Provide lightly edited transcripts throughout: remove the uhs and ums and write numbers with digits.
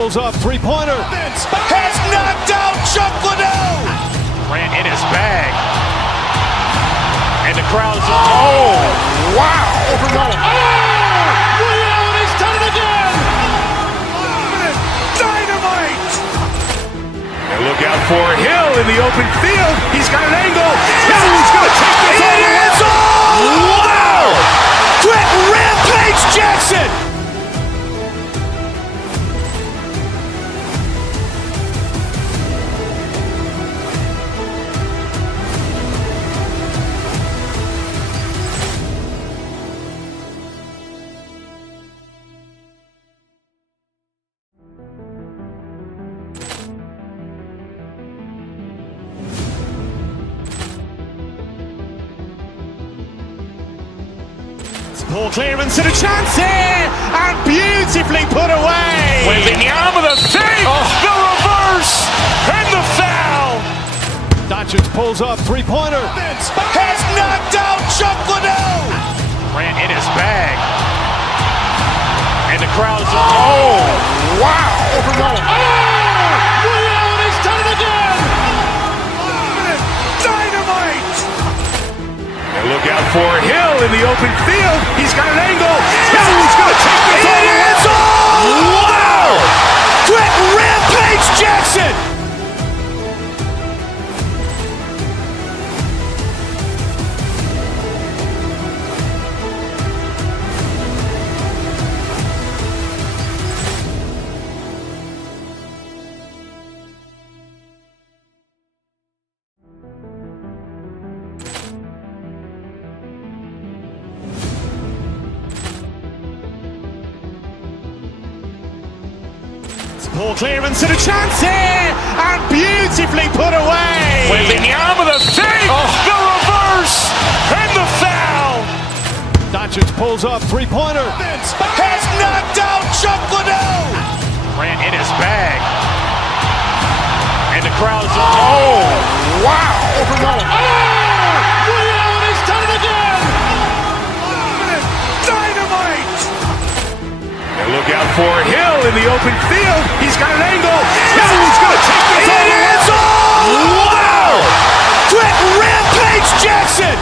Pulls up, three-pointer. Has knocked out Chuck Liddell. Grant in his bag. And the crowd's oh, wow. Oh, Liddell has done it again. Dynamite. And look out for Hill in the open field. He's got an angle. Hill is going to take this all the way. Wow. Quick Rampage Jackson. Poor clearance and a chance here, and beautifully put away. With the arm of the save, the reverse, and the foul. Doncic pulls up, three-pointer. Has knocked out Chuck Liddell. Grant in his bag. And the crowd's oh, wow. Liddell has done it again. Dynamite. And look out for Hill in the open field. He's got an angle. Hill is going to take this all the way. Wow. Quick Rampage Jackson. Poor clearance and a chance here, and beautifully put away. With the arm of the save, the reverse, and the foul. Doncic pulls up, three-pointer. Has knocked out Chuck Liddell. Grant in his bag. And the crowd's oh, wow. Liddell has done it again. Dynamite. And look out for Hill in the open field. He's got an angle. Hill is going to take this all the way. Wow. Quick Rampage Jackson.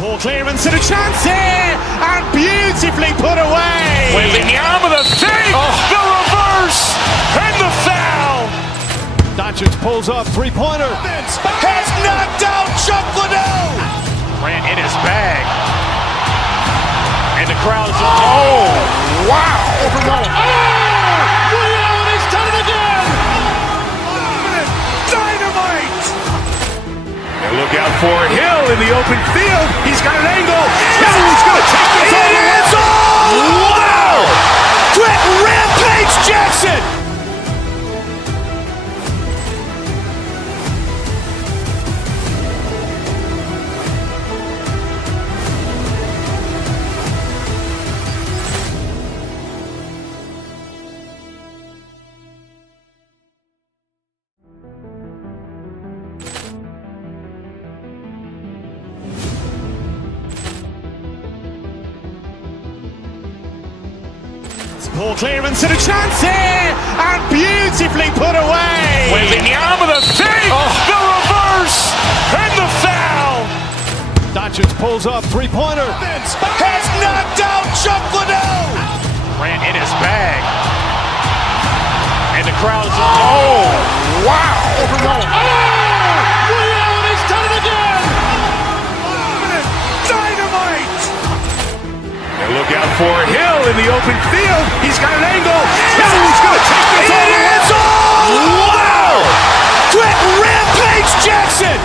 Poor clearance and a chance here, and beautifully put away. With the arm of the save, the reverse, and the foul. Doncic pulls up, three-pointer. Has knocked out Chuck Liddell. Grant in his bag. And the crowd's oh, wow. Liddell has done it again. Dynamite. And look out for Hill in the open field. He's got an angle. Hill is going to take this all the way. Wow. Quick Rampage Jackson. Poor clearance and a chance here, and beautifully put away. With the arm of the save, the reverse, and the foul. Doncic pulls up, three-pointer. Has knocked out Chuck Liddell. Grant in his bag. And the crowd's oh, wow. Liddell has done it again. Dynamite. And look out for Hill in the open field. He's got an angle. Hill is going to take this all the way. Wow. Quick Rampage Jackson.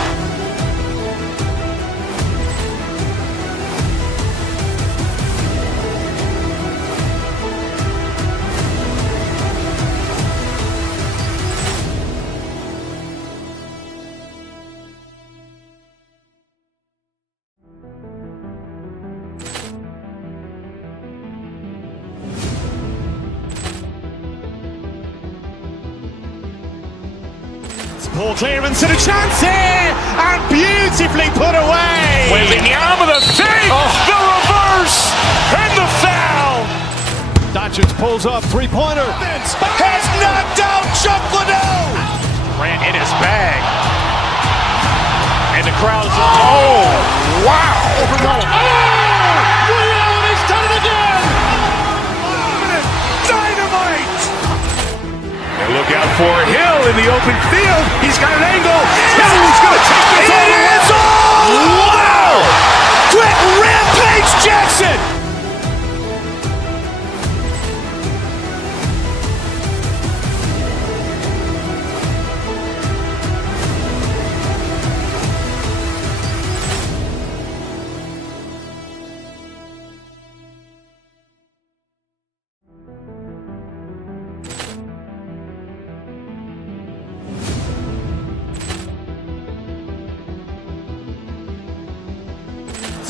Poor clearance and a chance here, and beautifully put away. Wembanyama the fake, the reverse, and the foul. Doncic pulls up, three-pointer. Has knocked out Chuck Liddell. Ran in his bag. And the crowd's, oh, wow. Ray Allen has done it again. Dynamite. And look out for Hill in the open field. He's got an angle. He's going to take this all the way. Wow. Quick Rampage Jackson.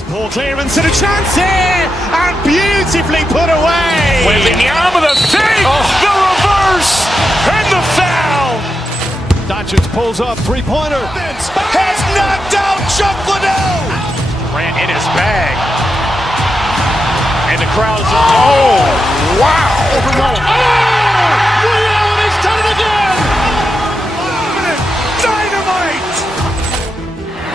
Poor clearance and a chance here, and beautifully put away. Wembanyama the fake, the reverse, and the foul. Doncic pulls up, three-pointer. Has knocked out Chuck Liddell. Ran in his bag. And the crowd's, oh, wow. Ray Allen has done it again. Dynamite.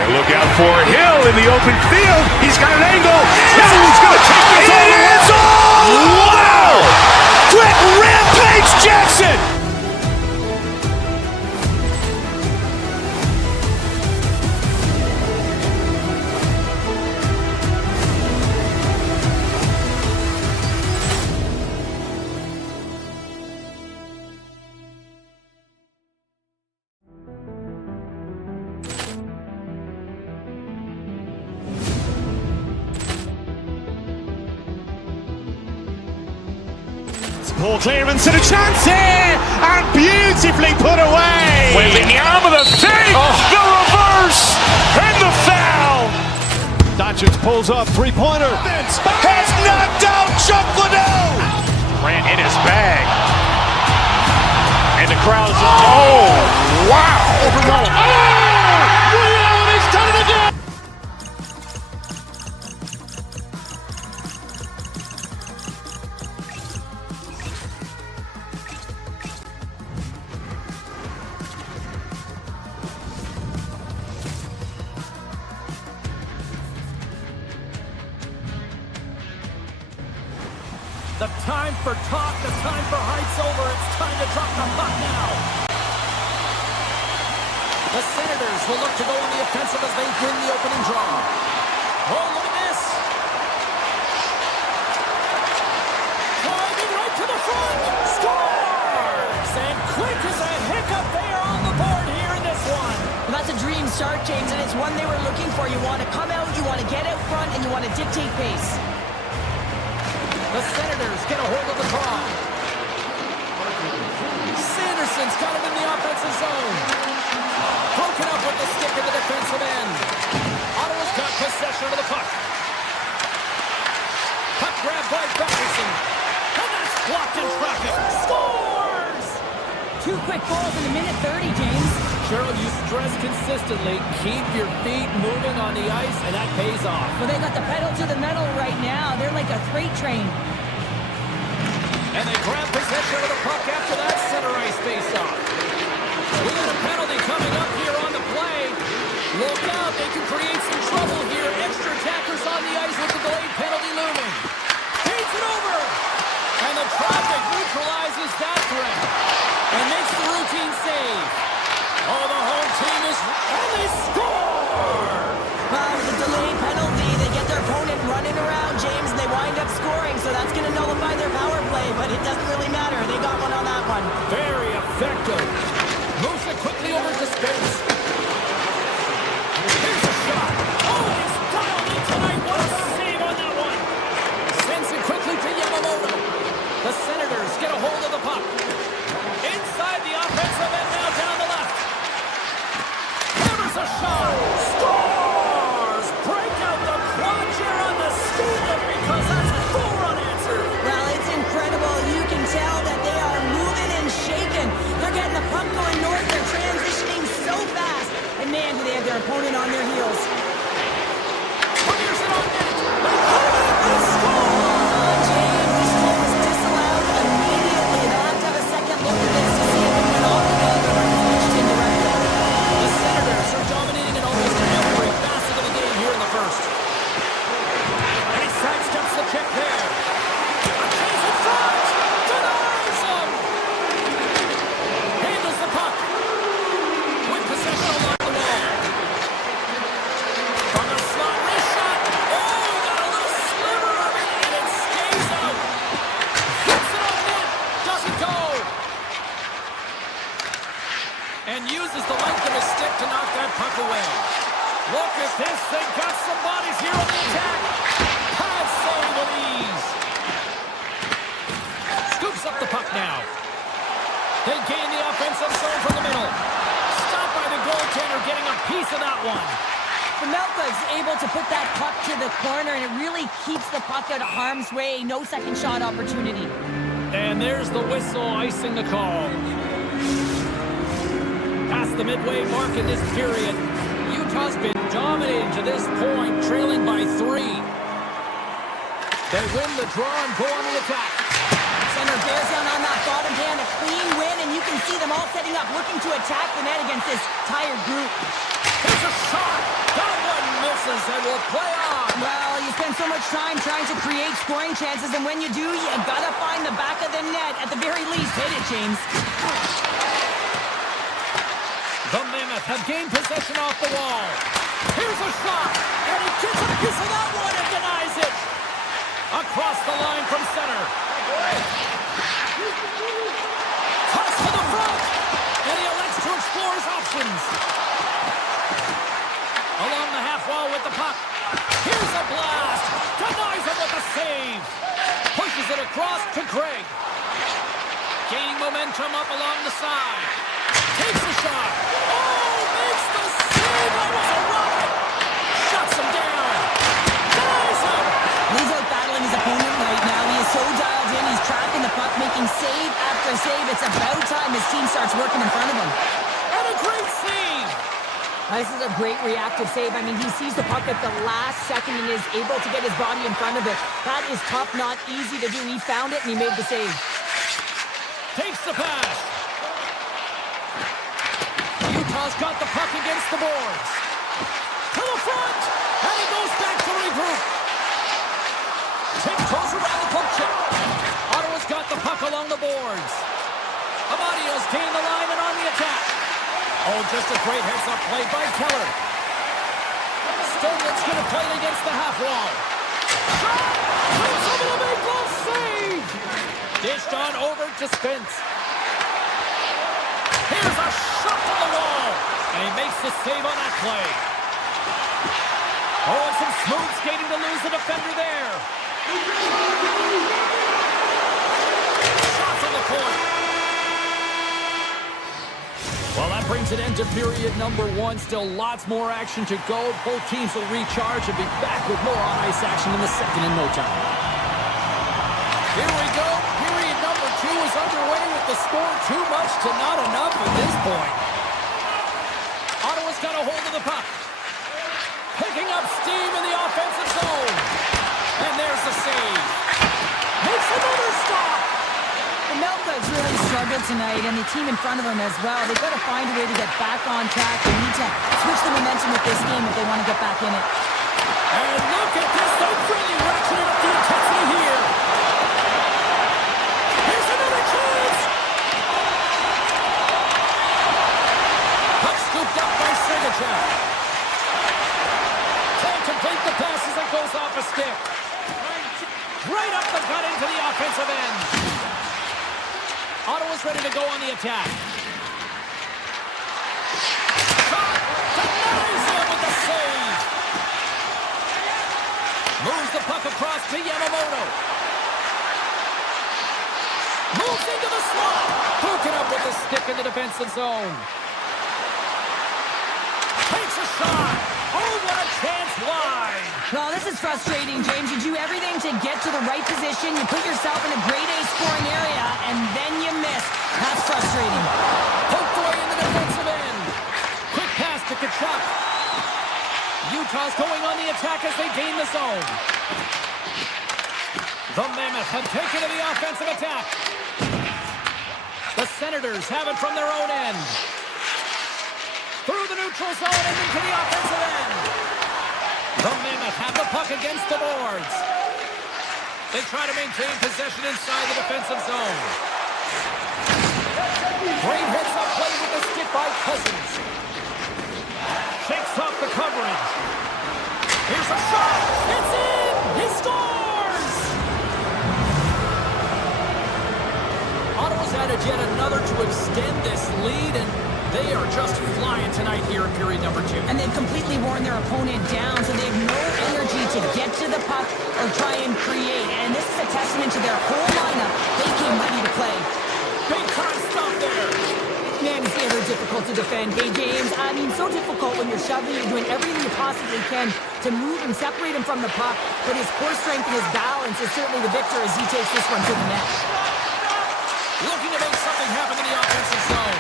And look out for Hill in the open field. He's got an angle. He's going to take this all the way. Wow. Quick Rampage Jackson. Poor clearance and a chance here, and beautifully put away. Wembanyama the fake, the reverse, and the foul. Doncic pulls up, three-pointer. Has knocked out Chuck Liddell. Ran in his bag. And the crowd's, oh, wow. Ray Allen has done it again. The time for talk, the time for hype's over. It's time to drop the puck now. The Senators will look to go on the offensive as they win the opening draw. Oh, look at this. Driving right to the front. Scores! And quick as a hiccup, they are on the board here in this one. Well, that's a dream start, James, and it's one they were looking for. You want to come out, you want to get out front, and you want to dictate pace. The Senators get a hold of the draw. Sanderson's got him in the offensive zone. Broken up with the stick in the defensive end. Ottawa's got possession of the puck. Puck grab by Batterson. And that's blocked in traffic. Scores! 2 quick goals in a minute 30, James. Cheryl, you stress consistently, keep your feet moving on the ice, and that pays off. Well, they got the pedal to the metal right now. They're like a freight train. And they grab possession of the puck after that center ice face-off. We got a penalty coming up here on the play. Look out, they can create some trouble here. Extra attackers on the ice with the delayed penalty looming. Feeds it over. And the traffic neutralizes that threat. And makes the routine save. Oh, the home team is... And they score! Well, with a delayed penalty, they get their opponent running around, James, and they wind up scoring, so that's going to nullify their power play, but it doesn't really matter. They got one on that one. Very effective. Moves it quickly over to space. Here's a shot. Oh, he's dialed in tonight. What a save on that one. Sends it quickly to Yamamoto. The Senators get a hold of the puck. Inside the offensive end now down the left. Hammers a shot. Scores! Break out the quad chair on the score because that's a full-run answer. Well, it's incredible. You can tell that they are moving and shaking. They're getting the puck going north. They're transitioning with his stick to knock that puck away. Look at this. They've got some bodies here on the attack. Pad save with ease. Scoops up the puck now. They gain the offensive zone from the middle. Stopped by the goaltender, getting a piece of that one. Melka's able to put that puck to the corner, and it really keeps the puck out of harm's way. No second shot opportunity. And there's the whistle icing the call. Past the midway mark in this period. Utah's been dominating to this point, trailing by 3. They win the draw and go on the attack. Center bears down on that bottom hand, a clean win, and you can see them all setting up, looking to attack the net against this tired group. There's a shot. That one misses and will play on. Well, you spend so much time trying to create scoring chances, and when you do, you gotta find the back of the net. At the very least, hit it, James. The Mammoth have gained possession off the wall. Here's a shot, and he gets a piece of that one and denies it. Across the line from center. Toss to the front, and he elects to explore his options. Along the half wall with the puck. Here's a blast. Denies him with a save. Pushes it across to Craig. Gaining momentum up along the side. Takes a shot. Oh, makes the save. That was a rocket. Shuts him down. Denies him. He's out battling his opponent right now. He is so dialed in. He's tracking the puck, making save after save. It's about time his team starts working in front of him. And a great save. This is a great reactive save. I mean, he sees the puck at the last second and is able to get his body in front of it. That is tough, not easy to do. He found it and he made the save. Takes the pass. Utah's got the puck against the boards. To the front. And he goes back to regroup. Tiptoes around the poke check. Ottawa's got the puck along the boards. Amadio's gained the line and on the attack. Oh, just a great heads-up play by Keller. Stoneman's going to play it against the half wall. Shot! Comes over the big goal, save! Dished on over to Spence. Here's a shot to the wall. And he makes the save on that play. Oh, and some smooth skating to lose the defender there. Shots on the point. Well, that brings an end to period number 1. Still lots more action to go. Both teams will recharge and be back with more on-ice action in the second in no time. Here we go. Period number 2 is underway with the score too much to not enough at this point. Ottawa's got a hold of the puck. Picking up steam in the offensive zone. And there's the save. Makes another stop. The Melka's really struggled tonight, and the team in front of them as well. They've got to find a way to get back on track. They need to switch the momentum with this game if they want to get back in it. And look at this. They're really ratcheting up the intensity here. Here's another chance. Puck scooped up by Sergachev. Can't complete the pass as it goes off a stick. Right up the gut into the offensive end. Ottawa's ready to go on the attack. Shot! Denies him with the save! Moves the puck across to Yamamoto. Moves into the slot! Poking up with the stick in the defensive zone. Takes a shot! Oh, what a chance wide! Well, this is frustrating, James. You do everything to get to the right position. You put yourself in a grade A scoring area, and then you miss. That's frustrating. Poked away in the defensive end. Quick pass to Tkachuk. Utah's going on the attack as they gain the zone. The Mammoth have taken to the offensive attack. The Senators have it from their own end. Through the neutral zone and into the offensive end. The Mammoth have the puck against the boards. They try to maintain possession inside the defensive zone. Great heads-up play with the stick by Cousins. Shakes off the coverage. Here's a shot. It's in. He scores. Ottawa's added yet another to extend this lead, and they are just flying tonight. period number 2. And they've completely worn their opponent down, so they have no energy to get to the puck or try and create. And this is a testament to their whole lineup. They came ready to play. Big time stop there. Man, these guys are difficult to defend. Hey, James, I mean, so difficult when you're shoving, you're doing everything you possibly can to move and separate him from the puck. But his core strength and his balance is certainly the victor as he takes this one to the net. Looking to make something happen in the offensive zone.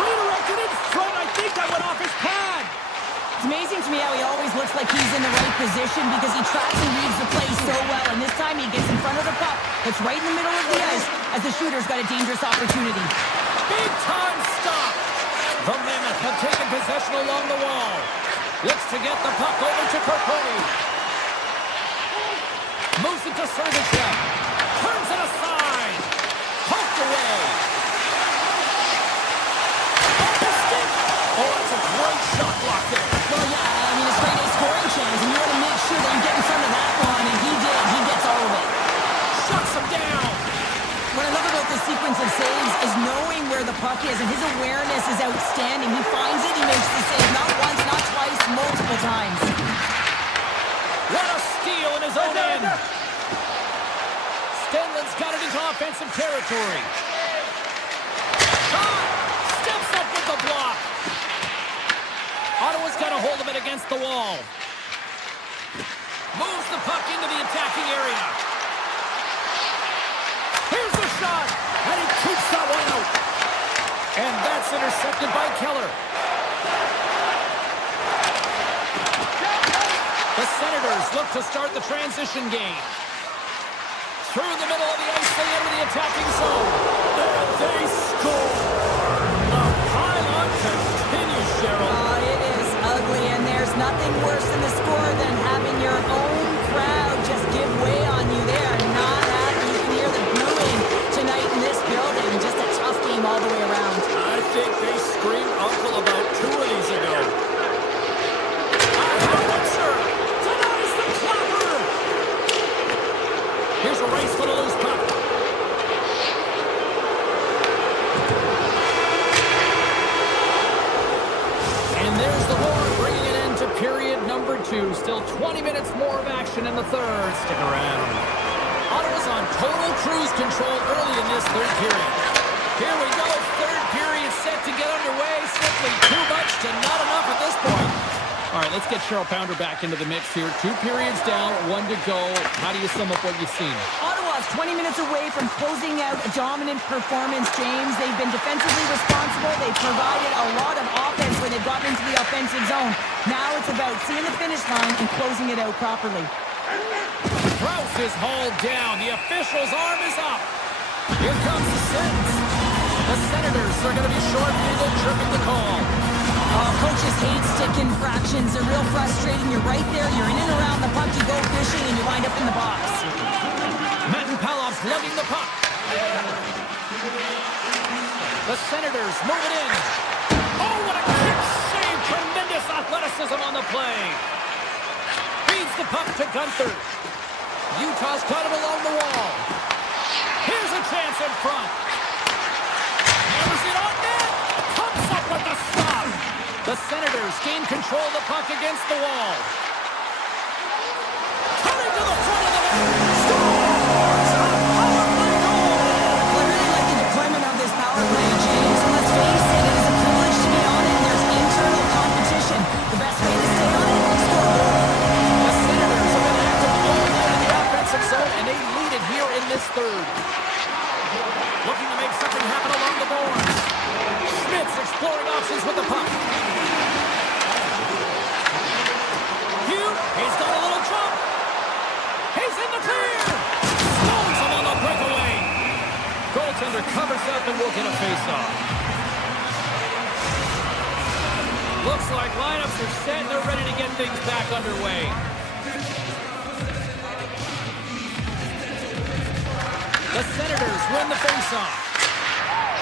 Redirected in front. I think that went off his pad. It's amazing to me how he always looks like he's in the right position because he tracks and reads the play so well. And this time he gets in front of the puck. It's right in the middle of the ice as the shooter's got a dangerous opportunity. Big time stop. The Mammoth have taken possession along the wall. Looks to get the puck over to Kirkoni. Moves it to Sergachev. Turns it aside. Poked away. Off the stick. Oh, that's a great shot block there. Well, yeah, I mean, it's great a scoring chance, and you want to make sure that you get in front of that one, and he did. He gets all of it. Shuts him down. What I love about this sequence of saves is knowing where the puck is, and his awareness is outstanding. He finds it, he makes the save, not once, not twice, multiple times. What a steal in his own end. Stenlin's got it into offensive territory. Shot! Steps up with the block. Ottawa's got a hold of it against the wall. Moves the puck into the attacking area. Here's the shot, and he keeps that one out. And that's intercepted by Keller. The Senators look to start the transition game. Through the middle of the ice, they enter the attacking zone. And they score. The pylon continues, Cheryl. Oh, it is ugly, and there's nothing worse in the score than having your own crowd just give way on you. They are not happy. You can hear the booing tonight in this building. Just a tough game all the way around. I think they screamed uncle about 2 of these ago. Howitzer denies the clapper. Here's a race for the loose puck. And there's the horn, bringing it into period number 2. Still 20 minutes more of action in the third. Stick around. Ottawa's on total cruise control early in this third period. Here we go. Third period set to get underway. Simply too much to not enough at this point. All right, let's get Cheryl Pounder back into the mix here. 2 periods down, 1 to go. How do you sum up what you've seen? Ottawa's 20 minutes away from closing out a dominant performance, James. They've been defensively responsible. They've provided a lot of offense when they've gotten into the offensive zone. Now it's about seeing the finish line and closing it out properly. Krause is hauled down. The official's arm is up. Here comes the sentence. The Senators are going to be short-handed, tripping the call. Coaches hate stick infractions. They're real frustrating. You're right there. You're in and around the puck. You go fishing, and you wind up in the box. Matt Palov's lugging the puck. The Senators move it in. Oh, what a kick save. Tremendous athleticism on the play. Feeds the puck to Gunther. Utah's got it along the wall. Here's a chance in front. Hammers it on net. Comes up with the stop. The Senators gain control of the puck against the wall. Cutting to the front of the net. Scores! A power play goal! Well, I really like the deployment of this power play, James. And let's face it, it is a privilege to be on it, and there's internal competition. The best way to stay on it is score a goal. The Senators have been active all night in the offensive zone, and they lead it here in this third. Looking to make something happen along the boards. Schmidt's exploring options with the puck. Hugh, he's got a little jump. He's in the clear. Stones him on the breakaway. Goaltender covers up and will get a face-off. Looks like lineups are set and they're ready to get things back underway. The Senators win the face-off.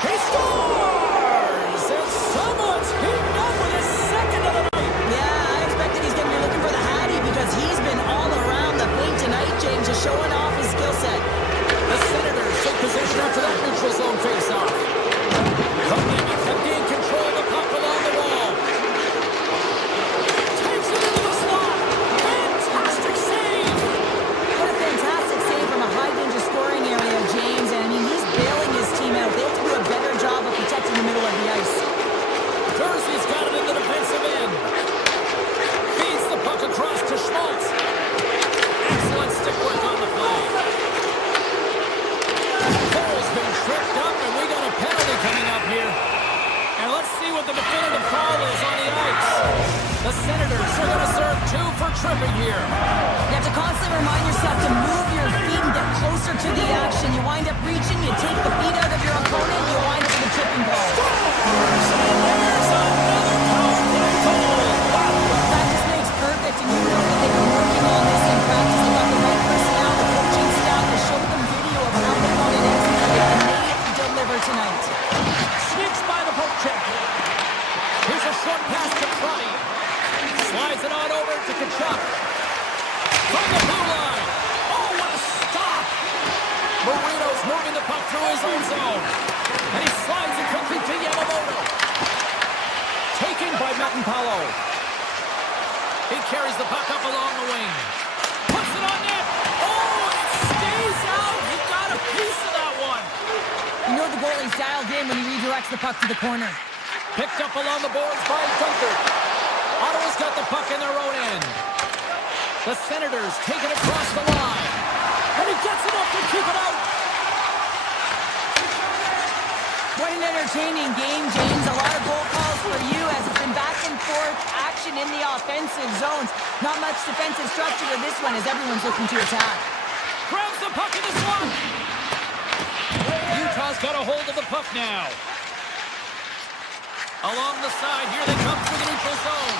He scores! And someone's heating up with his second of the night. Yeah, I expected he's going to be looking for the Hattie because he's been all around the paint tonight, James, just showing off his skill set. The Senators take position after that neutral zone face-off. The Mammoth have gained control of the puck along the wall. The Senators are going to serve 2 for tripping here. You have to constantly remind yourself to move your feet and get closer to the action. You wind up reaching, you take the feet out of your opponent, you wind up with a tripping goal. There's another power play goal. That just makes perfect, and you know that they've been working on this in practice. They've got the right personnel, the coaching staff to show them video of how they want it executed, and they deliver tonight. Sneaks by the poke check. Here's a short pass to Crotty. Slides it on over to Kachuk. From the blue line. Oh, what a stop! Marino's moving the puck through his own zone. And he slides it quickly to Yamamoto. Taken by Matanpalo. He carries the puck up along the wing. Puts it on net. Oh, it stays out. He got a piece of that one. You know the goalie's dialed in when he redirects the puck to the corner. Picked up along the boards by Gunther. Ottawa's got the puck in their own end. The Senators take it across the line. And he gets enough to keep it out. What an entertaining game, James. A lot of goal calls for you as it's been back and forth action in the offensive zones. Not much defensive structure to this one as everyone's looking to attack. Grabs the puck in the slot. Utah's got a hold of the puck now. Along the side, here they come through the neutral zone.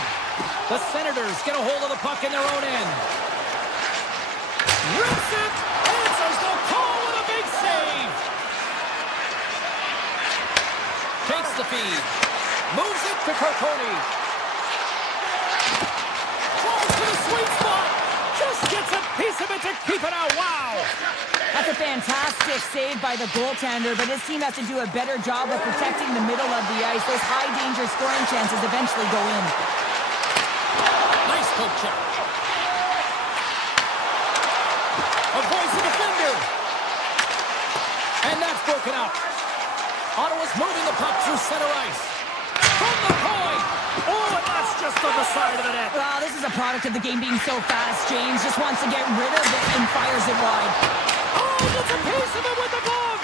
The Senators get a hold of the puck in their own end. Rips it, answers the call with a big save. Takes the feed, moves it to Carcone. Falls to the sweet spot, just gets a piece of it to keep it out. Wow. That's a fantastic save by the goaltender, but his team has to do a better job of protecting the middle of the ice. Those high-danger scoring chances eventually go in. Nice poke check. Avoids the defender. And that's broken up. Ottawa's moving the puck through center ice. From the point. Oh, and that's just on the side of the net. Wow, this is a product of the game being so fast. James just wants to get rid of it and fires it wide. Oh, gets a piece of it with the glove.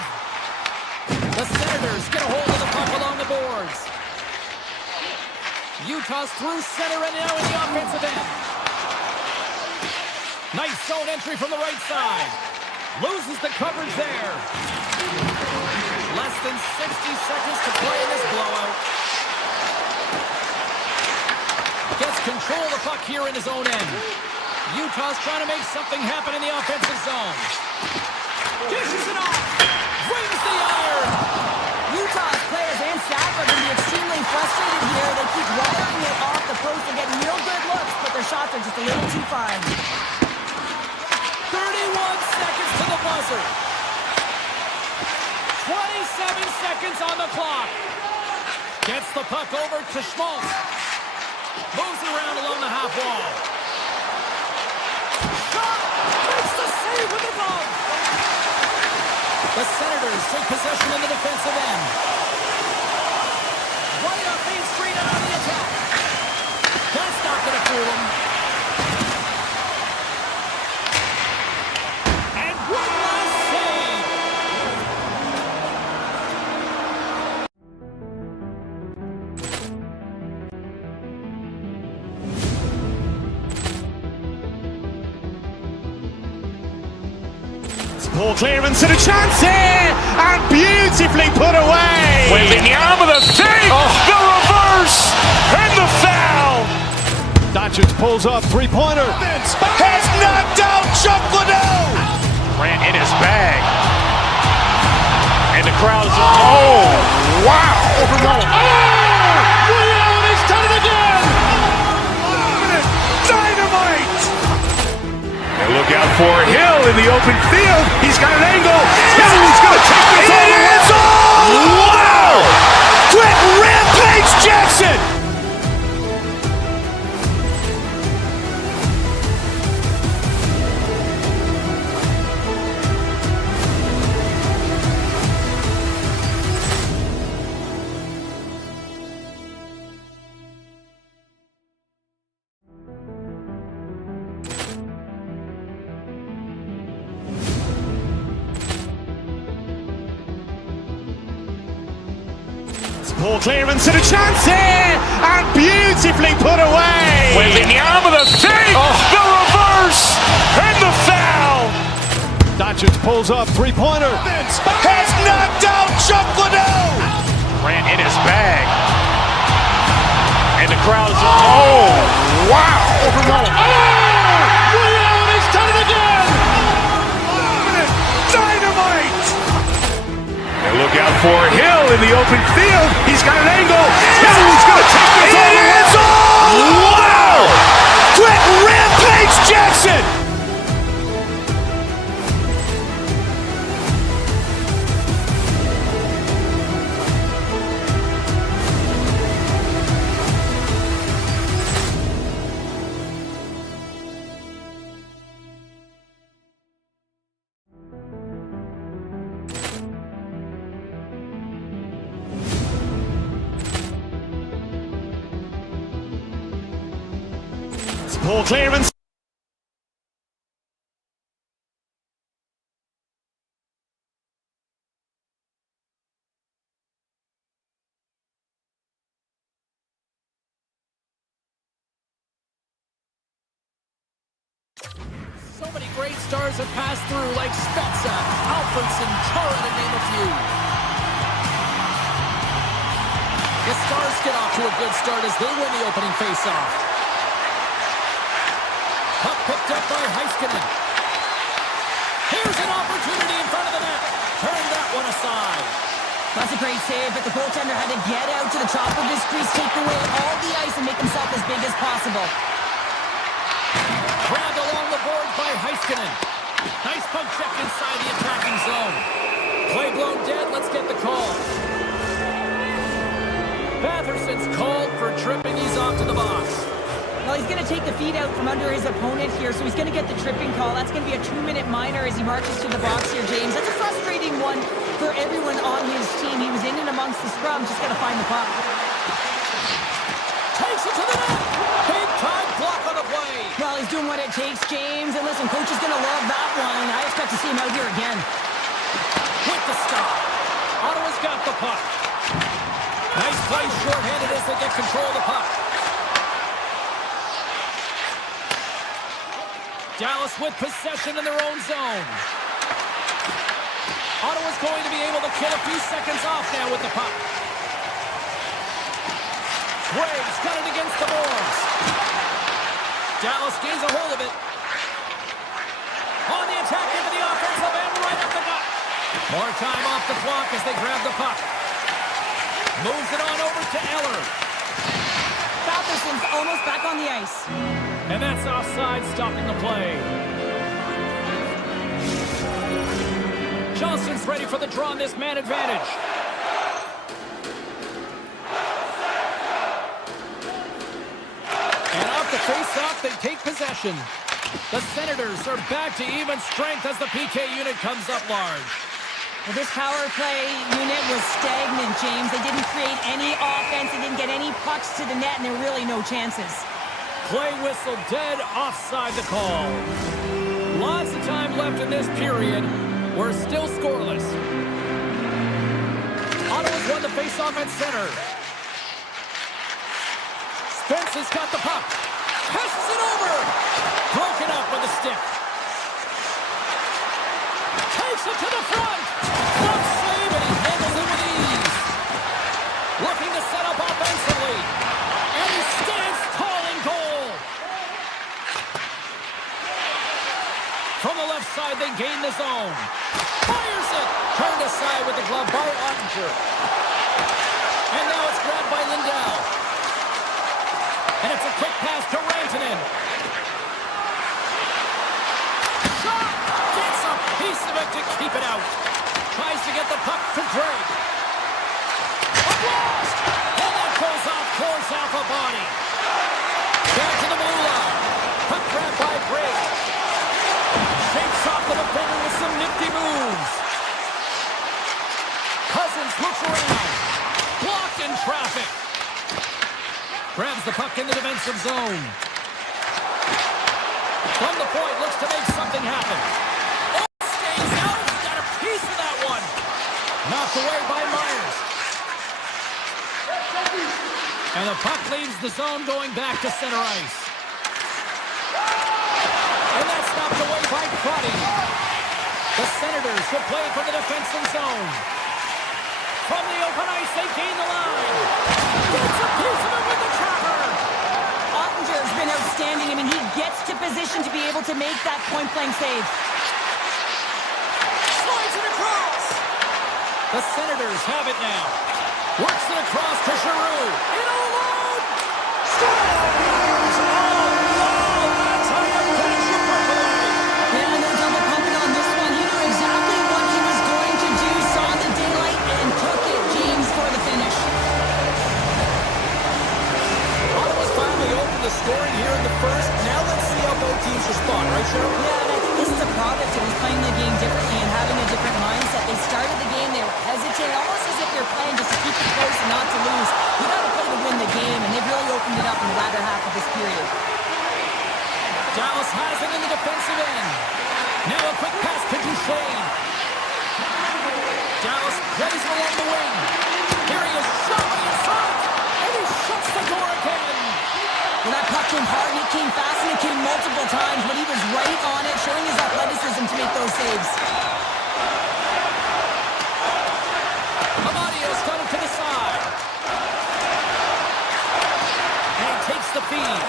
The Senators get a hold of the puck along the boards. Utah's through center and now in the offensive end. Nice zone entry from the right side. Loses the coverage there. Less than 60 seconds to play in this blowout. Gets control of the puck here in his own end. Utah's trying to make something happen in the offensive zone. Dishes it off. Rings the iron. Utah's players and staff are going to be extremely frustrated here. They keep wiring it off the post and getting real good looks, but their shots are just a little too fine. 31 seconds to the buzzer. 27 seconds on the clock. Gets the puck over to Schmaltz. Moves it around along the half wall. Shot! Makes the save with the glove. The Senators take possession in the defensive end. Right up Main Street and on the attack. That's not going to fool him. And one last save. Poor clearance and a chance here, and beautifully put away. Wembanyama the save, the reverse, and the foul. Doncic pulls up, three-pointer. Has knocked out Chuck Liddell. Ran in his bag. And the crowd is, oh, wow. Rio, and he's done it again. Dynamite. And look out for Hill in the open field. He's got an angle. Hill's going to take this all the way. Wow! Quick Rampage Jackson. Poor clearance and a chance here, and beautifully put away. Wembanyama the save, the reverse, and the foul. Doncic pulls up, three-pointer. Has knocked out Chuck Liddell. Grant in his bag. And the crowd is, oh, wow. Ray Allen has done it again. Dynamite. And look out for Hill in the open field. He's got an angle. Hill's going to take this all the way. Wow. Quick rampage Jackson. Poor clearance. So many great stars have passed through, like Spezza, Alfredson, Chara, to name a few. The Stars get off to a good start as they win the opening faceoff. Puck picked up by Heiskanen. Here's an opportunity in front of the net. Turn that one aside. That's a great save, but the goaltender had to get out to the top of his crease, take away all the ice, and make himself as big as possible. Grabbed along the boards by Heiskanen. Nice puck check inside the attacking zone. Play blown dead. Let's get the call. Batherson's called for tripping. He's off to the box. Well, he's going to take the feet out from under his opponent here, so he's going to get the tripping call. That's going to be a 2-minute minor as he marches to the box here, James. That's a frustrating one for everyone on his team. He was in and amongst the scrum, just got to find the puck. Takes it to the net. Big time block on the play. Well, he's doing what it takes, James. And listen, coach is going to love that one. I expect to see him out here again. With the stop. Ottawa's got the puck. Nice play shorthanded as they get control of the puck. Dallas with possession in their own zone. Ottawa's going to be able to kill a few seconds off now with the puck. Graves got it against the boards. Dallas gains a hold of it. On the attack into the offensive end, right up the gut. More time off the clock as they grab the puck. Moves it on over to Eller. Batherson's almost back on the ice. And that's offside, stopping the play. Johnson's ready for the draw on this man advantage. And off the face-off, they take possession. The Senators are back to even strength as the PK unit comes up large. Well, this power play unit was stagnant, James. They didn't create any offense. They didn't get any pucks to the net, and there were really no chances. Play whistle dead, offside the call. Lots of time left in this period. We're still scoreless. Ottawa's won the faceoff at center. Spence has got the puck. Passes it over. Broken up with a stick. Takes it to the front. Glove save, and he handles it with ease. Looking to set up offensively. And he stands tall in goal. From the left side, they gain the zone. Fires it. Turned aside with the glove by Ottinger. And now it's grabbed by Lindell. And it's a quick pass to Rantanen. Shot! Gets a piece of it to keep it out. Tries to get the puck to Drake. A blast! And that goes off towards Alpha Body. Back to the blue line. Puck grabbed by Drake. Shakes off the defender with some nifty moves. Cousins looks around. Blocked in traffic. Grabs the puck in the defensive zone. From the point, looks to make something happen. Oh, stays out. He got a piece of that one. Knocked away by Myers. And the puck leaves the zone going back to center ice. by Crotty. The Senators will play from the defensive zone. From the open ice, they gain the line. Gets a piece of it with the trapper. Ottinger's been outstanding. I mean, he gets to position to be able to make that point-blank save. Slides it across. The Senators have it now. Works it across to Giroux. In alone. Scores! Oh, wow! That's how you finish your percolate. Yeah, no double pumping on this one. He knew exactly what he was going to do, saw the daylight, and took it, James, for the finish. Ottawa's finally opened the scoring here in the first. Now let's see how both teams respond, right, Cheryl? Yeah, and I think this is a product of us playing the game differently and having a different mindset. They started the game, they were hesitant, almost as if you're playing just to keep it close and not to lose. You got to play to win the game, and they've really opened it up in the latter half of this period. Dallas has it in the defensive end. Now a quick pass to Duchesne. Dallas plays it along the wing. Here he is, shot in front, and he shuts the door again. Well, that puck came hard, and it came fast, and it came multiple times, but he was right on it, showing his athleticism to make those saves. Amadio's got it to the side. And he takes the feed.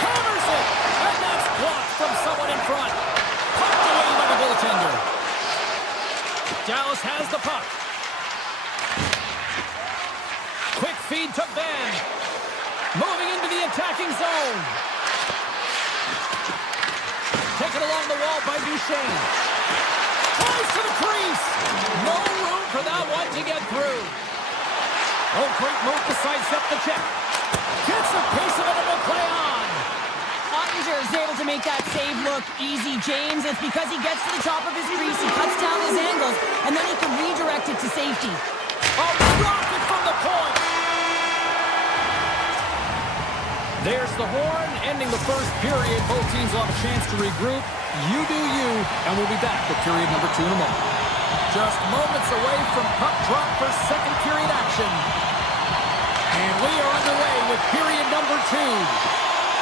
Hammers it, and that's blocked from someone in front. Pumped away by the goaltender. Dallas has the puck. Quick feed to Ben. Moving into the attacking zone. Taken along the wall by Duchesne. Tries to the crease. No room for that one to get through. Oh, great move to sidestep the check. Gets a piece of it and will play on. Ottinger is able to make that save look easy, James. It's because he gets to the top of his crease, he cuts down his angles, and then he can redirect it to safety. A rocket from the point. There's the horn, ending the first period. Both teams will have a chance to regroup. You do you, and we'll be back with period number 2 in a moment. Just moments away from puck drop for second period action. And we are underway with period number 2.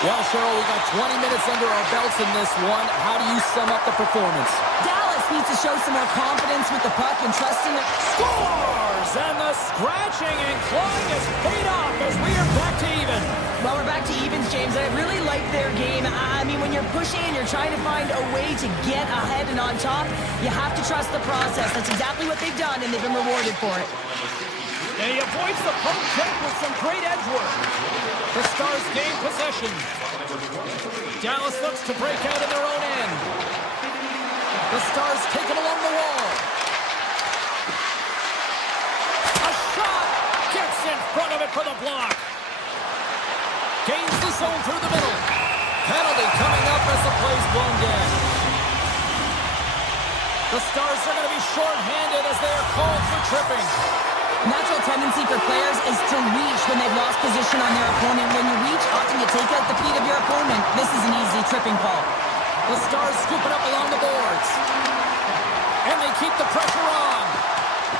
Well, Cheryl, we got 20 minutes under our belts in this one. How do you sum up the performance? Dallas needs to show some more confidence with the puck and trusting it. Scores! And the scratching and clawing is paid off as we are back to even. Well, we're back to evens, James, and I really like their game. I mean, when you're pushing and you're trying to find a way to get ahead and on top, you have to trust the process. That's exactly what they've done, and they've been rewarded for it. And he avoids the poke check with some great edge work. The Stars gain possession. Dallas looks to break out in their own end. The Stars take it along the wall. A shot! Gets in front of it for the block. Gains the zone through the middle. Penalty coming up as the play's blown dead. The Stars are going to be short-handed as they are called for tripping. Natural tendency for players is to reach when they've lost position on their opponent. When you reach, often you take out the feet of your opponent. This is an easy tripping call. The Stars scoop it up along the boards. And they keep the pressure on.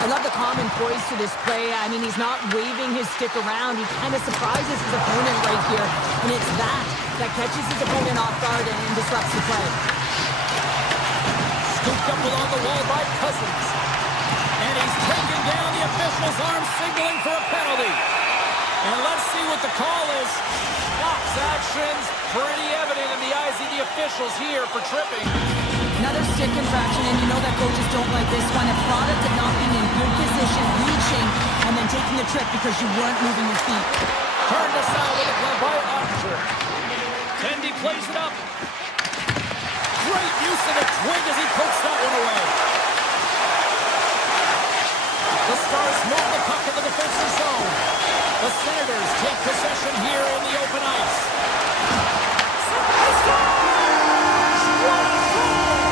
I love the calm and poise to this play. I mean, he's not waving his stick around. He kind of surprises his opponent right here. And it's that catches his opponent off guard and disrupts the play. Scooped up along the wall by Cousins. And he's taken down the official's arm, signaling for a penalty. And let's see what the call is. Ops action's pretty evident in the eyes of the officials here for tripping. Another stick infraction, and you know that coaches don't like this one. A product of not being in good position, reaching, and then taking the trip because you weren't moving your feet. Turned aside with a glove by Ottinger. Tendy plays it up. Great use of the twig as he pokes that one away. The Stars move the puck in the defensive zone. The Senators take possession here in the open ice. He scores! What a goal!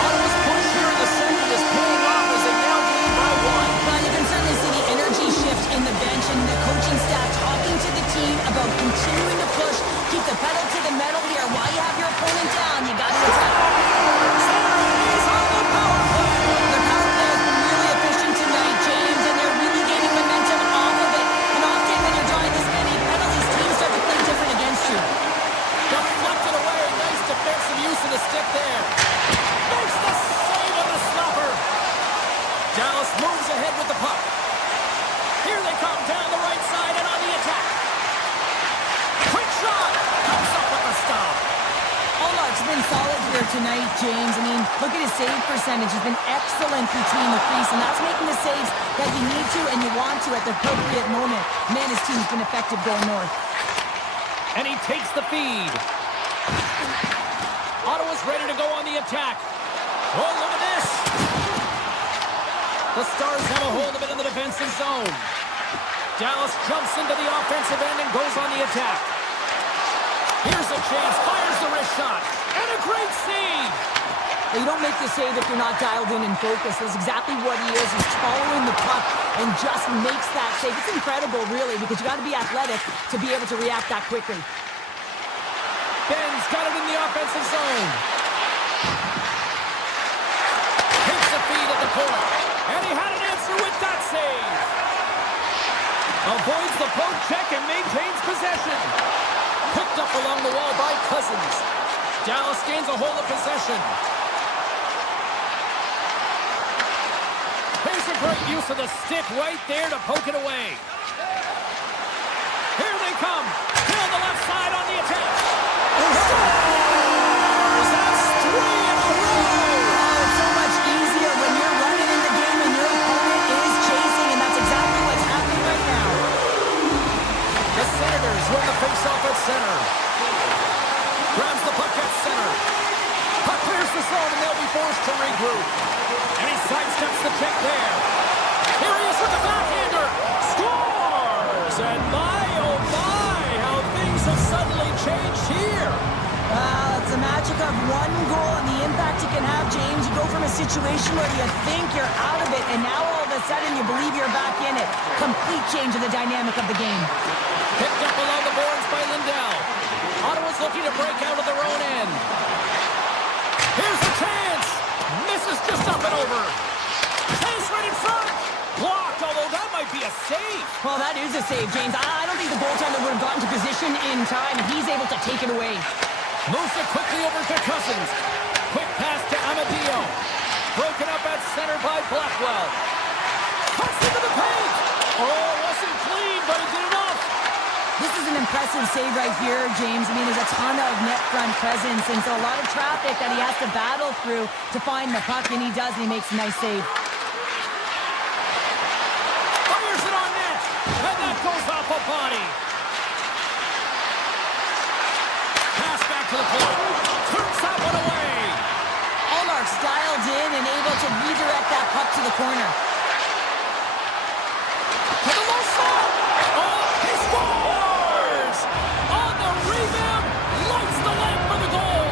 Ottawa's push here in the second is paying off as they now lead by 1. Well, you can certainly see the energy shift in the bench and the coaching staff talking to the team about continuing to push, keep the pedal to the metal here. While you have your opponent down, you got to attack. He's on the power play. Their power play has been really efficient tonight, James, and they're really gaining momentum off of it. And often when you're tonight, James. I mean, look at his save percentage. He's been excellent between the crease, and that's making the saves that you need to and you want to at the appropriate moment. Man, his team's been effective going north. And he takes the feed. Ottawa's ready to go on the attack. Oh, look at this. The Stars have a hold of it in the defensive zone. Dallas jumps into the offensive end and goes on the attack. Here's a chance, fires the wrist shot, and a great save! Well, you don't make the save if you're not dialed in and focused. That's exactly what he is. He's following the puck and just makes that save. It's incredible, really, because you got to be athletic to be able to react that quickly. Ben's got it in the offensive zone. Takes the feed at the point, and he had an answer with that save. Avoids the poke check and maintains possession. Picked up along the wall by Cousins. Dallas gains a hold of possession. Here's a great use of the stick right there to poke it away. Here they come. Here on the left side on the attack. Stars! That's 3 in a row! Oh, it's so much easier when you're running in the game and your opponent is chasing, and that's exactly what's happening right now. The Senators win the faceoff at center. Grabs the puck at center. Puck clears the zone and they'll be forced to regroup. And he sidesteps the check there. Here he is with the backhander. Scores! And my, oh my, how things have suddenly changed here. Wow, it's the magic of one goal and the impact it can have, James. You go from a situation where you think you're out of it, and now all of a sudden you believe you're back in it. Complete change of the dynamic of the game. Picked up along the boards by Lindell. Ottawa's looking to break out of their own end. Here's the chance. Misses just up and over. Chase right in front. Blocked, although that might be a save. Well, that is a save, James. I don't think the goaltender would have gotten to position in time. He's able to take it away. Moves it quickly over to Cousins. Quick pass to Amadio. Broken up at center by Blackwell. Cuts into the paint. Oh, wasn't clean, but he did enough. This is an impressive save right here, James. I mean, there's a ton of net front presence, and so a lot of traffic that he has to battle through to find the puck, and he does, and he makes a nice save. Fires it on net, and that goes off a body. Pass back to the point. Turns that one away. Allmark's dialed in and able to redirect that puck to the corner. To the low slot. Oh, he scores! On the rebound, lights the lamp for the goal.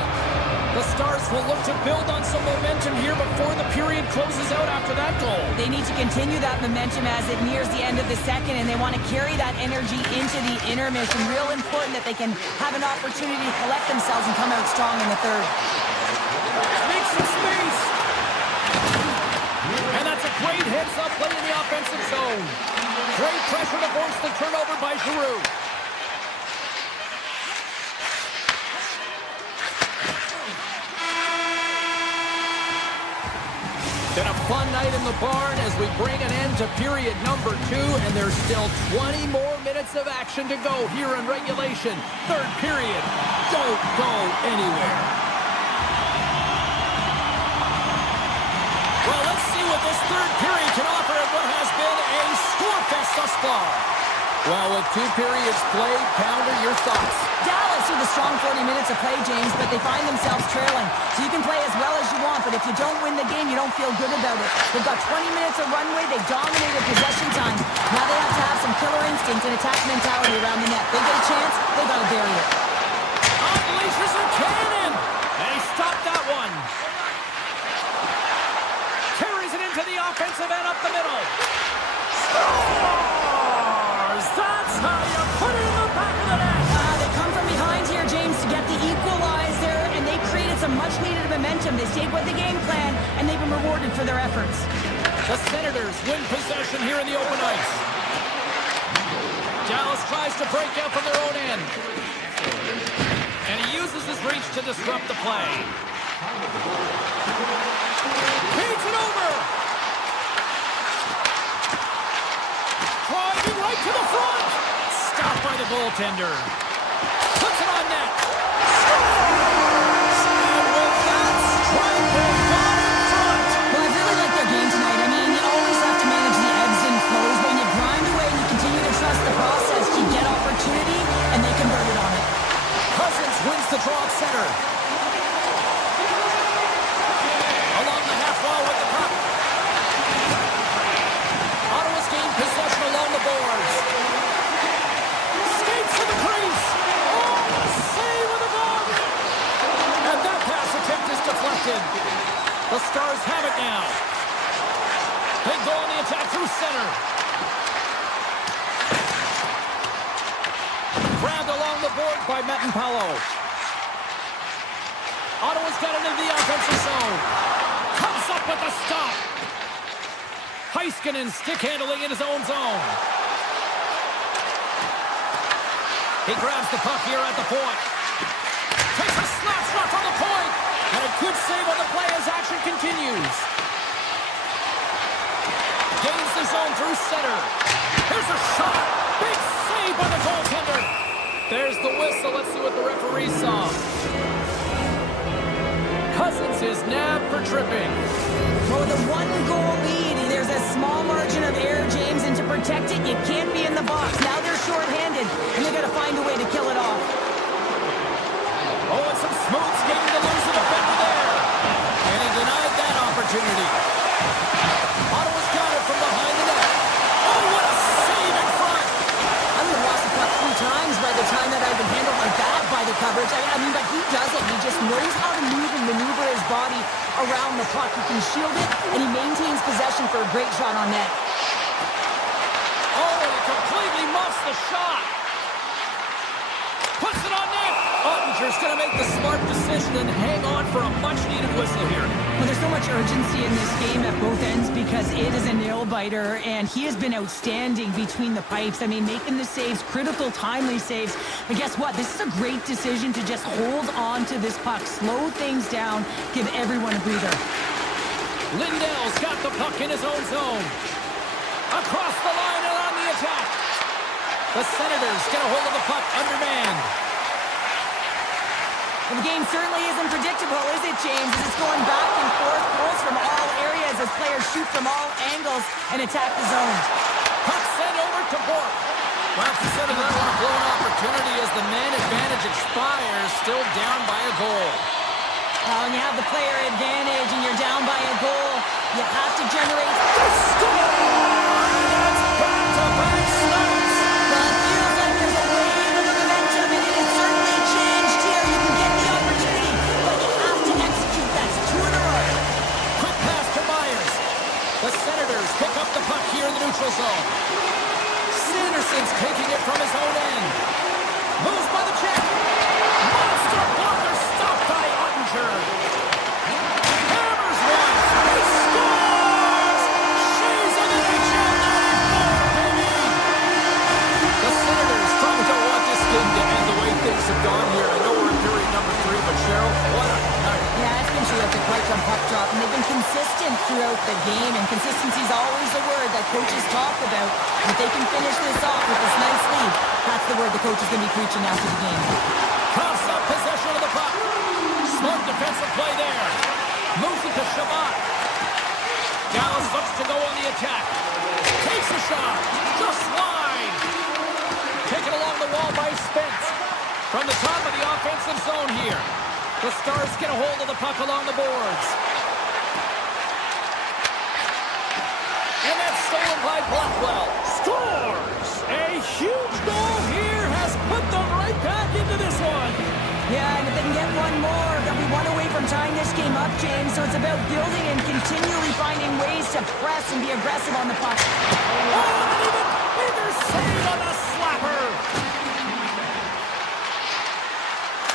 The Stars will look to build on some momentum here before the period closes out after that goal. They need to continue that momentum as it nears the end of the second, and they want to carry that energy into the intermission. Real important that they can have an opportunity to collect themselves and come out strong in the third. Makes some space. And that's a great heads-up play in the offensive zone. Great pressure to force the turnover by Giroux. Been a fun night in the barn as we bring an end to period number 2, and there's still 20 more minutes of action to go here in regulation. Third period. Don't go anywhere. Well, let's see what this third period can offer at what has been a scorefest thus far. Well, with 2 periods played, Pounder, your thoughts? Dallas with a strong 40 minutes of play, James, but they find themselves trailing. So you can play as well as you want, but if you don't win the game, you don't feel good about it. They've got 20 minutes of runway. They dominated possession time. Now they have to have some killer instinct and attack mentality around the net. They get a chance, they got to bury it. Unleashes a cannon! And he stopped that one. Carries it into the offensive end up the middle. Scores! That's how you put it in the back of the net. They come from behind here, James, to get the equalizer, and they created some much-needed momentum. They stayed with the game plan, and they've been rewarded for their efforts. The Senators win possession here in the open ice. Dallas tries to break out from their own end. And he uses his reach to disrupt the play. Feeds it over. Driving right to the front. Stopped by the goaltender. Puts it on net. Scores! And with that, through center. Grabbed along the board by Mammoth. Ottawa's got it into the offensive zone. Comes up with a stop. Heiskanen stick handling in his own zone. He grabs the puck here at the point. Takes a slap shot from the point. And a good save on the play as action continues. Gains the zone through center. Here's a shot. Big save by the goaltender. There's the whistle. Let's see what the referee saw. Cousins is nabbed for tripping. For the one-goal lead, there's a small margin of error, James, and to protect it, you can't be in the box. Now they're shorthanded, and they got to find a way to kill it off. Oh, and some smooth skating to lose the defender there. And he denied that opportunity. Ottawa's got it from behind the net. Oh, what a save in front. I would have lost the puck 3 times by the time that I've been handled like that by the coverage. I mean, but he does it. He just knows how to move and maneuver his body around the puck. He can shield it, and he maintains possession for a great shot on net. Oh, he completely muffs the shot. Puts it on net. Ottinger's going to make the smart decision and hang on for a much-needed whistle here. Well, there's so much urgency in this game at both ends because it is a nail-biter, and he has been outstanding between the pipes. I mean, making the saves, critical, timely saves. But guess what? This is a great decision to just hold on to this puck, slow things down, give everyone a breather. Lindell's got the puck in his own zone. Across the line and on the attack. The Senators get a hold of the puck undermanned. Well, the game certainly isn't predictable, is it, James? As it's going back and forth, goals from all areas as players shoot from all angles and attack the zone. Puck sent over to Bork. Well, consider that one a blown opportunity as the man advantage expires, still down by a goal. When you have the player advantage and you're down by a goal, you have to generate the score! That's back-to-back starts. Well, it feels like there's a wave of momentum, and it has certainly changed here. You can get the opportunity, but you have to execute. That's 2 in a row. Quick pass to Myers. The Senators pick up the puck here in the neutral zone. Sanderson's taking it from his own end. Moves by the check. Monster blocker stopped by Ottinger. Hammers one. He scores! She's in the NHL 94, baby! The Senators probably don't want this game to end the way things have gone here. I know we're in period number 3, but Cheryl, what a night. Yeah, it's been terrific right from puck drop, and they've been consistent throughout the game, and consistency is always a word that coaches talk about. If they can finish this off with this nice lead, that's the word the coach is going to be preaching after the game. Cuffs up possession of the puck. Smart defensive play there. Moves it to Shabbat. Dallas looks to go on the attack. Takes a shot. Just wide. Taken along the wall by Spence. From the top of the offensive zone here. The Stars get a hold of the puck along the boards. And that's stolen by Blackwell. Scores! A huge goal here has put them right back into this one. Yeah, and if they can get one more, they'll be one away from tying this game up, James. So it's about building and continually finding ways to press and be aggressive on the puck. Oh, and even bigger save on the slapper.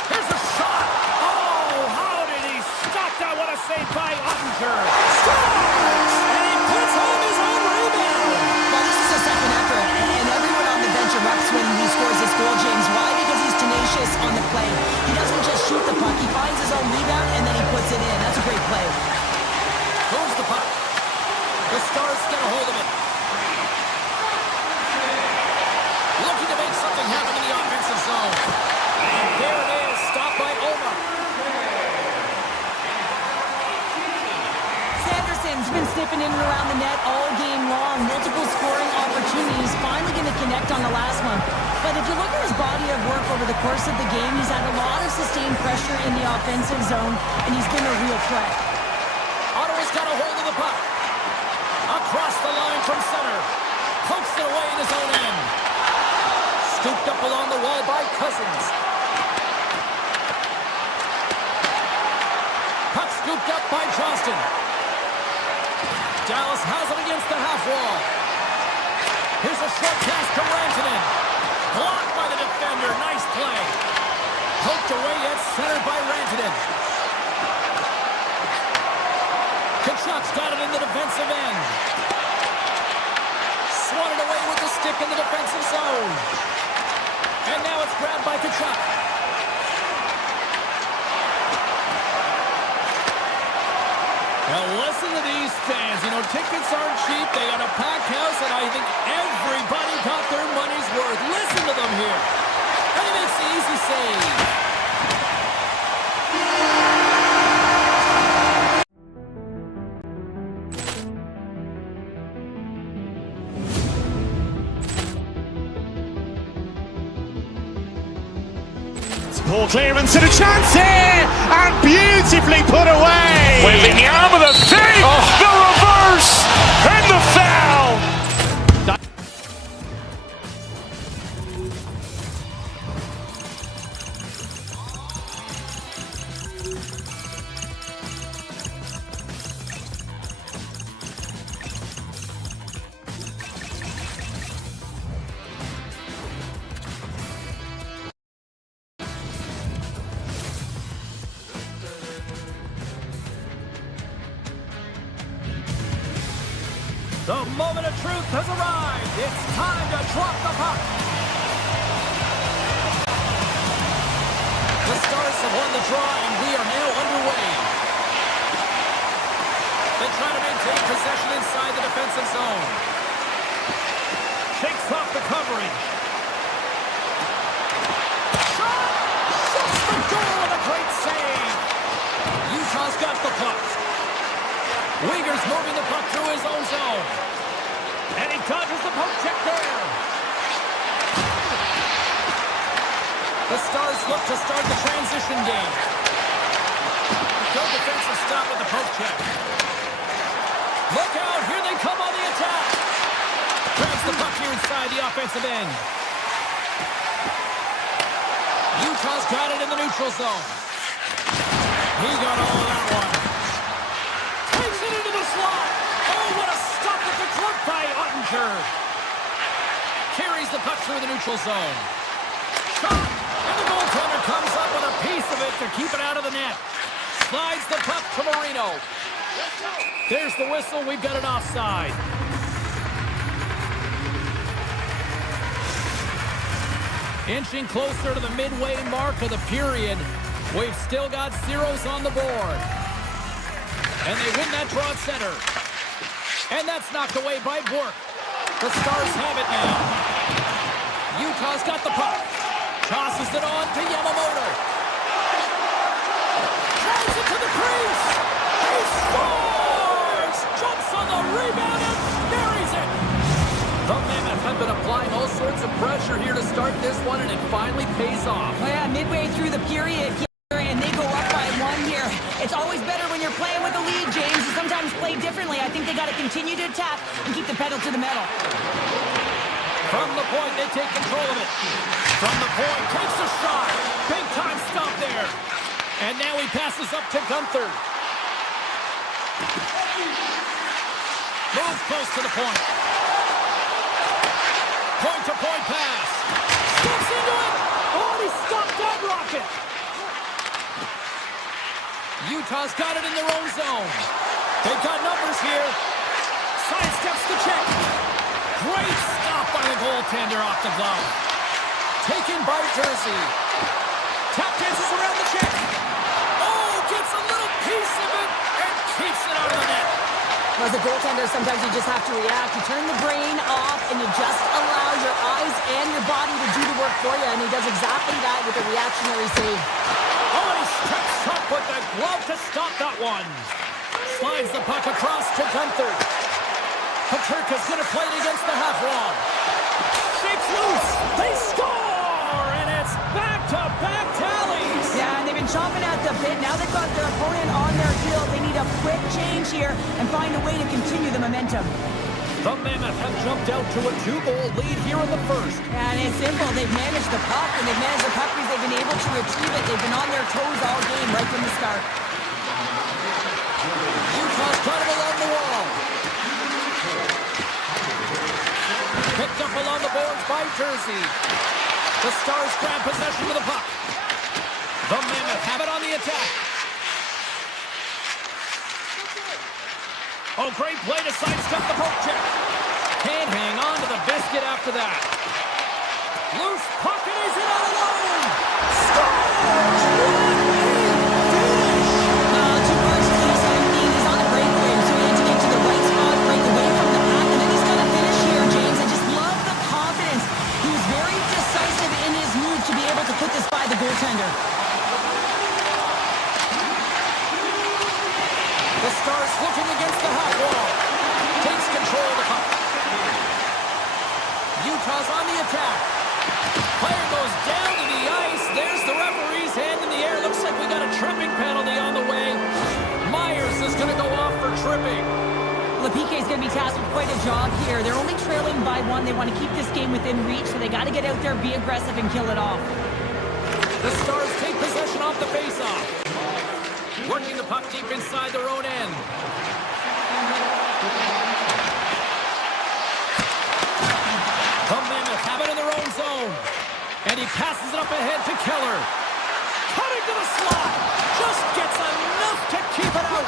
Here's a shot. Oh, how did he stop that? What a save by Ottinger. Scores! And he puts home his own rebound. Well, this is a second effort, and everyone on the bench erupts when he scores this goal, James. Why? Because he's tenacious on the play. He doesn't just shoot the puck. He finds his own rebound, and then he puts it in. That's a great play. Goes the puck. The Stars get a hold of it. Looking to make something happen in the offensive zone. And there it is. Stopped by Oma. Sanderson's been sniffing in and around the net all game long. Multiple scoring opportunities. Finally going to connect on the last one. But if you look at his body of work over the course of the game, he's had a lot of sustained pressure in the offensive zone, and he's been a real threat. Ottawa's got a hold of the puck. Across the line from center. Pokes it away in his own end. Scooped up along the wall by Cousins. Puck scooped up by Johnston. Dallas has it against the half wall. Here's a short pass to Rantanen. Blocked by the defender. Nice play. Poked away yet centered by Rantanen. Kachuk's got it in the defensive end. Swatted away with the stick in the defensive zone. And now it's grabbed by Kachuk. Now listen to these fans. You know, tickets aren't cheap. They got a packed house, and I think everybody got their money's worth. Listen to them here. And he makes the easy save. Poor clearance and a chance here, and beautifully put away. Waving the arm of the fake, the reverse, and the foul. The moment of truth has arrived. It's time to drop the puck. The Stars have won the draw, and we are now underway. They try to maintain possession inside the defensive zone. Shakes off the coverage. Shot! Shuts the door with a great save. Utah's got the puck. Uyghur's moving the puck through his own zone. And he dodges the poke check there. The Stars look to start the transition game. Good defensive stop with the poke check. Look out, here they come on the attack. Grabs the puck here inside the offensive end. Utah's got it in the neutral zone. He got all of that one. Oh, what a stop at the glove by Ottinger. Carries the puck through the neutral zone. Shot! And the goaltender comes up with a piece of it to keep it out of the net. Slides the puck to Marino. There's the whistle. We've got an offside. Inching closer to the midway mark of the period. We've still got zeros on the board. And they win that draw at center. And that's knocked away by Bork. The Stars have it now. Utah's got the puck. Tosses it on to Yamamoto. Drives it to the crease. He scores! Jumps on the rebound and buries it. The Mammoth have been applying all sorts of pressure here to start this one, and it finally pays off. Well, yeah, midway through the period here, and they go up by one here. It's always better when you're playing with a lead, James. You sometimes play differently. I think they got to continue to attack and keep the pedal to the metal. From the point, they take control of it. From the point, takes a shot. Big time stop there. And now he passes up to Gunther. Moves close to the point. Point-to-point pass. Steps into it. Oh, he stopped that rocket. Utah's got it in their own zone. They've got numbers here. Sidesteps the check. Great stop by the goaltender off the glove. Taken by Jersey. Tap dances around the check. Oh, gets a little piece of it and keeps it out of the net. As a goaltender, sometimes you just have to react. You turn the brain off and you just allow your eyes and your body to do the work for you. And he does exactly that with a reactionary save. Oh, he steps up with the glove to stop that one. Slides the puck across to Gunther. Paterka's going to play it against the half wall. Shakes loose. They score! And it's back-to-back tallies. Yeah, and they've been chomping at the bit. Now they've got their opponent on their heel. They need a quick change here and find a way to continue the momentum. The Mammoth have jumped out to a 2-goal lead here in the first. And it's simple. They've managed the puck, and they've managed the puck because they've been able to retrieve it. They've been on their toes all game right from the start. Utah's got it along the wall. Picked up along the boards by Jersey. The Stars grab possession of the puck. The Mammoth have it on the attack. Oh, great play to sidestep the poke check. Can't hang on to the biscuit after that. Loose puck and he's in all alone. Scores! Too much to this. I mean, he's on a breakaway, so he had to get to the right spot, break away from the pack, and then he's got to finish here, James. I just love the confidence. He was very decisive in his move to be able to put this by the goaltender. The Stars looking against the half wall. Takes control of the puck. Utah's on the attack. Player goes down to the ice. There's the referee's hand in the air. Looks like we got a tripping penalty on the way. Myers is going to go off for tripping. Well, the PK is going to be tasked with quite a job here. They're only trailing by one. They want to keep this game within reach, so they got to get out there, be aggressive, and kill it off. The Stars take possession off the faceoff. Working the puck deep inside their own end. The Mammoth have it in their own zone. And he passes it up ahead to Keller. Cutting to the slot. Just gets enough to keep it out.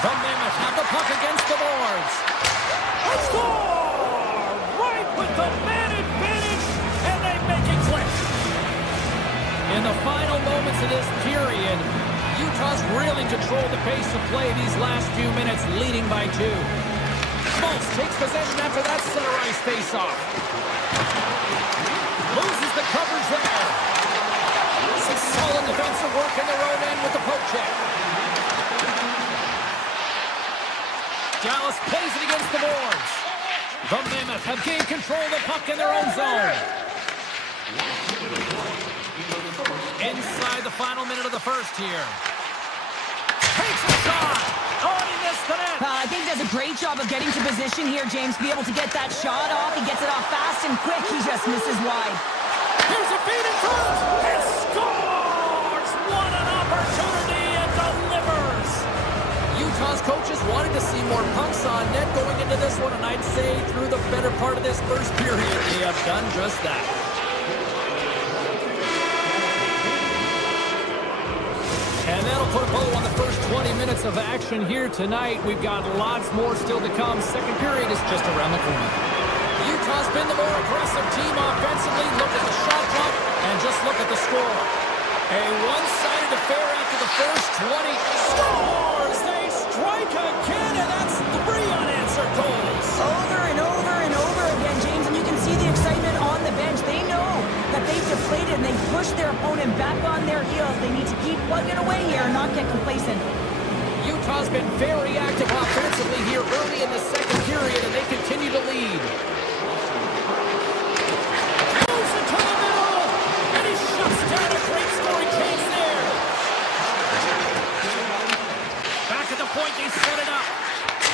The Mammoth have the puck against the boards. A score! Right with the man advantage. And they make it click. In the final moments of this period, Utah's really controlled the pace of play these last few minutes, leading by 2. Schmaltz takes possession after that center ice faceoff. Loses the coverage there. Some solid defensive work in their own end with the poke check. Dallas plays it against the boards. The Mammoth have gained control of the puck in their own zone. Inside the final minute of the first here. Takes a shot. Oh, he missed the net. I think he does a great job of getting to position here, James, to be able to get that shot off. He gets it off fast and quick. He just misses wide. Here's a feed in front. It scores! What an opportunity and delivers. Utah's coaches wanted to see more pucks on net going into this one, and I'd say through the better part of this first period, they have done just that. And that'll put a bow on the first 20 minutes of action here tonight. We've got lots more still to come. Second period is just around the corner. Utah's been the more aggressive team offensively. Look at the shot clock and just look at the score. A one-sided affair after the first 20. Scores! They strike again, and that's 3 unanswered goals. Over and over and over again, James, and you can see the excitement on the bench. They know that they've deflated and they've pushed their opponent back on their heels. They need to keep plugging away here and not get complacent. Utah's been very active offensively here early in the second period, and they continue to lead. Moves into the middle, and he shuts down a great scoring chance there. Back at the point, they set it up.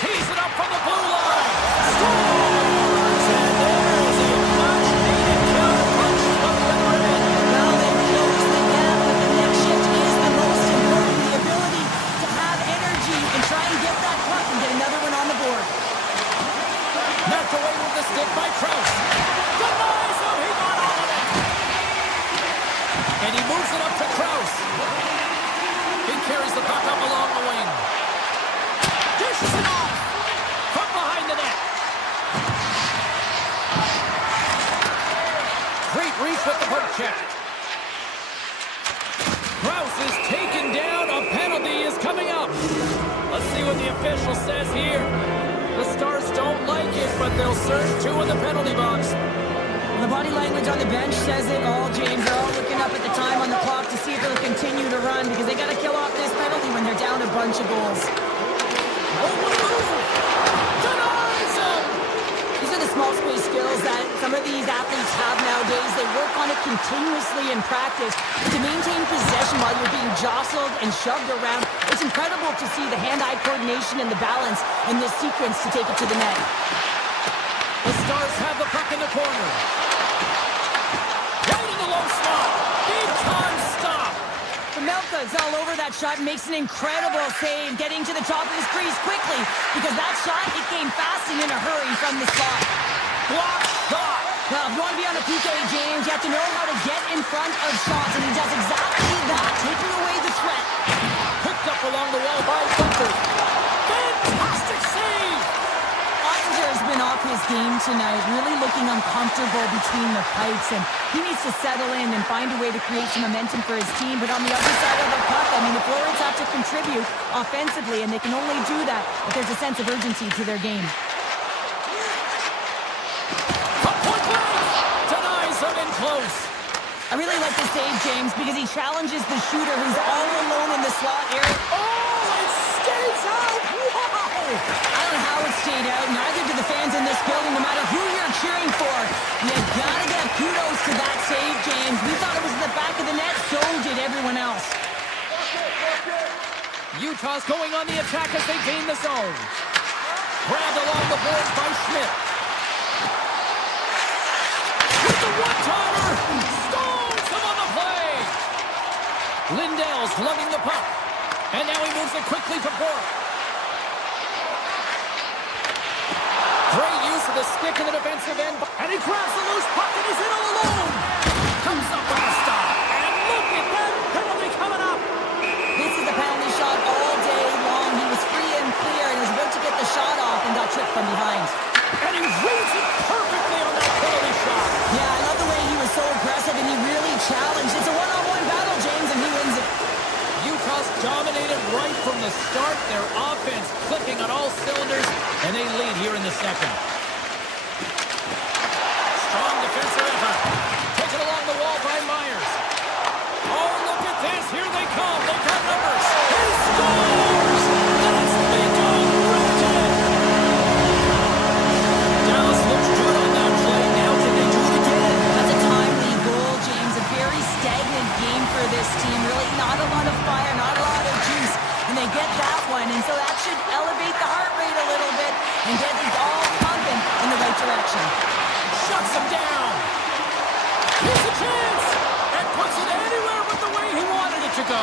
Tees it up from the blue line. Scores! And there's a much-needed counter-punch from the other end. Now they've closed the gap, but the next shift is the most important. The ability to have energy and try and get that puck and get another one on the board. Knocked away with the stick by Krause. Denies him, he got all of it. And he moves it up to Krause. He carries the puck up along the wing. Dishes it off from behind the net. Great reach with the poke check. Krause is taken down. A penalty is coming up. Let's see what the official says here. The Stars don't like it, but they'll serve 2 in the penalty box. The body language on the bench says it all, James. They're all looking up at the time on the clock to see if they'll continue to run because they got to kill off this penalty when they're down a bunch of goals. Oh, what a move! Denies him! These are the small space skills that some of these athletes have nowadays. They work on it continuously in practice to maintain possession while you're being jostled and shoved around. It's incredible to see the hand-eye coordination and the balance in this sequence to take it to the net. The Stars have the puck in the corner. Right in the low slot. Big time stop. Melka's all over that shot and makes an incredible save, getting to the top of his crease quickly because that shot, it came fast and in a hurry from the spot. Block shot. Well, if you want to be on a PK, James, you have to know how to get in front of shots, and he does exactly that, taking away the threat. Picked up along the wall by Bunker. Fantastic save. Ottinger's been off his game tonight, really looking uncomfortable between the pipes, and he needs to settle in and find a way to create some momentum for his team. But on the other side of the puck, I mean, the forwards have to contribute offensively, and they can only do that if there's a sense of urgency to their game. Point blank. Denies him in close. I really like the save, James, because he challenges the shooter who's all alone in the slot area. Oh, it stays out. Wow. I don't know how it stayed out. Neither do the fans in this building, no matter who you're cheering for. You gotta get kudos to that save, James. We thought it was in the back of the net, so did everyone else. Utah's going on the attack as they gain the zone. Grabbed along the boards by Schmidt. With the one-timer, stones him on the play. Lindell's lugging the puck. And now he moves it quickly to Bork. Great use of the stick in the defensive end. And he grabs the loose puck and he's in all alone. Comes up with a stop. And look at that penalty coming up. This is the penalty shot all day long. He was free and clear and was about to get the shot off and got tripped from behind. And he reads it perfectly on that penalty shot. Yeah, I love the way he was so aggressive and he really challenged. It's a one-on-one battle, James, and he wins it. Utah's dominated right from the start. Their offense clicking on all cylinders, and they lead here in the second. Strong defensive effort. Taken along the wall by Myers. Oh, look at this. Here they come. They've got numbers. He scores! That's Miko Rantanen. Dallas looks good on that play. Now can they do it again? That's a timely goal, James. A very stagnant game for this team. Really not a lot of fire, not a lot of juice. And they get that one. And so that should elevate the heart rate a little bit and get it all pumping in the right direction. Shuts him down. Here's a chance. And puts it anywhere but the way he wanted it to go.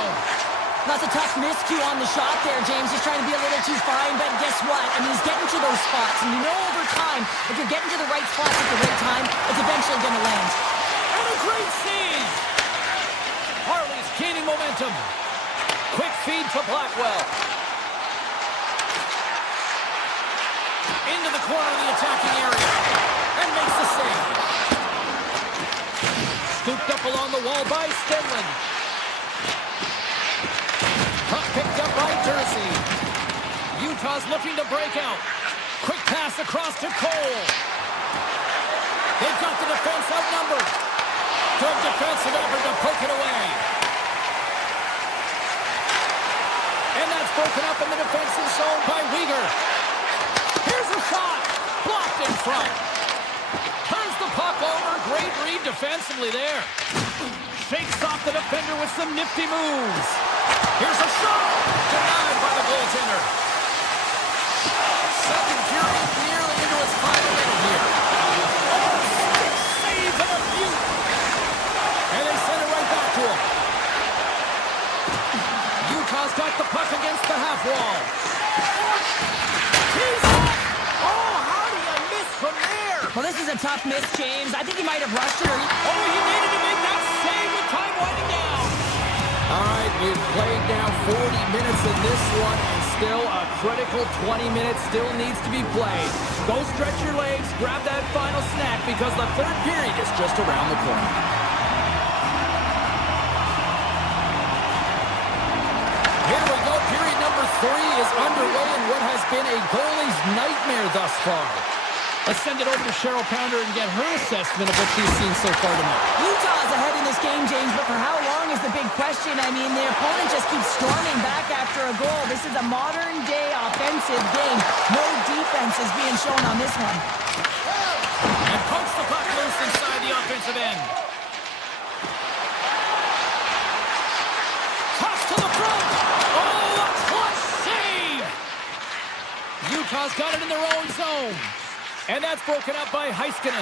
That's a tough miscue on the shot there, James. He's trying to be a little too fine, but guess what? I mean, he's getting to those spots. And you know over time, if you're getting to the right spots at the right time, it's eventually going to land. And a great save. Harley's gaining momentum. Quick feed to Blackwell. Into the corner of the attacking area. And makes the save. Scooped up along the wall by Stenlin. Puck picked up by Jersey. Utah's looking to break out. Quick pass across to Cole. They've got the defense outnumbered. Good defensive effort to poke it away. And that's broken up in the defensive zone by Weegar. Here's a shot. Blocked in front. Turns the puck over. Great read defensively there. Shakes off the defender with some nifty moves. Here's a shot. Denied by the goaltender. Second period nearly into its final minute here. Oh, stick save and a beaut. And they send it right back to him. Utah's got the puck against the half wall. He's up. Oh, how do you miss from there? Well, this is a tough miss, James. I think he might have rushed it or... Oh, he needed to make that save with time winding down. All right, we've played now 40 minutes in this one, and still a critical 20 minutes still needs to be played. Go stretch your legs, grab that final snack, because the third period is just around the corner. Here we go. Period number 3 is underway in what has been a goalie's nightmare thus far. Let's send it over to Cheryl Pounder and get her assessment of what she's seen so far tonight. Utah's ahead in this game, James, but for how long is the big question? I mean, their opponent just keeps storming back after a goal. This is a modern-day offensive game. No defense is being shown on this one. And pokes the puck loose inside the offensive end. Toss to the front. Oh, a clutch save. Utah's got it in their own zone. And that's broken up by Heiskanen.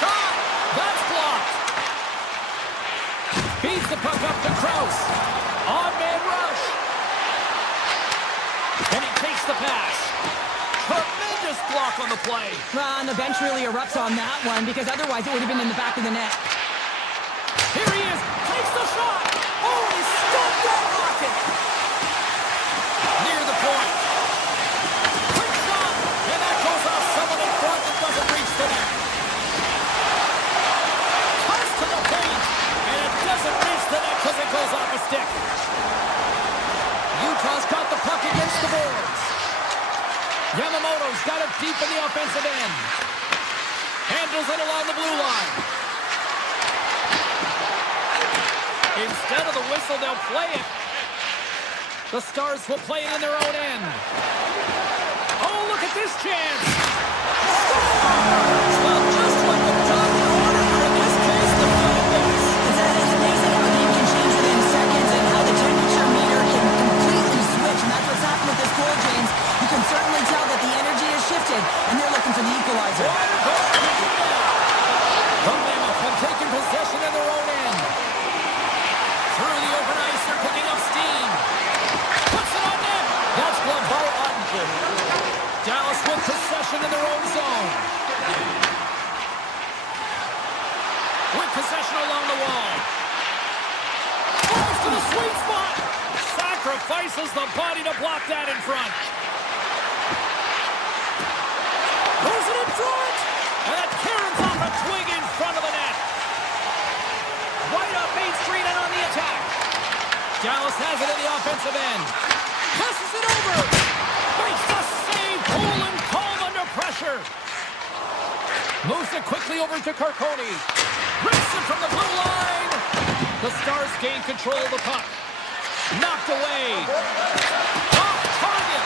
Shot! That's blocked. Feeds the puck up to Krause. On-man rush. And he takes the pass. Tremendous wrist block on the play. Well, and the bench really erupts on that one because otherwise it would have been in the back of the net. Here he is, takes the shot. Oh, he stopped that rocket. Near the point. Quick shot, and that goes off someone in front that doesn't reach the net. Pass to the paint, and it doesn't reach the net because it goes off a stick. Utah's got the puck against the boards. Yamamoto's got it deep in the offensive end. Handles it along the blue line. Instead of the whistle, they'll play it. The Stars will play it in their own end. Oh, look at this chance. Scores! Well, just like the top order, in this case, the fan base. It's amazing how a game can change within seconds and how the temperature meter can completely switch. And that's what's happened with this goal, James. You can certainly tell that the energy has shifted, and they're looking for the equalizer. The Mammoth have taken possession in their own end. Through the open ice, they're picking up steam. Puts it on net. That's gloved by Ottinger. Dallas with possession in their own zone. With possession along the wall. Falls to the sweet spot. Sacrifices the body to block that in front. Throws it in front. And that Karen's off a twig in front of the net. Right up Main Street and on the attack. Dallas has it in the offensive end. Passes it over. Makes the save. Cool and calm under pressure. Moves it quickly over to Carcone. Rips it from the blue line. The Stars gain control of the puck. Knocked away. Off target.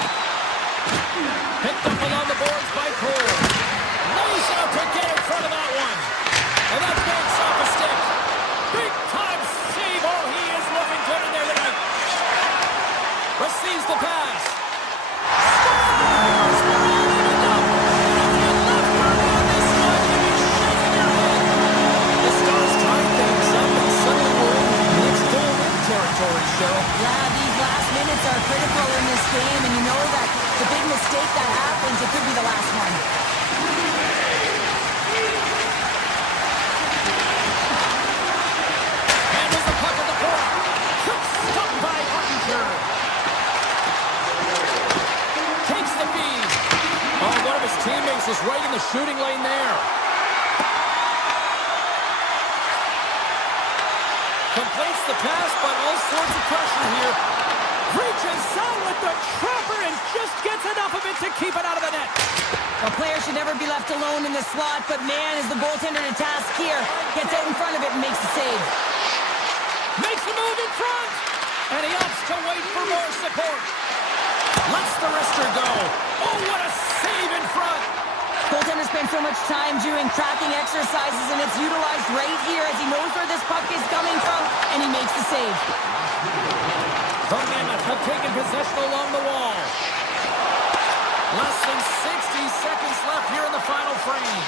Picked up along the boards by Cole. Nice out to get in front of that one. And that banks off a stick. Big time save. Oh, he is looking good in there tonight. Receives the pass. Scores! We're all evened up. And if you left early on this one, you'd be shaking your head. The Stars tied things up and suddenly we're in next goal in territory, Cheryl. Yeah, these last minutes are critical in this game, and you know that the big mistake that happens, it could be the last one. Handles the puck at the point. Quick stop by Ottinger. Takes the feed. Oh, one of his teammates is right in the shooting lane there. Completes the pass, but all sorts of pressure here. Reaches out with the trapper and just gets enough of it to keep it out of the net. A player should never be left alone in the slot, but man, is the goaltender to task here. Gets out in front of it and makes the save. Makes a move in front, and he opts to wait for more support. Lets the wrister go. Oh, what a save in front. Goaltender spends so much time doing tracking exercises, and it's utilized right here as he knows where this puck is coming from, and he makes the save. The Mammoth have taken possession along the wall. Less than 60 seconds left here in the final frame.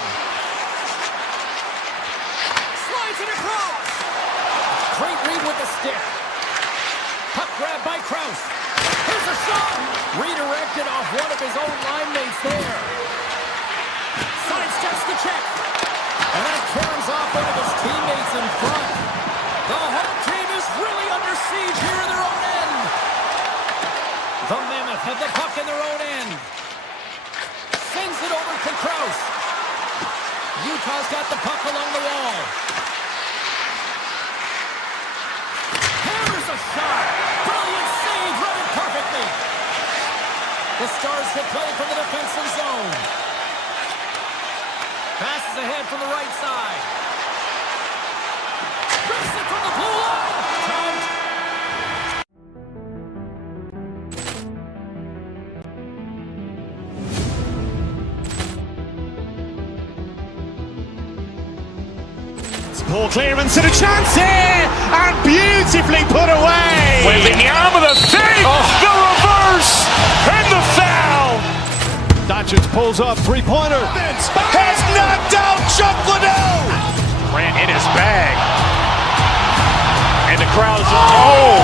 Slides it across. Great read with the stick. Puck grab by Krause. Here's a shot. Redirected off one of his own line mates there. Sidesteps the check. And that carries off one of his teammates in front. The home team is really under siege here in their own end. The Mammoth have the puck in their own end. Sends it over to Krause. Utah's got the puck along the wall. Hammers a shot. Brilliant save, read it perfectly. The Stars will play from the defensive zone. Passes ahead from the right side. Rips it from the blue line. Poor clearance and a chance here, and beautifully put away. With the arm of the save, the reverse, and the foul. Doncic pulls up, three-pointer. Has knocked out Chuck Liddell. Ran in his bag. And the crowd is, oh,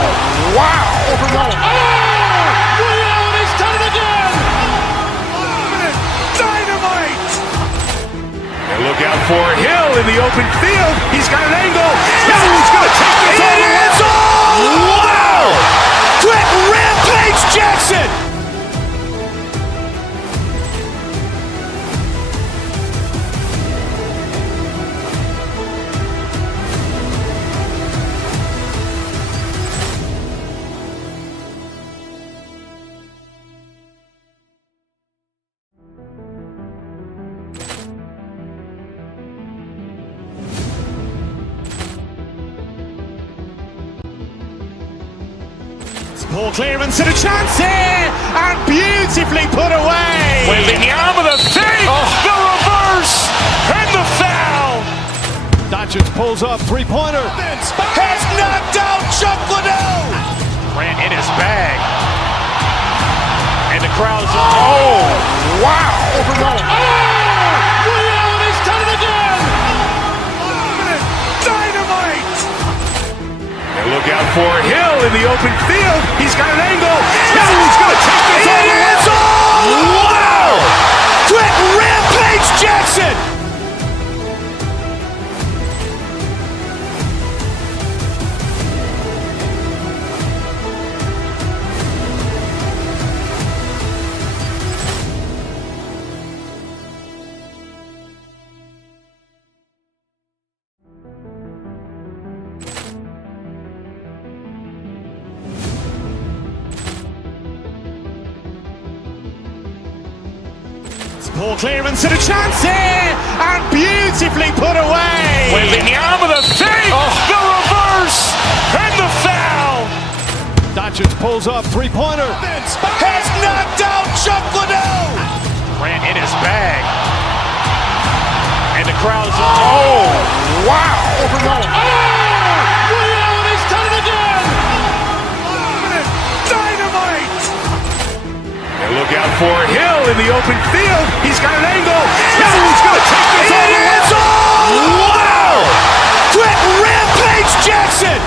wow. Oh, Rio, and he's done it again. for Hill in the open field. He's got an angle. He's going to take this all the way. Wow! Quick rampage Jackson! Poor clearance and a chance here, and beautifully put away. Waving the arm of the fake, the reverse, and the foul. Doncic pulls up, three-pointer. Has knocked out Chuck Liddell. Ran in his bag. And the crowd's, oh, wow. He's done it again. Dynamite. And look out for Hill in the open field. He's got an angle. He's going to take this all the way. Wow! Quick rampage Jackson. Poor clearance and a chance here, and beautifully put away. Waving the arm of the fake, the reverse, and the foul. Doncic pulls up, three-pointer. Has knocked out Chuck Liddell. Ran in his bag. And the crowd's, oh, wow. He's done it again. Dynamite. And look out for Hill in the open field. He's got an angle. He's going to take this all the way. Wow! Quick rampage Jackson.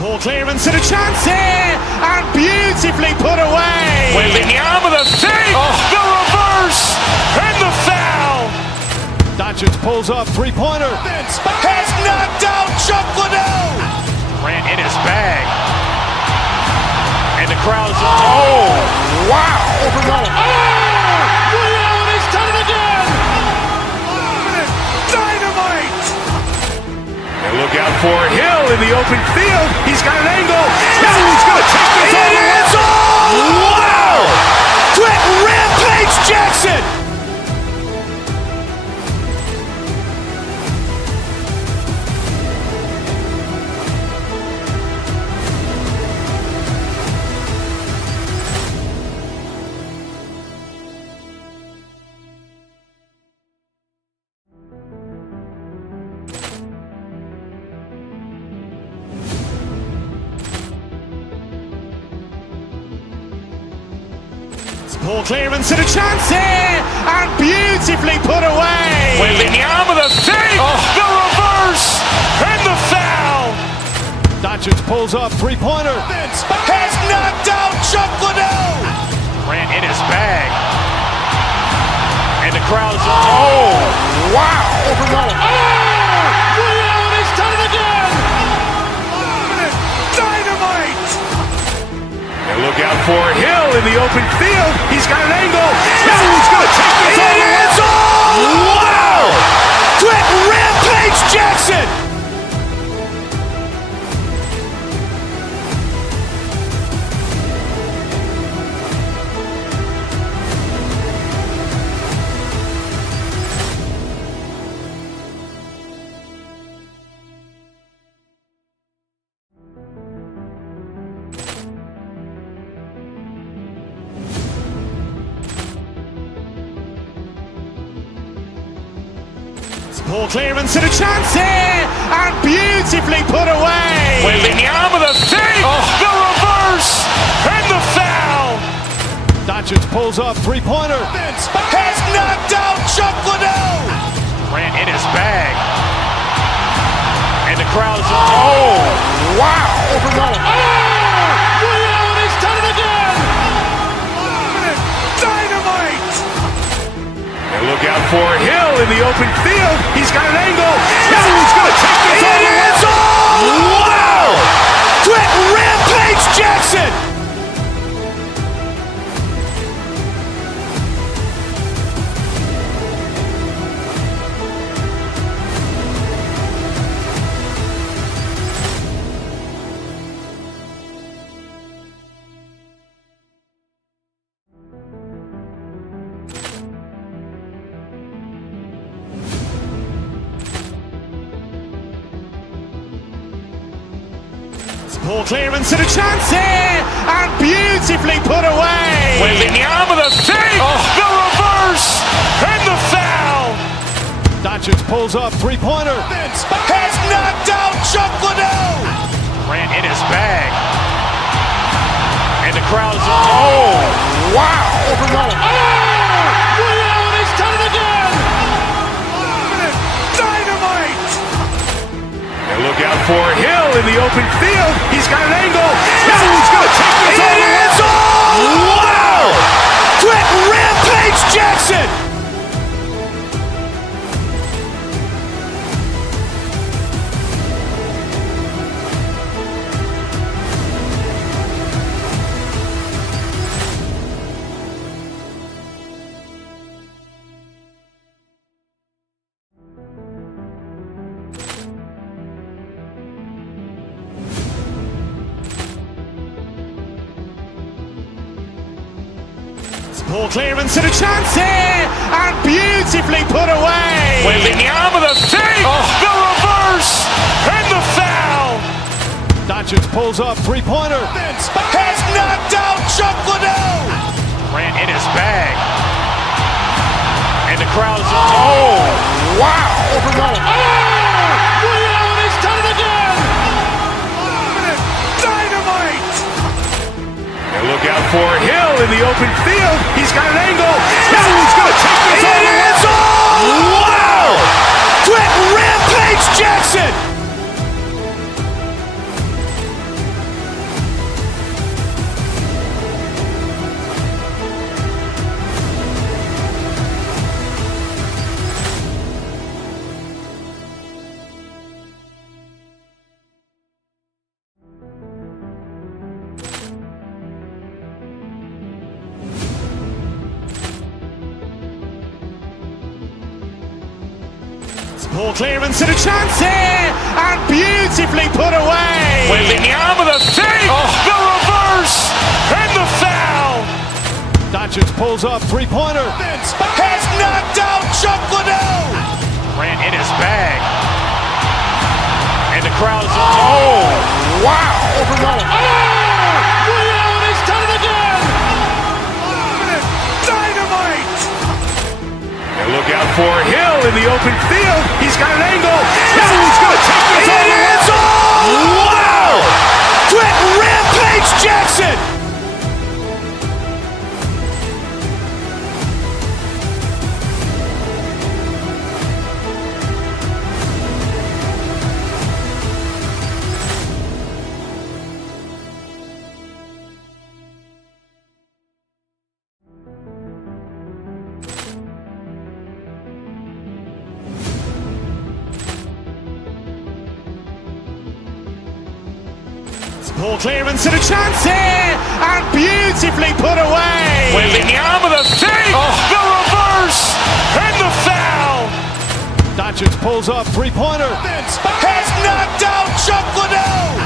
Poor clearance and a chance here, and beautifully put away. Waving the arm of the fake, the reverse, and the foul. Doncic pulls up, three-pointer. Has knocked out Chuck Liddell. Ran in his bag. And the crowd's, oh, wow. He's done it again. Dynamite. And look out for Hill in the open field. He's got an angle. He's going to take this all the way. Wow! Quick rampage Jackson. Poor clearance and a chance here, and beautifully put away. Waving the arm of the fake, the reverse, and the foul. Doncic pulls up, three-pointer. Has knocked out Chuck Liddell. Ran in his bag. And the crowd's, oh, wow. He's done it again. Dynamite. And look out for Hill in the open field. He's got an angle. He's going to take this all the way. Wow! Quick rampage Jackson. Ball clearance and a chance here, and beautifully put away. Wembanyama with a save, the reverse, and the foul. Doncic pulls up, three-pointer. Has knocked out Chuck Liddell. Grant in his bag. And the crowd is, oh, wow. Ray Allen has done it again. Dynamite. And look out for Hill in the open field. He's got an angle. Hill's going to take this all the way. Wow. Quick Rampage Jackson. Ball clearance and a chance here, and beautifully put away. Wembanyama with a save, the reverse, and the foul. Doncic pulls up, three-pointer. Has knocked out Chuck Liddell. Grant in his bag. And the crowd is, oh, wow. Ray Allen has done it again. Dynamite. And look out for Hill in the open field. He's got an angle. Hill's going to take this all the way. Wow. Quick Rampage Jackson. Ball clearance and a chance here, and beautifully put away. Wembanyama with a save, the reverse, and the foul. Doncic pulls up, three-pointer. Has knocked out Chuck Liddell. Grant in his bag. And the crowd is, oh, wow. Ray Allen has done it again. Dynamite. And look out for Hill in the open field. He's got an angle. Hill's going to take this all the way. Wow. Quick Rampage Jackson. Ball clearance and a chance here, and beautifully put away. Wembanyama with a save, the reverse, and the foul. Doncic pulls up, three-pointer. Has knocked out Chuck Liddell. Grant in his bag. And the crowd is, oh, wow. Ray Allen has done it again. Dynamite. And look out for Hill in the open field. He's got an angle. Hill's going to take this all the way. Wow. Quick Rampage Jackson. Ball clearance and a chance here, and beautifully put away. Wembanyama with a save, the reverse, and the foul. Doncic pulls up, three-pointer. Has knocked out Chuck Liddell.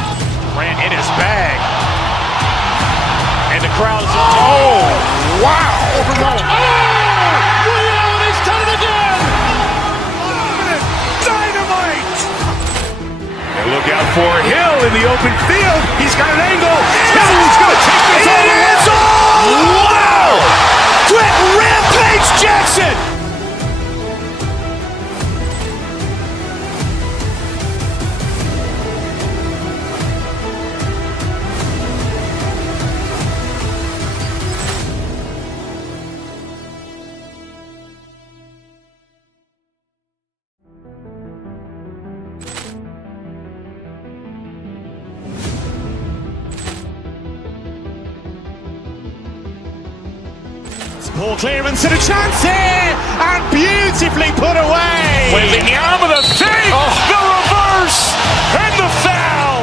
Grant in his bag. And the crowd is, oh, wow. Ray Allen has done it again. Dynamite. And look out for Hill in the open field. He's got an angle. Hill's going to take this all the way. Wow. Quick Rampage Jackson. Ball clearance and a chance here, and beautifully put away. With the arm of the save, the reverse, and the foul.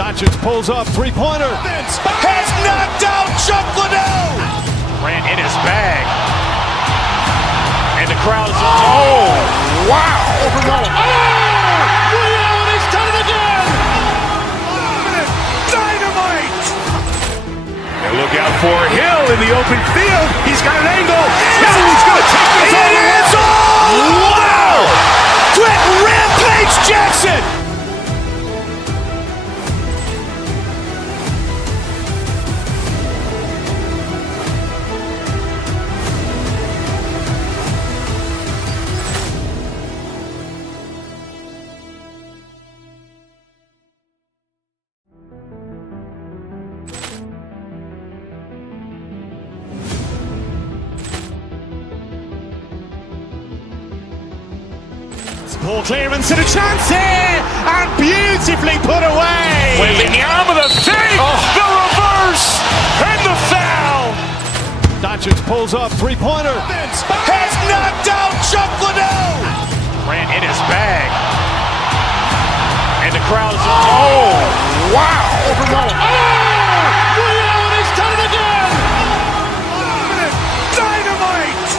Doncic pulls up, three-pointer. Has knocked out Chuck Liddell. Ran in his bag. And the crowd is, oh, wow. He's done it again. Dynamite. And look out for Hill in the open field. He's got an angle. He's going to take this all the way. Wow. Quick Rampage Jackson. Ball clearance and a chance here, and beautifully put away. With the arm of the save, the reverse, and the foul. Doncic pulls up, three-pointer. Has knocked out Chuck Liddell. Ran in his bag. And the crowd is, oh, wow. He's done it again. Dynamite.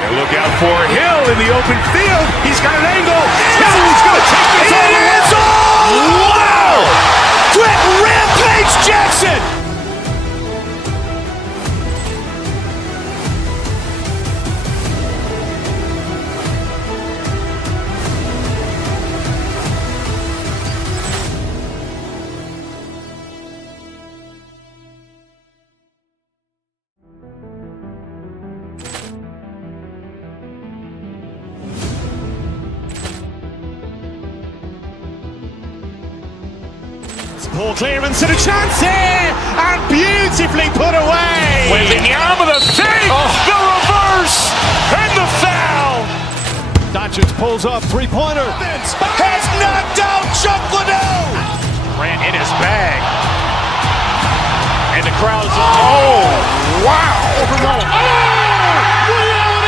And look out for Hill in the open field. He's got an angle. He's going to take this all the way. Wow. Quick Rampage Jackson. Ball clearance and a chance here, and beautifully put away. With the arm of the save, the reverse, and the foul. Doncic pulls up, three-pointer. Has knocked out Chuck Liddell. Ran in his bag. And the crowd is, oh, wow.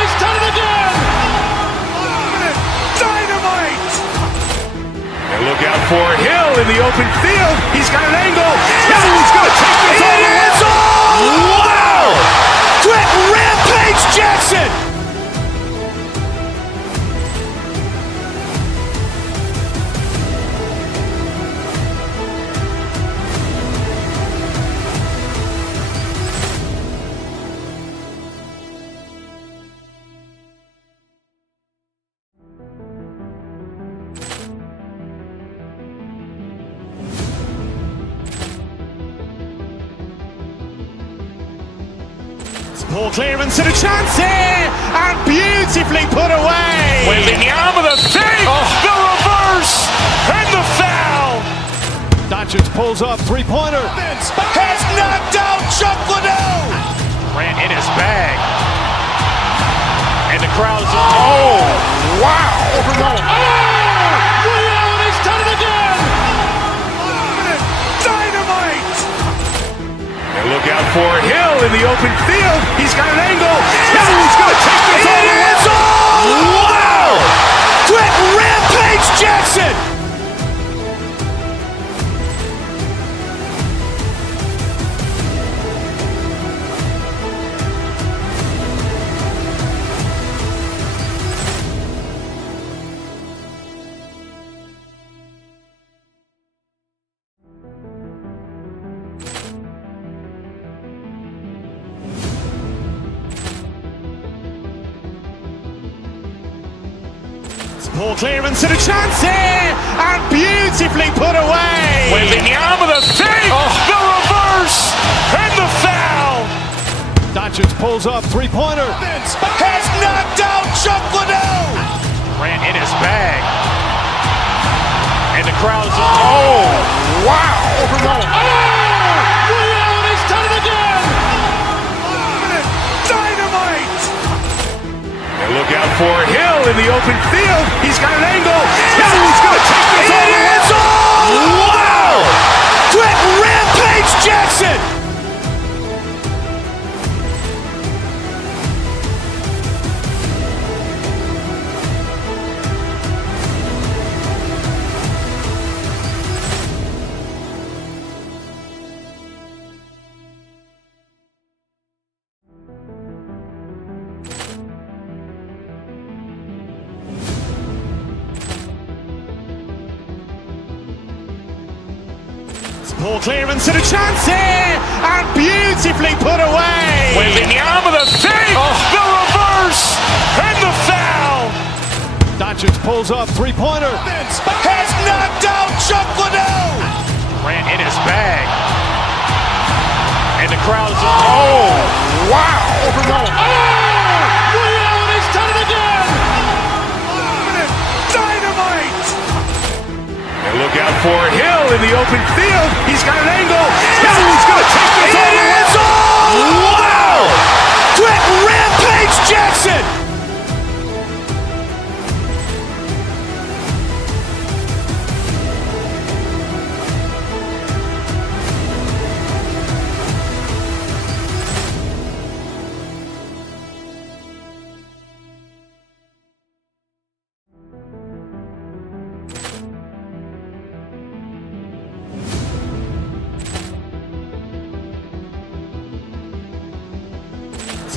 He's done it again. Dynamite. And look out for Hill in the open field. He's got an angle. He's going to take this all the way. Wow. Quick Rampage Jackson. Ball clearance and a chance here, and beautifully put away. With the arm of the save, the reverse, and the foul. Doncic pulls up, three-pointer. Has knocked out Chuck Liddell. Ran in his bag. And the crowd is, oh, wow. He's done it again. Dynamite. And look out for Hill in the open field. He's got an angle. He's going to take this all the way. Wow. Quick Rampage Jackson. Ball clearance and a chance here, and beautifully put away. With the arm of the save, the reverse, and the foul. Doncic pulls up, three-pointer. Has knocked out Chuck Liddell. Ran in his bag. And the crowd is, oh, wow. He's done it again. Dynamite. And look out for Hill in the open field. He's got an angle. He's going to take this all the way. Wow. Quick Rampage Jackson. Ball clearance and a chance here, and beautifully put away. Waving the arm of the save, the reverse, and the foul. Doncic pulls up, three-pointer. Has knocked out Chuck Liddell. Ran in his bag. And the crowd is, oh, wow. Ray Allen has done it again. Dynamite. And look out for Hill in the open field. He's got an angle. Hill's going to take this all the way. Wow. Quick Rampage Jackson.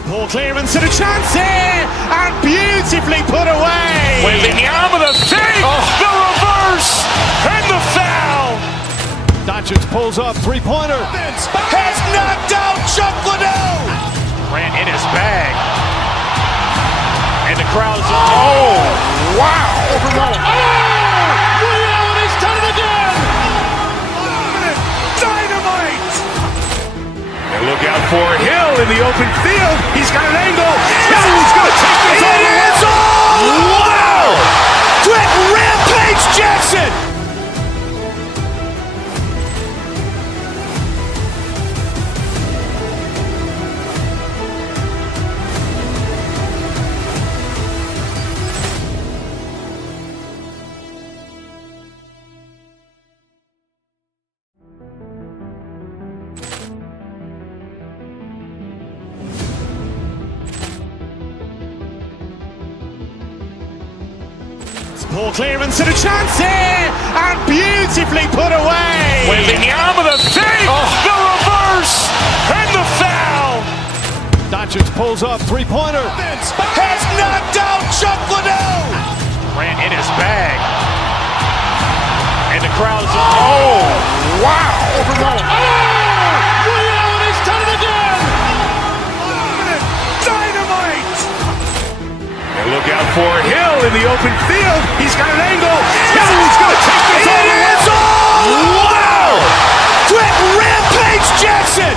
Ball clearance and a chance here, and beautifully put away. Waving the arm of the save, the reverse, and the foul. Doncic pulls up, three-pointer. Has knocked out Chuck Liddell. Ran in his bag. And the crowd is, oh, wow. Ray Allen has done it again. Dynamite. And look out for Hill in the open field. He's got an angle. Hill's going to take this all the way. Wow. Quick Rampage Jackson. Ball clearance and a chance here, and beautifully put away. Waving the arm of the save, the reverse, and the foul. Doncic pulls up, three-pointer. Has knocked out Chuck Liddell. Ran in his bag. And the crowd is, oh, wow. Ray Allen has done it again. Dynamite. And look out for Hill in the open field. He's got an angle. Hill's going to take this all the way. Wow. Quick Rampage Jackson.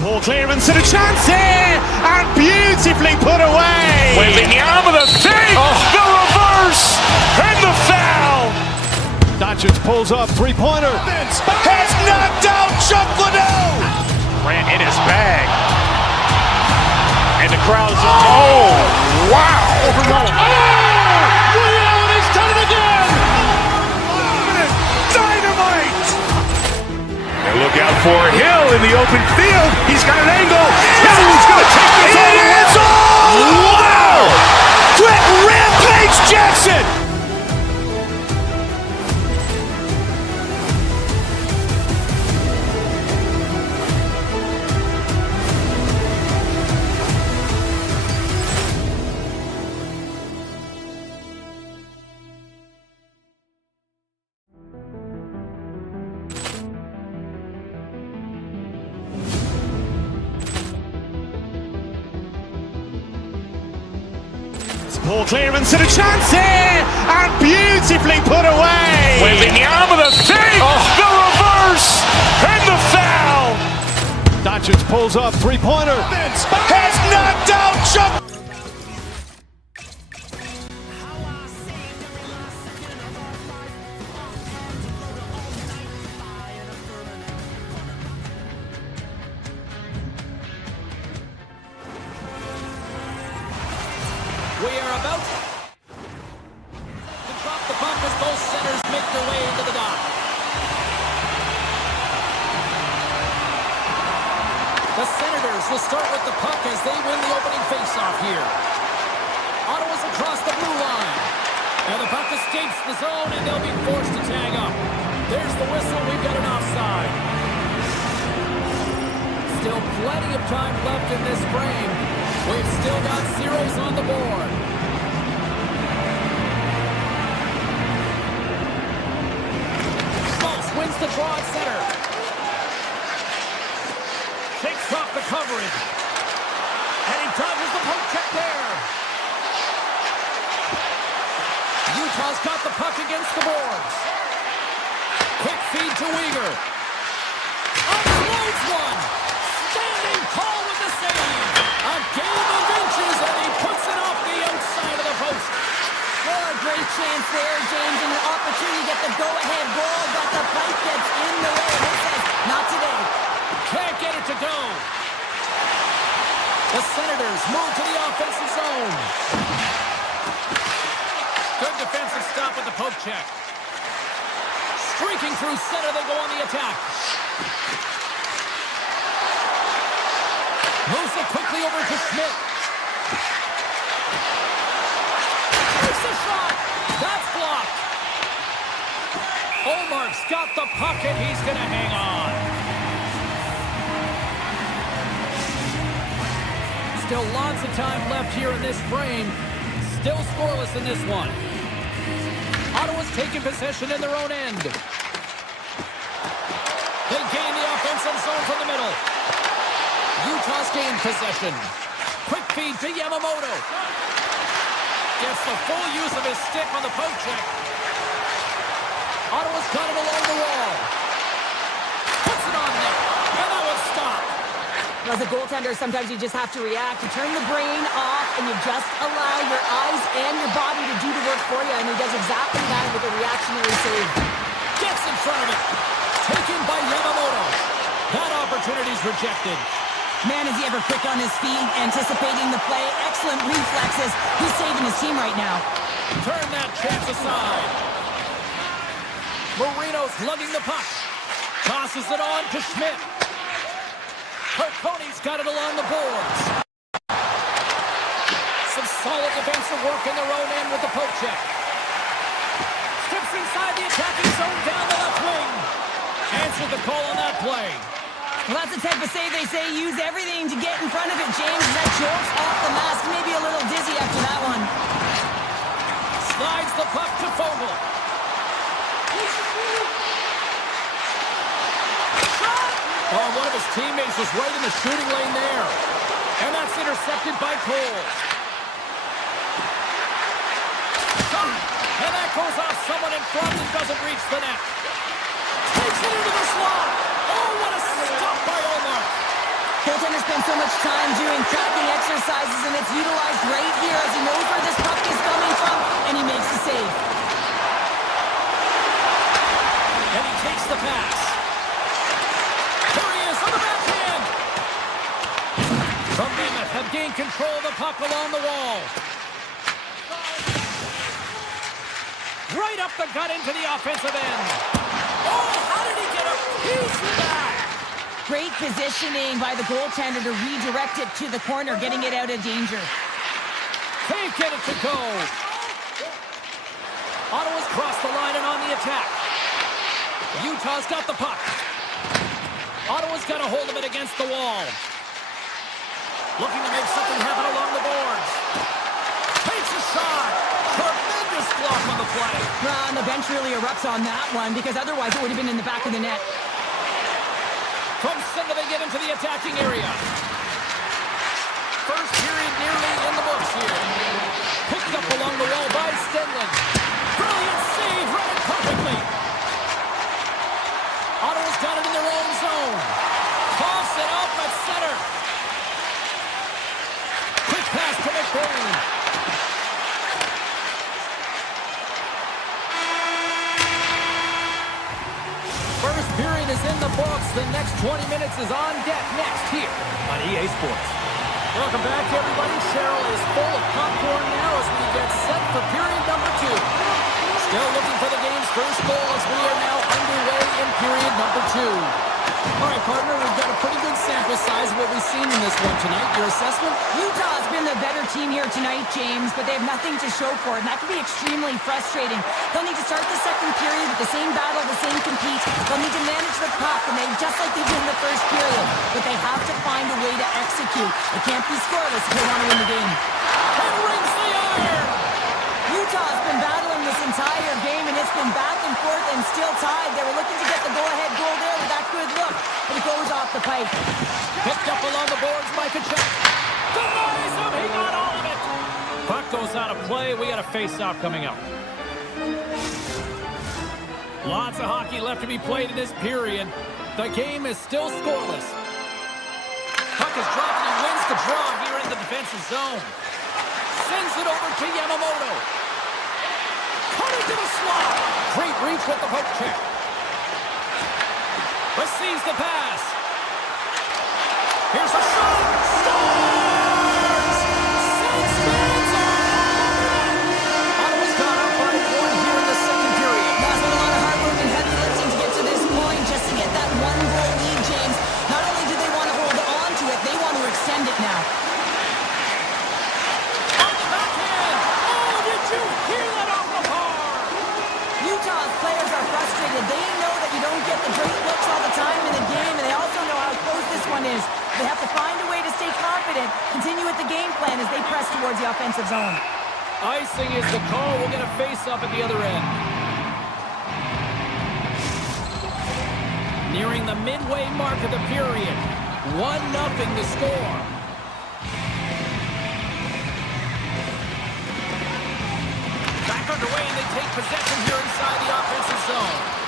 Ball clearance and a chance here, and beautifully put away. Waving the arm of the save, the reverse, and the foul. Doncic pulls up, three-pointer. Has knocked out Chuck Liddell. Ran in his bag. And the crowd is, oh, wow. Ray Allen has done it again. Dynamite. And look out for Hill in the open field. He's got an angle. Hill's going to take this all the way. Wow. Quick Rampage Jackson. Ball clearance and a chance here, and beautifully put away. Waving the arm of the save, the reverse, and the foul. Doncic pulls up, three-pointer. Has knocked out Chuck. We are about to drop the puck as both centers make their way into the dock. The Senators will start with the puck as they win the opening faceoff here. Ottawa's across the blue line. And the puck escapes the zone, and they'll be forced to tag up. There's the whistle. We've got an offside. Still plenty of time left in this frame. We've still got zeros on the board. Schmaltz wins the draw at center. Takes off the coverage. And he dodges the poke check there. Utah's got the puck against the boards. Quick feed to Weegar. Unloads one. Standing tall with the save. A game of inches, and he puts it off the outside of the post. Oh, a great chance there, James, and an opportunity to get the go-ahead goal, but the pipe gets in the way. He says, not today. Can't get it to go. The Senators move to the offensive zone. Good defensive stop with the poke check. Streaking through center, they go on the attack. Moves it quickly over to Schmidt. Takes a shot. That's blocked. Olmark's got the puck, and he's going to hang on. Still lots of time left here in this frame. Still scoreless in this one. Ottawa's taking possession in their own end. They gain the offensive zone from the middle. Utah's gained possession. Quick feed to Yamamoto. Gets the full use of his stick on the poke check. Ottawa's got it along the wall. Puts it on net. And that was stopped. As a goaltender, sometimes you just have to react. You turn the brain off, and you just allow your eyes and your body to do the work for you, and he does exactly that with a reactionary save. Gets in front of it. Taken by Yamamoto. That opportunity's rejected. Man, is he ever quick on his feet, anticipating the play. Excellent reflexes. He's saving his team right now. Turn that chance aside. Marino's lugging the puck. Tosses it on to Schmidt. Perconi's got it along the boards. Some solid defensive work in their own end with the poke check. Steps inside the attacking zone down the left wing. Answered the call on that play. Well, that's the type of save they say use everything to get in front of it, James. That jolts off the mask, maybe a little dizzy after that one. Slides the puck to Fogle. Oh, one of his teammates was right in the shooting lane there. And that's intercepted by Cole. And that goes off someone in front and doesn't reach the net. Takes it into the slot. Oh, what a stop by Omar. Goaltenders spend so much time doing tracking exercises, and it's utilized right here as he knows where this puck is coming from, and he makes the save. And he takes the pass. There he is on the backhand. From Mammoth have gained control of the puck along the wall. Right up the gut into the offensive end. Oh, how did he get a piece of that? Great positioning by the goaltender to redirect it to the corner, getting it out of danger. Can't get it to go. Ottawa's crossed the line and on the attack. Utah's got the puck. Ottawa's got a hold of it against the wall. Looking to make something happen along the boards. Takes a shot. Tremendous block on the play. And the bench really erupts on that one, because otherwise it would have been in the back of the net. From center they get into the attacking area. First period nearly in the books here. Picked up along the wall by Stenlund. Brilliant save, read it perfectly. Ottawa's got it in their own zone. Toss it up at center. Quick pass to McBain. First period is in the books. The next 20 minutes is on deck next here on EA Sports. Welcome back, everybody. Cheryl is full of popcorn now as we get set for period number 2. Still looking for the game's first goal as we are now underway in period number 2. All right, partner, we've got a pretty good sample size of what we've seen in this one tonight. Your assessment? Utah's been the better team here tonight, James, but they have nothing to show for it, and that can be extremely frustrating. They'll need to start the second period with the same battle, the same compete. They'll need to manage the puck, and just like they did in the first period, but they have to find a way to execute. It can't be scoreless if they want to win the game. And rings the iron! Utah's been battling this entire game, and it's been back and forth and still tied. They were looking to get the go-ahead goal there with that good look, but it goes off the pipe. Picked up along the boards by Kachuk. Denies him! He got all of it! Puck goes out of play. We got a face-off coming up. Lots of hockey left to be played in this period. The game is still scoreless. Puck is dropped and he wins the draw here in the defensive zone. Sends it over to Yamamoto. Cut into the slot. Great reach with the poke check. Receives the pass. Here's a shot. Scores! Six minutes on! Ottawa's gone up by one here in the second period. That's been a lot of hard work and heavy lifting to get to this point just to get that one-goal lead, James. Not only do they want to hold on to it, they want to extend it now. On the backhand! Oh, did you hear that off the bar? Utah's players are frustrated. They know that you don't get the great looks all the time in the game, and they also know how close this one is. They have to find a way to stay confident, continue with the game plan as they press towards the offensive zone. Icing is the call. We'll get a face-up at the other end. Nearing the midway mark of the period. 1-0 to score. Back underway, and they take possession here inside the offensive zone.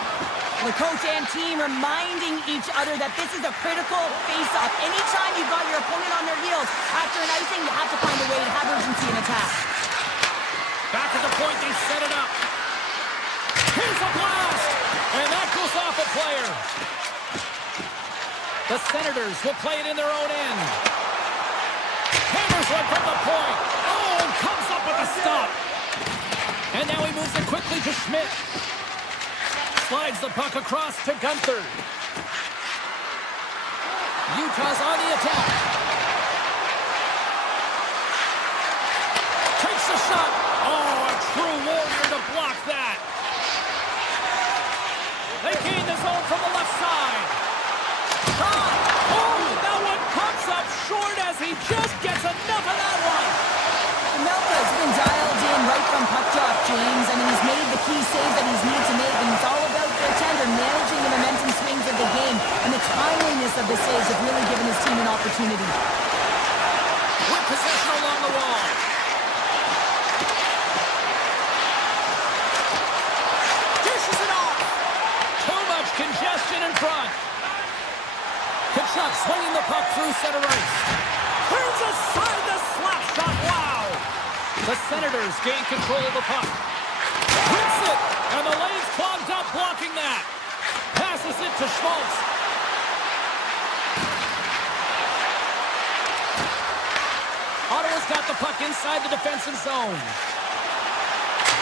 The coach and team reminding each other that this is a critical face-off. Anytime you've got your opponent on their heels after an icing, you have to find a way to have urgency in attack. Back at the point, they set it up. Here's a blast! And that goes off a player. The Senators will play it in their own end. Hammers one from the point. Oh, and comes up with a stop. And now he moves it quickly to Schmidt. Slides the puck across to Gunther. Utah's on the attack. Takes a shot. Oh, a true warrior to block that. They gain the zone from the left side. Shot. Oh, that one comes up short as he just gets enough of that one. Melka's been dialed in right from puck drop, James. I mean, he's made the key saves that he's needed to make, and it's all about the tender, managing the momentum swings of the game, and the timeliness of the saves have really given his team an opportunity. With possession along the wall. Dishes it off. Too much congestion in front. Kachuk swinging the puck through center ice. Turns aside the slap shot. Wow. The Senators gain control of the puck. Hits it, and the lane's clogged up blocking that. Passes it to Schmaltz. Ottawa's got the puck inside the defensive zone.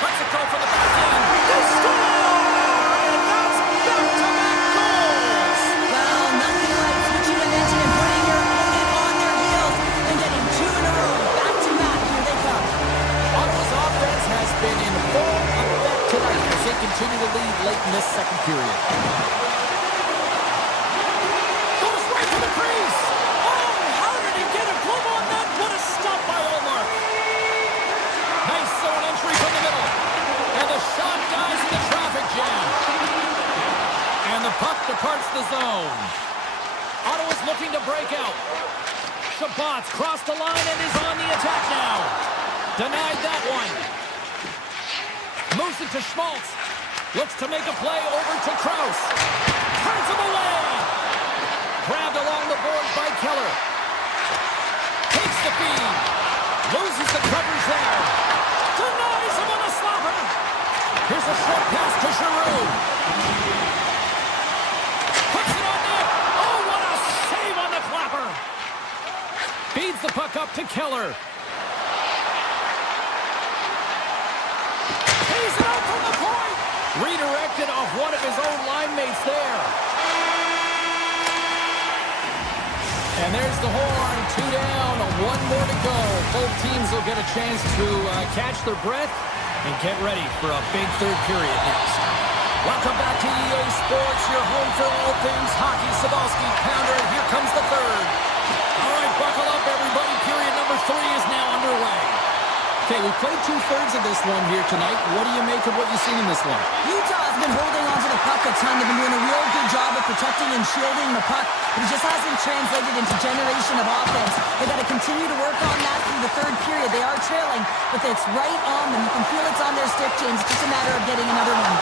Lets it go for the back end. They score! And that's back-to-back goals! Well, nothing like switching momentum and putting your opponent on their heels and getting two in a row. Back-to-back, here they come. Ottawa's offense has been in full effect tonight as they continue to lead late in this second period. Goes right to the crease! Oh, how did he get a glove on that? What a stop by Omar! Nice zone entry from the middle. And the shot dies in the traffic jam. And the puck departs the zone. Ottawa's looking to break out. Shabbat's crossed the line and is on the attack now. Denied that one. Moves it to Schmaltz. Looks to make a play over to Kraus. Turns him away. Grabbed along the boards by Keller. Takes the feed. Loses the coverage there. Denies him on a slapper. Here's a short pass to Giroux. Puts it on net. Oh, what a save on the clapper. Feeds the puck up to Keller. He's it out from the point. Redirected off one of his own line mates there. And there's the horn. 2 down, 1 more to go. Both teams will get a chance to catch their breath and get ready for a big third period next. Welcome back to EA Sports, your home for all things hockey. Sabalski, Pounder, and here comes the third. All right, buckle up, everybody. Period number 3 is now underway. Okay, we played 2/3 of this one here tonight. What do you make of what you've seen in this one? Utah has been holding onto the puck a ton. They've been doing a real good job of protecting and shielding the puck, but it just hasn't translated into generation of offense. They've got to continue to work on that through the third period. They are trailing, but it's right on them. You can feel it's on their stick, James. It's just a matter of getting another one.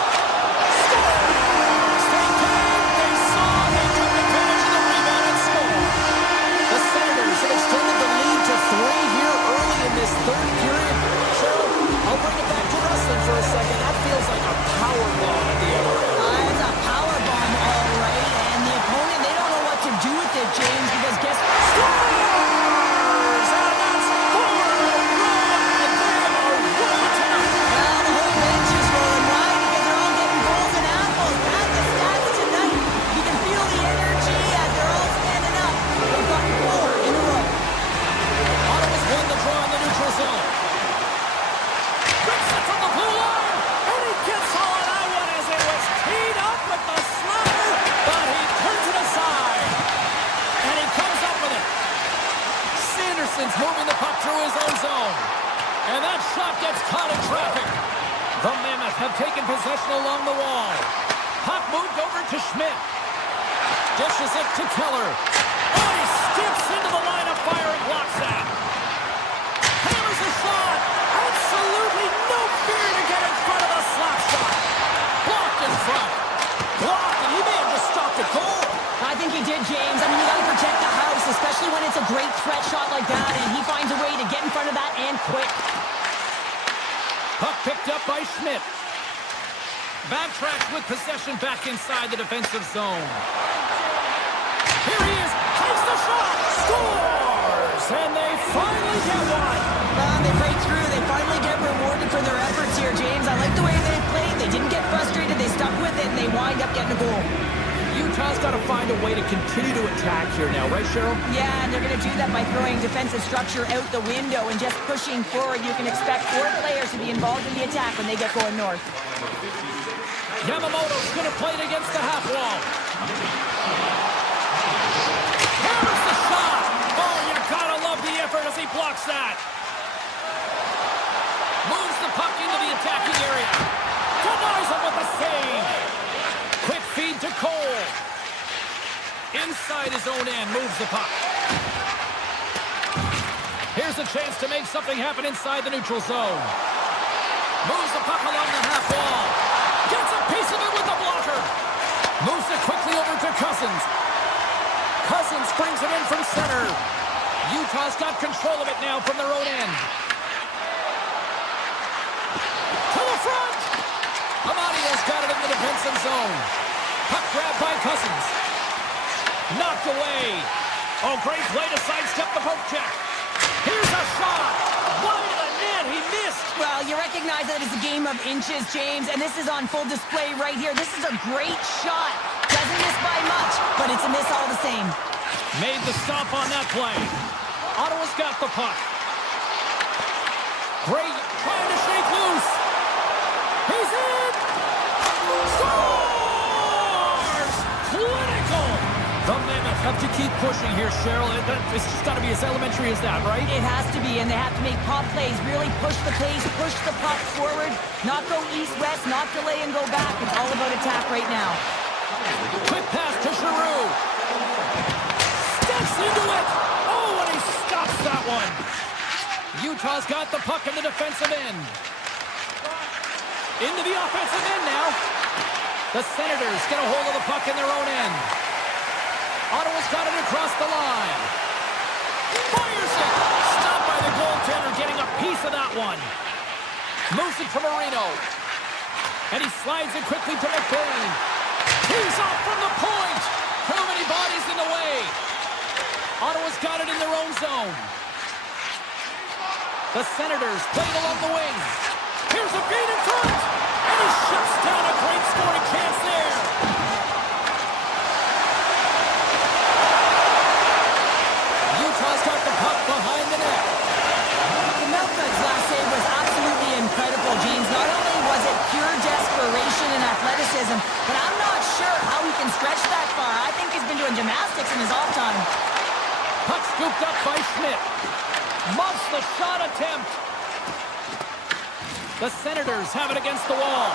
This third period, Cheryl, I'll bring it back to wrestling for a second. That feels like a power bomb at the other end. It's a power bomb, all right. And the opponent, they don't know what to do with it, James, because guess what? Scores! And that's 4 in a row, and they are rolling tonight. Well, the whole bench is rolling. Why? Because they're all getting goals and apples. That's the stats tonight. You can feel the energy as they're all standing up. They've gotten 4 in a row. Ottawa's won the draw in the neutral zone. Gets it from the blue line, and he gets all of that one as it was teed up with the slaughter, but he turns it aside, and he comes up with it. Sanderson's moving the puck through his own zone, and that shot gets caught in traffic. The Mammoth have taken possession along the wall. Puck moved over to Schmidt. Dishes it to Keller. Oh, he skips into the line of fire and blocks that. Hammers a shot. Absolutely no fear to get in front of the slap shot. Blocked in front. Blocked, and he may have just stopped a goal. I think he did, James. I mean, you got to protect the house, especially when it's a great threat shot like that, and he finds a way to get in front of that and quick. Puck picked up by Schmidt. Backtracks with possession back inside the defensive zone. Here he is. Takes the shot. Scores! And they finally get one. They break through. They finally get rewarded for their efforts here, James. I like the way they played. They didn't get frustrated. They stuck with it, and they wind up getting a goal. Utah's got to find a way to continue to attack here now, right, Cheryl? Yeah, and they're going to do that by throwing defensive structure out the window and just pushing forward. You can expect 4 players to be involved in the attack when they get going north. Yamamoto's going to play it against the half wall. Hammers the shot. Oh, you gotta love the effort as he blocks that. Moves the puck into the attacking area. Denies him with the save. Quick feed to Cole. Inside his own end, moves the puck. Here's a chance to make something happen inside the neutral zone. Moves the puck along the half wall. Gets a piece of it with the blocker. Moves it quickly over to Cousins. Cousins brings it in from center. Utah's got control of it now from their own end. To the front. Amadia's got it in the defensive zone. Puck grabbed by Cousins. Knocked away. Oh, great play to sidestep the poke check. Here's a shot. Wide of the net. He missed. Well, you recognize that it's a game of inches, James, and this is on full display right here. This is a great shot. Doesn't miss by much, but it's a miss all the same. Made the stop on that play. Ottawa's got the puck. Great trying to shake loose. He's in. Scores! Clinical. The Mammoth have to keep pushing here, Cheryl. It's just got to be as elementary as that, right? It has to be, and they have to make pop plays, really push the pace, push the puck forward, not go east-west, not delay and go back. It's all about attack right now. Quick pass to Giroux. Steps into it. Oh, and he stops that one. Utah's got the puck in the defensive end. Into the offensive end now. The Senators get a hold of the puck in their own end. Ottawa's got it across the line. Fires it. Stopped by the goaltender, getting a piece of that one. Moves it to Marino. And he slides it quickly to McBain. He's off from the point. Too many bodies in the way. Ottawa's got it in their own zone. The Senators playing along the wing. Here's a feed in front. And he shuts down a great scoring chance there. scooped up by Schmidt. Muffs the shot attempt. The Senators have it against the wall.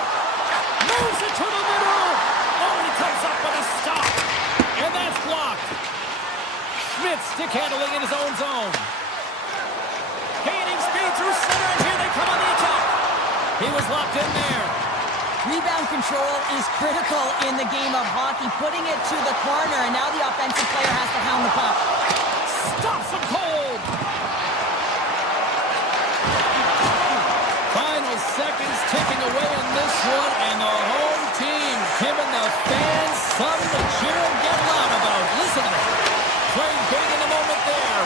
Moves it to the middle. Oh, he comes up with a stop. And that's blocked. Schmidt stick handling in his own zone. Gaining speed through center, and here they come on the attack. He was locked in there. Rebound control is critical in the game of hockey. Putting it to the corner, and now the offensive player has to hound the puck. Stops him cold. Final seconds ticking away on this one, and the home team giving the fans something to cheer and get loud about. Listen to them. Playing big in the moment there.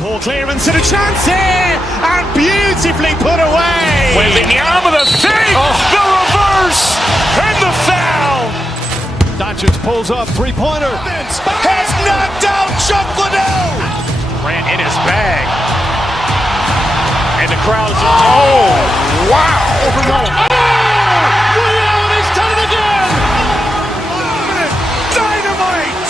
Poor clearance and a chance here, and beautifully put away. Wembanyama with a fake, the reverse, and the foul. Doncic pulls up, three-pointer. Has knocked out Chuck Liddell. Ran in his bag. And the crowd's, oh, wow. He's done it again. Dynamite.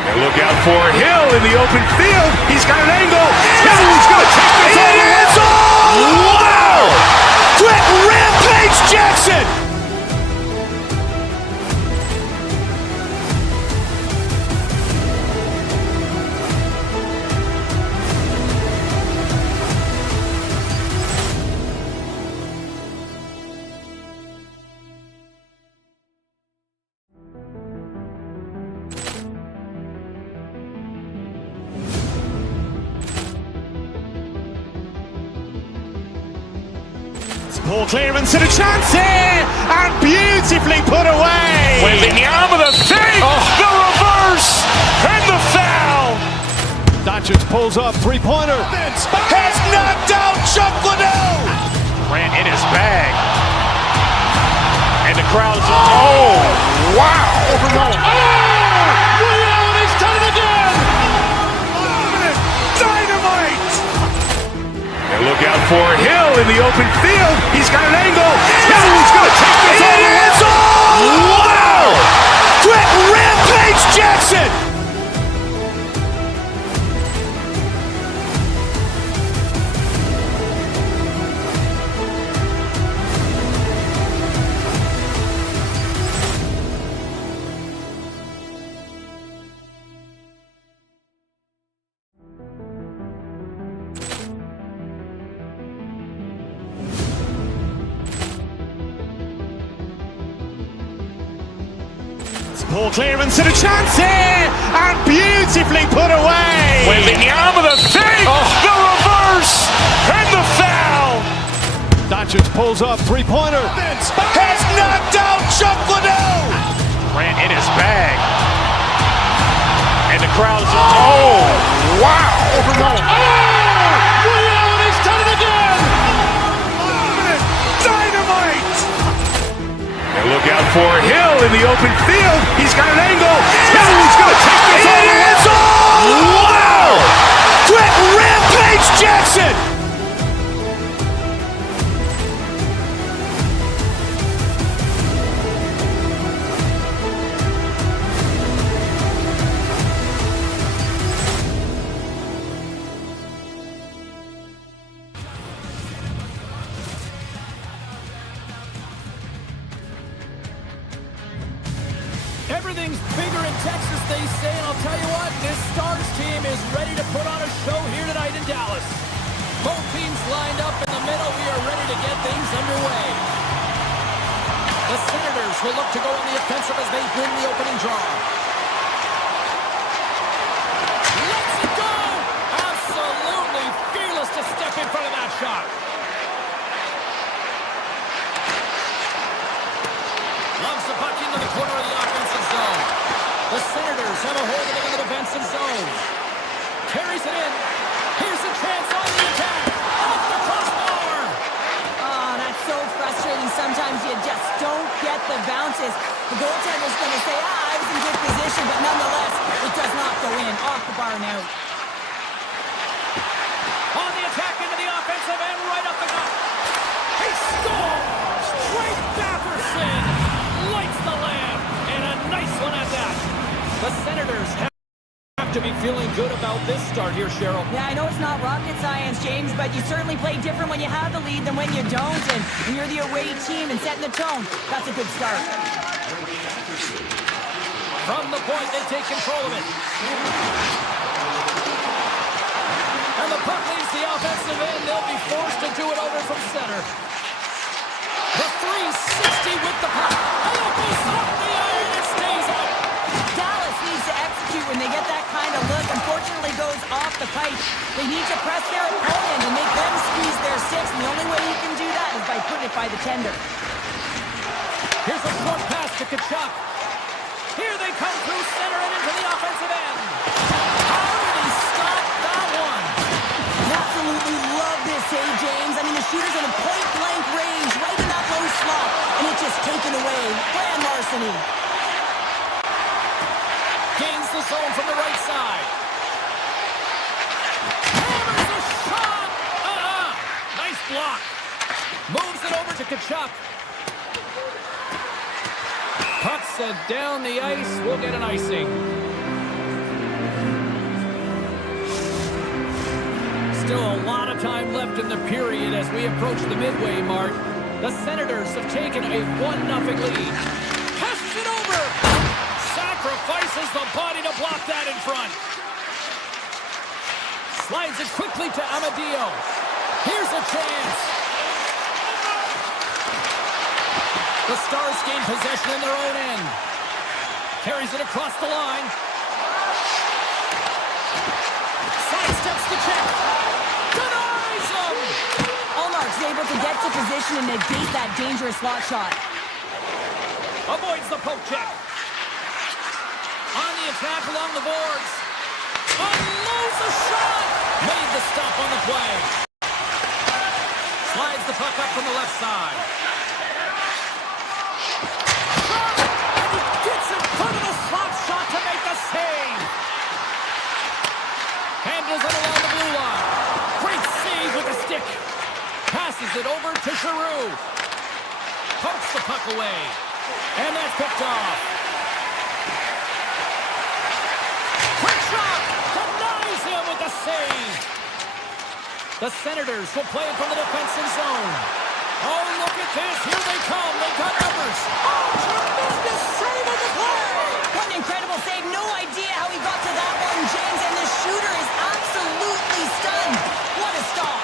And look out for Hill in the open field. He's got an angle. He's going to take this all the way. Wow. Quick rampage Jackson. Poor clearance and a chance here, and beautifully put away. Wembanyama with a fake, the reverse, and the foul. Doncic pulls up, three-pointer. Has knocked out Chuck Liddell. Ran in his bag. And the crowd's, oh, wow. He's done it again. Dynamite. And look out for Hill in the open field. He's got an angle. He's going to take this all the way. Wow. Quick rampage Jackson. Poor clearance and a chance here, and beautifully put away. Wembanyama with a fake, the reverse, and the foul. Doncic pulls up, three-pointer. Has knocked out Chuck Liddell. Ran in his bag. And the crowd's, oh, wow. He's done it again. Dynamite. And look out for Hill in the open field. He's got an angle. He's going to take this all the way. Wow. Quick rampage Jackson. Everything's bigger in Texas, they say, and I'll tell you what, this Stars team is ready to put on a show here tonight in Dallas. Both teams lined up in the middle. We are ready to get things underway. The Senators will look to go on the offensive as they win the opening draw. Let's it go! Absolutely fearless to step in front of that shot. Loves the puck into the corner of the offensive zone. The Senators have a hold of it in the defensive zone. Carries it in. Here's a chance on the attack. Off the crossbar. Oh, that's so frustrating. Sometimes you just don't get the bounces. The goaltender's going to say, I was in good position, but nonetheless, it does not go in. Off the bar and out. On the attack into the offensive end, right up the gut. He scores! Drake Batherson lights the lamp, and a nice one at that. The Senators have to be feeling good about this start here, Cheryl. Yeah, I know it's not rocket science, James, but you certainly play different when you have the lead than when you don't. And when you're the away team and setting the tone, that's a good start. From the point, they take control of it. And the puck leaves the offensive end. They'll be forced to do it over from center. The 360 with the puck. Oh, it goes off the iron and stays out. Dallas needs to execute when they get that kind of look. Unfortunately, goes off the pipe. They need to press their opponent and make them squeeze their sticks. And the only way you can do that is by putting it by the tender. Here's a short pass to Tkachuk. Here they come through center and into the offensive end. How did he stop that one? Absolutely love this save, James. I mean, the shooter's in a point-blank range, right in that low slot, and it's just taken away. Grand larceny. Gains the zone from the right side. Hammers a shot! Nice block. Moves it over to Tkachuk. Puck set down the ice. We'll get an icing. Still a lot of time left in the period as we approach the midway mark. The Senators have taken a 1-0 lead. Passes it over! Sacrifices the body to block that in front. Slides it quickly to Amadio. Here's a chance. The Stars gain possession in their own end. Carries it across the line. Sidesteps the check. Denies him! Allmark's able to get to position and negate that dangerous slot shot. Avoids the poke check. On the attack along the boards. Unloads the shot! Made the stop on the play. Slides the puck up from the left side. And he gets in front of the slot shot to make the save. Handles it along the blue line. Great save with the stick. Passes it over to Giroux. Pokes the puck away. And that's picked off. Quick shot! Denies him with the save. The Senators will play it from the defensive zone. Oh, look at this. Here they come. They got numbers. Oh, tremendous save on the play. What an incredible save. No idea how he got to that one, James. And the shooter is absolutely stunned. What a stop.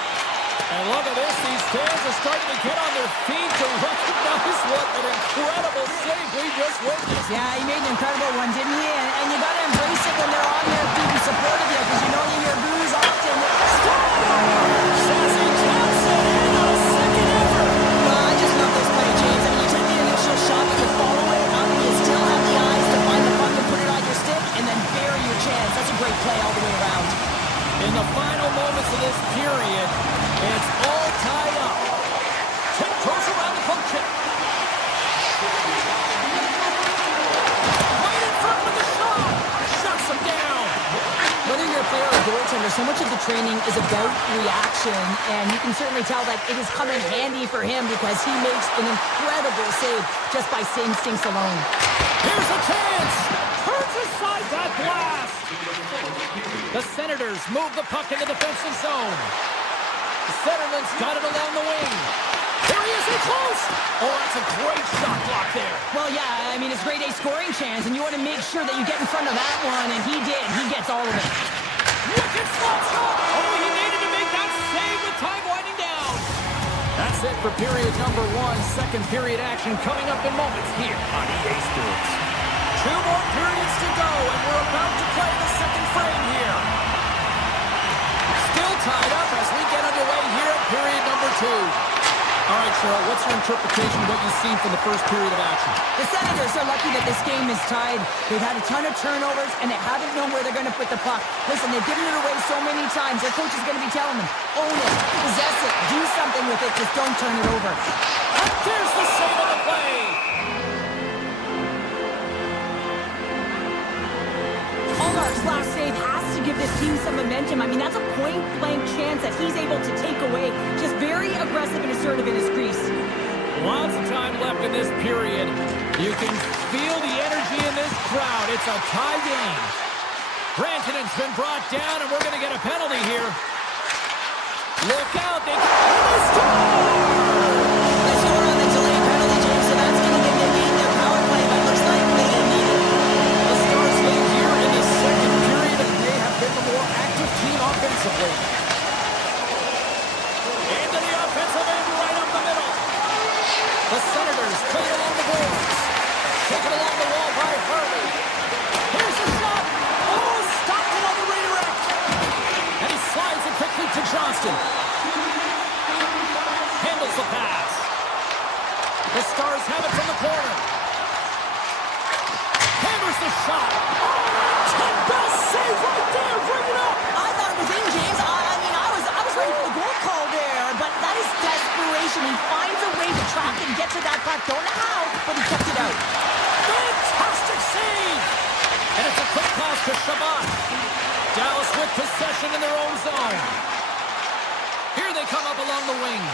And look at this. These fans are starting to get on their feet to recognize what an incredible save we just witnessed. Yeah, he made an incredible one, didn't he? And you got to embrace it when they're on their feet and supportive you, because you know you hear boos often. Sassy Johnson in on a second effort. I just love this play, James. I mean, you take the initial shot, but you follow it up, and you still have the eyes to find the puck and put it on your stick, and then bury your chance. That's a great play all the way around. In the final moments of this period, it's all tied up. Tiptoes around the poke check. Right in front with the shot. Shuts him down. Whether you're a player or a goaltender, so much of the training is about reaction, and you can certainly tell that it has come in handy for him because he makes an incredible save just by instincts alone. Here's a chance. Turns aside that blast. The Senators move the puck in the defensive zone. Centerman's got it along the wing. There he is, in close. Oh, that's a great shot block there. Well, yeah, I mean, it's grade A scoring chance, and you want to make sure that you get in front of that one, and he did. He gets all of it. Wicked slot shot. Oh, he needed to make that save with time winding down. That's it for period number 1. Second period action coming up in moments here on EA Sports. 2 more periods to go, and we're about to play the second frame here. Still tied up as we get underway here at period number 2. All right, Cheryl, what's your interpretation of what you've seen from the first period of action? The Senators are lucky that this game is tied. They've had a ton of turnovers, and they haven't known where they're going to put the puck. Listen, they've given it away so many times. Their coach is going to be telling them, own it, possess it, do something with it, just don't turn it over. And there's the save of the play. Clark's last save has to give this team some momentum. I mean, that's a point-blank chance that he's able to take away. Just very aggressive and assertive in his crease. Lots of time left in this period. You can feel the energy in this crowd. It's a tie game. Granton's been brought down, and we're going to get a penalty here. Look out. They score! They score on the delayed penalty, James, so that's going to give them their power play, but looks like they didn't need it. The Stars lead here in the second period, and they have been the more active team offensively. Into the offensive end, right up the middle. The Senators play along the boards. Taken along the wall by Harvey. Here's the shot. Oh, stopped it on the redirect. And he slides it quickly to Johnston. Handles the pass. The Stars have it from the corner. Hammers the shot. Oh, best save right there. Bring it up. I thought it was in, James. I was ready for the goal call there, but that is desperation. He finds a way to track and get to that puck. Don't know how, but he kept it out. Fantastic save! And it's a quick pass to Shabbat. Dallas with possession in their own zone. Here they come up along the wing.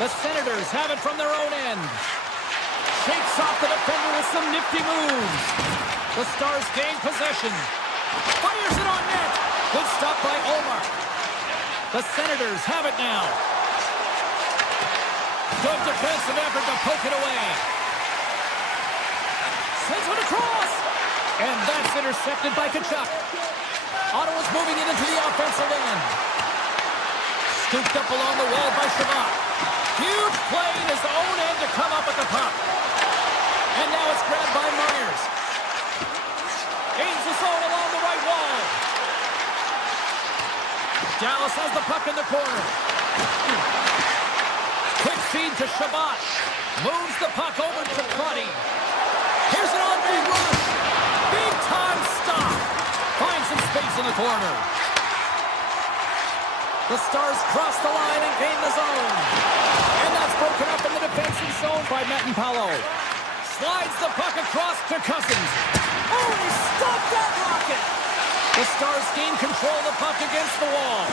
The Senators have it from their own end. Shakes off the defender with some nifty moves. The Stars gain possession. Fires it on net. Good stop by Omar. The Senators have it now. Good defensive effort to poke it away. Sends it across. And that's intercepted by Tkachuk. Ottawa's moving it into the offensive end. Scooped up along the wall by Shabbat. Huge play in his own end to come up with the puck. And now it's grabbed by Myers. Gains the zone along the right wall. Dallas has the puck in the corner. Quick feed to Shabbat. Moves the puck over to Crotty. Here's an on-big rush. Big time stop. Finds some space in the corner. The Stars cross the line and gain the zone. And that's broken up in the defensive zone by Metanpalo. Slides the puck across to Cousins. Oh, he stopped that rocket. The Stars gain control of the puck against the wall.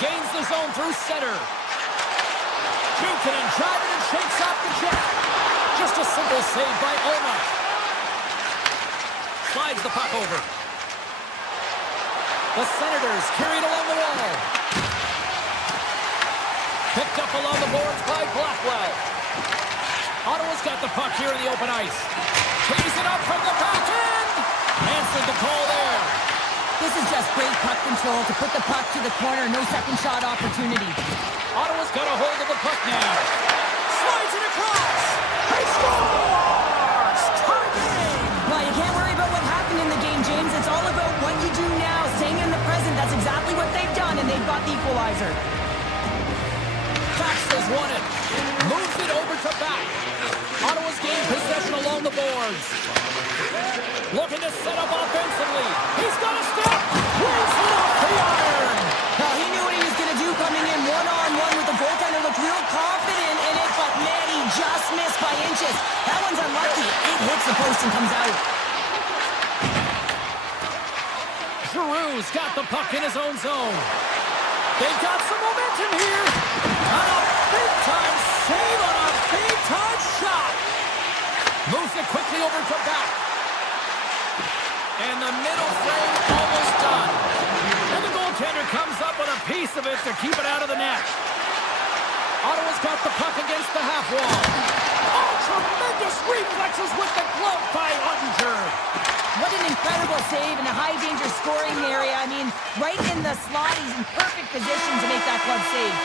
Gains the zone through center. Jukin driving and shakes off the check. Just a simple save by Oma. Slides the puck over. The Senators carried along the wall. Picked up along the boards by Blackwell. Ottawa's got the puck here in the open ice. Tees it up from the back end. Answered the call there. This is just great puck control to put the puck to the corner. No second shot opportunity. Ottawa's got a hold of the puck now. Slides it across. He scores! Tie game! Well, you can't worry about what happened in the game, James. It's all about what you do now. Staying in the present. That's exactly what they've done, and they've got the equalizer. Fax has won it. Moves it over to back. Ottawa's gained possession along the boards. Looking to set up offensively. He's got a step. Pulls it off the iron. Now, he knew what he was going to do coming in one-on-one with the goaltender. Looked real confident in it, but man, he just missed by inches. That one's unlucky. It hits the post and comes out. Giroux's got the puck in his own zone. They've got some momentum here. And a big-time save on a big-time shot. Moves it quickly over to back. And the middle frame almost done. And the goaltender comes up with a piece of it to keep it out of the net. Ottawa's got the puck against the half wall. Oh, tremendous reflexes with the glove by Ottinger. What an incredible save in a high-danger scoring area. I mean, right in the slot, he's in perfect position to make that glove save.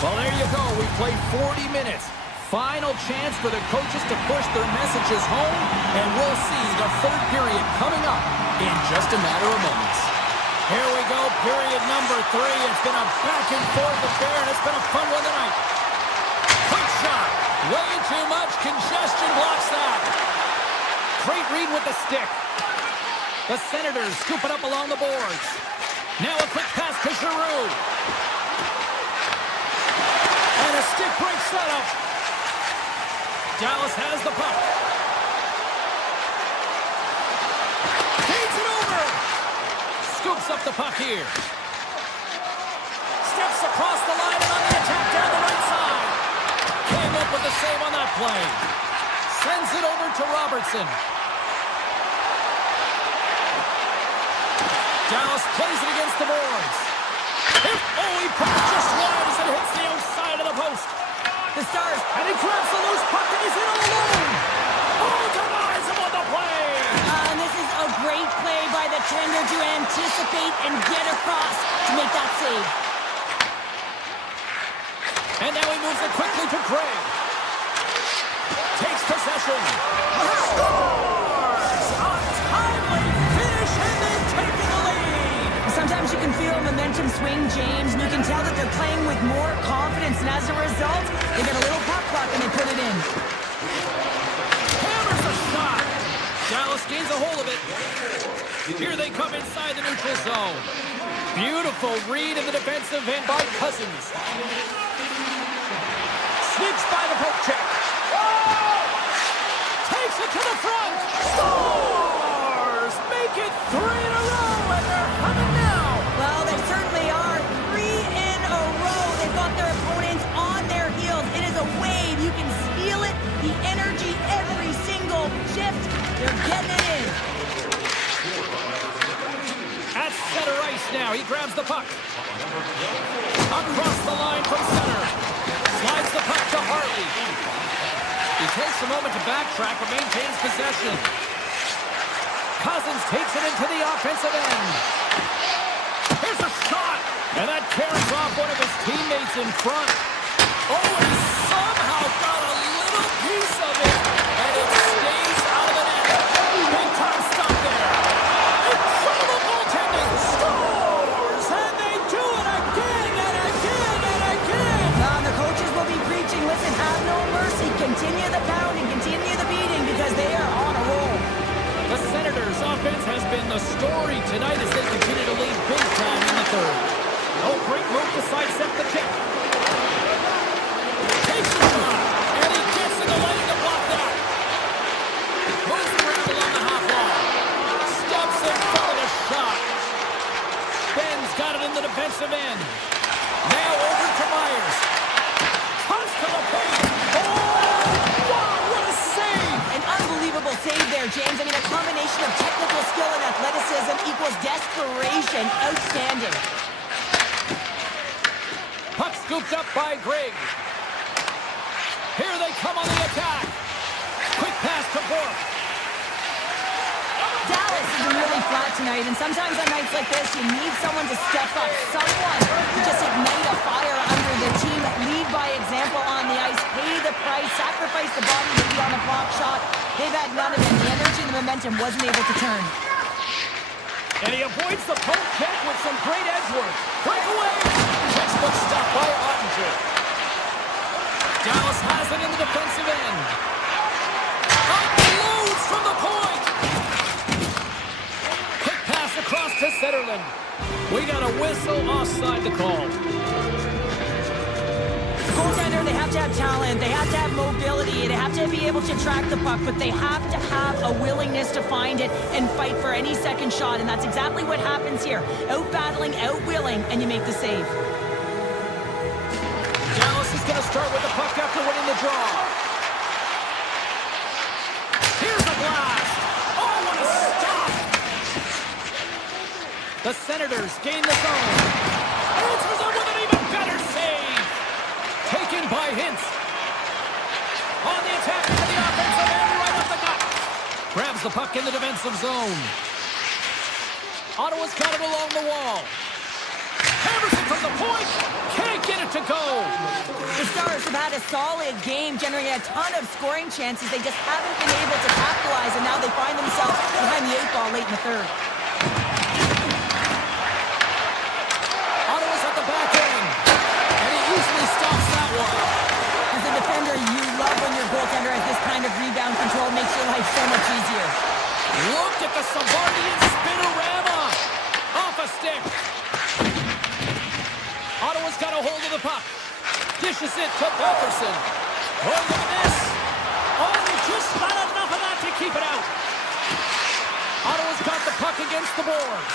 Well, there you go. We played 40 minutes. Final chance for the coaches to push their messages home, and we'll see the third period coming up in just a matter of moments. Here we go, period number 3. It's been a back-and-forth affair, and it's been a fun one tonight. Quick shot. Way too much congestion blocks that. Great read with the stick. The Senators scoop it up along the boards. Now a quick pass to Giroux. And a stick break setup. Dallas has the puck. up the puck here. Steps across the line and on the attack down the right side. Came up with the save on that play. Sends it over to Robertson. Dallas plays it against the boards. He puts just wide as it hits the outside of the post. The Stars. And he grabs the loose puck and he's in all alone. Oh, denies him on the play. And this is a great play by the tender to anticipate and get across to make that save. And now he moves it quickly to Craig. Takes possession. Scores! A timely finish and they've taken the lead. Sometimes you can feel momentum swing, James, and you can tell that they're playing with more confidence, and as a result, they get a little pop clock and they put it in. Hammers a shot. Dallas gains a hold of it. Here they come inside the neutral zone. Beautiful read in the defensive end by Cousins. Sneaks by the poke check. Takes it to the front. Stars make it 3 in a row, and they're coming now. Well, they certainly are. 3 in a row. They've got their opponents on their heels. It is a wave. You can feel it. The energy every single shift. They're getting it in. At center ice now. He grabs the puck. Across the line from center. Slides the puck to Hartley. He takes a moment to backtrack but maintains possession. Cousins takes it into the offensive end. Here's a shot. And that carries off one of his teammates in front. Oh, and he somehow got a little piece of it. And it stays out of the net. Big time stop there. Incredible goaltending. Scores! And they do it again and again and again. Now the coaches will be preaching, listen, have no mercy. Continue the pounding, continue the beating because they are on a roll. The Senators' offense has been the story tonight as they continue to lead big time in the third. Oh, great move to sidestep the kick. Takes the shot, and he gets in the lane to block that. Moves around along the half wall. Steps in front of the shot. Ben's got it in the defensive end. Now over to Myers. Cuts to the paint. Unbelievable save there, James. I mean, a combination of technical skill and athleticism equals desperation. Outstanding. Puck scooped up by Greg. Here they come on the attack. Quick pass to Bork. Dallas has been really flat tonight, and sometimes on nights like this, you need someone to step up. Someone to just ignite a fire under the team. Lead by example on the ice. Pay the price. Sacrifice the body maybe on the block shot. They've had none of it. The energy and the momentum wasn't able to turn. And he avoids the poke check with some great edge work. Breakaway. Textbook stop by Ottinger. Dallas has it in the defensive end. Unloads from the point. Quick pass across to Zetterlund. We got a whistle offside the call. Goaltender, they have to have talent, they have to have mobility, they have to be able to track the puck, but they have to have a willingness to find it and fight for any second shot, and that's exactly what happens here. Out-battling, out-willing, and you make the save. Dallas is going to start with the puck after winning the draw. Here's the blast. Oh, what a stop. The Senators gain the zone. Answers up with an even better save. Taken by Hintz. On the attack to the offensive end, right up the gut. Grabs the puck in the defensive zone. Ottawa's got it along the wall. Hammers it from the point. Can't get it to go. The Stars have had a solid game, generating a ton of scoring chances. They just haven't been able to capitalize, and now they find themselves behind the 8 ball late in the third. Ottawa's at the back end, and he usually stops that one. As a defender, you love when your goaltender has this kind of rebound control. Makes your life so much easier. Look at the Savardian spinorama. Off a stick. Ottawa's got a hold of the puck. Dishes it to Balkerson. Oh, look at this. Oh, just not enough of that to keep it out. Ottawa's got the puck against the boards.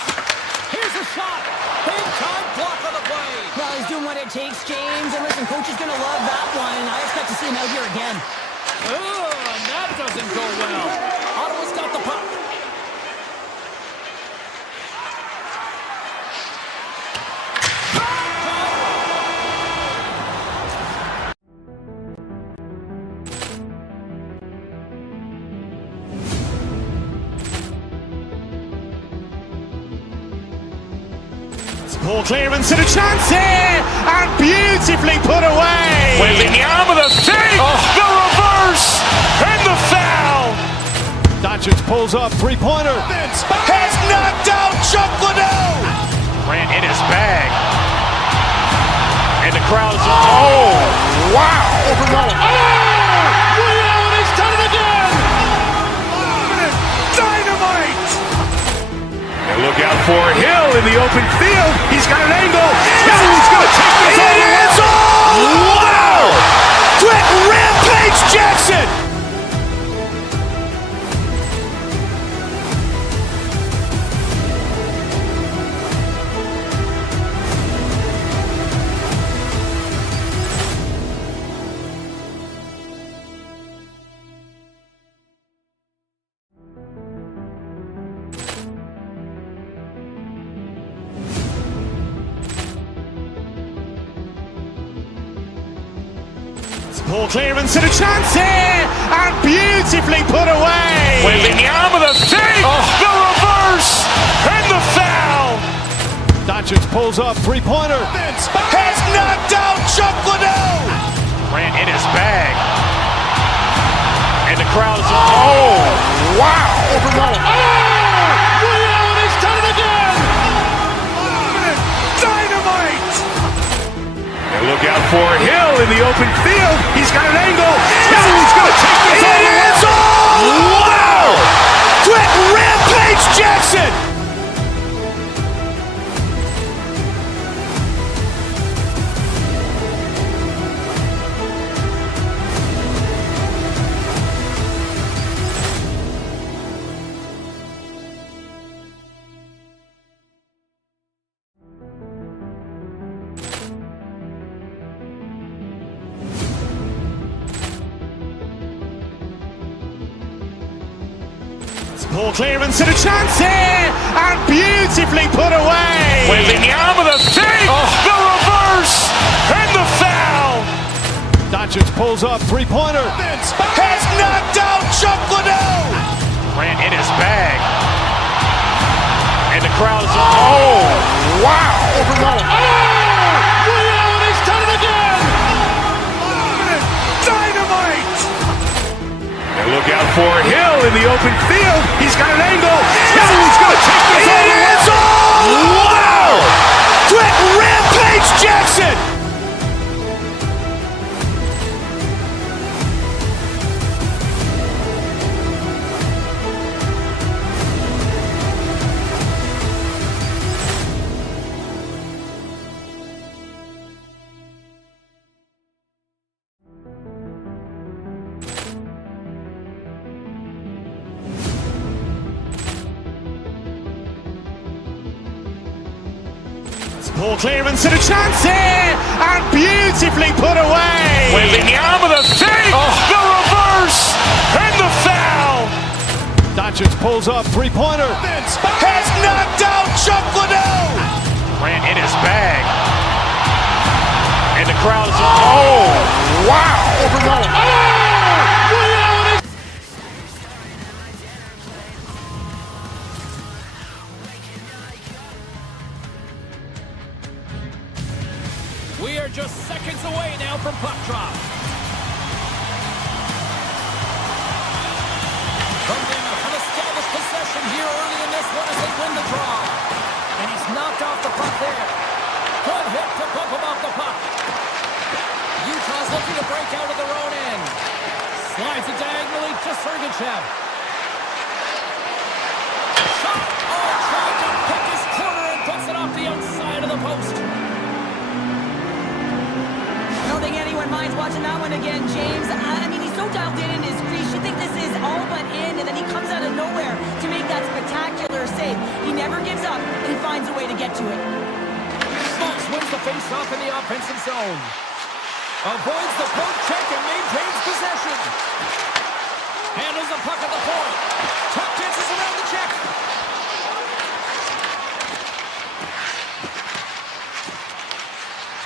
Here's a shot. Big time block on the play. Well, he's doing what it takes, James. And listen, coach is going to love that one. I expect to see him out here again. And that doesn't go well. Ottawa's got the puck. Poor clearance and a chance here, and beautifully put away. Waving the arm of the save, the reverse, and the foul. Doncic pulls up, three-pointer. Vince has knocked out Chuck Liddell. Ran in his bag. And the crowd is, oh, wow. Leo, and he's done it again. Dynamite. And look out for Hill in the open field. He's got an angle. Hill's going to take this all the way. Wow! Quick Rampage Jackson. Poor clearance and a chance here, and beautifully put away. Waving the arm of the save, the reverse, and the foul. Doncic pulls up, three-pointer. Vince has knocked out Chuck Liddell. Ran in his bag. And the crowd is, oh, wow. Leo, and he's done it again. Dynamite. And look out for Hill in the open field. He's got an angle. Hill's going to take this all the way. Wow! Quick Rampage Jackson. Poor clearance and a chance here, and beautifully put away. Waving the arm of the save, the reverse, and the foul. Doncic pulls up, three-pointer. Vince has knocked out Chuck Liddell. Ran in his bag. And the crowd is, oh, wow. Leo, and he's done it again. Dynamite. And look out for Hill in the open field. He's got an angle. Hill's going to take this all the way. Wow! Quick Rampage Jackson. Poor clearance and a chance here, and beautifully put away. Waving the arm of the save, the reverse, and the foul. Doncic pulls up, three-pointer. Vince has knocked out Chuck Liddell. Ran in his bag. And the crowd is, oh, wow. We are just seconds away now from puck drop. Mammoth have established possession here early in this one as they win the draw. And he's knocked off the puck there. Good hit to bump him off the puck. Utah's looking to break out of their own end. Slides it diagonally to Sergachev. Shot! Oh, tried to pick his corner and puts it off the outside of the post. I don't think anyone minds watching that one again, James. I mean, he's so dialed in his crease. You think this is all but in, and then he comes out of nowhere to make that spectacular save. He never gives up, and he finds a way to get get to it. Schmaltz wins the face-off in the offensive zone. Avoids the poke check and maintains possession. Handles the puck at the point. Tuck dances around the check.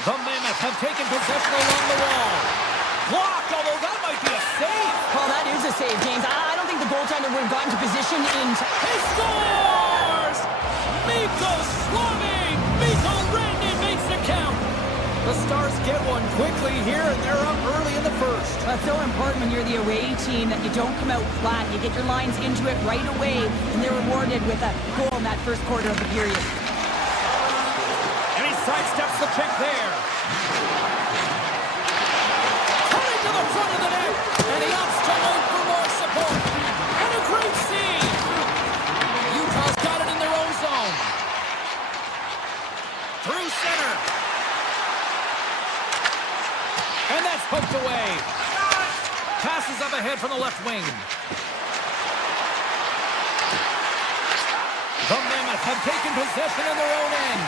The Mammoth have taken possession along the wall. Blocked, although that might be a save. Well, that is a save, James. I don't think the goaltender would have gotten to position in... He scores! Mikko Suomi! Mikko Rantanen makes the count. The Stars get one quickly here, and they're up early in the first. That's so important when you're the away team that you don't come out flat. You get your lines into it right away, and they're rewarded with a goal in that first quarter of the period. And he sidesteps the check there. Coming to the front of the net, and he opts to wait for more support. And a great save. Utah's got it in their own zone. Through center. And that's poked away. Passes up ahead from the left wing. The Mammoth have taken possession in their own end.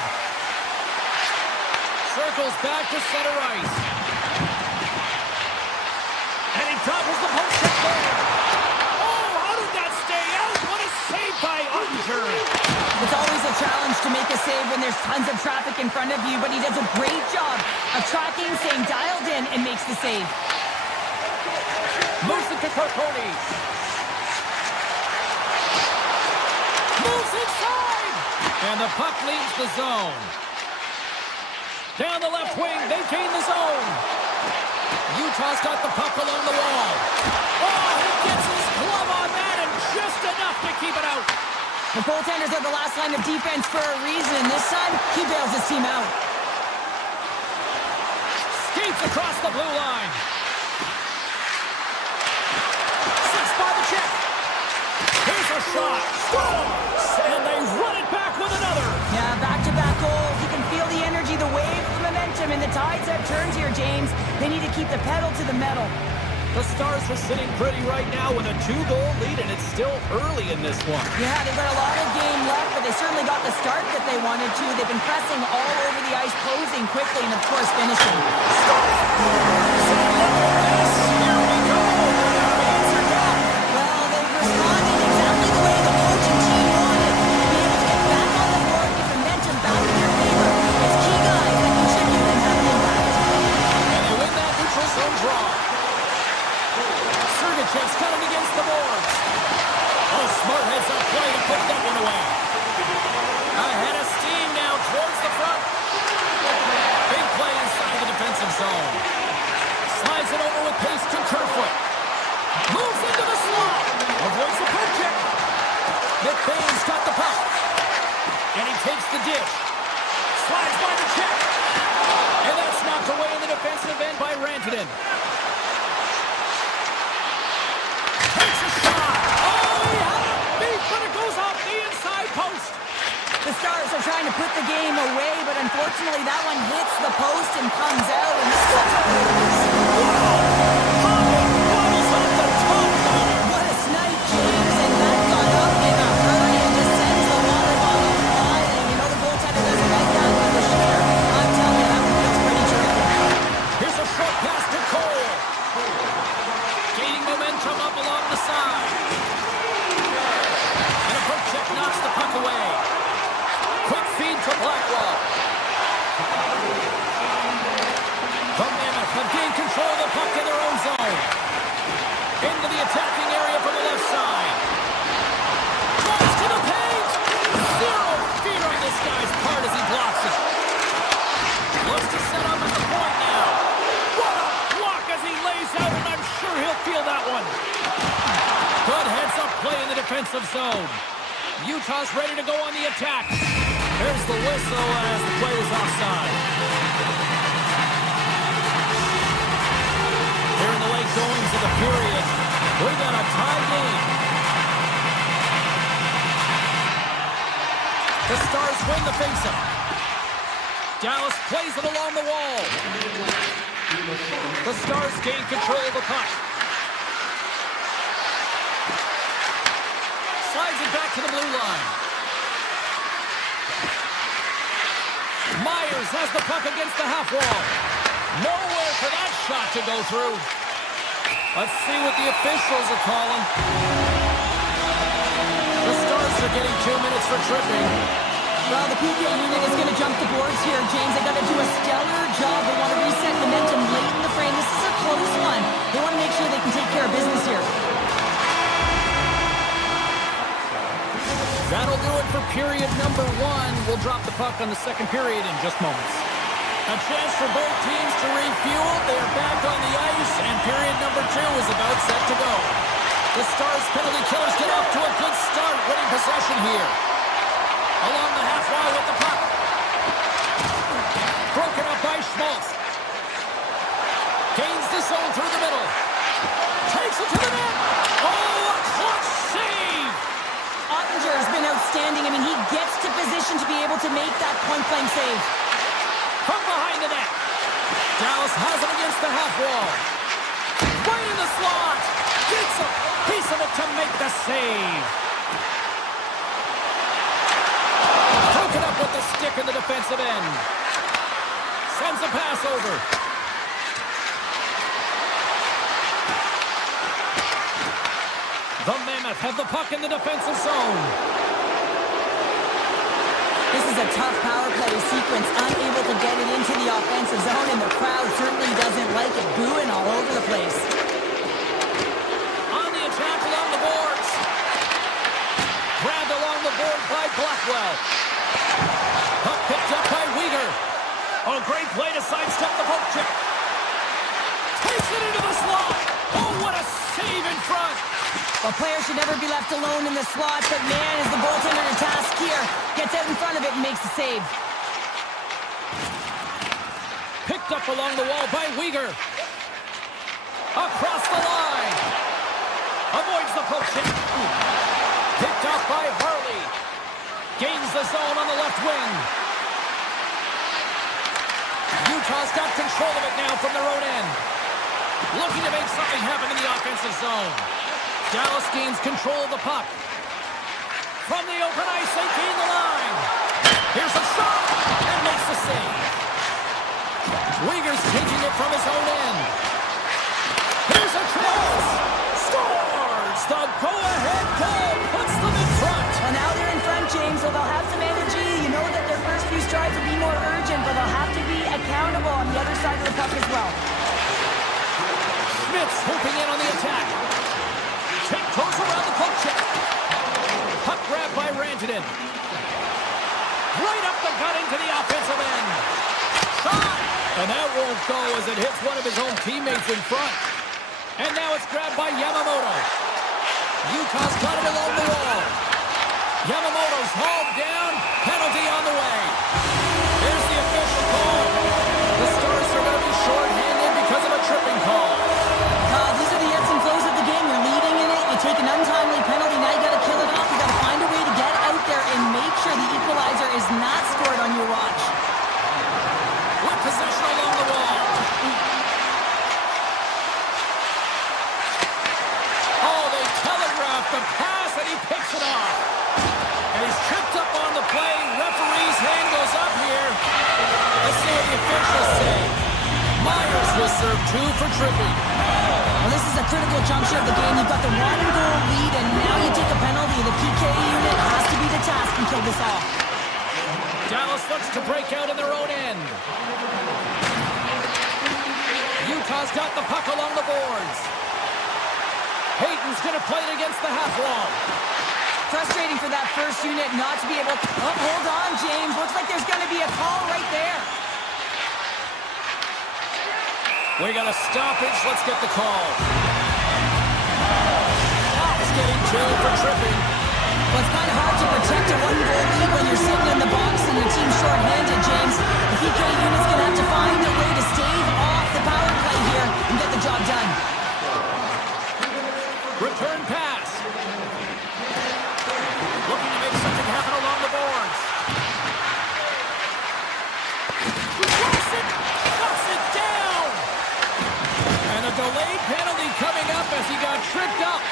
Circles back to center ice. And he topples the poke check there. Oh, how did that stay out? What a save by Unger. It's always a challenge to make a save when there's tons of traffic in front of you, but he does a great job of tracking, staying dialed in, and makes the save. Moves it to Carponi. Moves inside! And the puck leaves the zone. Down the left wing, they gain the zone. Utah's got the puck along the wall. Oh, he gets his glove on that, and just enough to keep it out. The goaltenders are the last line of defense for a reason. This time, he bails his team out. Skates across the blue line. Sits by the check. Here's a shot. Scores! And they run it back with another. Yeah, back-to-back goals. You can feel the energy, the wave, the momentum, and the tides have turned here, James. They need to keep the pedal to the metal. The Stars are sitting pretty right now with a 2-goal lead, and it's still early in this one. Yeah, they've got a lot of game left, but they certainly got the start that they wanted to. They've been pressing all over the ice, closing quickly, and of course finishing. Well, they've responded exactly the way the coach and team wanted. Be able to get back on the board, get momentum back in their favor. It's key guys that contribute and have an impact. And they win that neutral zone draw. Sergachev's got it against the boards. Oh, smart heads-up play to put that one away. Ahead of steam now towards the front. Big play inside the defensive zone. Slides it over with pace to Kerfoot. Moves into the slot. Avoids the poke check. McBain's got the puck. And he takes the dish. Slides by the check. And that's knocked away in the defensive end by Rantanen. But it goes off the inside post. The Stars are trying to put the game away, but unfortunately that one hits the post and comes out. And this one's what a snipe, James, and that got up in a hurry and just sends the water bottle flying. You know the goaltender doesn't like that with the shooter. I'm telling you, that one looks pretty terrific. Here's a short pass to Cole. Gaining momentum up along the side. Check knocks the puck away. Quick feed to Blackwell. The Mammoth have gained control of the puck in their own zone. Into the attacking area from the left side. Drives to the paint. 0 feet on this guy's part as he blocks it. Looks to set up at the point now. What a block as he lays out, and I'm sure he'll feel that one. Good heads-up play in the defensive zone. Utah's ready to go on the attack. There's the whistle as the play was offside. Here in the late goings of the period, we got a tie game. The Stars win the faceoff. Dallas plays it along the wall. The Stars gain control of the puck. Slides it back to the blue line. Myers has the puck against the half wall. Nowhere for that shot to go through. Let's see what the officials are calling. The Stars are getting 2 minutes for tripping. Well, the PK unit is going to jump the boards here, James. They got to do a stellar job. They want to reset momentum late in the frame. This is a close one. They want to make sure they can take care of business here. That'll do it for period number 1. We'll drop the puck on the second period in just moments. A chance for both teams to refuel. They're back on the ice, and period number 2 is about set to go. The Stars penalty killers get off to a good start, winning possession here. Along the half wall with the puck. Broken up by Schmaltz. Gains the zone through the middle. Takes it to the net. Oh, a clutch save! Ottinger has been outstanding. I mean, he gets to position to be able to make that point-blank save. From behind the net. Dallas has him against the half wall. Right in the slot. Gets a piece of it to make the save. Broken up with the stick in the defensive end. Sends a pass over. The Mammoth have the puck in the defensive zone. This is a tough power play sequence, unable to get it into the offensive zone, and the crowd certainly doesn't like it, booing all over the place. On the attack along the boards. Grabbed along the board by Blackwell. Puck picked up by Weegar. Oh, great play to sidestep the poke check. Takes it into the slot. Oh, what a save in front. A player should never be left alone in the slot, but man, is the goaltender to task here. Gets out in front of it and makes the save. Picked up along the wall by Weegar. Across the line. Avoids the poke check. Picked up by Harley. Gains the zone on the left wing. Utah's got control of it now from their own end. Looking to make something happen in the offensive zone. Dallas gains control of the puck. From the open ice, they gain the line. Here's a shot, and makes the save. Weegar's taking it from his own end. Here's a chance. Scores! The go-ahead goal puts them in front. Well, now they're in front, James, so they'll have some energy. You know that their first few strides will be more urgent, but they'll have to be accountable on the other side of the puck as well. Schmitz swooping in on the attack. Goes around the poke check. Puck grab by Rantanen. Right up the gut into the offensive end. Shot! And that won't go as it hits one of his own teammates in front. And now it's grabbed by Yamamoto. Utah's got it along the wall. Yamamoto's hauled down. Penalty on the way. Here's the official call. The Stars are going to be short-handed because of a tripping call. These are the ebbs and flows of the game. You're leading in it. You take an untimely penalty. Now you got to kill it off. You got to find a way to get out there and make sure the equalizer is not scored on your watch. With possession along the wall. Oh, they telegraphed the pass and he picks it off. And he's tripped up on the play. Referee's hand goes up here. Let's see what the officials say. Myers will serve 2 for tripping. Well, this is a critical juncture of the game. You've got the 1-goal lead, and now you take a penalty. The PK unit has to be the task and kill this off. Dallas looks to break out in their own end. Utah's got the puck along the boards. Hayton's going to play it against the half wall. Frustrating for that first unit not to be able to... Oh, hold on, James. Looks like there's going to be a call right there. We got a stoppage. Let's get the call. Fox getting 2 for tripping. Well, it's kind of hard to protect a 1-goal lead when you're sitting in the box and your team's short-handed, James. The PK unit's going to have to find a way to stave off the power play here and get the job done. Return pass. Looking to make something happen along the boards. Shuts it down. And a delayed penalty coming up as he got tripped up.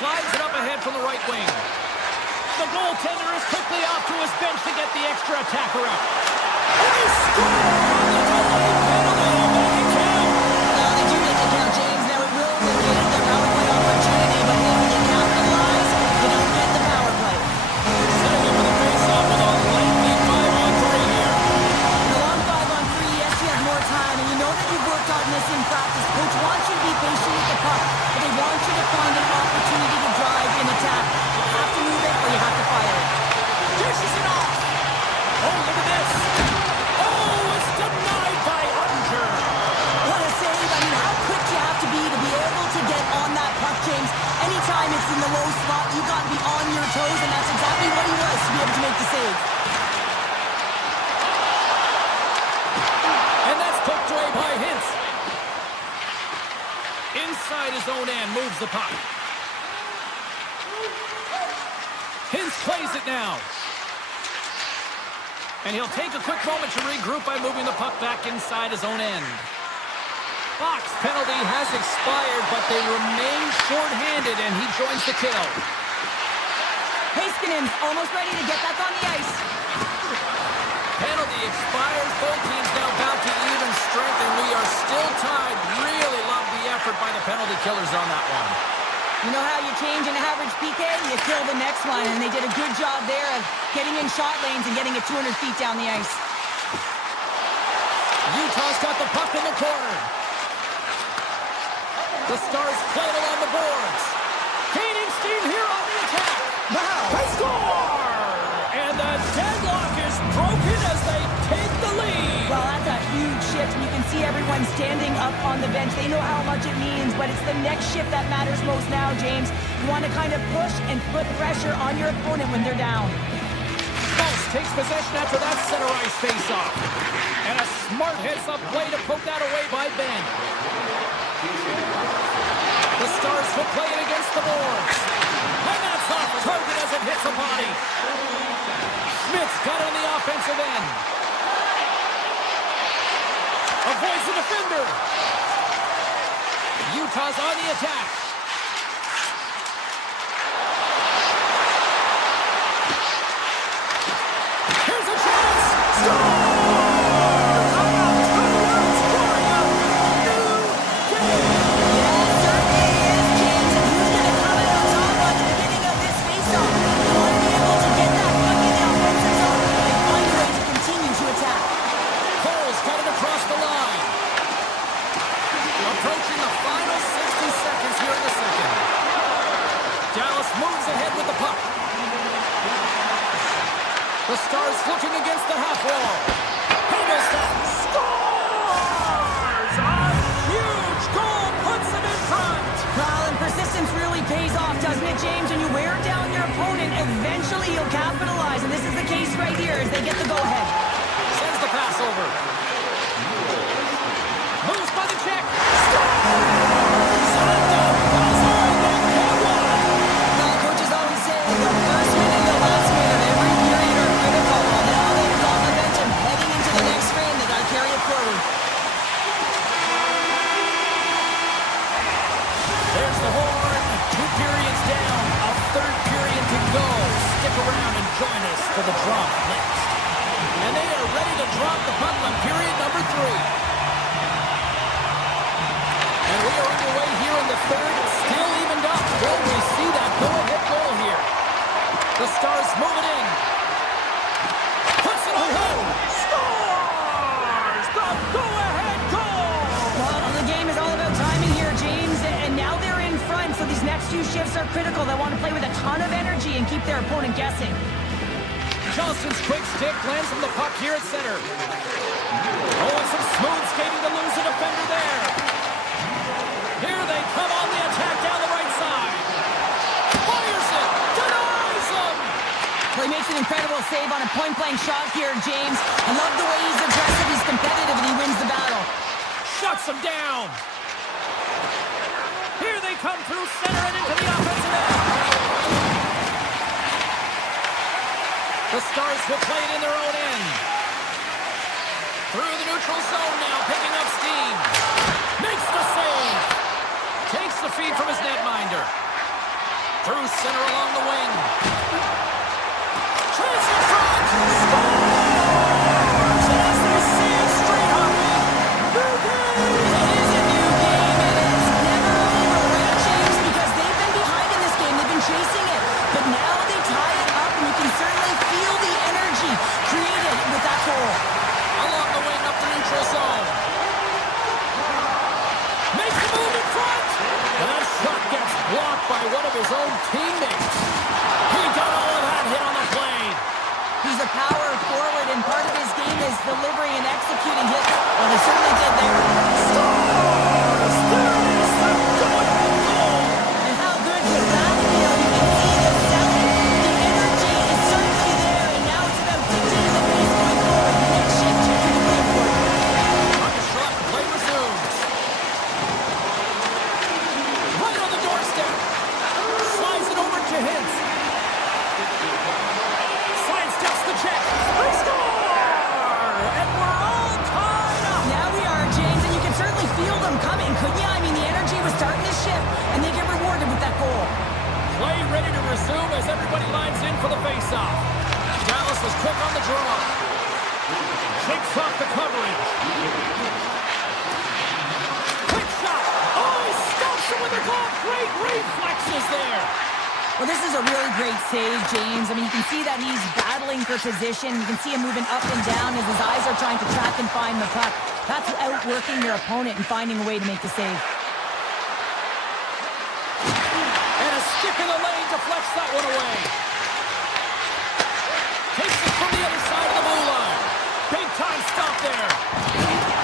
Slides it up ahead from the right wing. The goaltender is quickly off to his bench to get the extra attacker out. And they score on the delayed penalty. Make it count. Well, they do make it count, James. Now it will negate their power play opportunity, but hey, when you capitalize, you don't get the power play. Setting up for the face-off with a lengthy 5-on-3 here. In a long 5-on-3, yes, you have more time, and you know that you've worked on this in practice. Coach wants you to be patient with the puck, but they want you to find an opportunity to drive in attack. You have to move it or you have to fire it. Dishes it off. Oh, look at this. Oh, it's denied by Unger. What a save. I mean, how quick you have to be able to get on that puck, James. Anytime it's in the low slot, you got to be on your toes, and that's exactly what he was to be able to make the save. And that's poked away by Hintz. Inside his own end, moves the puck. Hintz plays it now. And he'll take a quick moment to regroup by moving the puck back inside his own end. Fox penalty has expired, but they remain short-handed, and he joins the kill. Haskinen's almost ready to get back on the ice. Penalty expires. Both teams now back to even strength, and we are still tied. Really love the effort by the penalty killers on that one. You know how you change an average PK? You kill the next one, and they did a good job there of getting in shot lanes and getting it 200 feet down the ice. Utah's got the puck in the corner. The Stars play it along the boards. Gaining steam here on the attack. Wow! They score! And the deadlock is broken as they take the lead. Well, that's a huge shift, and you can see everyone standing up on the bench. They know how much it means, but it's the next shift that matters most now, James. You want to kind of push and put pressure on your opponent when they're down. Fultz takes possession after that center ice face-off. And a smart heads-up play to poke that away by Ben. The Stars will play it against the boards. And that's off target as it hits a body. Schmidt's got on the offensive end. Avoids the defender. Utah's on the attack. Here's a chance. Score! Moves ahead with the puck. The Stars looking against the half wall. Handles that. Scores! A huge goal puts them in front. Well, and persistence really pays off, doesn't it, James? When you wear down your opponent, eventually you'll capitalize. And this is the case right here as they get the go-ahead. Sends the pass over. Moves by the check. Scores! Join us for the drop next. And they are ready to drop the puck on period number 3. And we are underway here in the third, still evened up. Will we see that go-ahead goal here? The Stars move it in. Puts it on home. Scores! The go-ahead goal! Well, the game is all about timing here, James. And now they're in front, so these next few shifts are critical. They want to play with a ton of energy and keep their opponent guessing. Johnston's quick stick lands from the puck here at center. Oh, and some smooth skating to lose a defender there. Here they come on the attack down the right side. Fires it, denies them. Well, he makes an incredible save on a point-blank shot here, James. I love the way he's aggressive, he's competitive, and he wins the battle. Shuts them down. Here they come through center and into the offensive end. The Stars will play it in their own end. Through the neutral zone now, picking up steam. Makes the save. Takes the feed from his netminder. Through center along the wing. Chance in front. Scores! a power forward, and part of his game is delivering and executing hits. Well, they certainly did there. Stars! There it is, the go-ahead goal! And how good was that feel? You can see the selling. The energy is certainly there, and now it's about dictating the pace going forward. The next shift is critically important. On the shot, play resumes. Right on the doorstep. Slides it over to Hintz. Sidesteps the check. They score! And we're all tied up. Now we are, James, and you can certainly feel them coming, couldn't you? I mean, the energy was starting to shift, and they get rewarded with that goal. Play ready to resume as everybody lines in for the faceoff. Dallas was quick on the draw. Shakes off the coverage. Quick shot. Oh, he stops him with the glove. Great reflexes there. Well, this is a really great save, James. I mean, you can see that he's battling for position. You can see him moving up and down as his eyes are trying to track and find the puck. That's outworking your opponent and finding a way to make the save. And a stick in the lane deflects that one away. Takes it from the other side of the blue line. Big time stop there.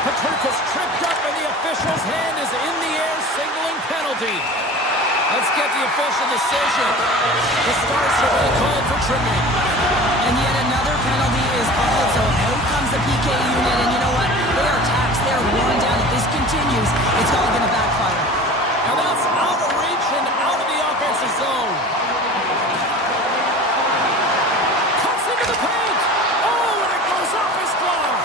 Paterka's tripped up and the official's hand is in the air signaling penalty. Let's get the official decision. The Stars have been called for tripping. And yet another penalty is called, so out comes the PK unit, and you know what? They are taxed, they are worn down. If this continues, it's all going to backfire. And that's out of reach and out of the offensive zone. Cuts into the paint. Oh, and it goes off his glove.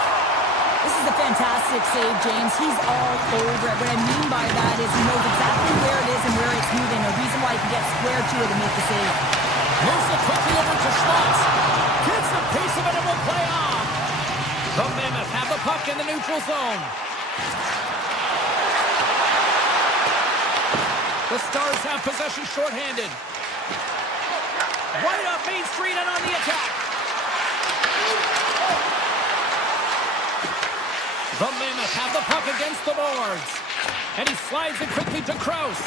This is a fantastic save, James. He's all over it. What I mean by that is he knows exactly where it is and where it's moving. A reason why he can get square to it and make the save. Moves it quickly over to Schmaltz. Gets a piece of it and will play on. The Mammoth have the puck in the neutral zone. The Stars have possession shorthanded. Right up Main Street and on the attack. The Mammoth have the puck against the boards. And he slides it quickly to Kraus.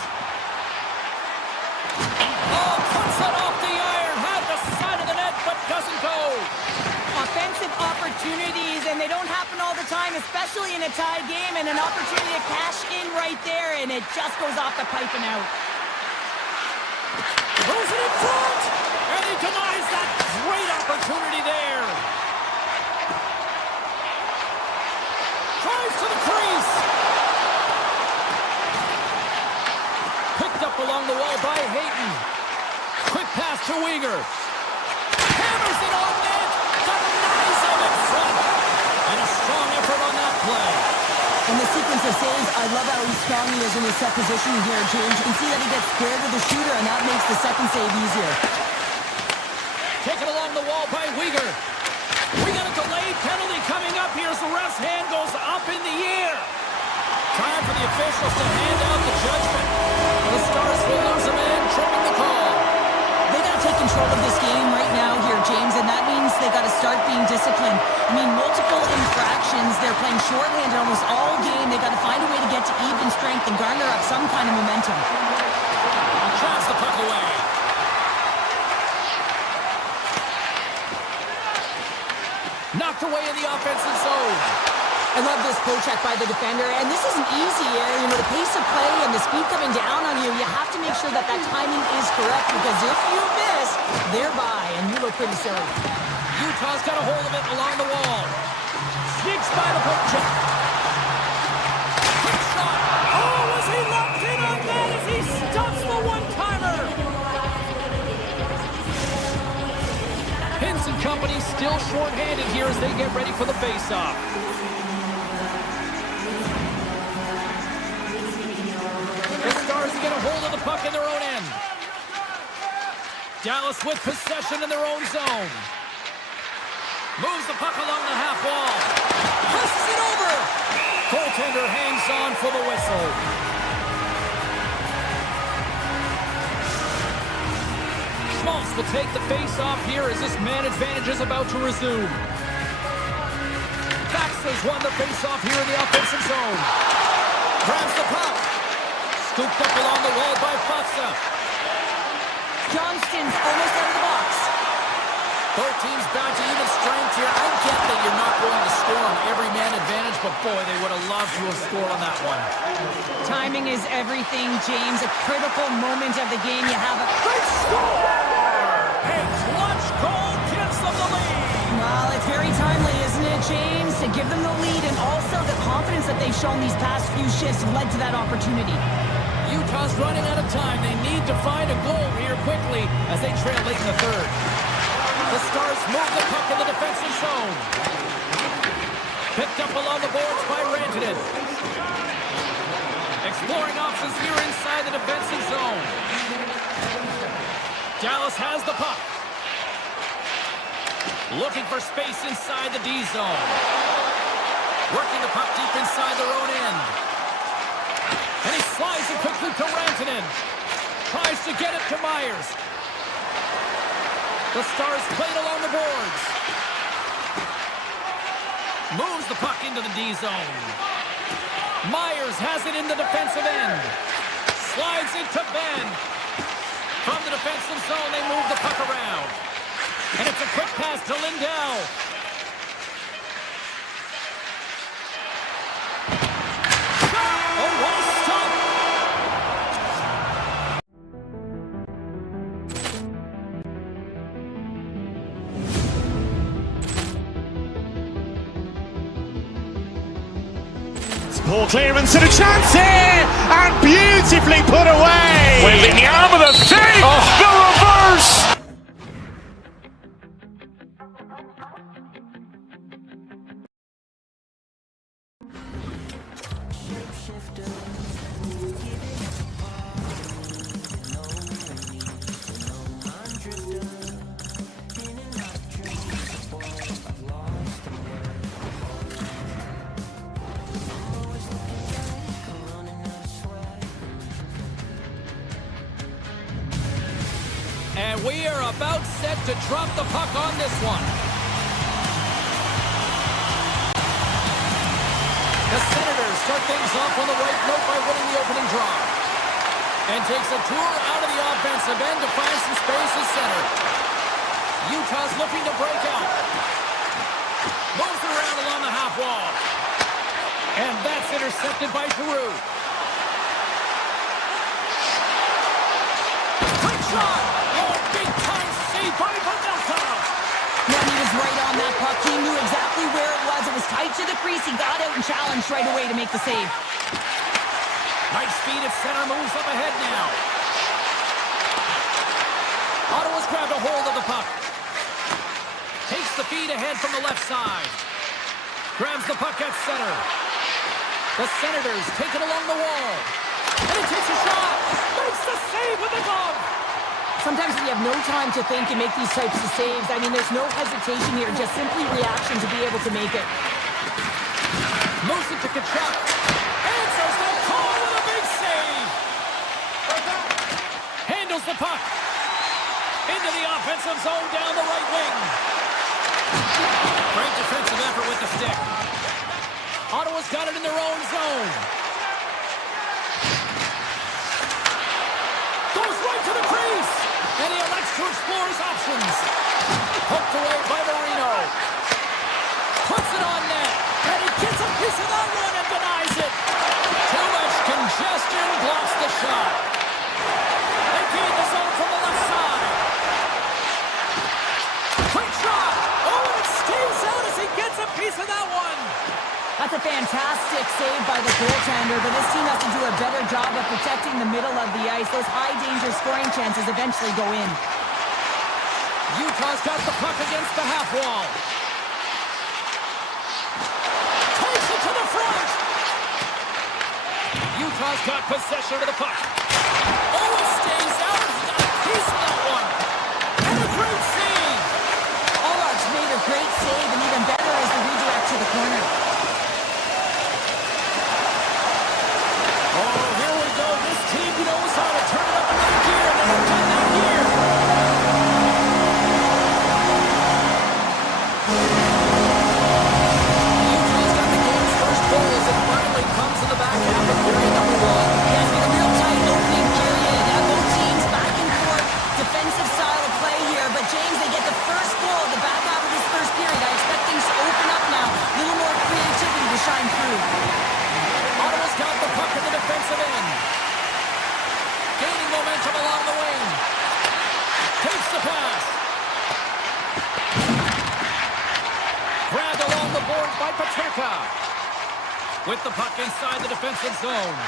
Oh, puts it off the iron. Had the side of the net, but doesn't go. Offensive opportunities, and they don't happen all the time, especially in a tied game, and an opportunity to cash in right there, and it just goes off the pipe and out. Throws it in front, and he denies that great opportunity there. Drives to the crease. Picked up along the wall by Hayton. Quick pass to Weegar. Hammers it on net. Denies him in front. And a strong effort on that play. In the sequence of saves, I love how strong he is in his set position here, James. You can see that he gets squared with the shooter, and that makes the second save easier. Taken along the wall by Weegar. We got a delayed penalty coming up here as the ref's hand goes up in the air. Time for the officials to hand out the judgment. The Stars will lose a man, tripping the call. They got to take control of this game right now here, James, and that means they got to start being disciplined. I mean, multiple infractions. They're playing shorthanded almost all game. They got to find a way to get to even strength and garner up some kind of momentum. Drives the puck away. Knocked away in the offensive zone. I love this poke-check by the defender, and this isn't easy. You know, the pace of play and the speed coming down on you, you have to make sure that that timing is correct, because if you miss, they're by, and you look pretty silly. Utah's got a hold of it along the wall. Sneaks by the poke-check. Quick shot. Oh, was he locked in on that as he stuffs the one-timer? Hintz and company still short-handed here as they get ready for the face-off. Get a hold of the puck in their own end. Dallas with possession in their own zone. Moves the puck along the half wall. Presses it over. Goaltender hangs on for the whistle. Schmaltz will take the face-off here as this man advantage is about to resume. Baxter's won the face-off here in the offensive zone. Grabs the puck. Scooped up along the wall by Fatsa. Johnston's almost out of the box. Both teams back to even but boy, they would have loved to have scored on that one. Timing is everything, James. A critical moment of the game. You have a... They score! A clutch goal gives them the lead. Well, it's very timely, isn't it, James? To give them the lead, and also the confidence that they've shown these past few shifts led to that opportunity. Utah's running out of time. They need to find a goal here quickly as they trail late in the third. The Stars move the puck in the defensive zone. Picked up along the boards by Rantanen. Exploring options here inside the defensive zone. Dallas has the puck. Looking for space inside the D zone. Working the puck deep inside their own end. And he slides it quickly to Rantanen. Tries to get it to Myers. The Stars played along the boards. Moves the puck into the D zone. Myers has it in the defensive end. Slides it to Ben. From the defensive zone, they move the puck around. And it's a quick pass to Lindell. Oh, what a stop! Ball clearance and a chance here, and beautifully put away. Waving the arm of the save. The reverse. And we are about set to drop the puck on this one. The Senators start things off on the right note by winning the opening draw. And takes a tour out of the offensive end to find some space at center. Utah's looking to break out. Moves it around along the half wall. And that's intercepted by Giroux. Quick shot! Oh, big-time save by Mammoth! Yeah, he was right on that puck. He knew exactly where it was. It was tight to the crease. He got out and challenged right away to make the save. Nice speed at center, moves up ahead now. Ottawa's grabbed a hold of the puck. Takes the feed ahead from the left side. Grabs the puck at center. The Senators take it along the wall. And he takes a shot. Makes the save with the glove. Sometimes we have no time to think and make these types of saves. I mean, there's no hesitation here, just simply reaction to be able to make it. Moves it to Kachuk. Answers the call with a big save. Handles the puck. Into the offensive zone down the right wing. Great defensive effort with the stick. Ottawa's got it in their own zone. Goes right to the crease. And he elects to explore his options. Poked away by Marino. Puts it on net. And he gets a piece of that one and denies it. Too much congestion blocks the shot. They gain the zone from the left side. Quick shot. Oh, and it stays out as he gets a piece of that one. That's a fantastic save by the goaltender, but this team has to do a better job of protecting the middle of the ice. Those high-danger scoring chances eventually go in. Utah's got the puck against the half wall. Takes it to the front. Utah's got possession of the puck. Oh, it stays out. He's got a piece of that one. And a great save. Allard's made a great save, and even better is the redirect to the corner. Oh, here we go. This team knows how to turn it up another gear, and they've done that here. Utah's got the game's first goal as it finally comes in the back half of period number one. Yeah, it's been a real tight opening period. Both teams back and forth, defensive style of play here. But James, they get the first goal at the back half of this first period. I expect boards by Paterka. With the puck inside the defensive zone.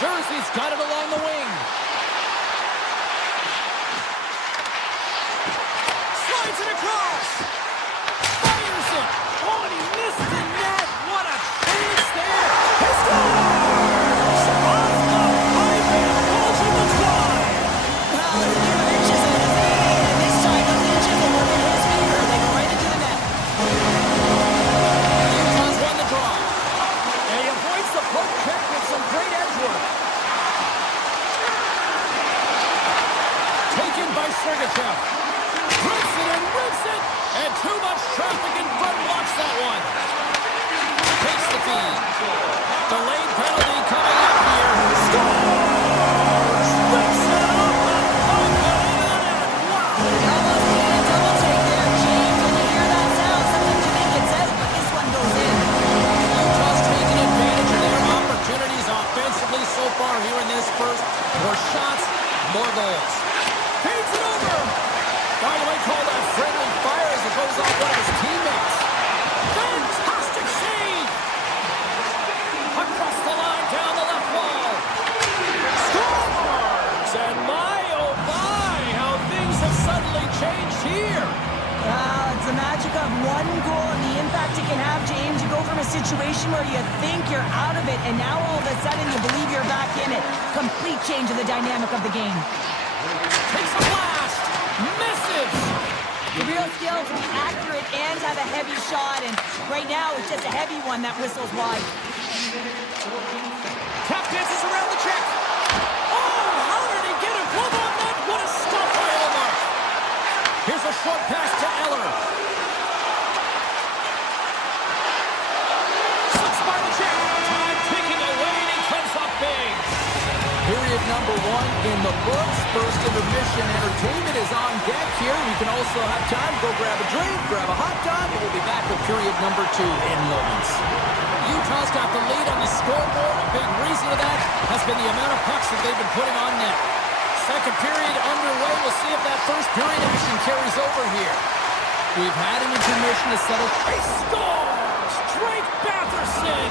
Jersey's got it along the wing. Slides it across. Fires it. Oh, and he missed the net. What a chance there. He scores! Off the pipe and launching the try. Well, it's a few inches in his hand, and this time those inches will work in his favor. They go right into the net. Utah's won the draw. And he avoids the poke check with some great edge work. Taken by Sergachev. Rips it and rips it. And too much traffic in front blocks that one. Takes the feed. Delayed penalty coming up here. Scores! Rips it off the puck and into the net. Wow! Almost getting a double take there, James. When you hear that sound, sometimes you think it's out, but this one goes in. Utah's taking advantage of their opportunities offensively so far here in this first. More shots, more goals. Feeds it over. By the way, call that friendly fire as it goes off one of his teammates. Fantastic save. Across the line, down the left wall. Scores! And my, oh my, how things have suddenly changed here. It's the magic of one goal and the impact it can have, James. You go from a situation where you think you're out of it, and now all of a sudden you believe you're back in it. Complete change of the dynamic of the game. Takes a blast. Misses. The real skill to be accurate and have a heavy shot, and right now it's just a heavy one that whistles wide. Tap dances around the check. Oh, how did he get a glove on that? What a stop by Omar. Here's a short pass to Eller. Slips by the check. Time ticking away, and he comes up big. Period number one in the books. First intermission entertainment is on deck here. You can also have time to go grab a drink, grab a hot dog, and we'll be back with period number two in moments. Utah's got the lead on the scoreboard. A big reason of that has been the amount of pucks that they've been putting on net. Second period underway. We'll see if that first period action carries over here. We've had an intermission to settle. He scores! Drake Batherson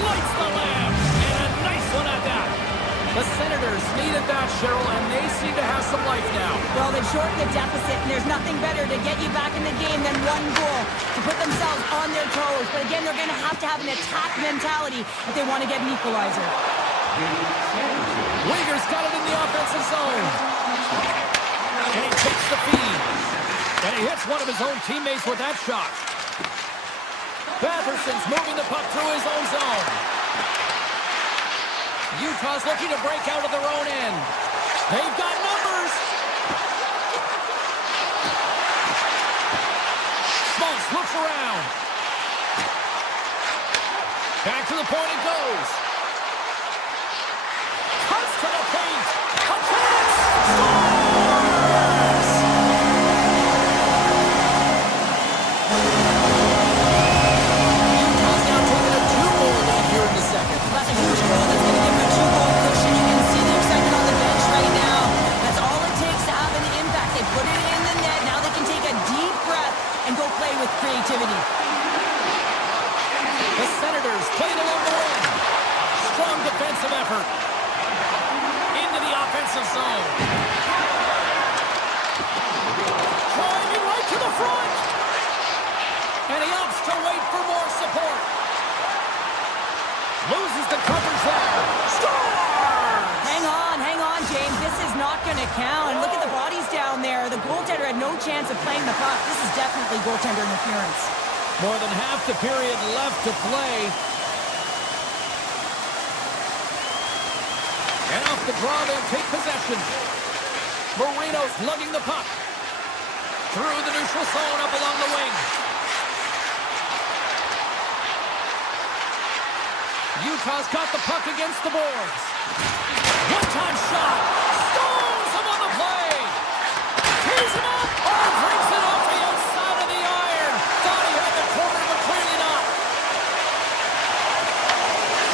lights the lamp, and a nice one at that. The Senators needed that, Cheryl, and they seem to have some life now. Well, they've shortened the deficit, and there's nothing better to get you back in the game than one goal to put themselves on their toes. But again, they're going to have an attack mentality if they want to get an equalizer. Uyghur's got it in the offensive zone. And he takes the feed. And he hits one of his own teammates with that shot. Batherson's moving the puck through his own zone. Utah's looking to break out of their own end. They've got numbers. Schmaltz looks around. Back to the point it goes. Cuts to the paint. A chance. Scores! Utah's now taking a 2-goal lead here in the second. That's a huge goal that's going to give them a 2-goal cushion. You can see the excitement on the bench right now. That's all it takes to have an impact. They put it in the net. Now they can take a deep breath and go play with creativity. The Senators playing along the wing. Strong defensive effort. Into the offensive zone. Driving right to the front. And he opts to wait for more support. Loses the coverage there. Scores! Hang on, James. This is not going to count. And look at the bodies down there. The goaltender had no chance of playing the puck. This is definitely goaltender interference. More than half the period left to play. And off the draw, they'll take possession. Marino's lugging the puck. Through the neutral zone, up along the wing. Utah's got the puck against the boards. One-time shot. Stones him on the play. Tees him up. Oh, breaks it off the outside of the iron. Thought he had the corner, but clearly not.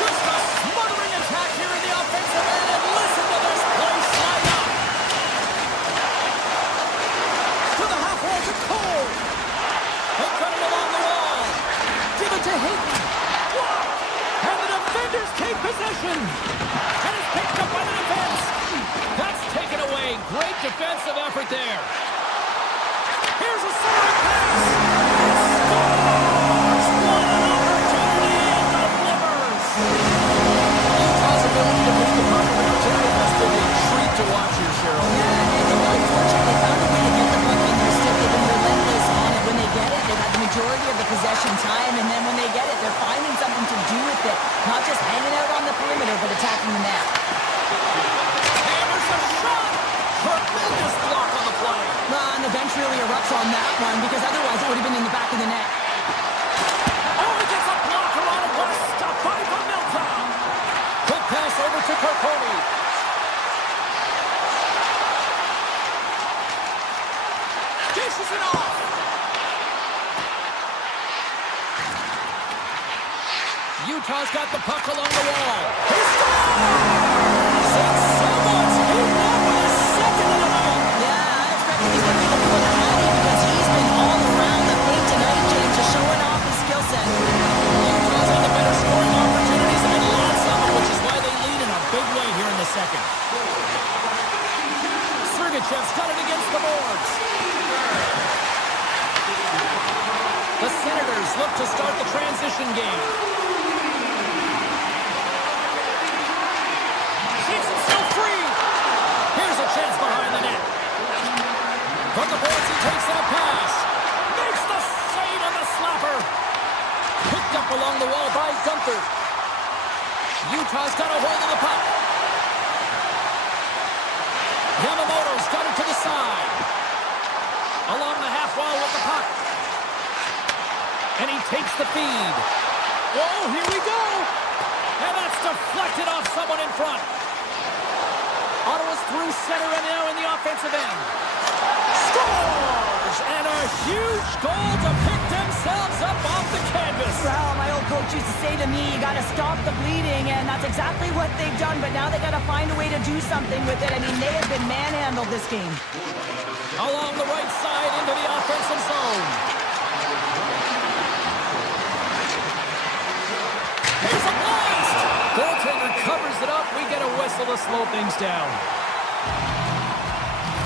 Just a smothering attack here in the offensive end. And listen to this play slide up. To the half wall to Cole. They cut it along the wall. Give it to Hayton. Blocked. And the defenders take possession. And it's picked up by the defense. That's taken away. Great defensive effort there. Here's a centering pass. Scores! What an opportunity and delivers. Utah's ability to move the puck around tonight has been a treat to watch here, Cheryl. Yeah, and they're really fortunate. They found a way to get the puck in their stick. They've been relentless on it. When they get it, they've had the majority of the possession time, and then when they get it, they're finding something to do with it. Not just hanging out on the perimeter, but attacking the net. Hammers a shot. Tremendous block on the play. And the bench really erupts on that one, because otherwise it would have been in the back of the net. Oh, he gets a blocker on it. What a stop by from Milton. Quick pass over to Carponi. Dishes it off. Utah's got the puck along the wall. He scores! And someone's beaten up with his second of the night. Yeah, I expect he's going to be looking for the caddy, because he's been all around the paint tonight, James, just showing off his skill set. Utah's had the better scoring opportunities and lots of them, which is why they lead in a big way here in the second. Sergachev's got it against the boards. The Senators look to start the transition game. Keeps him still free. Here's a chance behind the net. From the boards, he takes that pass. Makes the save on the slapper. Picked up along the wall by Gunther. Utah's got a hold of the puck. Yamamoto's got it to the side. Along the half wall with the puck. And he takes the feed. Whoa, here we go. And that's deflected off someone in front. Ottawa's through center and now in the offensive end. Scores! And a huge goal to pick themselves up off the canvas. Well, my old coach used to say to me, you got to stop the bleeding, and that's exactly what they've done, but now they got to find a way to do something with it. I mean, they have been manhandled this game. Along the right side into the offensive zone. Here's a blast! Goaltender covers it up. We get a whistle to slow things down.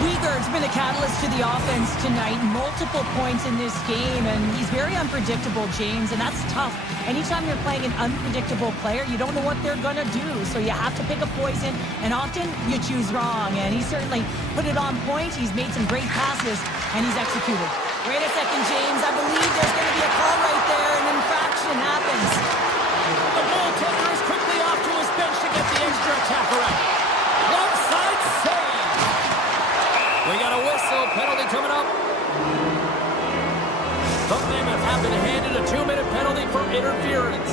Weegar's been a catalyst to the offense tonight. Multiple points in this game, and he's very unpredictable, James, and that's tough. Anytime you're playing an unpredictable player, you don't know what they're going to do, so you have to pick a poison, and often you choose wrong, and he certainly put it on point. He's made some great passes, and he's executed. Wait a second, James. I believe there's going to be a call right there. An infraction happens. The goaltender is quickly off to his bench to get the extra attacker out. Onside save. We got a whistle. Penalty coming up. The Mammoth have been handed a 2-minute penalty for interference.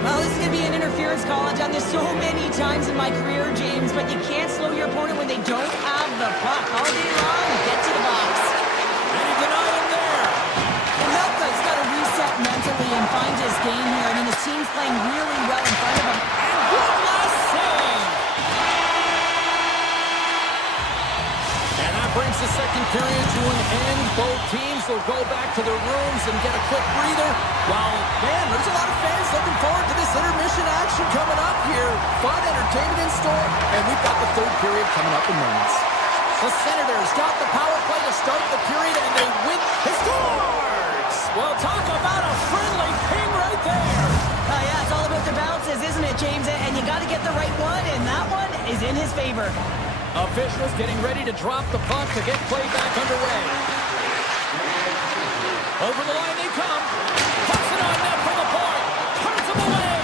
Well, this is going to be an interference call. I've done this so many times in my career, James, but you can't slow your opponent when they don't have the puck. All day long, get to the box. And he denied him there. Melka's got to reset mentally and find his game here. I mean, his team's playing really well in front of him. And good last save. And that brings the second period to an end. Both teams will go back to their rooms and get a quick breather. While, man, there's a lot of fans looking forward to this intermission action coming up here. Fun entertainment in store. And we've got the third period coming up in moments. The Senators got the power play to start the period, and they win. He scores! Well, talk about a friendly ping right there. Yeah, it's all about the bounces, isn't it, James? And you got to get the right one, and that one is in his favor. Officials getting ready to drop the puck to get play back underway. Over the line they come. Puts it on net for the point. Turns him away.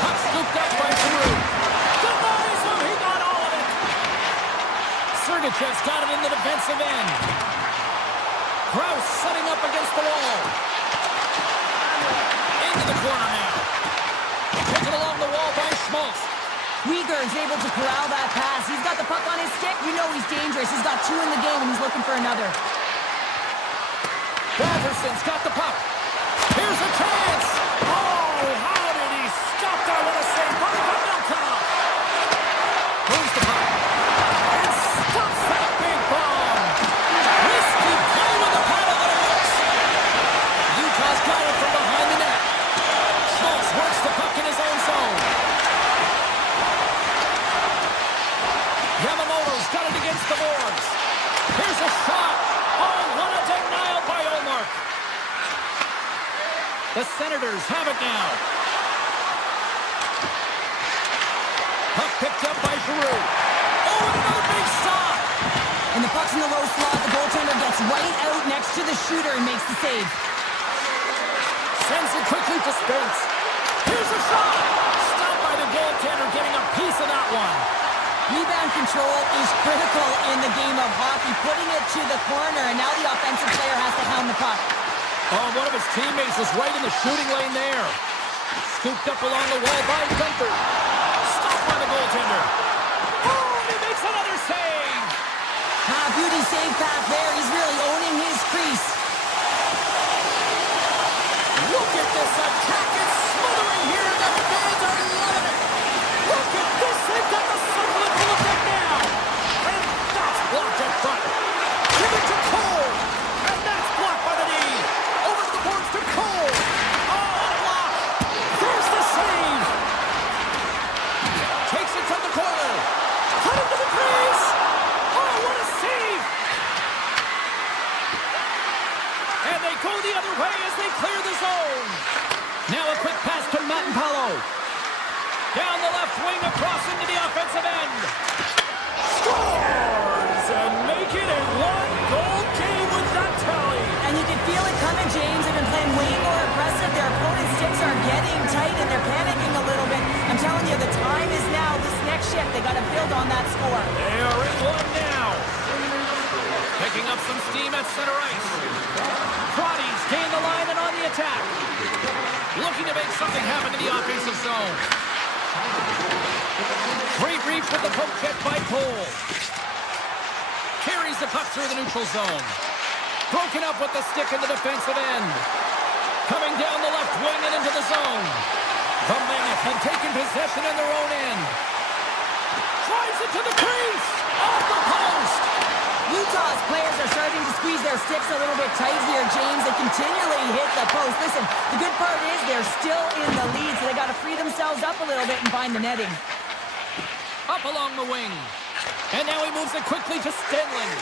Puck scooped up by Giroux. Denies him. He got all of it. Sergachev's got it in the defensive end. Krause setting up against the wall. Into the corner now. Taken along the wall by Schmaltz. Weegar is able to corral that pass. He's got the puck on his stick. You know he's dangerous. He's got 2 in the game, and he's looking for another. Batterson's got the puck. Here's a chance. Oh, how did he stop that? What a save by Milton. Moves the puck. And stops that big bomb. Risky play with the Here's a shot. Oh, what a denial by Omar. The Senators have it now. Puck picked up by Giroux. Oh, another big stop. And the puck's in the low slot. The goaltender gets right out next to the shooter and makes the save. Sends it quickly to Spence. Here's a shot. Stopped by the goaltender, getting a piece of that one. Rebound control is critical in the game of hockey. Putting it to the corner, and now the offensive player has to hound the puck. Oh, one of his teammates was right in the shooting lane there. Scooped up along the wall by Gunther. Stopped by the goaltender. Oh, and he makes another save. Beauty save path there. He's really owning his crease. Look at this attack. It's smothering here. The fans are loving it. Look at this. They've got the circle in full effect now. And that's blocked at front. Give it to Cole. And that's blocked by the knee. Over to the boards to Cole. Oh, blocked. There's the save. Takes it from the corner. Cut into the crease. Oh, what a save. And they go the other way as they clear the zone. Now a quick pass to Matt. Down the left wing, across into the offensive end. Scores and make it a one-goal game with that tally. And you can feel it coming, James. They've been playing way more aggressive. Their opponent's sticks are getting tight, and they're panicking a little bit. I'm telling you, the time is now. This next shift, they got to build on that score. They are in one now. Picking up some steam at center ice. Crotties gain the line and on the attack. Looking to make something happen in the offensive zone. Great reach with the poke check by Cole. Carries the puck through the neutral zone. Broken up with the stick in the defensive end. Coming down the left wing and into the zone. The Mammoth have taken possession in their own end. Drives it to the crease. Off the post. Utah's players are starting to squeeze their sticks a little bit tight here, James. They continually hit the post. Listen, the good part is they're still in the lead, so they got to free themselves up a little bit and find the netting. Up along the wing. And now he moves it quickly to Stenlund.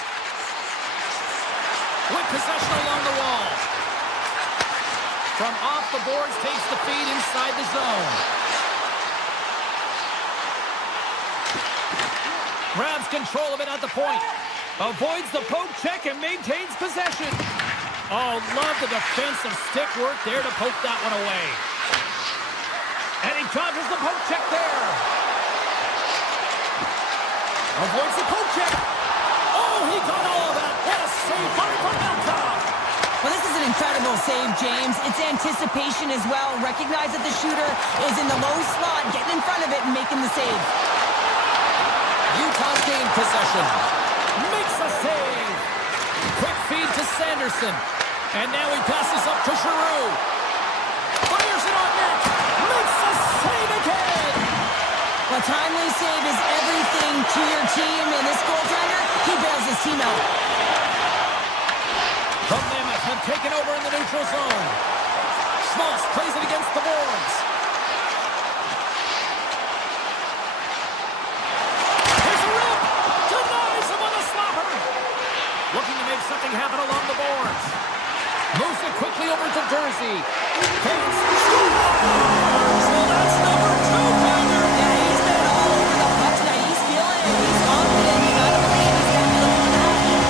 With possession along the wall. From off the boards, takes the feed inside the zone. Grabs control of it at the point. Avoids the poke check and maintains possession. Oh, love the defensive stick work there to poke that one away. And he dodges the poke check there. Avoids the poke check. Oh, he got all of that. What a save by Mammoth. Well, this is an incredible save, James. It's anticipation as well. Recognize that the shooter is in the low slot, getting in front of it and making the save. Utah's gained possession. Makes a save. Quick feed to Sanderson. And now he passes up to Giroux. Fires it on net. Makes a save again. Well, timely save is everything to your team, and this goaltender, he bails his team out. The Mammoth have taken over in the neutral zone. Schmaltz plays it against the boards. Here's a rip. Denies him on the slapper. Looking to make something happen along the boards. Moves it quickly over to Jersey. Fans scores. Well, that's number 2, Connor. Yeah, he's been all over the puck tonight. He's feeling it. He's confident. You gotta believe he's gonna be looking to happen.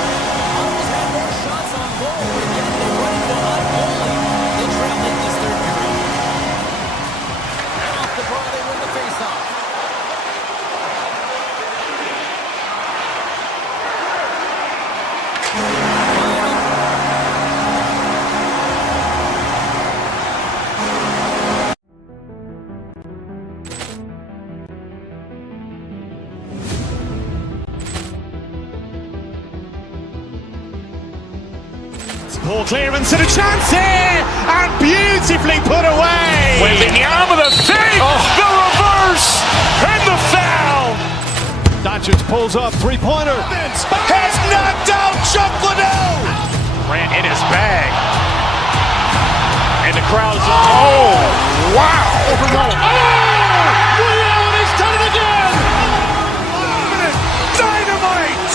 Almost had more shots on goal. And getting it ready to ungoalie. They trail in this third period. And off the draw, they win the faceoff. Poor clearance and a chance here, and beautifully put away. Wembanyama with a save, the reverse, and the foul. Doncic pulls up, three-pointer. Has knocked out Chuck Liddell. Ran in his bag. And the crowd is, oh, wow. William, he's done it again. Dynamite.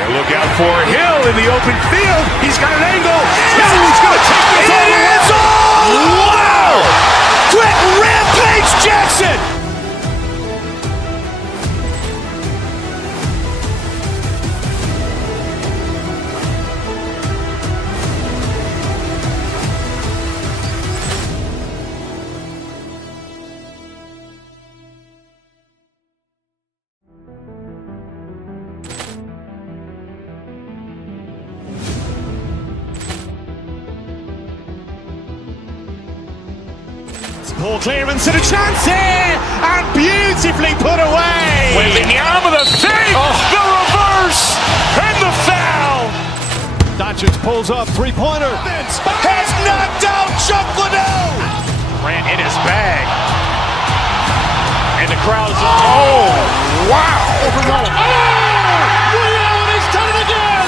They look for Hill in the open field. He's got an angle. He's going to take this all the way. Wow! Quick rampage Jackson! Poor clearance and a chance here, and beautifully put away. Wembanyama the save, the reverse, and the foul. Doncic pulls up, three-pointer. Has knocked out Chuck Liddell. Grant in his bag. And the crowd's oh, wow. Ray Allen has done it again.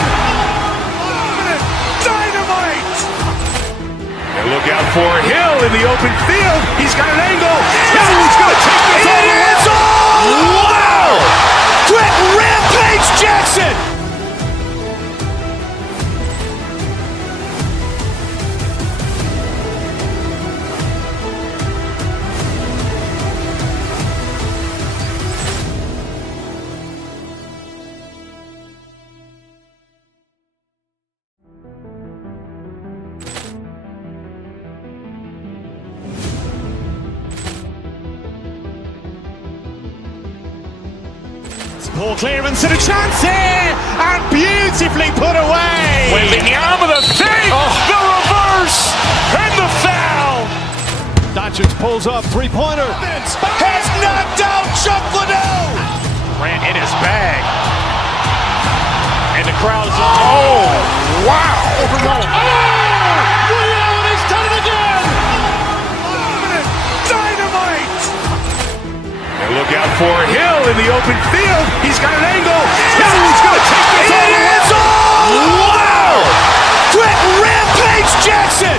Dynamite. And look out for Hill in the open field. He's got an angle. He's going to take this all the way. Wow. Quick rampage Jackson. Poor clearance and a chance here, and beautifully put away. Wembanyama the save, the reverse, and the foul. Doncic pulls up, three-pointer. Has knocked out Chuck Liddell. Grant in his bag. And the crowd's oh, wow. Ray Allen has done it again. Dynamite. And look out for Hill in the open field. He's got an angle. He's going to take this all the way. Wow. Quick rampage Jackson.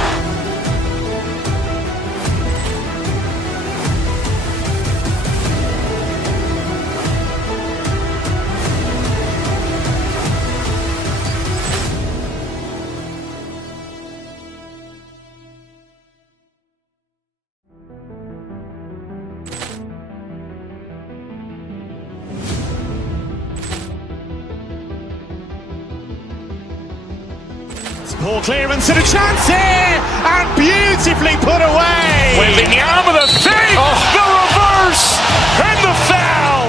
Poor clearance and a chance here, and beautifully put away. Wembanyama the save, the reverse, and the foul.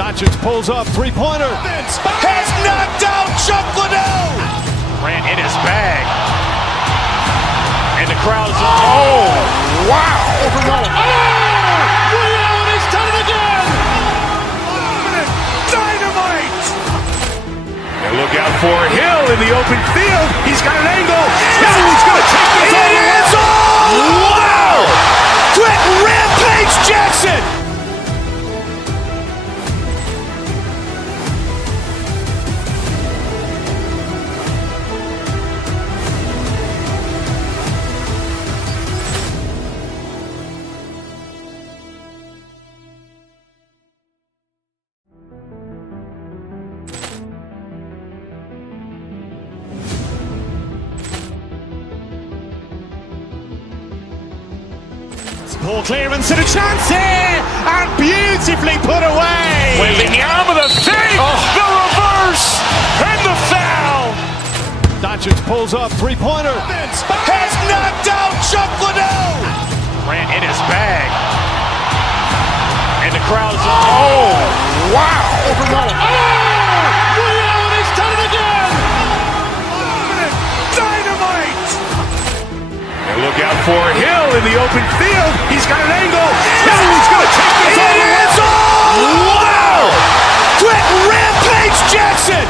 Doncic pulls up, three-pointer. Has knocked out Chuck Liddell. Grant in his bag. And the crowd's oh, wow. Ray Allen has done it again. Dynamite. And look out for Hill in the open field. He's got an angle. He's going to take this all the way. Wow. Quick rampage Jackson. Poor clearance and a chance here, and beautifully put away. Wembanyama the save, the reverse, and the foul. Doncic pulls up, three-pointer. Has knocked out Chuck Liddell. Grant in his bag. And the crowd's oh, wow. Ray Allen has done it again. Dynamite. And look out for Hill in the open field. He's got an angle. He's going to take this all the way. Wow. Quick rampage Jackson.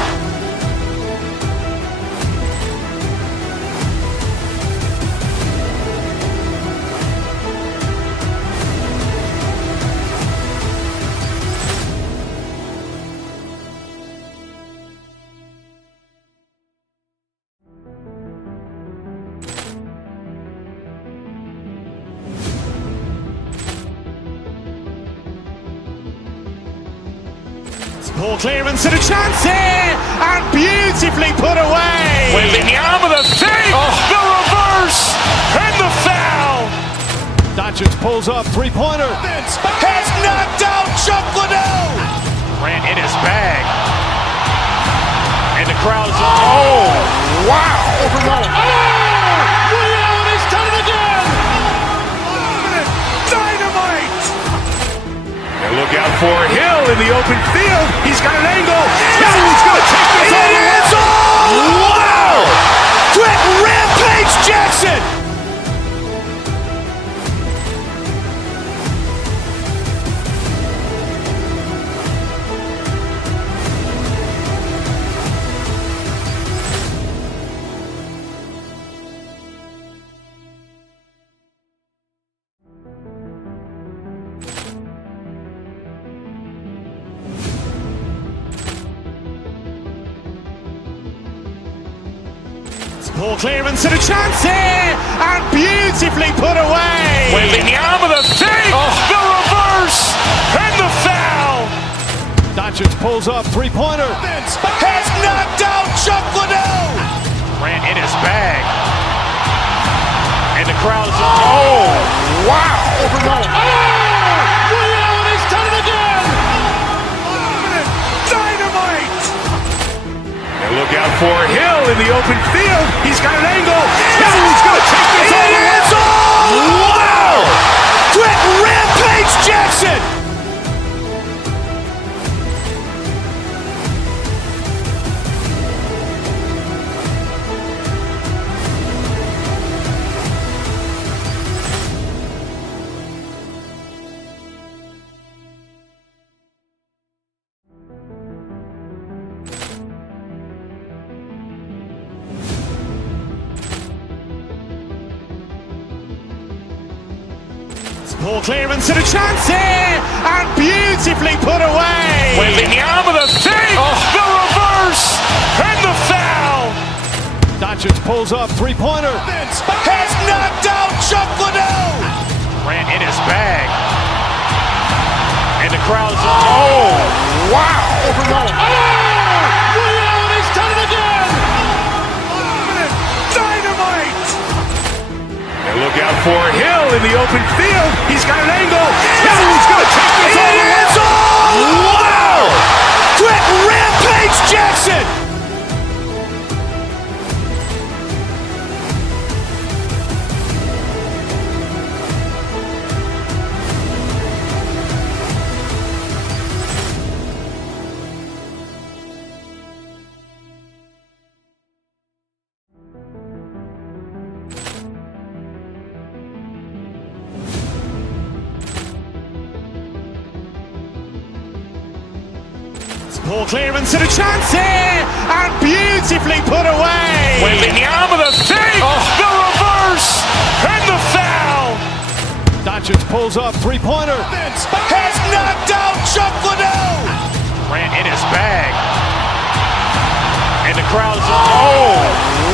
Poor clearance and a chance here, and beautifully beautifully put away. Wembanyama the fake, the reverse, and the foul. Doncic pulls up, three-pointer. Has knocked out Chuck Liddell. Ran in his bag. And the crowd's, oh, wow. Ray Allen has done it again. Dynamite. And look out for Hill in the open field. He's got an angle. He's going to take this all the way. Wow. Quick Rampage Jackson. Poor clearance and a chance here, and beautifully put away. Wembanyama the fake, the reverse, and the foul. Doncic pulls up, three-pointer. Has knocked out Chuck Liddell. Ran in his bag. And the crowd's, oh, wow. Ray Allen has done it again. Dynamite. And look out for Hill in the open field. He's got an angle. He's going to take this all the way. Wow. Quick Rampage Jackson. Poor clearance and a chance here, and beautifully put away. Wembanyama the fake, the reverse, and the foul. Doncic pulls up, three-pointer. Has knocked out Chuck Liddell. Ran in his bag. And the crowd's, oh, wow. Ray Allen has done it again. Dynamite. And look out for Hill in the open field. He's got an angle. He's going to take this all the way. Wow. Quick Rampage Jackson. Poor clearance and a chance here, and beautifully put away. Wembanyama the fake, the reverse, and the foul. Doncic pulls up, three-pointer. Has knocked out Chuck Liddell. Ran in his bag. And the crowd's, oh,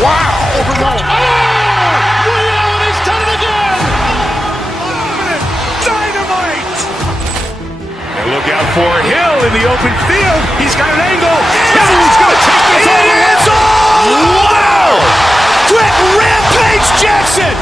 wow. Ray Allen has done it again. Dynamite. And look out for Hill in the open field. He's got an angle. He's going to take this all the way. Wow. Quick Rampage Jackson.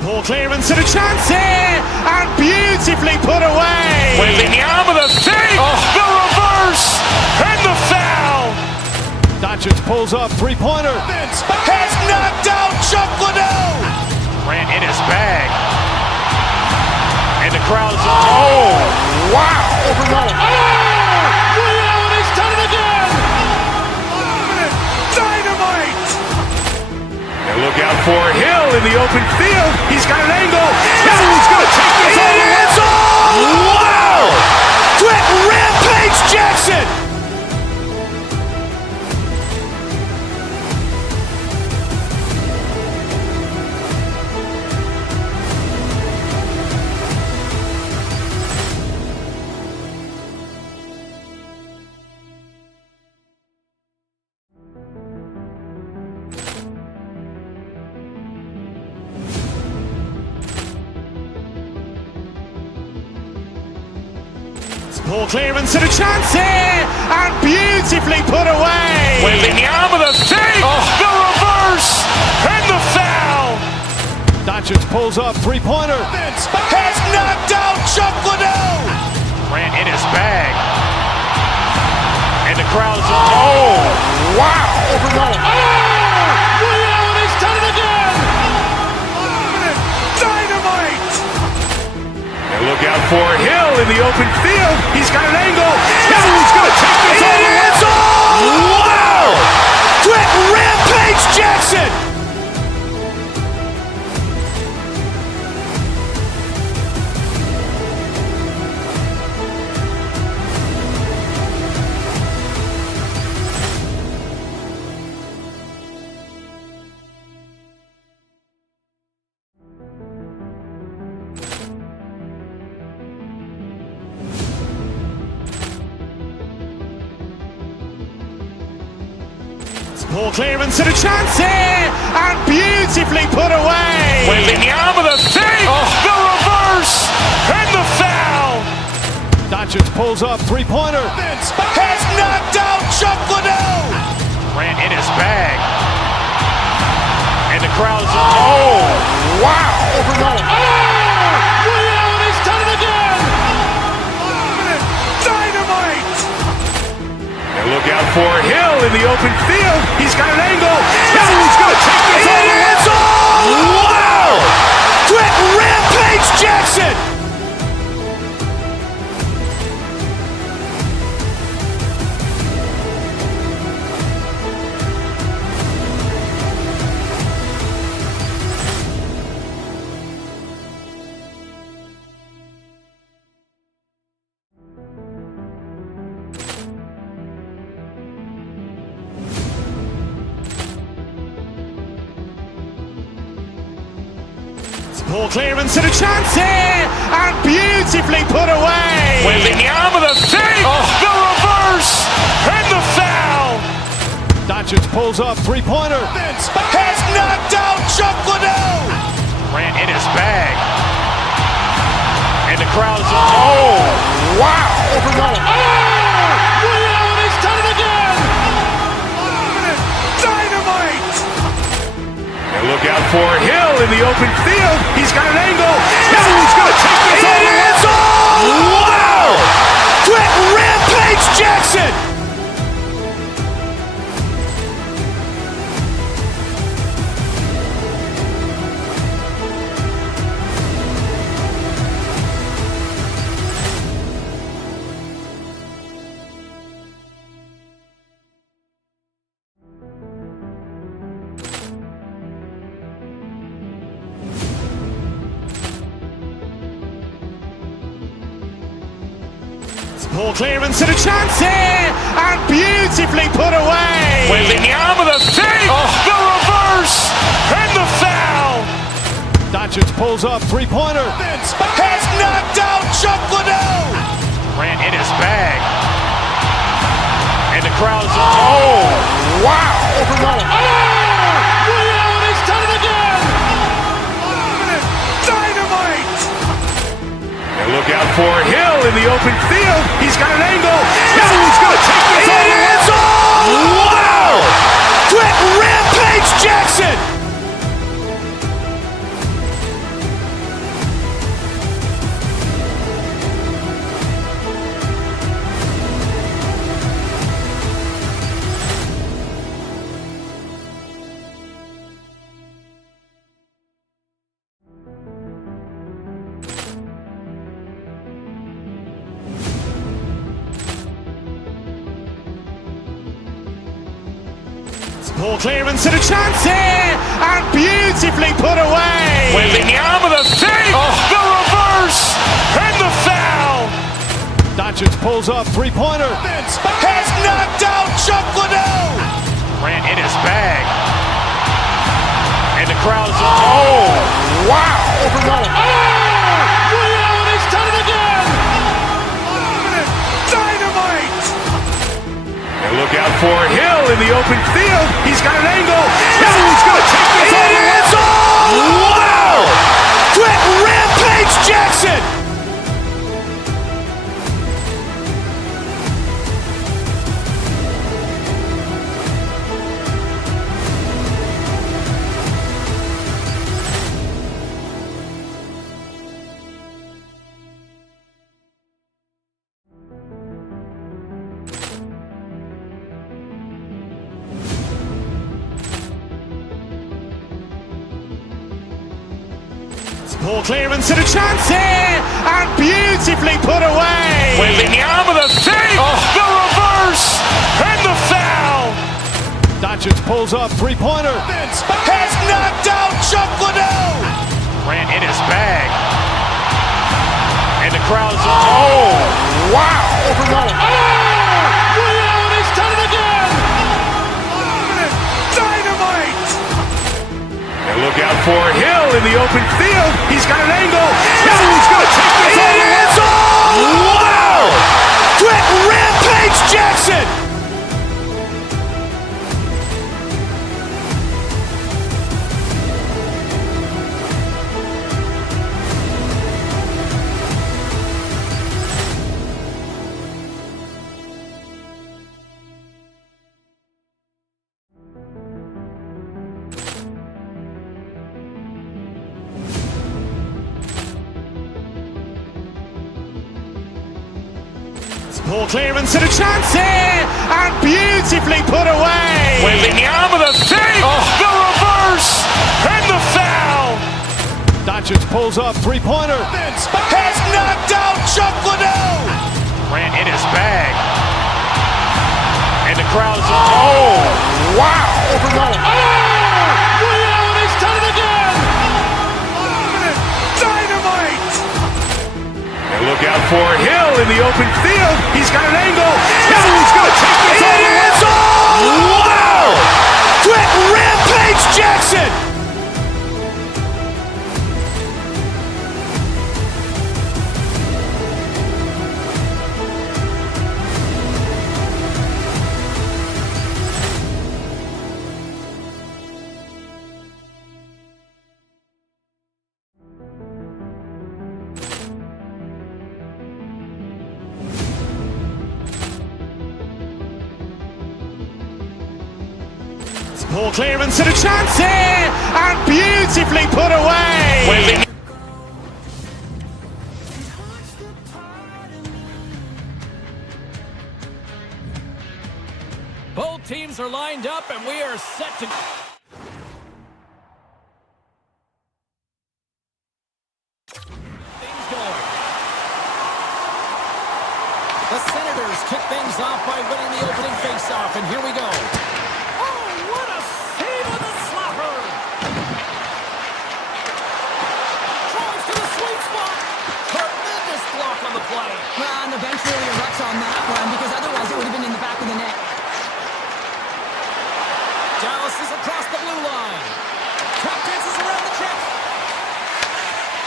Poor clearance and a chance here, and beautifully put away. Wembanyama the fake, the reverse, and the foul. Doncic pulls up, three-pointer. Has knocked out Chuck Liddell. Ran in his bag. And the crowd's, oh, wow. Ray Allen has done it again. Dynamite. And look out for Hill in the open field. He's got an angle. He's going to take this all the way. Wow. Quick Rampage Jackson. Ball clearance and a chance here, and beautifully put away. With the arm of the fake, the reverse, and the foul. Doncic pulls up, three-pointer. Has knocked out Chuck Liddell. Ran in his bag. And the crowd's, oh, wow. Ray Allen, he's done it again. Dynamite. And look out for Hill in the open field. He's got an angle. He's going to take this all the way. Wow. Quick Rampage Jackson. Ball clearance and a chance here, and beautifully put away. With the arm of the fake, the reverse, and the foul. Doncic pulls up, three-pointer. Has knocked out Chuck Liddell. Ran in his bag. And the crowd's, oh, wow. Ray Allen, he's done it again. Dynamite. And look out for Hill in the open field. He's got an angle. He's going to take this all the way. Wow. Quick Rampage Jackson. Ball clearance and a chance here, and beautifully put away. With the arm of the fake, the reverse, and the foul. Doncic pulls up, three-pointer. Has knocked out Chuck Liddell. Ran in his bag. And the crowd's, oh, wow. Ray Allen, he's done it again. Dynamite. And look out for Hill in the open field. He's got an angle. He's going to take this all the way. Wow. Quick Rampage Jackson. Ball clearance and a chance here, and beautifully put away. With the arm of the fake, the reverse, and the foul. Doncic pulls up, three-pointer. Has knocked out Chuck Liddell. Ran in his bag. And the crowd's, oh, wow. Ray Allen, he's done it again. Dynamite. And look out for Hill in the open field. He's got an angle. He's going to take this all the way. Wow. Quick Rampage Jackson. Ball clearance and a chance here, and beautifully put away. With the arm of the fake, the reverse, and the foul. Doncic pulls up, three-pointer. Has knocked out Chuck Liddell. Ran in his bag. And the crowd's, oh, wow. Ray Allen, he's done it again. Dynamite. And look out for Hill in the open field. He's got an angle. He's going to take this all the way. Wow. Quick Rampage Jackson. Poor clearance and a chance here, and beautifully put away. Mammoth, the save, the reverse, and the foul. Doncic pulls up, three-pointer. Has knocked out Chuck Liddell. Ran in his bag. And the crowd's, oh, wow. Ray Allen has done it again. Dynamite. And look out for Hill in the open field. He's got an angle. He's going to take this all the way. Wow. Quick Rampage Jackson. Poor clearance and a chance here, and beautifully put away. Mammoth, the save, the reverse, and the foul. Doncic pulls up, three-pointer. Has knocked out Chuck Liddell. Ran in his bag. And the crowd's, oh, wow. Ray Allen has done it again. Dynamite. And look out for Hill in the open field. He's got an angle. He's going to take this all the way. Wow. Quick Rampage Jackson. Poor clearance and a chance here, and beautifully put away. Both teams are lined up, and we are set to... things going. The Senators kick things off by winning the opening faceoff, and here we go. What a save on the slapper! Drives to the sweet spot! Tremendous block on the play! Well, and the bench really erupts on that one, because otherwise it would have been in the back of the net. Dallas is across the blue line. Tap dances around the check.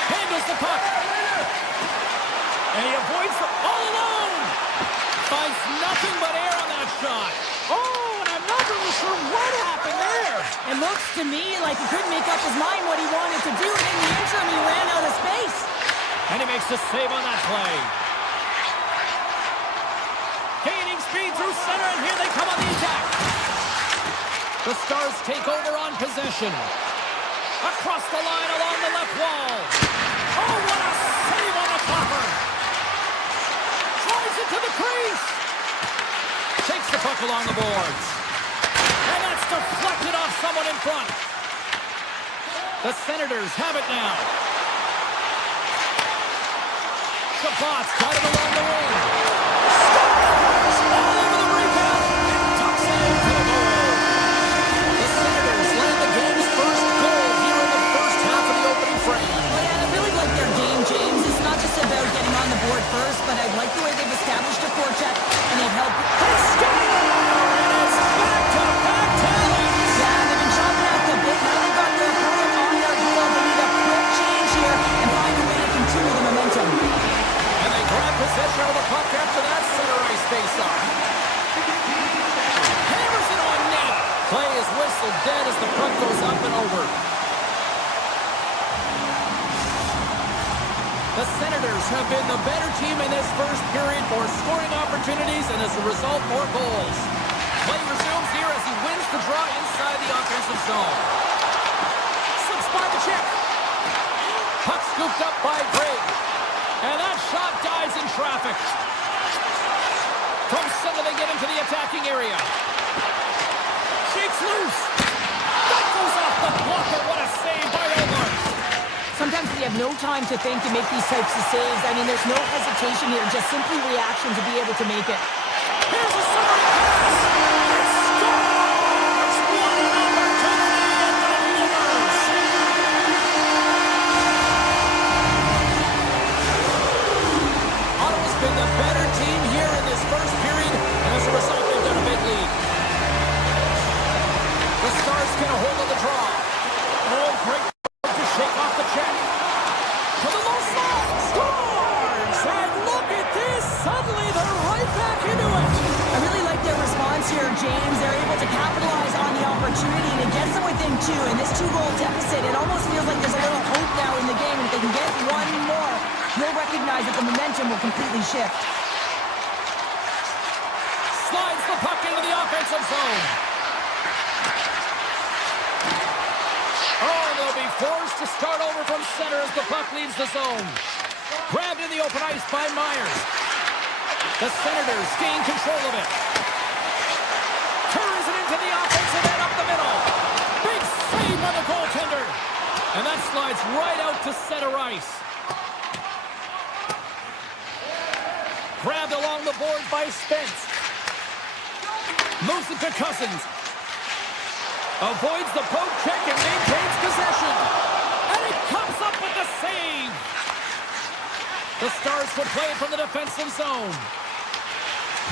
Handles the puck. And he avoids the all alone. Finds nothing but air on that shot. Oh, and I'm not really sure what happened there. It looks to me like he couldn't make up his mind what he wanted to do, and in the interim he ran out of space. And he makes the save on that play. Gaining speed through center, and here they come on the attack. The Stars take over on possession. Across the line along the left wall. Oh, what a save on the topper. Drives it to the crease. Takes the puck along the boards. And that's deflected off someone in front. The Senators have it now. Shabbat's got it along the wing. Scores! All over the rebound. And tucks it into the goal. The Senators land the game's first goal here in the first half of the opening frame. Well, yeah, I really like their game, James. It's not just about getting on the board first, but I like the way they've established a forecheck, and they've helped. They score! And it's back-to-back talents. Yeah, they've been chopping out the bit. Now they've got their opponent on their heels. They need a quick change here and find a way to continue the momentum. And they grab possession of the puck after that center ice face-off. Hammers it on net. Play is whistled dead as the puck goes up and over. The Senators have been the better team in this first period, more scoring opportunities, and as a result, more goals. Play resumes here as he wins the draw inside the offensive zone. Slips by the check. Puck scooped up by Greg. And that shot dies in traffic. From center, they get into the attacking area. Shakes loose. That goes off the blocker. What a save by Omar. Sometimes we have no time to think to make these types of saves. I mean, there's no hesitation here, just simply reaction to be able to make it. Here's a summary pass. It scores! What an opportunity and delivers! Ottawa's been the better team here in this first period, and as a result, they've got a big lead. The Stars get a hold of the draw. Oh, great to shake off the check. To the low slot. Scores! And look at this. Suddenly, they're right back into it. I really like their response here, James. They're able to capitalize on the opportunity, and it gets them within two. In this two-goal deficit, it almost feels like there's a little hope now in the game. And if they can get one more, you'll recognize that the momentum will completely shift. Slides the puck into the offensive zone. Oh, they'll be forced to start over from center as the puck leaves the zone. Grabbed in the open ice by Myers. The Senators gain control of it. Turns it into the offensive end up the middle. Big save by the goaltender. And that slides right out to center ice. Grabbed along the board by Spence. Moves it to Cousins. Avoids the poke check and maintains possession. And he comes up with the save. The Stars will play it from the defensive zone.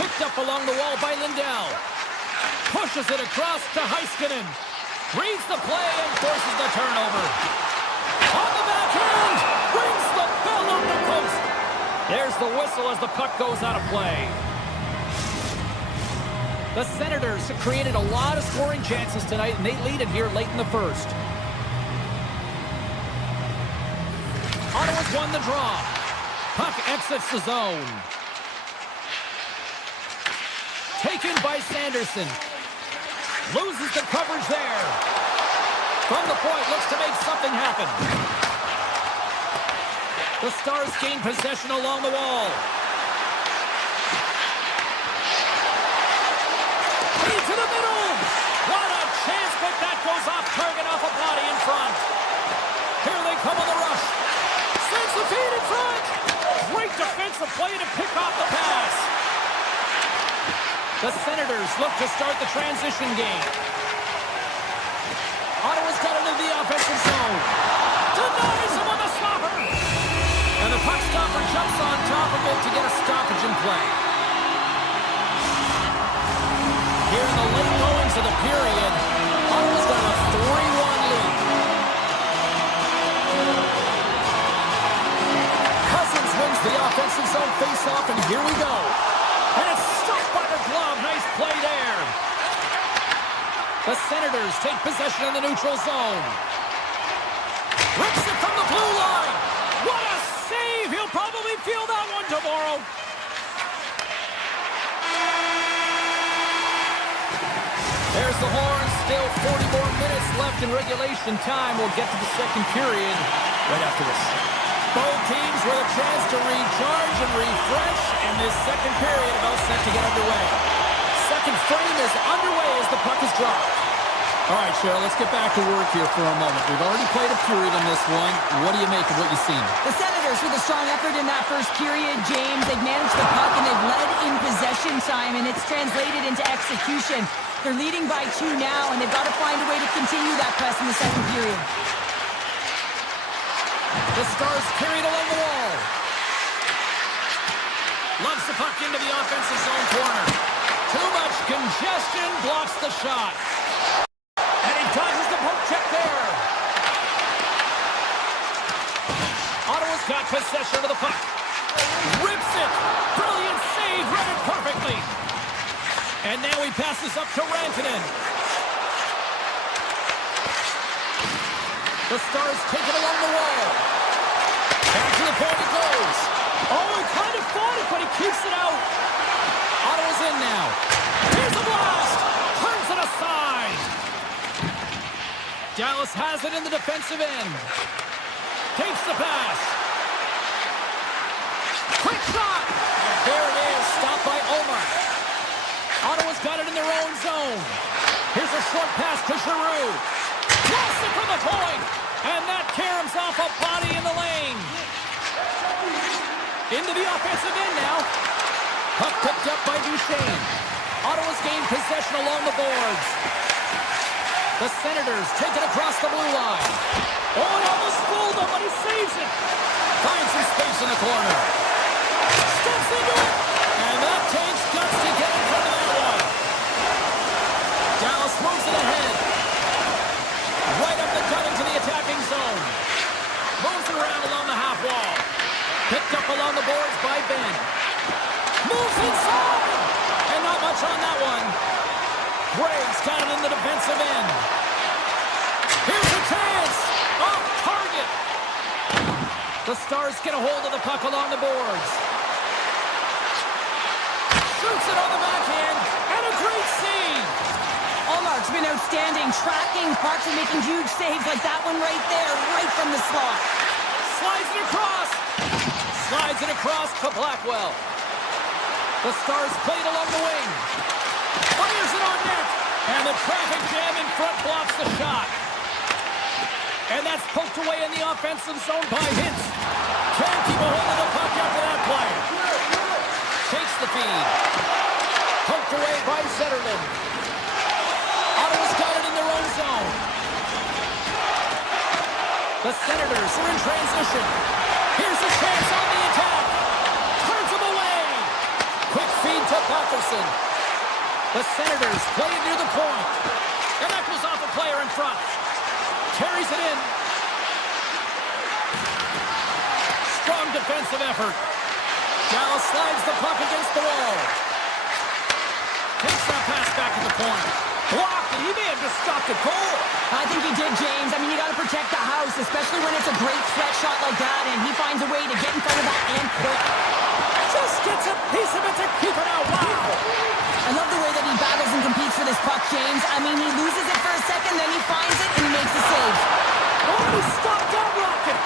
Picked up along the wall by Lindell. Pushes it across to Heiskanen. Reads the play and forces the turnover. On the backhand. Rings the bell up the post. There's the whistle as the puck goes out of play. The Senators have created a lot of scoring chances tonight, and they lead it here late in the first. Ottawa's won the draw. Puck exits the zone. Taken by Sanderson. Loses the coverage there. From the point, looks to make something happen. The Stars gain possession along the wall. To the middle. What a chance, but that goes off target off a body in front. Here they come on the rush. Sends the feed in front. Great defensive play to pick off the pass. The Senators look to start the transition game. Ottawa's got it into the offensive zone. Denies him with a stopper. And the puck stopper jumps on top of it to get a stoppage in play. Here in the late goings of the period, Ottawa's got a 3-1 lead. Cousins wins the offensive zone faceoff, and here we go. And it's stopped by the glove. Nice play there. The Senators take possession in the neutral zone. Rips it from the blue line. What a save. He'll probably feel that one tomorrow. There's the horn. Still 40 more minutes left in regulation time. We'll get to the second period right after this. Both teams with a chance to recharge and refresh, and this second period about set to get underway. Second frame is underway as the puck is dropped. All right, Cheryl, let's get back to work here for a moment. We've already played a period in this one. What do you make of what you've seen? The Senators with a strong effort in that first period, James. They've managed the puck and they've led in possession time, and it's translated into execution. They're leading by 2 now, and they've got to find a way to continue that press in the second period. The Stars carried along the wall. Loves the puck into the offensive zone corner. Too much congestion, blocks the shot. And he dodges the poke check there. Ottawa's got possession of the puck. Rips it. Brilliant save, read it perfectly. And now he passes up to Rantanen. The Stars take it along the wall. Back to the point it goes. Oh, he kind of fought it, but he keeps it out. Ottawa's in now. Here's the blast. Turns it aside. Dallas has it in the defensive end. Takes the pass. Quick shot. And there it is. Stopped by Omar. Ottawa's got it in their own zone. Here's a short pass to Giroux. Lost it from the point. And that caroms off a body in the lane. offensive end now. Puck picked up by Duchesne. Ottawa's gained possession along the boards. The Senators take it across the blue line. Oh, he almost fooled him, but he saves it. Finds some space in the corner. Steps into it. And that takes guts to get in front of that one. Dallas moves it ahead. Right up the gut into the attacking zone. Moves it around along the half wall. Picked up along the boards by Ben. Moves inside. And not much on that one. Graves got it in the defensive end. Here's a chance. Off target. The Stars get a hold of the puck along the boards. Shoots it on the backhand. And a great save. Allmark's been outstanding, tracking pucks and making huge saves like that one right there, right from the slot. Slides it across. Slides it across to Blackwell. The Stars played along the wing. Fires it on net. And the traffic jam in front blocks the shot. And that's poked away in the offensive zone by Hintz. Can't keep a hold of the puck after that play. Takes the feed. Poked away by Zetterlund. Ottawa's got it in their own zone. The Senators are in transition. Here's a chance on the attack. Turns him away. Quick feed to Patterson. The Senators play it near the point. And that goes off a player in front. Carries it in. Strong defensive effort. Dallas slides the puck against the wall. Takes that pass back to the point. Blocked, and he may have just stopped a goal. I think he did, James. I mean, you got to protect the house, especially when it's a great threat shot like that, and he finds a way to get in front of that and quick. Just gets a piece of it to keep it out. Wow. I love the way that he battles and competes for this puck, James. I mean, he loses it for a second, then he finds it, and he makes the save. Oh, he stopped that rocket.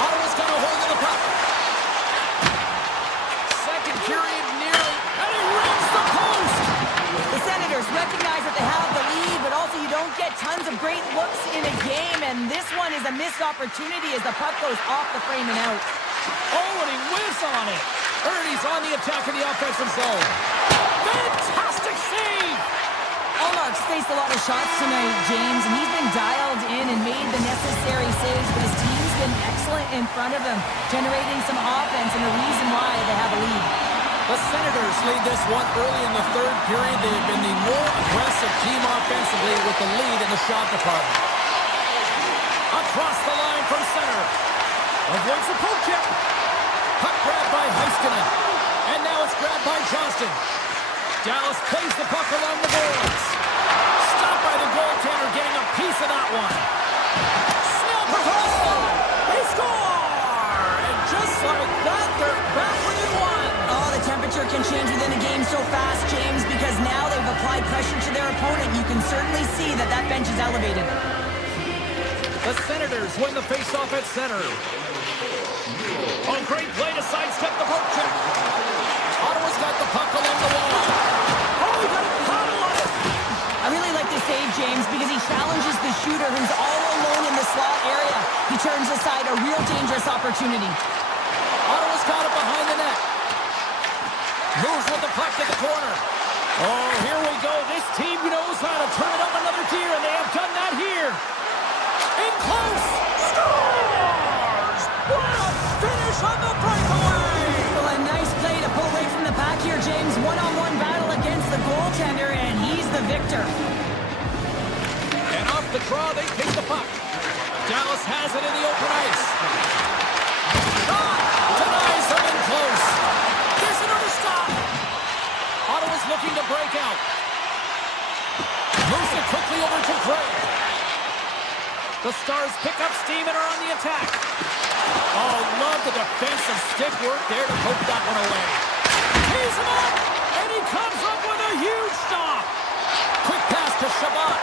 Ottawa's got a hold of the puck. Second period nearly, and he rings the post. The Senators recognize that they have the lead, but also you don't get tons of great looks in a game, and this one is a missed opportunity as the puck goes off the frame and out. Oh, and he whiffs on it. Ernie's on the attack in the offensive zone. Fantastic save! Allmark's faced a lot of shots tonight, James, and he's been dialed in and made the necessary saves, but his team's been excellent in front of him, generating some offense and the reason why they have a lead. The Senators lead this one early in the third period. They've been the more aggressive team offensively with the lead in the shot department. Across the line from center. Avoids the poke check. Puck grabbed by Heiskanen. And now it's grabbed by Johnston. Dallas plays the puck along the boards. Stopped by the goaltender, getting a piece of that one. Snapper for the slot. They score! And just like that, they're back within one. Oh, the temperature can change within a game so fast, James, because now they've applied pressure to their opponent. You can certainly see that that bench is elevated. The Senators win the faceoff at center. Oh, great play to sidestep the poke check. Ottawa's got the puck along the wall. Oh, he got a paddle on it. I really like this save, James, because he challenges the shooter who's all alone in the slot area. He turns aside a real dangerous opportunity. Ottawa's got it behind the net. Moves with the puck to the corner. Oh, here we go. This team knows how to turn it up another gear, and they have done that here. In close. Scores! What a finish on the breakaway! Well, a nice play to pull away from the pack here, James. One-on-one battle against the goaltender, and he's the victor. And off the draw, they pick the puck. Dallas has it in the open ice. Shot! Denies them in close. There's another stop. Ottawa's looking to break out. Moves it quickly over to Gray. The Stars pick up steam and are on the attack. Oh, love the defensive stick work there to poke that one away. Tees him up, and he comes up with a huge stop. Quick pass to Shabbat.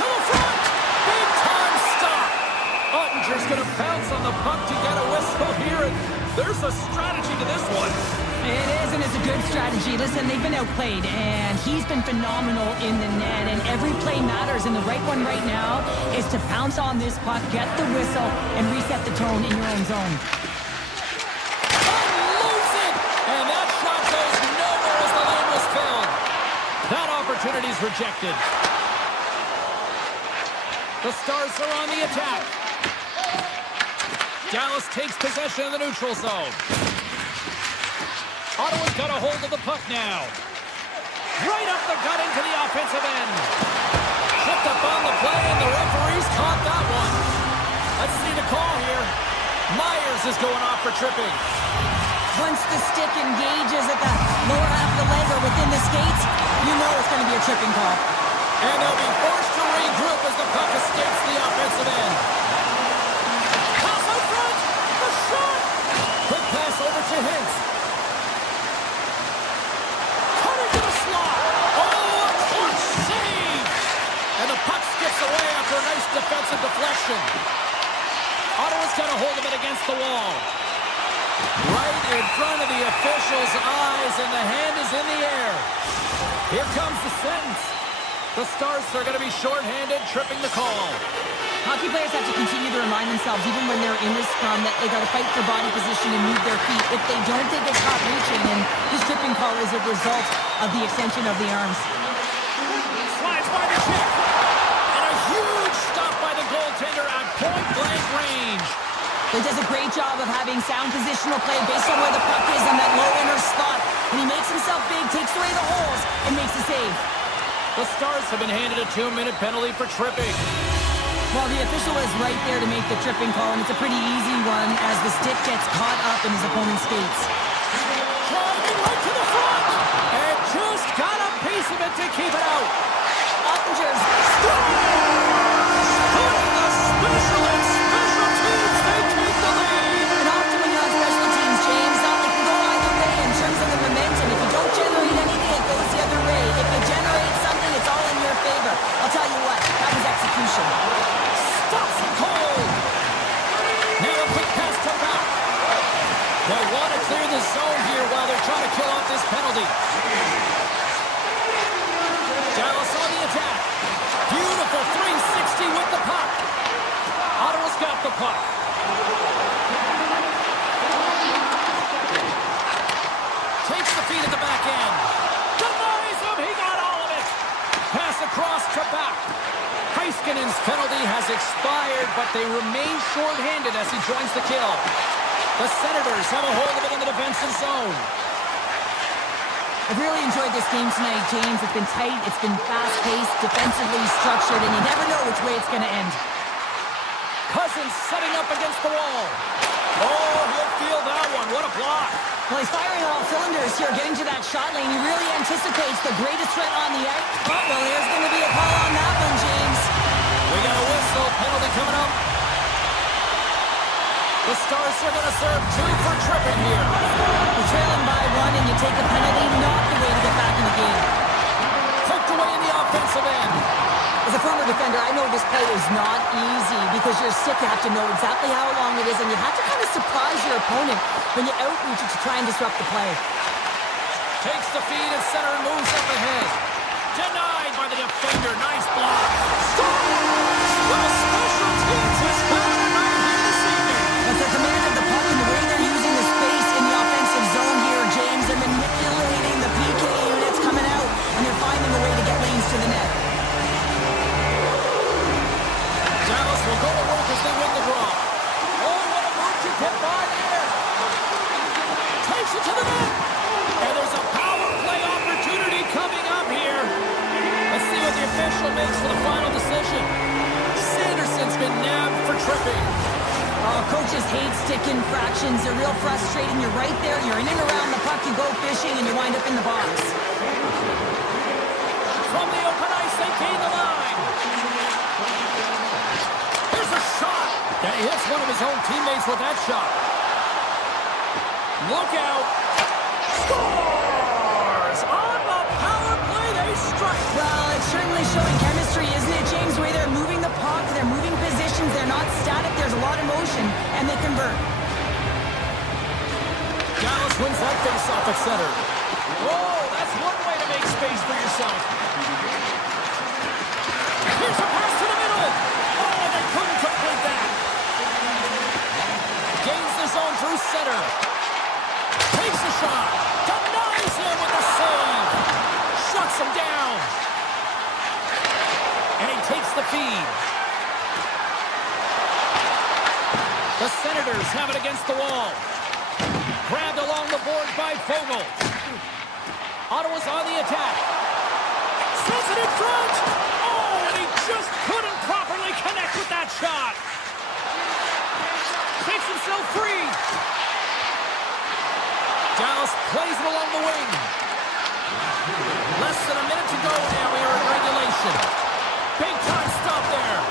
To the front. Big time stop. Ottinger's going to bounce on the puck to get a whistle here, and there's a strategy to this one. It is, and it's a good strategy. Listen, they've been outplayed, and he's been phenomenal in the net, and every play matters, and the right one right now is to pounce on this puck, get the whistle, and reset the tone in your own zone. Unloads it! And that shot goes nowhere as the lane was filled. That opportunity's rejected. The Stars are on the attack. Dallas takes possession of the neutral zone. Ottawa's got a hold of the puck now. Right up the gut into the offensive end. Tripped up on the play, and the referee's caught that one. Let's see the call here. Myers is going off for tripping. Once the stick engages at the lower half of the leg or within the skates, you know it's going to be a tripping call. And they'll be forced to regroup as the puck escapes the offensive end. Pass out front. The shot. Quick pass over to Hintz. Cut into the slot. Oh, a clutch save. And the puck skips away after a nice defensive deflection. Ottawa's got a hold of it against the wall. Right in front of the official's eyes, and the hand is in the air. Here comes the sentence. The Stars are going to be shorthanded, tripping the call. Hockey players have to continue to remind themselves, even when they're in this scrum, that they got to fight for body position and move their feet. If they don't, they get caught reaching, and this tripping call is a result of the extension of the arms. Slides by the check. And a huge stop by the goaltender at point-blank range. He does a great job of having sound positional play based on where the puck is in that low inner slot. And he makes himself big, takes away the holes, and makes a save. The Stars have been handed a 2-minute penalty for tripping. Well, the official is right there to make the tripping call, and it's a pretty easy one as the stick gets caught up in his opponent's skates. Driving right to the front. And just got a piece of it to keep it out. Ottinger's Putting the special and special teams, they take the lead. And often when you're on special teams, James, it can go either way in terms of the momentum. If you don't generate anything, it goes the other way. If you generate something, it's all in your favor. I'll tell you what, that was execution. Stops it cold. Now a quick pass to back. They want to clear the zone here while they're trying to kill off this penalty. Dallas on the attack. Beautiful 360 with the puck. Ottawa's got the puck. Takes the feed at the back end. Denies him. He got all of it. Pass across to back. Heiskanen's penalty has expired, but they remain shorthanded as he joins the kill. The Senators have a hold of it in the defensive zone. I've really enjoyed this game tonight, James. It's been tight, it's been fast-paced, defensively structured, and you never know which way it's going to end. Cousins setting up against the wall. Oh, he'll feel that one. What a block. Well, he's firing on all cylinders here, getting to that shot lane. He really anticipates the greatest threat on the ice. Oh, well, there's going to be a call on that one, James. We got a whistle. Penalty coming up. The Stars are going to serve 2 for tripping here. You're trailing by 1 and you take a penalty, not the way to get back in the game. Poked away in the offensive end. As a former defender, I know this play is not easy because you're sick. You have to know exactly how long it is, and you have to kind of surprise your opponent when you outreach it to try and disrupt the play. Takes the feed and center and moves up ahead. Denied by the defender. Nice block. Stars! Well, special teams has found a night here this evening. That's their command of the puck and the way they're using the space in the offensive zone here, James. They're manipulating the PK units coming out, and they're finding a way to get lanes to the net. Dallas will go to work as they win the draw. Oh, what a move to get by there. Takes it to the net. And there's a power play opportunity coming up here. Let's see what the official makes for the final decision. Sanderson's been nabbed for tripping. Coaches hate stick infractions. They're real frustrating. You're right there. You're in and around the puck. You go fishing, and you wind up in the box. From the open ice, they gain the line. Here's a shot. And he hits one of his own teammates with that shot. Look out. Scores! On the power play, they strike. Well, it's certainly showing chemistry, isn't it, James? The way they're moving the puck, they're moving positions, they're not static, there's a lot of motion, and they convert. Dallas wins that face-off at center. Whoa, that's one way to make space for yourself. Here's a pass to the middle. Oh, they couldn't complete that. Gains the zone through center. Takes a shot. Denies him with the save. Shuts him down. And he takes the feed. The Senators have it against the wall. Grabbed along the board by Vogel. Ottawa's on the attack. Sends it in front. Oh, and he just couldn't properly connect with that shot. Takes himself free. Dallas plays it along the wing. Less than a minute to go now. We are in regulation. Big time stop there.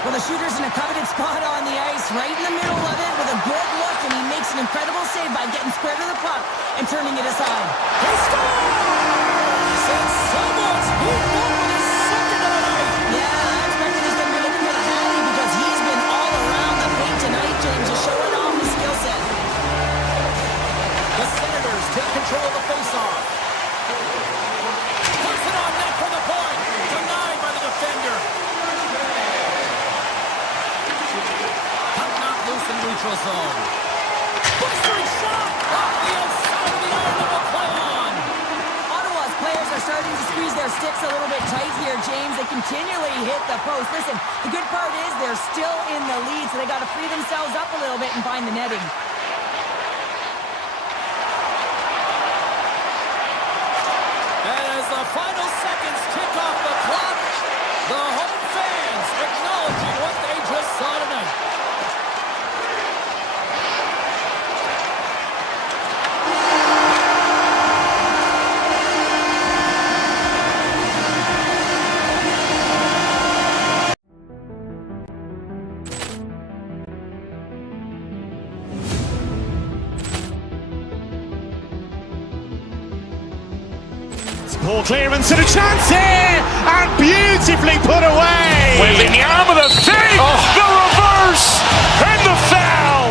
Well, the shooter's in a coveted spot on the ice, right in the middle of it with a good look, and he makes an incredible save by getting square to the puck and turning it aside. He scores! And someone's heating up with his second of the night. Yeah, I expected he's going to be looking for the hattie because he's been all around the paint tonight, James, just showing off his skill set. The Senators take control of the faceoff. Puts it on net for the point. Denied by the defender. Puck knocked loose in neutral zone. Blistering shot off the outside of the iron that will play on. Ottawa's players are starting to squeeze their sticks a little bit tight here, James. They continually hit the post. Listen, the good part is they're still in the lead, so they got to free themselves up a little bit and find the netting. And as the final seconds tick off the clock, the home fans acknowledging what they just saw tonight. Poor clearance and a chance here, and beautifully put away. Wembanyama the save, the reverse, and the foul.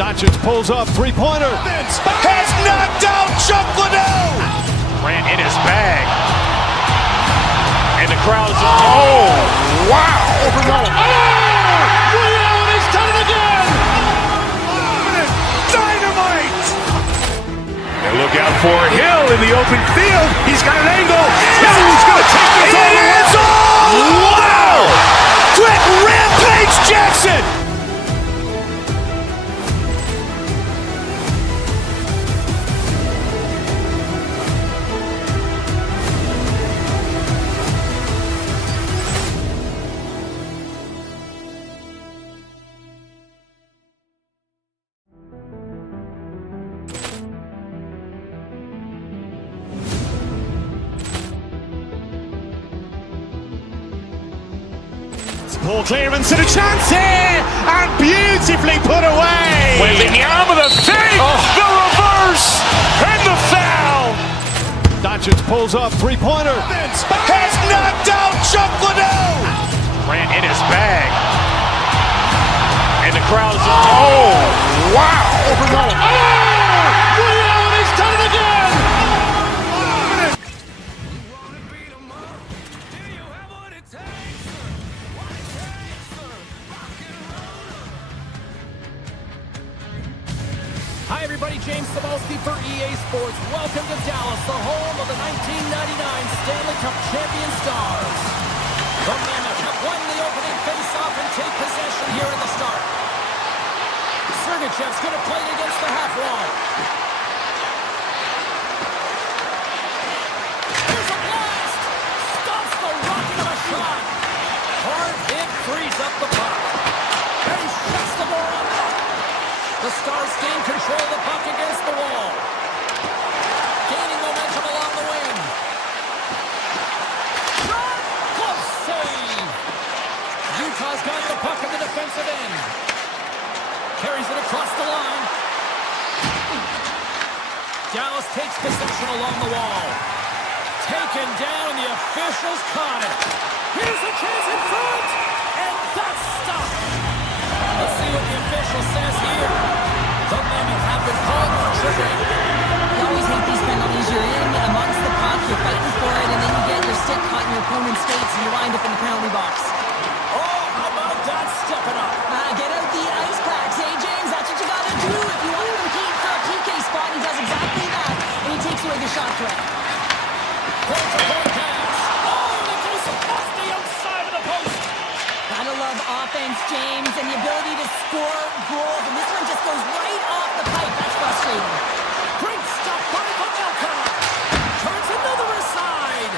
Doncic pulls up, three-pointer. Has knocked out Chuck Liddell. Grant in his bag. And the crowd is, oh, wow. Overwhelmed. Ray Allen has done it again. Dynamite. And look out for Hill in the open field. He's got an angle. He's going to take this all the way. Wow. Quick rampage Jackson. Poor clearance and a chance here, and beautifully put away. Wembanyama the save, the reverse, and the foul. Doncic pulls up, three-pointer. Has knocked out Chuck Liddell. Grant in his bag. And the crowd is, oh, wow. Overwhelmed. Ray Allen has done it again. Hi, everybody. James Cebulski for EA Sports. Welcome to Dallas, the home of the 1999 Stanley Cup champion Stars. The Mammoth have won the opening face-off and take possession here at the start. Sergachev's going to play it against the half wall. Here's a blast! Stops the rocket of a shot. Hard hit frees up the puck. And he shuts the ball up. The Stars gain control of the puck against the wall. Gaining momentum along the wing. Shot! Close save! Utah's got the puck in the defensive end. Carries it across the line. Dallas takes possession along the wall. Taken down, the officials caught it. Here's a chance in front, and that's stopped. Let's see what the official says here. The Mammoth have been called for lined up in the penalty box. Oh, how about that stepping up? Get out the ice packs, hey, James? That's what you got to do if you want to compete for a PK spot. He does exactly that, and he takes away the shot threat. Point-to-point pass. Oh, and it goes off the outside of the post. Gotta love offense, James, and the ability to score goals. And this one just goes right off the pipe. That's frustrating. Great stop by Pavelka. Turns another aside.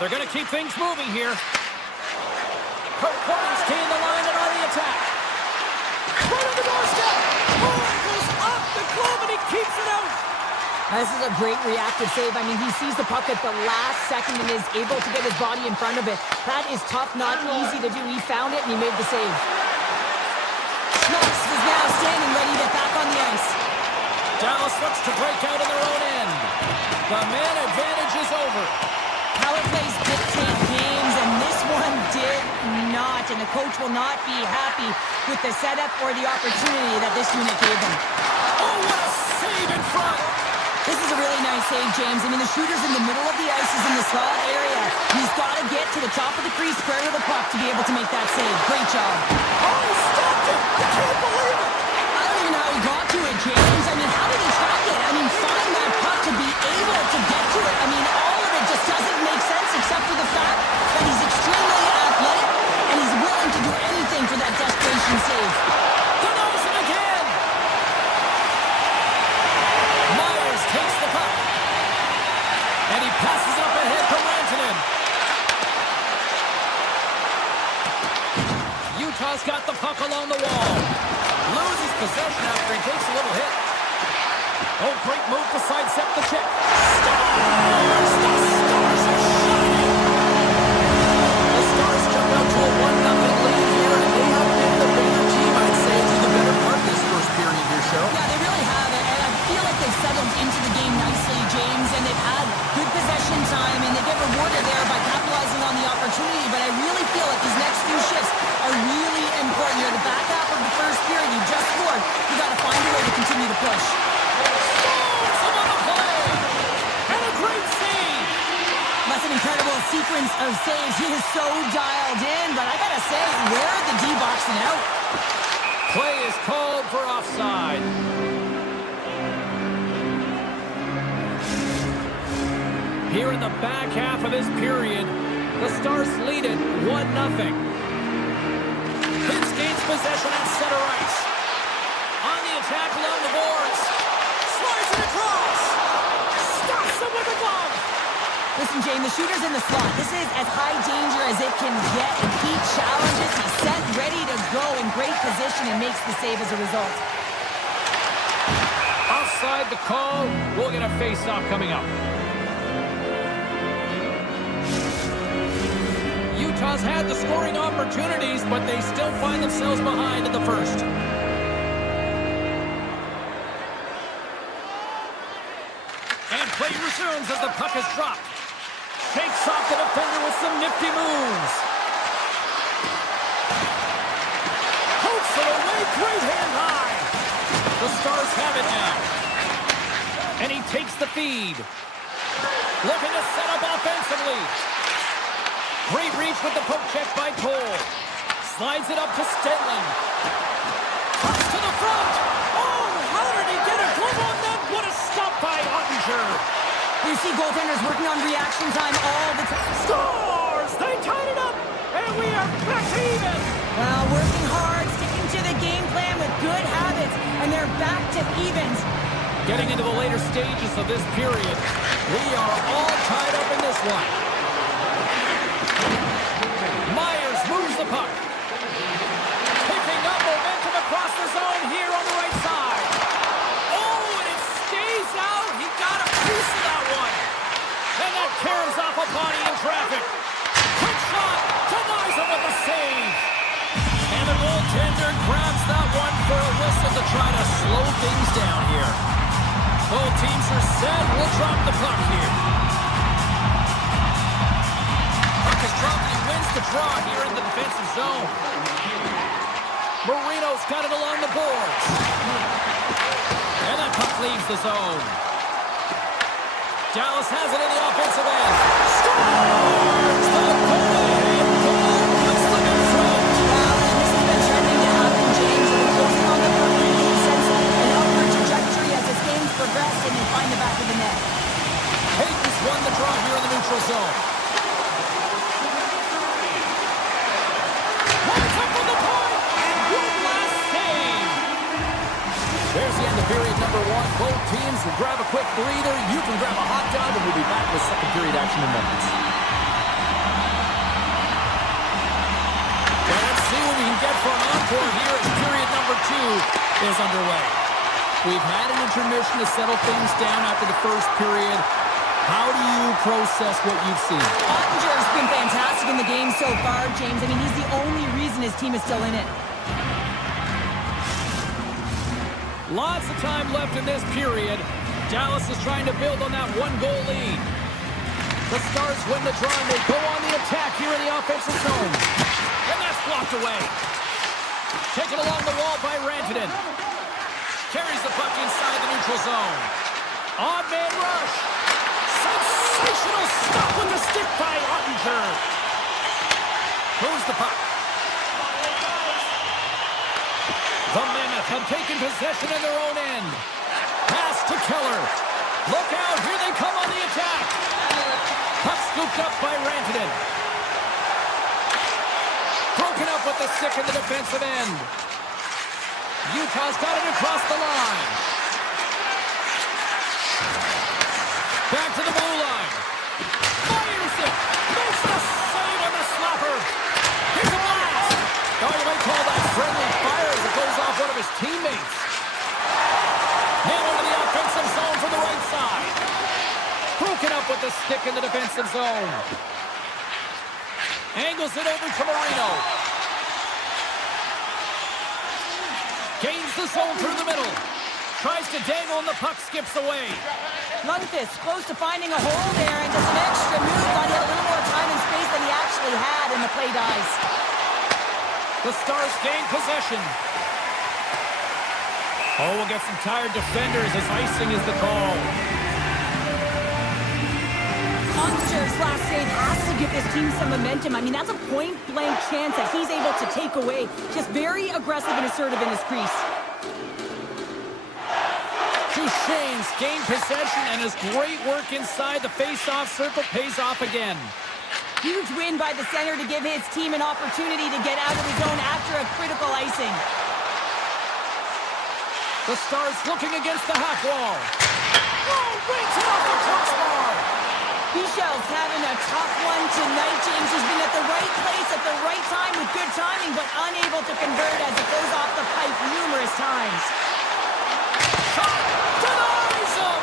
They're going to keep things moving here. Performance in the line and on the attack. Right on the doorstep. Oh, it goes off the glove and he keeps it out. This is a great reactive save. I mean, he sees the puck at the last second and is able to get his body in front of it. That is tough, not easy to do. He found it and he made the save. Schnucks is now standing ready to get back on the ice. Dallas looks to break out in their own end. The man advantage is over. Power plays dictate games, and this one did not. And the coach will not be happy with the setup or the opportunity that this unit gave him. Oh, what a save in front. This is a really nice save, James. I mean, the shooter's in the middle of the ice. He's in the slot area. He's got to get to the top of the crease square with the puck to be able to make that save. Great job. Oh, he stopped it. I can't believe it. I don't even know how he got to it, James. I mean, how did he track it? I mean, find that puck to be able to get to it. I mean, all of it just doesn't make sense except for the fact that he's extremely athletic and he's willing to do anything for that desperation save. Denies it again. Myers takes the puck. And he passes it up ahead to Rantanen. Utah's got the puck along the wall. Loses possession after he takes a little hit. Oh, great move to sidestep the check. Stars! The Stars are shining! The Stars jump out to a 1-0 lead here, and they have been the better team, I'd say, through the better part of this first period here, Show. Yeah, they really have. And I feel like they've settled into the game nicely, James, and they've had good possession time, and they get rewarded there by capitalizing on the opportunity. But I really feel like these next few shifts are really important. You're the back half of the first period. You just scored. You got to find a way to continue to push. That's an incredible sequence of saves. He is so dialed in, but I gotta say, where are the D-boxing out? Play is called for offside. Here in the back half of this period, the Stars lead it 1-0. Vince gains possession at center ice. On the attack along the boards. Slides it across. Stops him with a glove. Listen, Jane, the shooter's in the slot. This is as high danger as it can get, and he challenges. He's set, ready to go, in great position, and makes the save as a result. Offside the call. We'll get a face-off coming up. Utah's had the scoring opportunities, but they still find themselves behind in the first. And play resumes as the puck is dropped. Shakes off the defender with some nifty moves. Pokes it away, great hand high. The Stars have it now. And he takes the feed. Looking to set up offensively. Great reach with the poke check by Cole. Slides it up to Stenlund. Cuts to the front. Oh, how did he get a glove on that? What a stop by Ottinger. You see goaltenders working on reaction time all the time. Stars! They tied it up, and we are back to even. Well, working hard, sticking to the game plan with good habits, and they're back to evens. Getting into the later stages of this period, we are all tied up in this one. Myers moves the puck. Picking up momentum across the zone here on the right side. Oh, and it stays out. He got a piece of that one. And that carries off a body in traffic. Quick shot. Denies him with a save. And the goaltender grabs that one for a whistle to try to slow things down here. Both teams are set. We'll drop the puck here. Puck is dropped and he wins the draw here in the defensive zone. Marino's got it along the boards. And that puck leaves the zone. Dallas has it in the offensive end. Scores! The goal! period number one. Both teams will grab a quick breather. You can grab a hot dog, and we'll be back with second period action in moments. Well, let's see what we can get for an encore here as period number two is underway. We've had an intermission to settle things down after the first period. How do you process what you've seen? Ottinger's been fantastic in the game so far, James. I mean, he's the only reason his team is still in it. Lots of time left in this period. Dallas is trying to build on that one-goal lead. The Stars win the draw, and they go on the attack here in the offensive zone. And that's blocked away. Taken along the wall by Rantanen. Carries the puck inside the neutral zone. Odd man rush. Sensational stop with the stick by Ottinger. Moves the puck. The Mammoth have taken possession in their own end. Pass to Keller. Look out, here they come on the attack. Puck scooped up by Rantanen. Broken up with the stick in the defensive end. Utah's got it across the line. Back to the blue line. Fires it. Makes the save on the slapper. Here's a blast. Oh, you might call that friendly fire as it goes off one of his teammates. Now into the offensive zone from the right side. Broken up with the stick in the defensive zone. Angles it over to Marino. Gains the zone through the middle. Tries to dangle and the puck skips away. Lundqvist close to finding a hole there and does an extra move. Got a little more time and space than he actually had, and the play dies. The Stars gain possession. Oh, we'll get some tired defenders as icing is the call. Ottinger's last save has to give this team some momentum. I mean, that's a point-blank chance that he's able to take away. Just very aggressive and assertive in his crease. Duchesne's gained possession, and his great work inside the face-off circle pays off again. Huge win by the center to give his team an opportunity to get out of the zone after a critical icing. The Stars looking against the half wall. Oh, breaks it off the crossbar. Michel's having a tough one tonight, James. He's been at the right place at the right time with good timing, but unable to convert as it goes off the pipe numerous times. Shot! Denies him!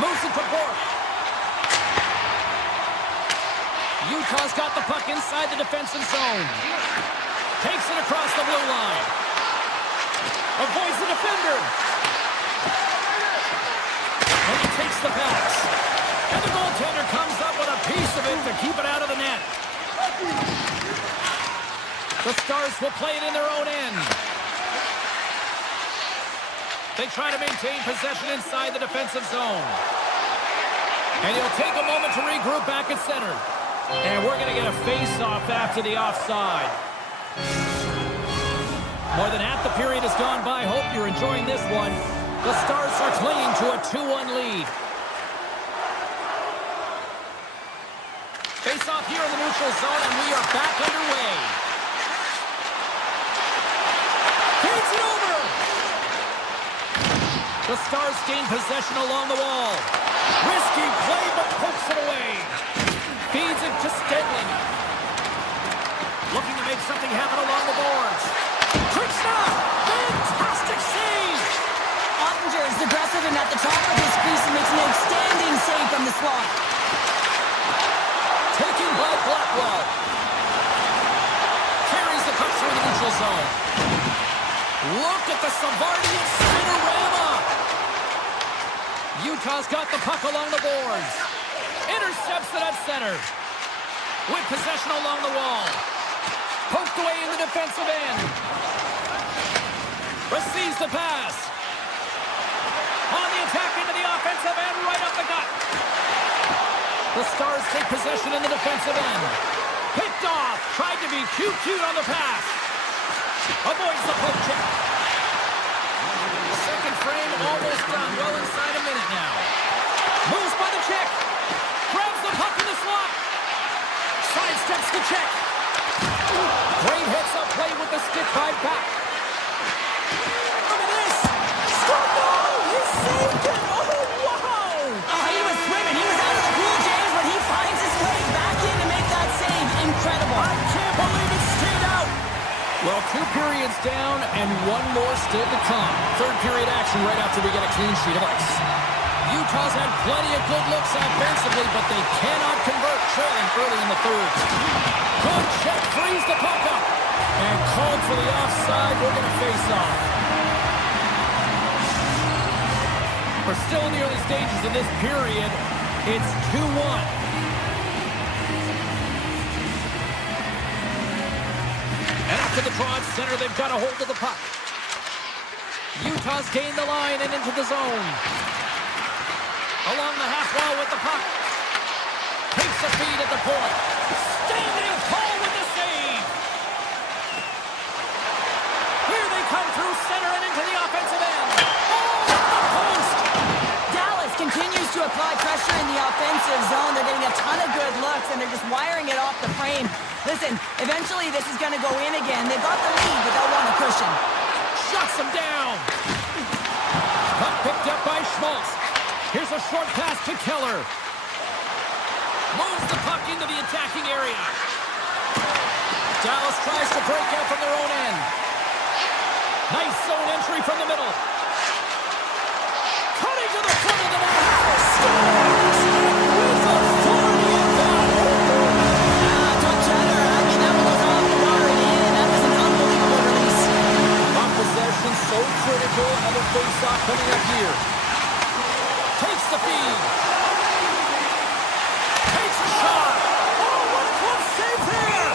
Moves it to Bork. Utah's got the puck inside the defensive zone. Takes it across the blue line. Avoids the defender. And he takes the pass. And the goaltender comes up with a piece of it to keep it out of the net. The Stars will play it in their own end. They try to maintain possession inside the defensive zone. And he'll take a moment to regroup back at center. And we're going to get a face-off after the offside. More than half the period has gone by. Hope you're enjoying this one. The Stars are clinging to a 2-1 lead. Face-off here in the neutral zone, and we are back underway. Feeds it over. The Stars gain possession along the wall. Risky play, but pokes it away. Feeds it to Stedman. Looking to make something happen along the boards. Quick stop! Fantastic save! Ottinger is aggressive and at the top of his crease and makes an outstanding save from the slot. Taken by Blackwell. Carries the puck through the neutral zone. Look at the Savardian spinorama! Utah's got the puck along the boards. Intercepts it at center. With possession along the wall. Poked away in the defensive end. Receives the pass. On the attack into the offensive end, right up the gut. The Stars take possession in the defensive end. Picked off. Tried to be cute on the pass. Avoids the poke check. Second frame almost done. Well inside a minute now. Moves by the check. Grabs the puck in the slot. Sidesteps the check. Great hits up play with the stick by back. Look at this. Scored! period's down, and one more still to come. Third period action right after we get a clean sheet of ice. Utah's had plenty of good looks offensively, but they cannot convert, trailing early in the third. Good check, frees the puck up. And called for the offside, we're going to face off. We're still in the early stages of this period. It's 2-1. And up to the draw at center, they've got a hold of the puck. Utah's gained the line and into the zone. Along the half wall with the puck. Takes the feed at the point. Standing tall with the save. Here they come through center and into the offensive end. Oh, the post! Dallas continues to apply pressure in the offensive zone. They're getting a ton of good looks, and they're just wiring it off the frame. Listen, eventually this is going to go in again. They got the lead, but they'll want a cushion. Shuts him down. Puck picked up by Schmaltz. Here's a short pass to Keller. Moves the puck into the attacking area. Dallas tries to break out from their own end. Nice zone entry from the middle. Cutting to the front of the net. Scores! With authority and power. Don't chatter. I mean, that one was off the bar and in. That was an unbelievable release. On possession, so critical. Another face-off coming up here. Takes the feed. Takes a shot. Oh, what a close save there.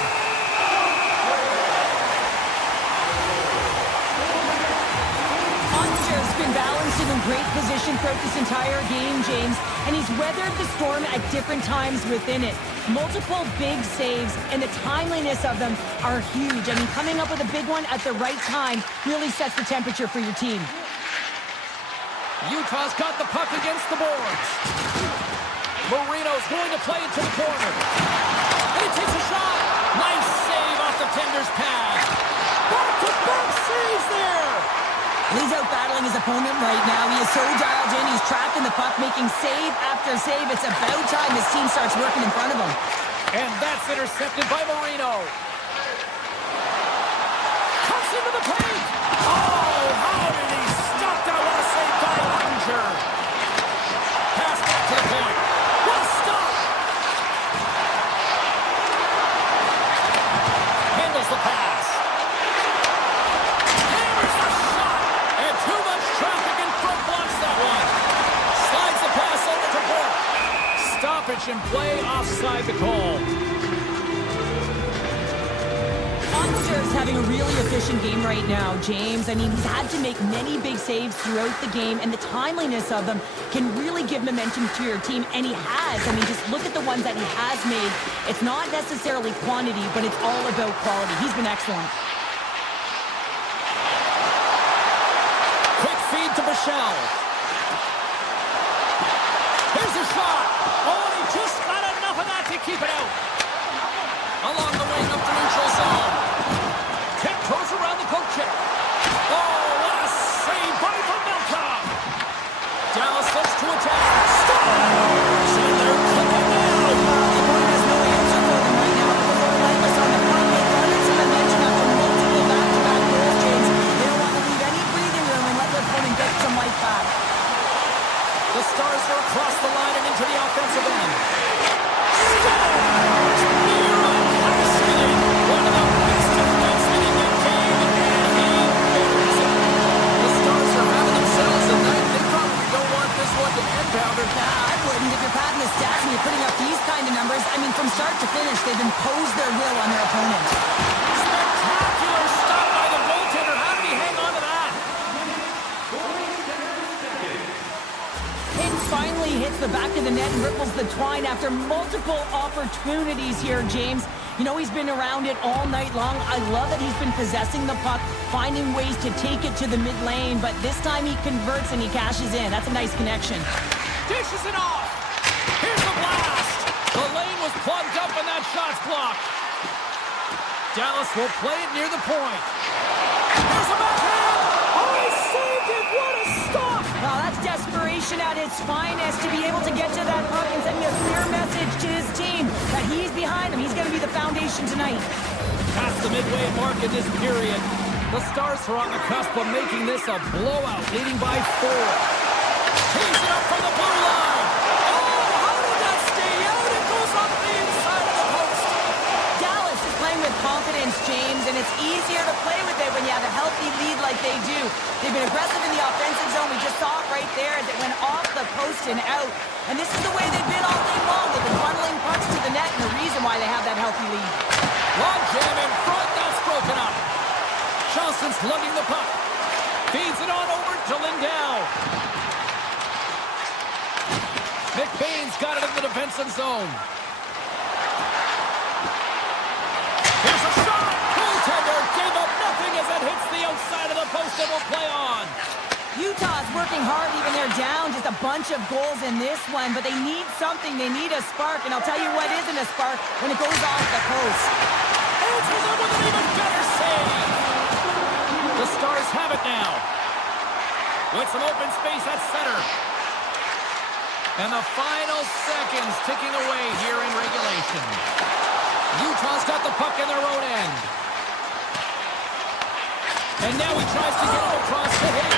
Ottinger's been balanced and in great position throughout this entire game, James, and he's weathered the storm at different times within it. Multiple big saves, and the timeliness of them are huge. I mean, coming up with a big one at the right time really sets the temperature for your team. Utah's got the puck against the boards. Marino's going to play it to the corner. And he takes a shot. Nice save off the tender's pad. Back-to-back saves there. He's out battling his opponent right now. He is so dialed in. He's tracking the puck, making save after save. It's about time his team starts working in front of him. And that's intercepted by Marino. Cuts into the paint. Oh, how did he stop that? What a save by Ottinger. Pass back to the point. What a stop. Handles the pass. Hammers the shot. And too much traffic in front blocks that one. Slides the pass over to Bork. Stoppage and play offside the call. Ottinger's having a really efficient game right now, James. I mean, he's had to make many big saves throughout the game, and the timeliness of them can really give momentum to your team, and he has. I mean, just look at the ones that he has made. It's not necessarily quantity, but it's all about quality. He's been excellent. Quick feed to Michel. Here's a shot. Oh, and he just got enough of that to keep it out. Along the wing up the neutral zone. Tiptoes around the poke check. Oh, what a save by Mammoth. Dallas looks to attack. Scores! And they're clicking now. The opponent has no answer for them right now because they're relentless on the front. They've run into the mention after multiple back-to-back goals, James. They don't want to leave any breathing room and let their opponent get some life back. The Stars are across the line and into the offensive end. Scores! One of the best defensemen in the game, and he buries it. The Stars are having themselves a night. They probably don't want this one to end, Pounder. I wouldn't. If you're padding the stats and you're putting up these kind of numbers, I mean, from start to finish, they've imposed their will on their opponent. Spectacular stop by the goaltender. How did he hang on to that? Hicks finally hits the back of the net and ripples the twine after multiple opportunities here, James. You know, he's been around it all night long. I love that he's been possessing the puck, finding ways to take it to the mid lane, but this time he converts and he cashes in. That's a nice connection. Dishes it off. Here's the blast. The lane was plugged up and that shot's blocked. Dallas will play it near the point. There's a backhand. Oh, he saved it. What a stop. Well, that's desperation at its finest, to be able to get to that puck and sending a clear message to his team that he's behind him. He's going to be the foundation tonight. Past the midway mark in this period. The Stars are on the cusp of making this a blowout, leading by 4. Tees it up from the blue line. Oh, how did that stay out? It goes off the inside of the post. Dallas is playing with confidence, James, and it's easier to play with it when you have a healthy lead like they do. They've been aggressive in the offensive zone. We just saw it right there as it went off the post and out. And this is the way they've been all game long. They've been funneling pucks to the net, and the reason why they have that healthy lead. Long jam in front, that's broken up. Johnson's lugging the puck. Feeds it on over to Lindell. McBain's got it in the defensive zone. Here's a shot. Goaltender gave up nothing as it hits the outside of the post and will play on. Utah's working hard even they're down. Just a bunch of goals in this one, but they need something. They need a spark, and I'll tell you what isn't a spark when it goes off the post. Answers it with an even better save. The Stars have it now. With some open space at center. And the final seconds ticking away here in regulation. Utah's got the puck in their own end. And now he tries to get it across the hit.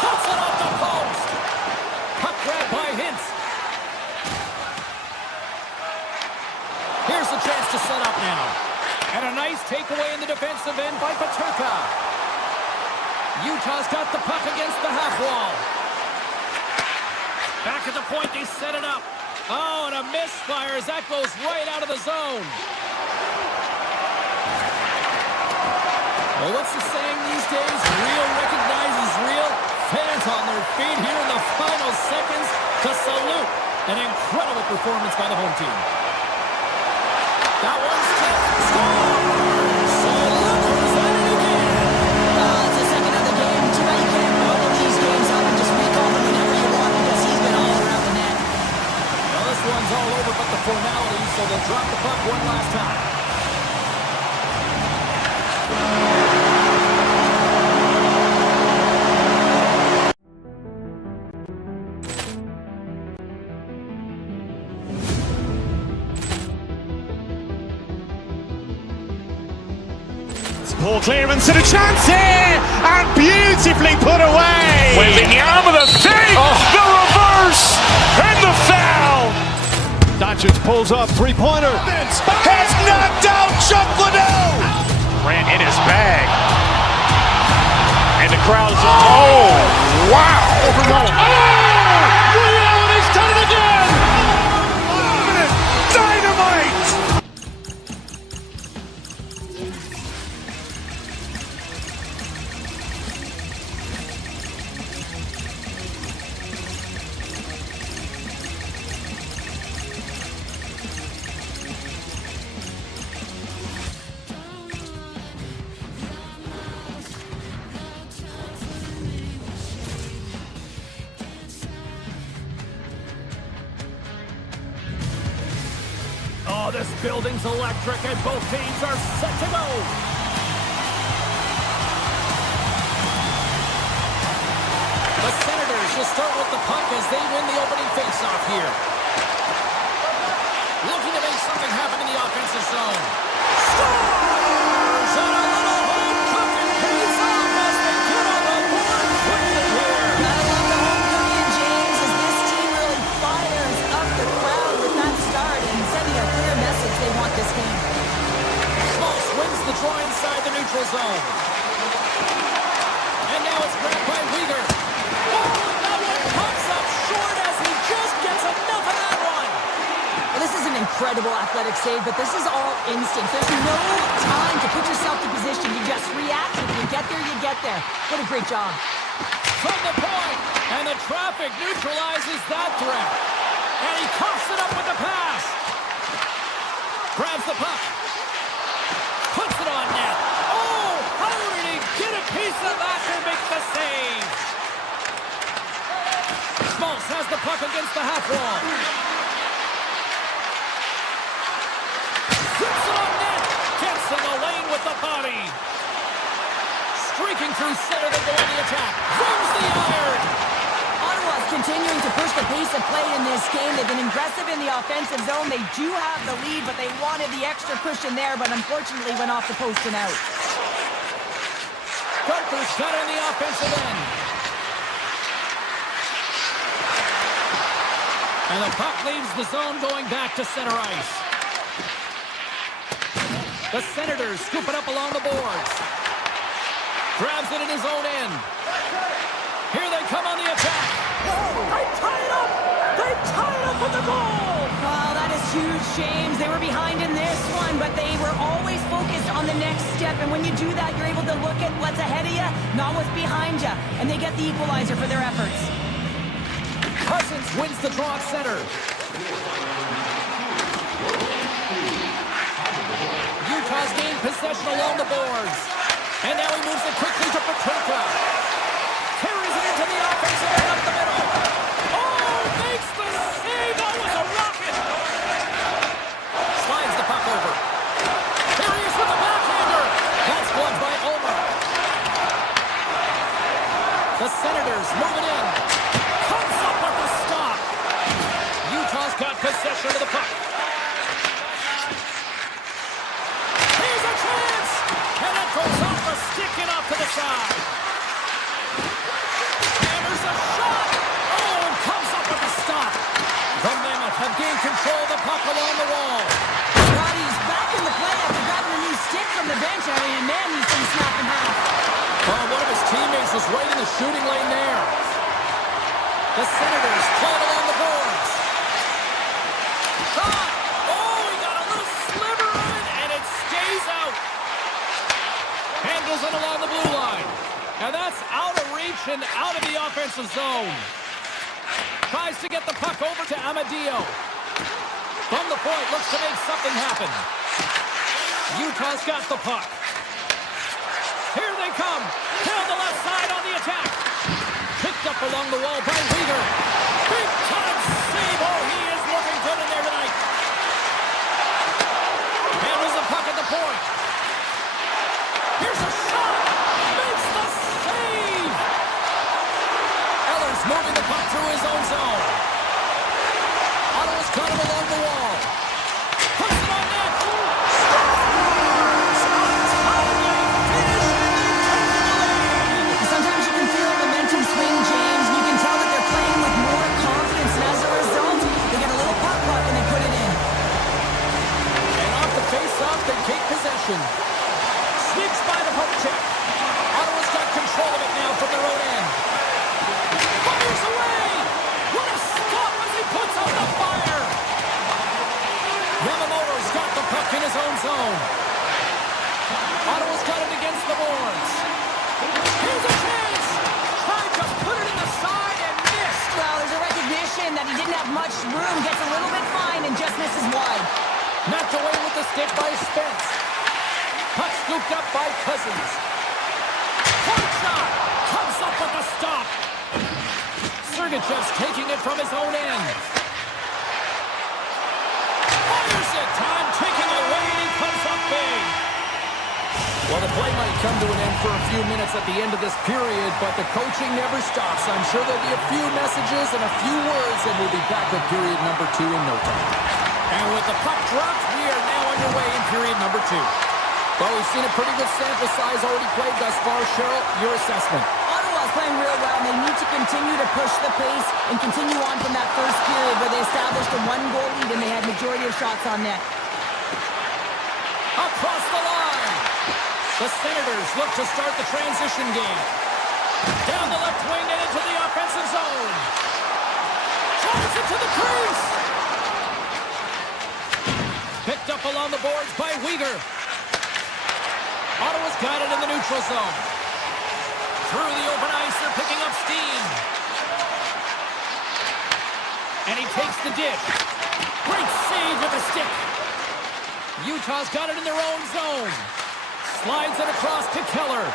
Puts it off the post. Puck grab by Hintz. Here's the chance to set up now. And a nice takeaway in the defensive end by Paterka. Utah's got the puck against the half wall. Back at the point, they set it up. Oh, and a misfire as that goes right out of the zone. Well, what's the saying these days? Real recognizes real. Fans on their feet here in the final seconds to salute an incredible performance by the home team. That one's tipped. Score! So look who's at it again. It's the second of the game. Too bad you can't bubble these games up and just recall them whenever you want because he's been all around the net. Well, this one's all over but the formalities, so they'll drop the puck one last time. Poor clearance and a chance here, and beautifully put away. Wembanyama with a save, the reverse, and the foul. Doncic pulls off three-pointer. Has knocked out Chuck Liddell. Ran in his bag. And the crowd is, oh, wow. Reality's done it again. Dynamite. Oh, this building's electric and both teams are set to go. The Senators will start with the puck as they win the opening faceoff here. Looking to make something happen in the offensive zone. Scores! And a little home cooking pays off as they get on the board quickly here. Gotta love the home cooking, James, as this team really fires up the crowd with that start and sending a clear message they want this game. Schmaltz wins the draw inside the neutral zone. And now it's grabbed by Weegar. Oh, that one pops up short as he just gets enough of that one. Well, this is an incredible athletic save, but this is all instinct. There's no time to put yourself to position. You just react. If you get there, you get there. What a great job. From the point, and the traffic neutralizes that threat. And he coughs it up with the pass. Grabs the puck. Puts it on net. Oh, how did he get a piece of that to make the save? Schmaltz has the puck against the half wall. Puts it on net. Gets in the lane with the body. Streaking through center, they go on the attack. Rings the iron. Ottawa's continuing to push the pace of play in this game. They've been aggressive in the offensive zone. They do have the lead, but they wanted the extra cushion there, but unfortunately went off the post and out. Gunther's got it on the offensive end. And the puck leaves the zone going back to center ice. The Senators scoop it up along the boards. Grabs it in his own end. Here they come on the attack. They tie it up! They tie it up with the goal! Wow, that is huge, James. They were behind in this one, but they were always focused on the next step. And when you do that, you're able to look at what's ahead of you, not what's behind you. And they get the equalizer for their efforts. Cousins wins the draw at center. Utah's gained possession along the boards. And now he moves it quickly to Petrarca. Carries it into the offensive end up the middle. Oh, makes the save. That was a rocket. Slides the puck over. Here he is with the backhander. That's blocked by Ulmer. The Senators move it in. Comes up with the stop. Utah's got possession of the puck. Here's a chance. And it goes off the stick and off to the side. Hammers a shot. Oh, and comes up with a stop. The Mammoth have gained control of the puck along the wall. Roddy's back in the play after grabbing a new stick from the bench area, and man, he's been snapped in half. Oh, one of his teammates was right in the shooting lane there. The Senators play it along the boards. Shot! Oh, he got a little sliver of it, and it stays out. Handles it along the blue line. And that's out of reach and out of the offensive zone. Tries to get the puck over to Amadio. From the point, looks to make something happen. Utah's got the puck. Here they come. Down the left side on the attack. Picked up along the wall by Weegar. Big time save. Oh, he is looking good in there tonight. Handles the puck at the point. Here's a shot. Makes the save. Eller's moving the puck through his own zone. Ottawa's got him along the wall. Puts it on net. Sometimes you can feel a momentum swing, James, and you can tell that they're playing with more confidence, and as a result, they get a little puck luck and they put it in. And off the face-off, they take possession. Sneaks by the poke check. Ottawa's got control of it now from their own end. Fires away! What a stop as he puts out the fire! Yamamoto's got the puck in his own zone. Ottawa's got it against the boards. Here's a chance! Tried to put it in the side and missed. Well, there's a recognition that he didn't have much room, gets a little bit fine, and just misses wide. Knocked away with the stick by Spence. Puck scooped up by Cousins. Point shot! Comes up with a stop. Sergachev's taking it from his own end. Fires it! Time taking away, and he comes up big. Well, the play might come to an end for a few minutes at the end of this period, but the coaching never stops. I'm sure there'll be a few messages and a few words, and we'll be back with period number 2 in no time. And with the puck dropped, we are now underway in period number 2. Well, we've seen a pretty good sample size already played thus far. Cheryl, your assessment. Ottawa's playing real well, and they need to continue to push the pace and continue on from that first period where they established a 1-goal lead and they had majority of shots on net. Across the line. The Senators look to start the transition game. Down the left wing and into the offensive zone. Drives it to the crease. Picked up along the boards by Weegar. Ottawa's got it in the neutral zone. Through the open ice, they're picking up steam. And he takes the dish. Great save with a stick. Utah's got it in their own zone. Slides it across to Keller.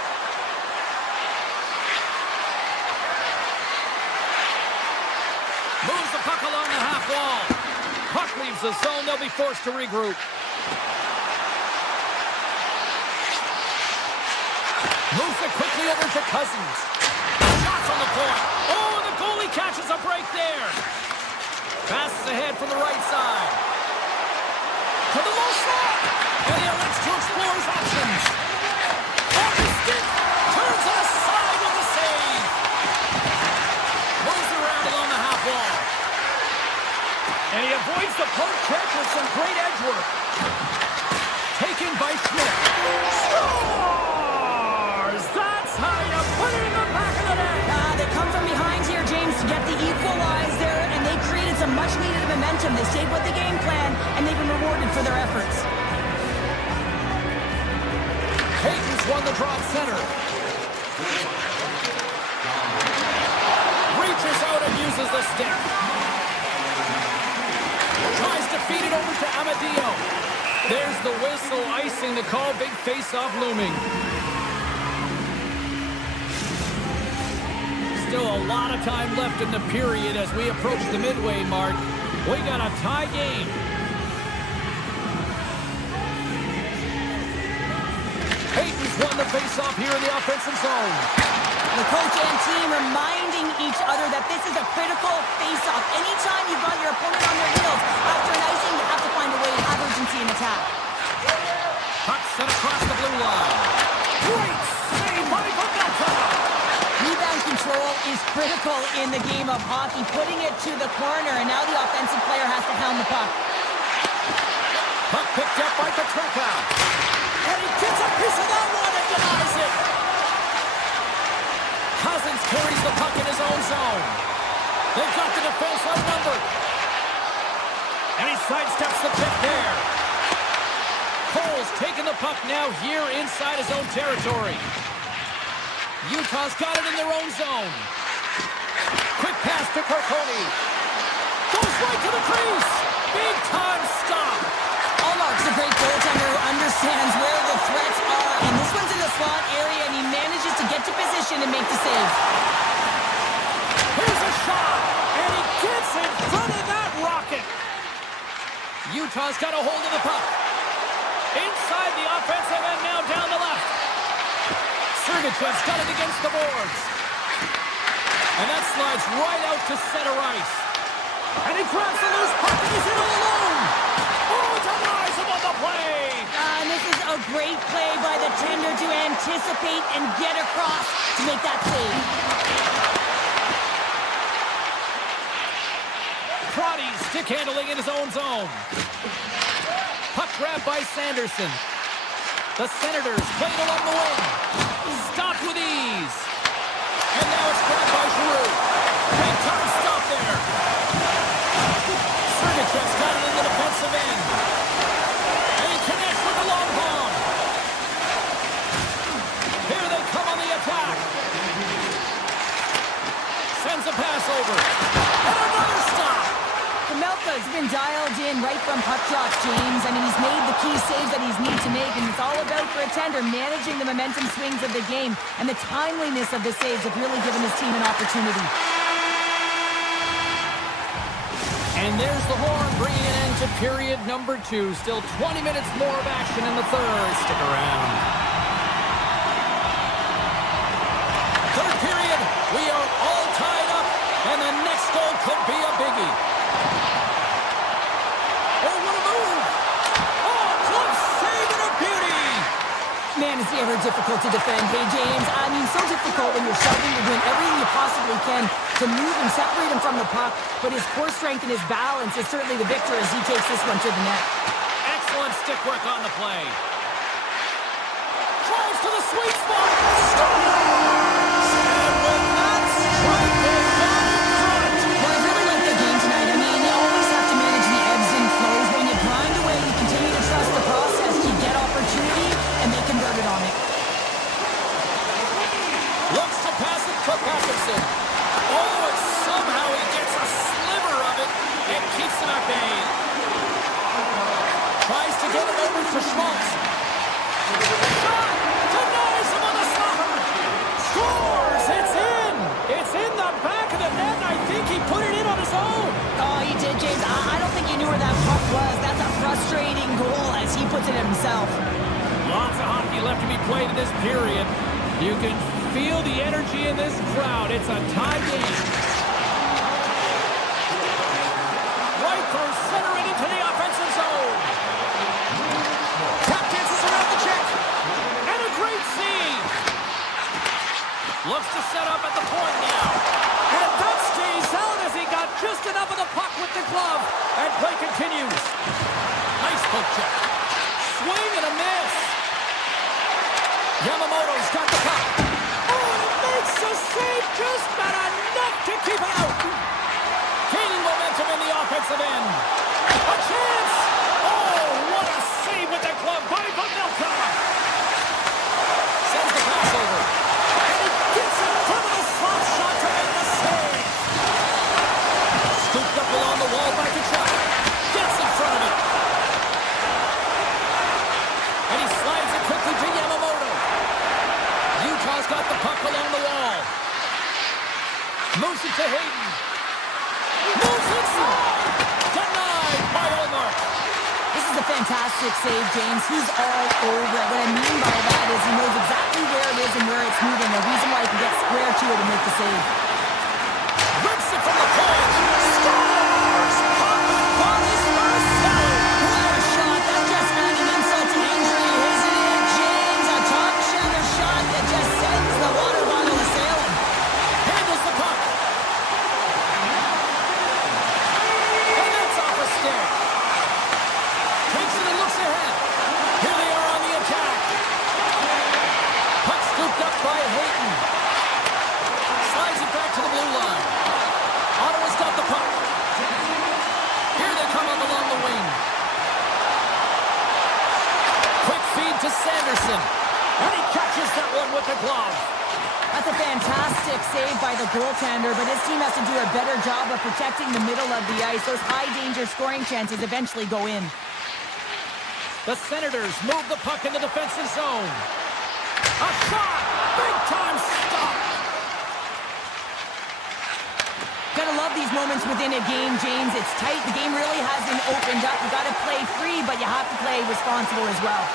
Moves the puck along the half wall. Puck leaves the zone. They'll be forced to regroup. Moves it quickly over to Cousins. Shots on the point. Oh, the goalie catches a break there. Passes ahead from the right side. To the low slot. And he elects to explore his options. Off his stick. Turns stayed with the game plan, and they've been rewarded for their efforts. Peyton's won the draw at center. Reaches out and uses the stick. Tries to feed it over to Amadio. There's the whistle, icing the call. Big face-off looming. Still a lot of time left in the period as we approach the midway mark. We got a tie game. Peyton's won the face-off here in the offensive zone. The coach and team reminding each other that this is a critical face-off. Anytime you've got your opponent on their heels, after an icing, you have to find a way to have urgency in attack. Puck sent across the blue line. Great save by Mammoth. Rebound control is critical in the game of hockey. Putting it to the corner, and now the offensive player has to hound the puck. Puck picked up by Petreka. And he gets a piece of that one and denies it. Cousins carries the puck in his own zone. They've got the defense outnumbered. And he sidesteps the pick there. Cole's taking the puck now here inside his own territory. Utah's got it in their own zone. Quick pass to Corconi. Goes right to the crease. Big time stop. Allmark's a great goaltender who understands where the threats are. And this one's in the slot area, and he manages to get to position and make the save. Here's a shot. And he gets in front of that rocket. Utah's got a hold of the puck. Inside the offensive end now down the left. Sergachev's got it against the boards. And that slides right out to center ice. And he grabs the loose puck and he's in all alone. Oh, denies him on the play. And this is a great play by the tender to anticipate and get across to make that save. Crotty stick handling in his own zone. Puck grab by Sanderson. The Senators played along the wing. Stopped with ease. And now it's grabbed by Giroux. Big time stop there. Sergachev's got it in the defensive end. And he connects with the long bomb. Here they come on the attack. Sends a pass over. And another stop. Melka's been dialed in right from puck drops, James. I mean, he's made the key saves that he's need to make, and it's all about for a tender managing the momentum swings of the game, and the timeliness of the saves have really given his team an opportunity. And there's the horn bringing an end to period number 2. Still 20 minutes more of action in the third. Stick around. Third period, we are all tied up, and the next goal could be a biggie. Man, it's ever difficult to defend. Hey, James, I mean, so difficult when you're shoving, you're doing everything you possibly can to move and separate him from the puck, but his core strength and his balance is certainly the victor as he takes this one to the net. Excellent stick work on the play. Drives to the sweet spot. Scores! And with that strike, they've got in front. Well, I really like their game tonight. I mean, you always have to manage the ebbs and flows. When you grind away, you continue to trust the process. You get opportunity, and they converted on it. Looks to pass it to Patterson. Oh, and somehow he gets a sliver of it and keeps him at bay. Tries to get it over to Schmaltz. Shot! Denies him on the slapper. Scores! It's in! It's in the back of the net, and I think he put it in on his own. Oh, he did, James. I don't think he knew where that puck was. That's a frustrating goal as he puts it himself. Lots of hockey left to be played in this period. You can feel the energy in this crowd. It's a tie game. Right through center and into the offensive zone. Tap dances around the check. And a great save. Looks to set up at the point now. And that stays out as he got just enough of the puck with the glove. And play continues. Nice poke check. Swing and a miss. Yamamoto's got the puck. Oh, and it makes a save, just not enough to keep it out. Gaining momentum in the offensive end. A chance! Oh, what a save with the glove by Pavelka! Sends the pass over. And he gets in front of the slot shot to make the save. Scooped up along the wall by Kachuk. Gets in front of it. And he slides it quickly to Yamamoto. Utah's got the puck along the wall. Moves it to Hayden. Moves inside. Denied by Omar. This is a fantastic save, James. He's all over it. What I mean by that is he knows exactly where it is and where it's moving. The reason why he can get square to it and make the save. Rips it from the point. Scores! Boris Marcel. What a shot. That's just not an insult to injury, isn't it, James? A top shelter shot that just sends the water bottle a-sailing. Handles the puck. And that's off a stick. Takes it and looks ahead. Here they are on the attack. Puck scooped up by Hayden. Slides it back to the blue line. Ottawa's got the puck. Here they come up along the wing. Quick feed to Sanderson. And he catches that one with the glove. That's a fantastic save by the goaltender, but his team has to do a better job of protecting the middle of the ice. Those high-danger scoring chances eventually go in. The Senators move the puck in the defensive zone. A shot! Big-time stop! Gotta love these moments within a game, James. It's tight. The game really hasn't opened up. You gotta play free, but you have to play responsible as well.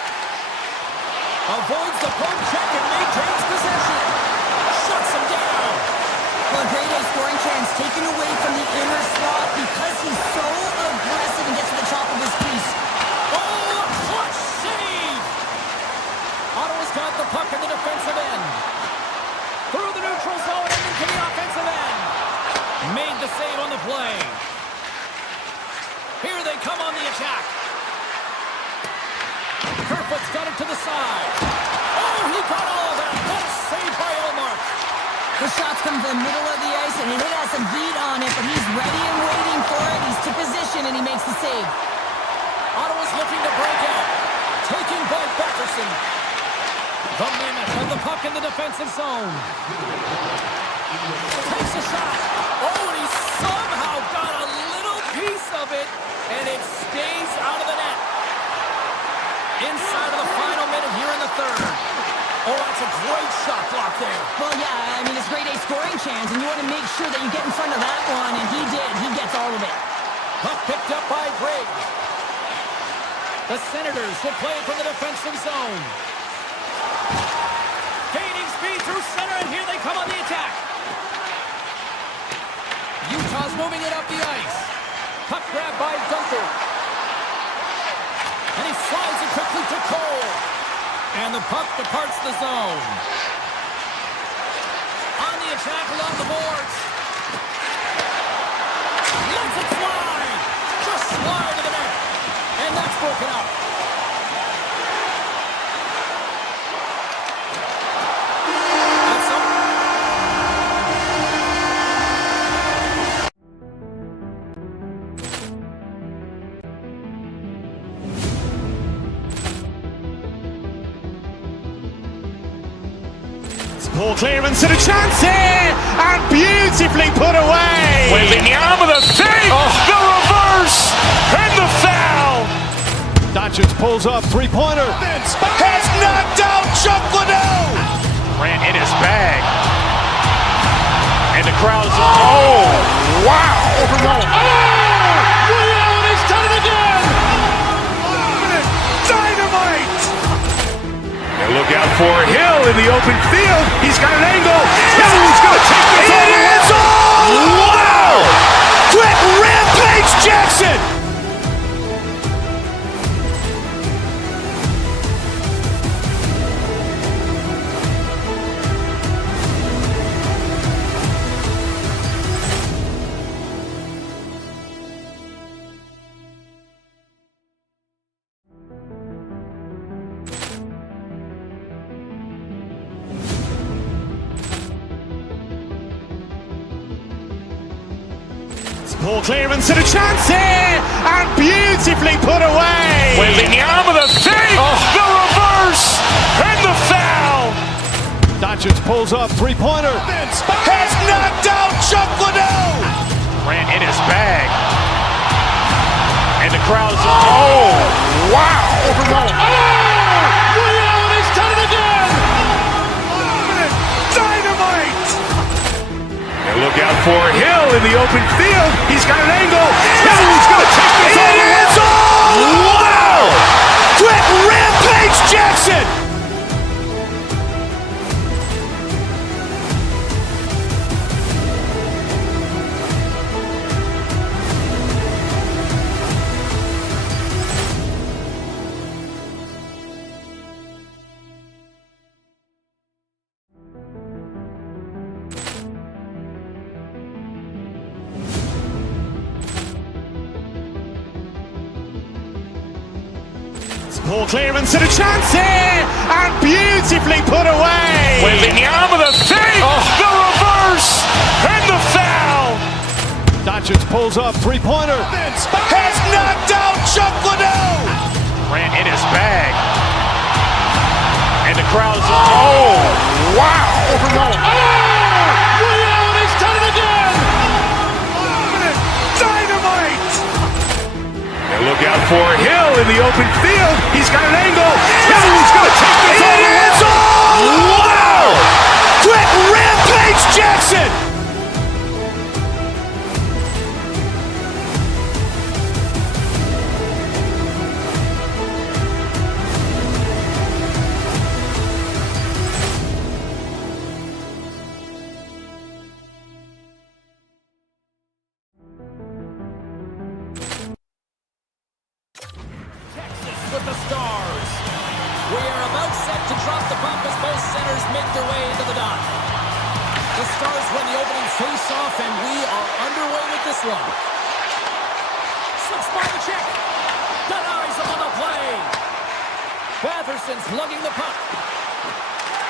Avoids the poke check and maintains possession. Shuts him down. Well, a great A scoring chance taken away from the inner slot because he's so aggressive and gets to the top of his piece. Oh, a clutch save! Ottawa's got the puck in the defensive end. Through the neutral zone and into the offensive end. Made the save on the play. Here they come on the attack. Kerfoot's got it to the side. Oh, he got all of that. What a save by Omar. The shots come to the middle of the ice, and he has some heat on it, but he's ready and waiting for it. He's to position, and he makes the save. Ottawa's looking to break out. Taking by Bufferson. The Mammoth has the puck in the defensive zone. Takes a shot. Oh, and he somehow got a little piece of it, and it stays out of the net. Inside of the final minute here in the third. Oh, that's a great shot block there. Well, yeah, I mean, it's a great A scoring chance, and you want to make sure that you get in front of that one, and he did. He gets all of it. Puck picked up by Greg. The Senators will play it from the defensive zone. Gaining speed through center, and here they come on the attack. Utah's moving it up the ice. Puck grab by Gunther. And he slides it quickly to Cole. And the puck departs the zone. On the attack along the boards. Lets it fly. Just slide to the net. And that's broken up. That's up. Poor clearance and a chance here, and beautifully put away. With the arm of the save, the reverse, and the foul. Doncic pulls up, three-pointer. Has knocked out Chuck Liddell. Ran in his bag. And the crowd is, oh, wow. Oh, Ray Allen has done it again. Dynamite. And look out for Hill in the open field. He's got an angle. Hill's going to take this all the way. Wow. Quick rampage Jackson. Ball clearance and a chance here, and beautifully put away. With the fake, the reverse, and the foul. Doncic pulls up, three-pointer. Has knocked out Chuck Liddell. Ran in his bag. And the crowd's, oh, wow. Ray Allen has done it again. Dynamite. And look out for Hill in the open field. He's got an angle. Hill's going to take this all the way. Wow. Quick rampage Jackson. Ball clearance and a chance here, and beautifully put away. With the fake, the reverse, and the foul. Doncic pulls up, three-pointer. Has knocked out Chuck Liddell. Ran in his bag. And the crowd's, oh, wow. Ray Allen has done it again. Dynamite. And look out for Hill in the open field. He's got an angle. Hill's going to take this all the way. Wow. Quick rampage Jackson. With the Stars. We are about set to drop the puck as both centers make their way into the dot. The Stars win the opening face-off, and we are underway with this one. Slips by the check. Denies him on the play. Batherson's lugging the puck.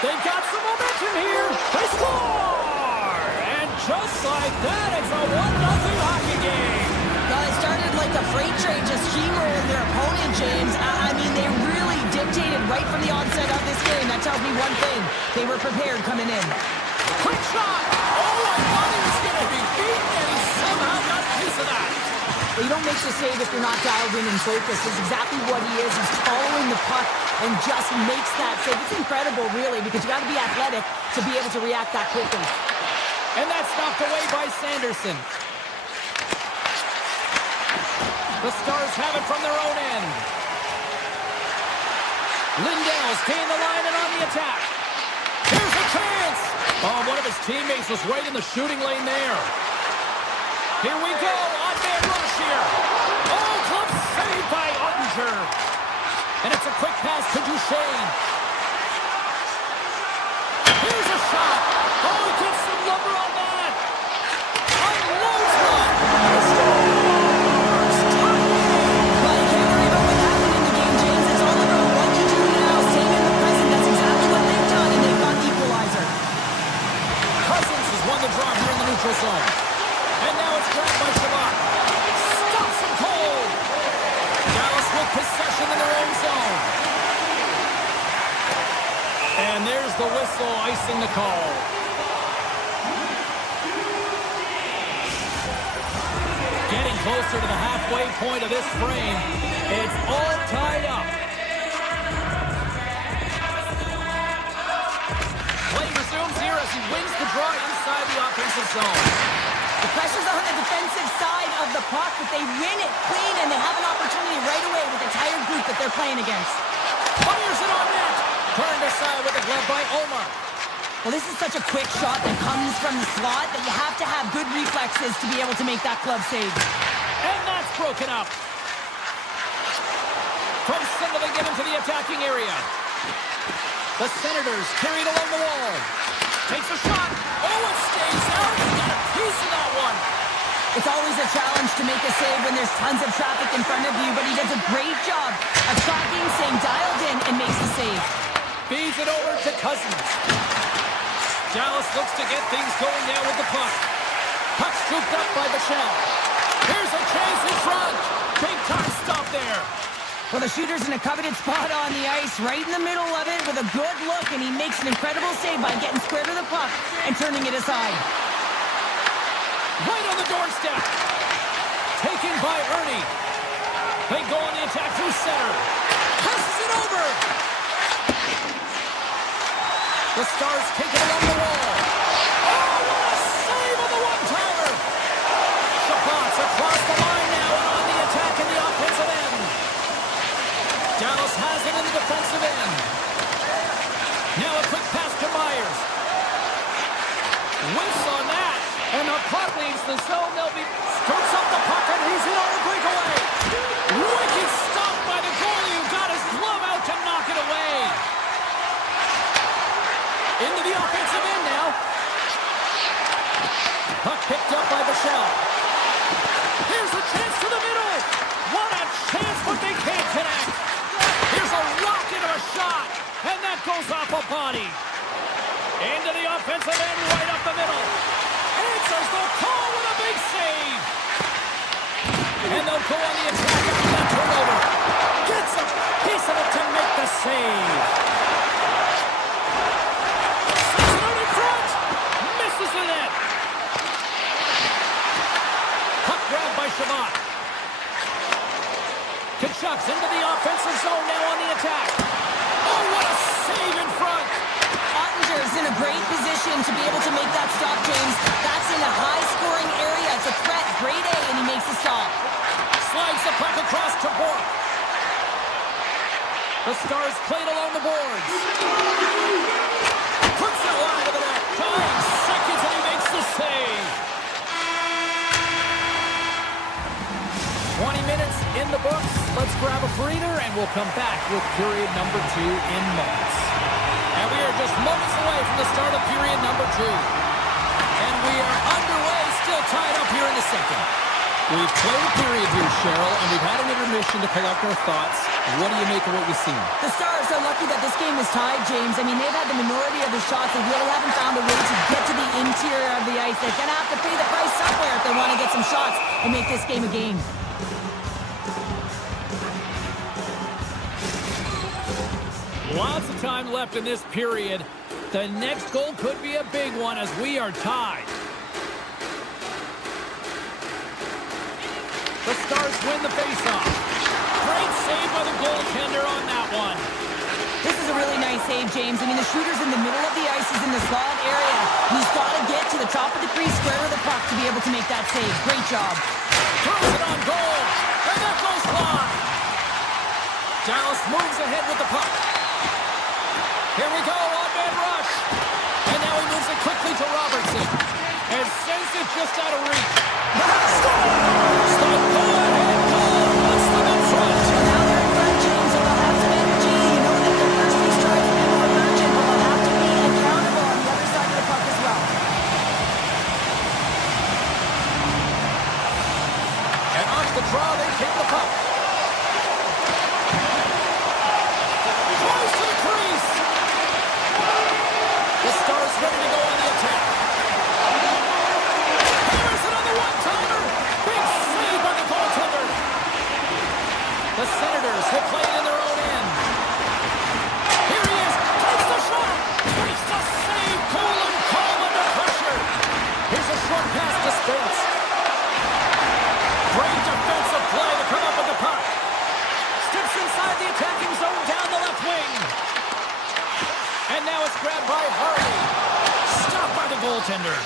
They've got some momentum here. They score! And just like that, it's a 1-0 hockey game. It started like a freight train just steamrolling their opponent, James. I mean, they really dictated right from the onset of this game. That tells me one thing. They were prepared coming in. Quick shot! Oh, I thought he was going to be beaten, and he somehow got a piece of that. You don't make the save if you're not dialed in and focused. It's exactly what he is. He's following the puck and just makes that save. It's incredible, really, because you got to be athletic to be able to react that quickly. And that's knocked away by Sanderson. The Stars have it from their own end. Lindell's gained the line and on the attack. Here's a chance. Oh, one of his teammates was right in the shooting lane there. Here we go. On-man rush here. Oh, club saved by Ottinger. And it's a quick pass to Duchesne. Here's a shot. Oh, he gets some lumber on that. Unloads one. He scores. Zone. And now it's grabbed by Shabbat. Stops him cold. Dallas with possession in their own zone. And there's the whistle icing the call. Getting closer to the halfway point of this frame. It's all tied up. Play resumes here as he wins the draw inside the offensive zone. The pressure's on the defensive side of the puck, but they win it clean, and they have an opportunity right away with the tired group that they're playing against. Fires it on net. Turned aside with a glove by Omar. Well, this is such a quick shot that comes from the slot that you have to have good reflexes to be able to make that glove save. And that's broken up. From center they get into the attacking area. The Senators carried along the wall. Takes a shot. Oh, it stays out. He got a piece of that one. It's always a challenge to make a save when there's tons of traffic in front of you, but he does a great job of tracking, staying dialed in, and makes the save. Feeds it over to Cousins. Dallas looks to get things going now with the puck. Puck scooped up by Bichelle. Here's a chance in front. Big time stop there. Well, the shooter's in a coveted spot on the ice, right in the middle of it with a good look, and he makes an incredible save by getting square to the puck and turning it aside. Right on the doorstep. Taken by Ernie. They go on the attack through center. Passes it over. The Stars take it along the wall. Oh, what a save on the one-timer. Shabbat's across the line now and on the attack in the offensive end. Dallas has it in the defensive end. Now a quick pass to Myers. Whiffs on that. And the puck leaves the zone. They'll be skirts up the puck, and he's in on a breakaway. Wicked stop by the goalie who got his glove out to knock it away. Into the offensive end now. Puck picked up by Bichelle. Here's a chance to the middle. What a chance, but they can't connect. Here's a rocket of a shot, and that goes off a body. Into the offensive end, right up the middle. Answers the call with a big save. And they'll go on the attack after that turnover. Gets a piece of it to make the save. Sends it out in front. Misses the net. Puck grabbed by Shabbat. Kachuk's into the offensive zone now on the attack. Oh, what a save in front. Ottinger's in a great position to be able to make that stop, James. That's in a high-scoring area. It's a threat, grade A, and he makes the stop. Slides the puck across to Bork. The Stars played along the boards. Puts it wide of the net. Time seconds, and he makes the save. 20 minutes in the books. Let's grab a breather, and we'll come back with period number 2 in moments. And we are just moments away from the start of period number 2. And we are underway, still tied up here in the second. We've played a period here, Cheryl, and we've had an intermission to collect our thoughts. What do you make of what we've seen? The Stars are lucky that this game is tied, James. I mean, they've had the minority of the shots. They really haven't found a way to get to the interior of the ice. They're going to have to pay the price somewhere if they want to get some shots and make this game a game. Lots of time left in this period. The next goal could be a big one as we are tied. The Stars win the faceoff. Great save by the goaltender on that one. This is a really nice save, James. I mean, the shooter's in the middle of the ice. He's in the slot area. He's got to get to the top of the crease, square of the puck to be able to make that save. Great job. Throws it on goal. And that goes wide. Dallas moves ahead with the puck. Here we go, on-man rush. And now he moves it quickly to Robertson. And sends it just out of reach. Score! Stop, go ahead, goal! Puts them in front. Well, now they're in front, James, so they'll have some energy. You know that their first few strikes will be more urgent, but they'll have to be accountable on the other side of the puck as well. And off the draw, they take the puck. Close to the crease. The Stars ready to go on the attack. Hammers it on the one-timer. Big save by the goaltender. The Senators have played in their own end. Here he is. Takes the shot. Makes the save. Cool and calm under pressure. Here's a short pass to Spence. Great defensive play to come up with the puck. Steps inside the attacking zone down the left wing. And now it's grabbed by Harley. Stopped by the goaltender.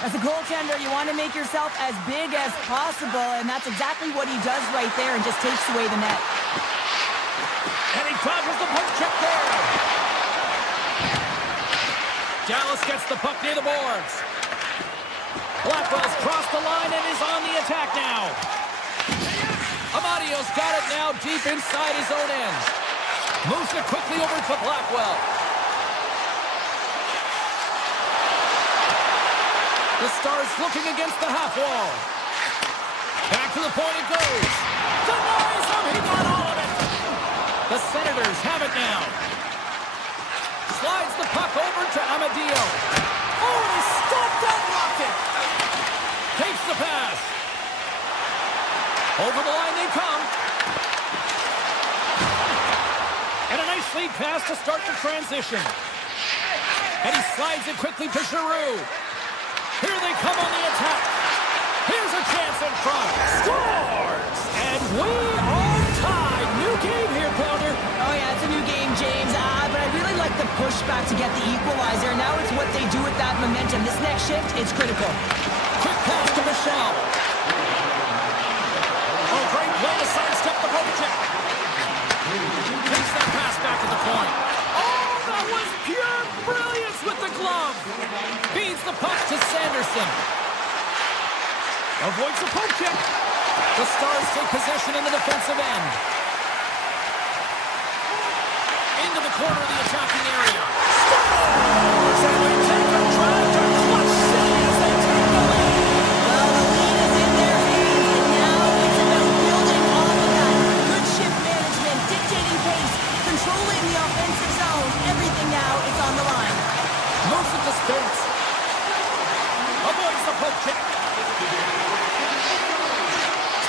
As a goaltender, you want to make yourself as big as possible, and that's exactly what he does right there and just takes away the net. And he dodges the puck check there. Dallas gets the puck near the boards. Blackwell's crossed the line and is on the attack now. Amadio's got it now deep inside his own end. Moves it quickly over to Blackwell. The Stars looking against the half wall. Back to the point it goes. Denies him. He got all of it. The Senators have it now. Slides the puck over to Amadio. Oh, he stopped that rocket. Takes the pass. Over the line they come. And a nice lead pass to start the transition. And he slides it quickly to Giroux. Here they come on the attack. Here's a chance in front. Scores! And we are tied. New game here, Pounder. Oh, yeah, it's a new game, James. But I really like the pushback to get the equalizer. Now it's what they do with that momentum. This next shift, it's critical. Quick pass to Michel. Oh, great play to sidestep the poke check. Takes that pass back to the point. Oh, that was pure brilliance with the glove. Feeds the puck to Sanderson. Avoids the poke check. The Stars take possession in the defensive end. Into the corner of the attacking area. Scores! And they take a drive to clutch city as they take the lead. Well, the lead is in their hands, and now it's about building off of that. Good shift management, dictating pace, controlling the offensive zone. Everything now is on the line. Moves it to Spence. Avoids the poke check.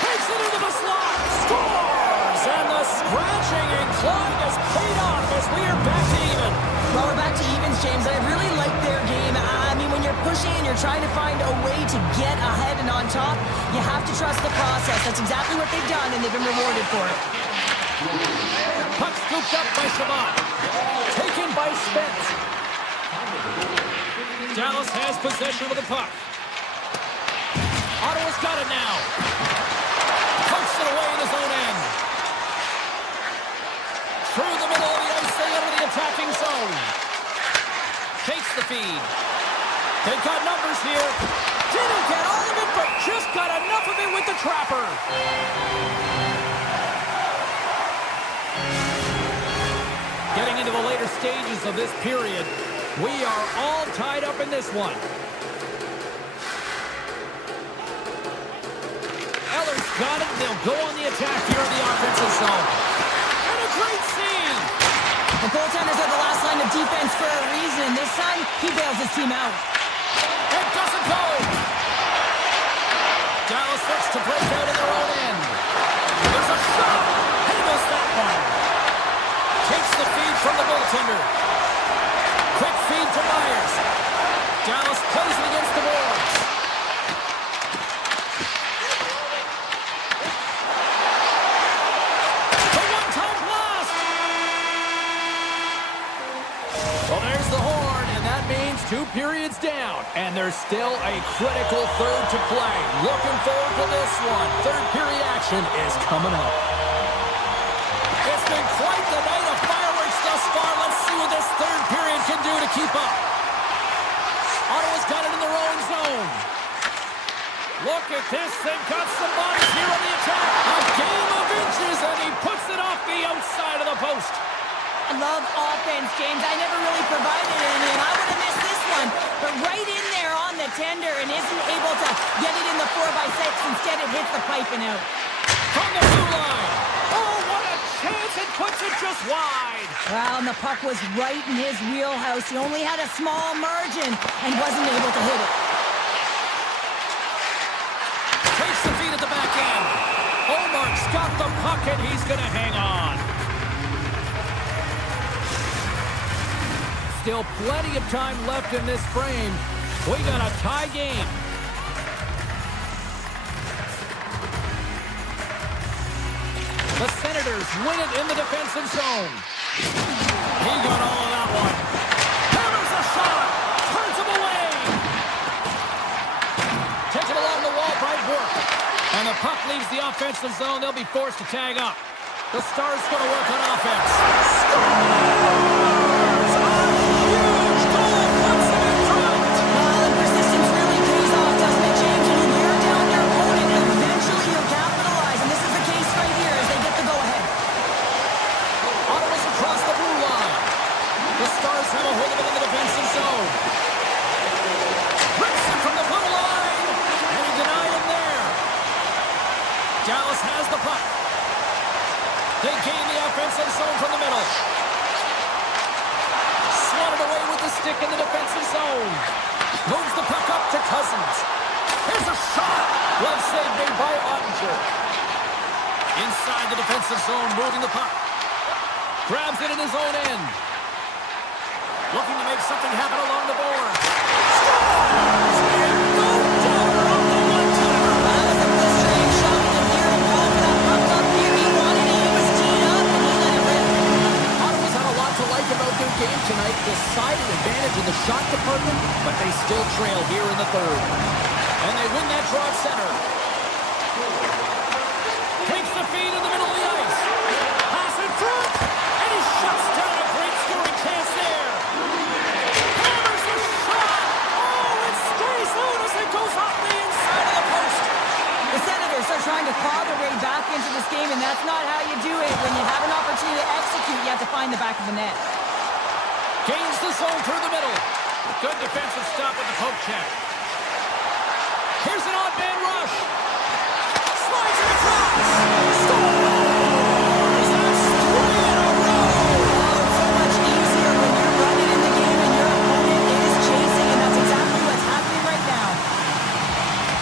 Takes it into the slot. Scores! And the scratching and clawing has paid off as we are back to even. Well, we're back to evens, James. I really like their game. I mean, when you're pushing and you're trying to find a way to get ahead and on top, you have to trust the process. That's exactly what they've done, and they've been rewarded for it. Puck scooped up by Shabbat. Taken by Spence. Dallas has possession of the puck. Ottawa's got it now. Pokes it away in his own end. Through the middle of the ice, they enter the attacking zone. Takes the feed. They've got numbers here. Didn't get all of it, but just got enough of it with the trapper. Getting into the later stages of this period, we are all tied up in this one. Eller's got it. They'll go on the attack here in the offensive zone. And a great scene. The goaltenders are the last line of defense for a reason. This time, he bails his team out. It doesn't go. Dallas looks to break out in their own end. There's a shot. And he missed that one. Takes the feed from the goaltender. Quick feed to Myers. Dallas plays it against the boards. The one-time blast. Well, there's the horn, and that means 2 periods down. And there's still a critical third to play. Looking forward to this one. Third period action is coming up. It's been quite the night of fireworks thus far. Let's see what this third period can do to keep up. Ottawa's got it in their own zone. Look at this. They've got some bodies here on the attack. A game of inches, and he puts it off the outside of the post. I love offense, James. I never really provided any, and I would have missed this one. But right in there on the tender and isn't able to get it in the 4x6. Instead, it hits the pipe and out. From the blue line. Oh, what a chance. It puts it just wide. Well, and the puck was right in his wheelhouse. He only had a small margin and wasn't able to hit it. Takes the feed at the back end. Omark's got the puck, and he's going to hang on. Still plenty of time left in this frame. We got a tie game. The Senators win it in the defensive zone. He got all of that one. Hammers a shot. Turns him away. Taken along the wall by Burke. And the puck leaves the offensive zone. They'll be forced to tag up. The Stars going to work on offense. Scores! A huge goal puts them in front. Well, and persistence really pays off, doesn't it, James? When you wear down your opponent, eventually you'll capitalize. And this is the case right here as they get the go-ahead. Ottawa's across the blue line. The Stars have a hold of it in the defensive zone. Rips it from the blue line. And he denied him there. Dallas has the puck. They gain the offensive zone from the middle. Swatted away with the stick in the defensive zone. Moves the puck up to Cousins. Here's a shot. Glove save made by Ottinger. Inside the defensive zone, moving the puck. Grabs it in his own end. Looking to make something happen along the board. Scores! And no doubter off the one-timer. That was a frustrating shot with him here and going for that puck up here. He wanted it, he was teed up, and he let it rip. Ottawa's had a lot to like about their game tonight. Decided advantage in the shot department, but they still trail here in the third. And they win that draw at center. Takes the feed in the middle of the ice. Pass in front, and he shuts down a great scoring chance there. Hammers the shot. Oh, it stays out as it goes off the inside of the post. The Senators are trying to claw their way back into this game, and that's not how you do it. When you have an opportunity to execute, you have to find the back of the net. Gains the zone through the middle. Good defensive stop with the poke check. Here's an odd man rush. Slides it across. Scores! That's 3 in a row. Oh, it's so much easier when you're running in the game and your opponent is chasing, and that's exactly what's happening right now.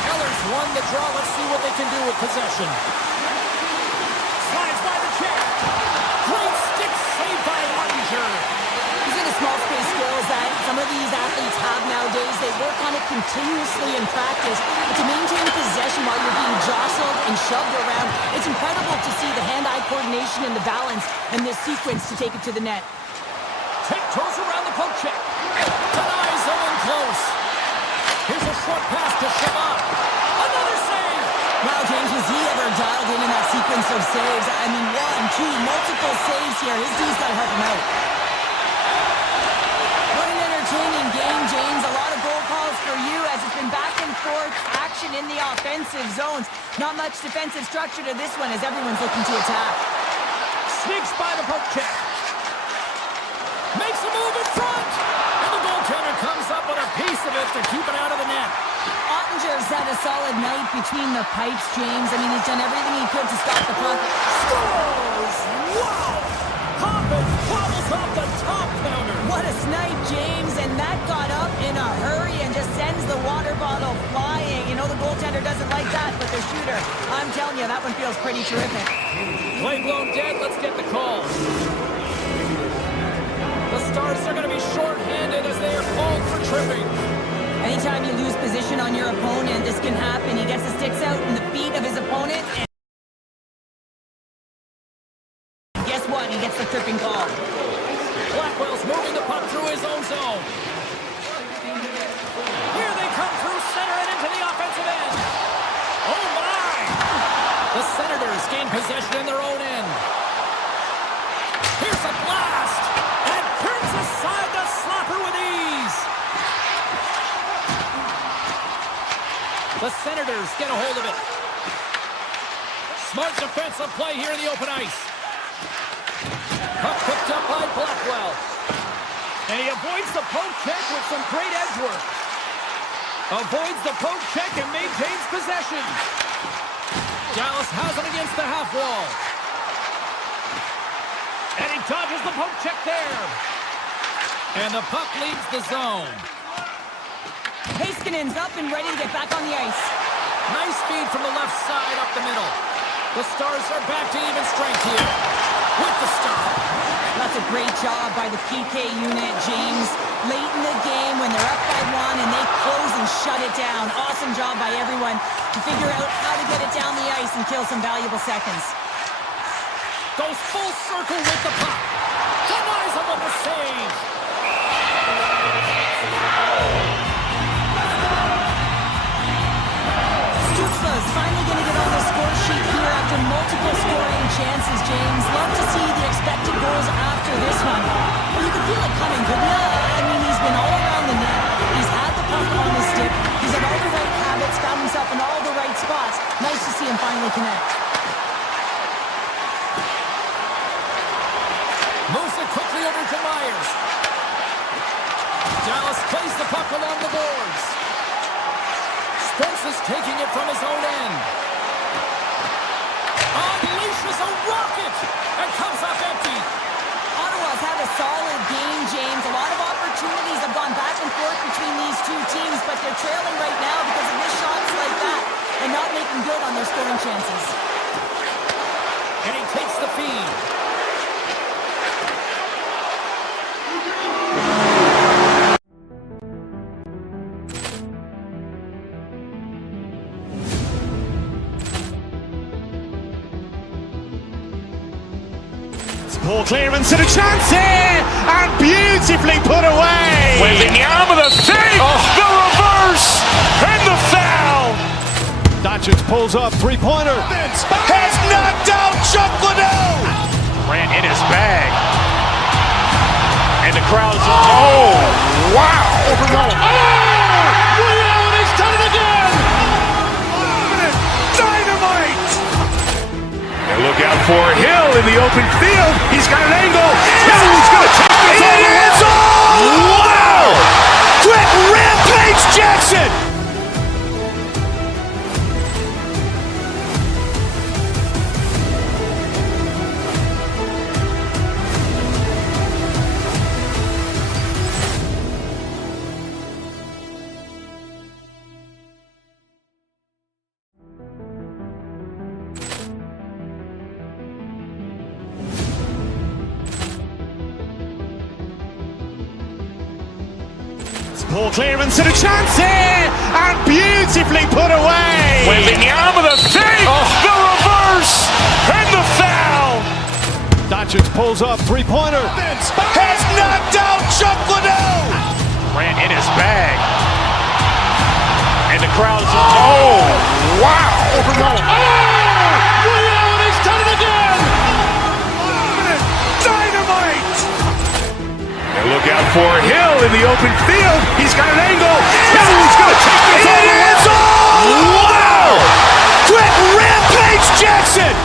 Ellers won the draw. Let's see what they can do with possession. Slides by the check. Great stick save by Ottinger. These are the small space skills that some of these athletes have nowadays. They work on it continuously in practice. But to maintain possession while you're being jostled and shoved around, it's incredible to see the hand-eye coordination and the balance in this sequence to take it to the net. Tiptoes around the poke check. Denies them in close. Here's a short pass to Shabbat. Another save. Wow, James, was he ever dialed in that sequence of saves? I mean, 1, 2, multiple saves here. His D's got to help him out. What an entertaining game, James. A lot of goal calls for you as it's been back and forth action in the offensive zones. Not much defensive structure to this one as everyone's looking to attack. Sneaks by the poke check. Makes a move in front. And the goaltender comes up with a piece of it to keep it out of the net. Ottinger's had a solid night between the pipes, James. I mean, he's done everything he could to stop the puck. Scores! Wow! Hoppin bobbles off the top pounder. What a snipe, James, and that got up in a hurry and just sends the water bottle flying. You know the goaltender doesn't like that, but the shooter, I'm telling you, that one feels pretty terrific. Play blown dead. Let's get the call. The Stars are going to be short-handed as they are called for tripping. Anytime you lose position on your opponent, this can happen. He gets the sticks out in the feet of his opponent, and guess what? He gets the tripping call. Blackwell's moving the puck through his own zone. Here they come through center and into the offensive end. Oh, my! The Senators gain possession in their own end. Here's a blast! And turns aside the slapper with ease. The Senators get a hold of it. Smart defensive play here in the open ice. Puck picked up by Blackwell. And he avoids the poke check with some great edge work. Avoids the poke check and maintains possession. Dallas has him against the half wall. And he dodges the poke check there. And the puck leaves the zone. Heiskanen's up and ready to get back on the ice. Nice feed from the left side up the middle. The Stars are back to even strength here. With the stop. That's a great job by the PK unit, James. Late in the game when they're up by 1 and they close and shut it down. Awesome job by everyone to figure out how to get it down the ice and kill some valuable seconds. Goes full circle with the puck. Denies him with the save. Stutzla's finally going to get on the score sheet here after multiple scoring chances, James. Love to see the expected goals after this one. But you can feel it coming, couldn't you? I mean, he's been all around the net. He's had the puck on his stick. He's had all the right habits, found himself in all the right spots. Nice to see him finally connect. Moves it quickly over to Myers. Dallas plays the puck along the boards. Spence is taking it from his own end. Unleashes a rocket and comes up empty. Ottawa's had a solid game, James. A lot of opportunities have gone back and forth between these two teams, but they're trailing right now because of missed shots like that and not making good on their scoring chances. the feed. Ball clearance and a chance here, and beautifully put away. Wembanyama the save, the reverse, and the foul. Doncic pulls up, three-pointer. Has knocked out Chuck Liddell. Ran in his bag. And the crowd's, oh, wow. Ray Allen has done it again. Dynamite. And look out for Hill in the open field. He's got an angle. He's going to take this all the way. Wow. Quick Rampage Jackson. Ball clearance and a chance here, and beautifully put away. Wembanyama the save, the reverse, and the foul. Doncic pulls up, three-pointer. Has knocked out Chuck Liddell. Ran in his bag. And the crowd's, oh, wow. Ray Allen has done it again. Dynamite. And look out for Hill in the open field. He's got an angle. He's going to take this all the way. Wow. Quick Rampage Jackson.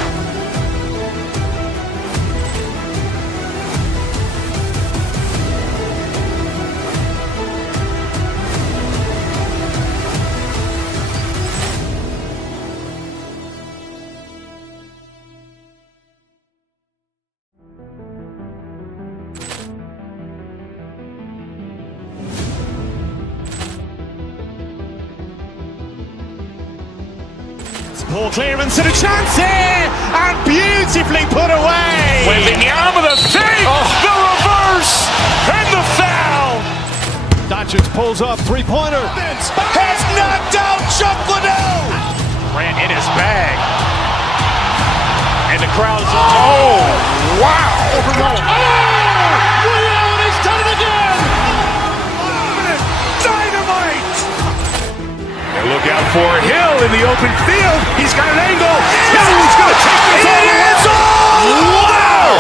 Ball clearance and a chance here, and beautifully put away. Wembanyama the save, the reverse, and the foul. Doncic pulls up, three-pointer. Has knocked out Chuck Liddell. Ran in his bag. And the crowd's, oh, wow. Ray Allen has done it again. Dynamite. And look out for Hill in the open field. He's got an angle. He's going to take this all the way. Wow.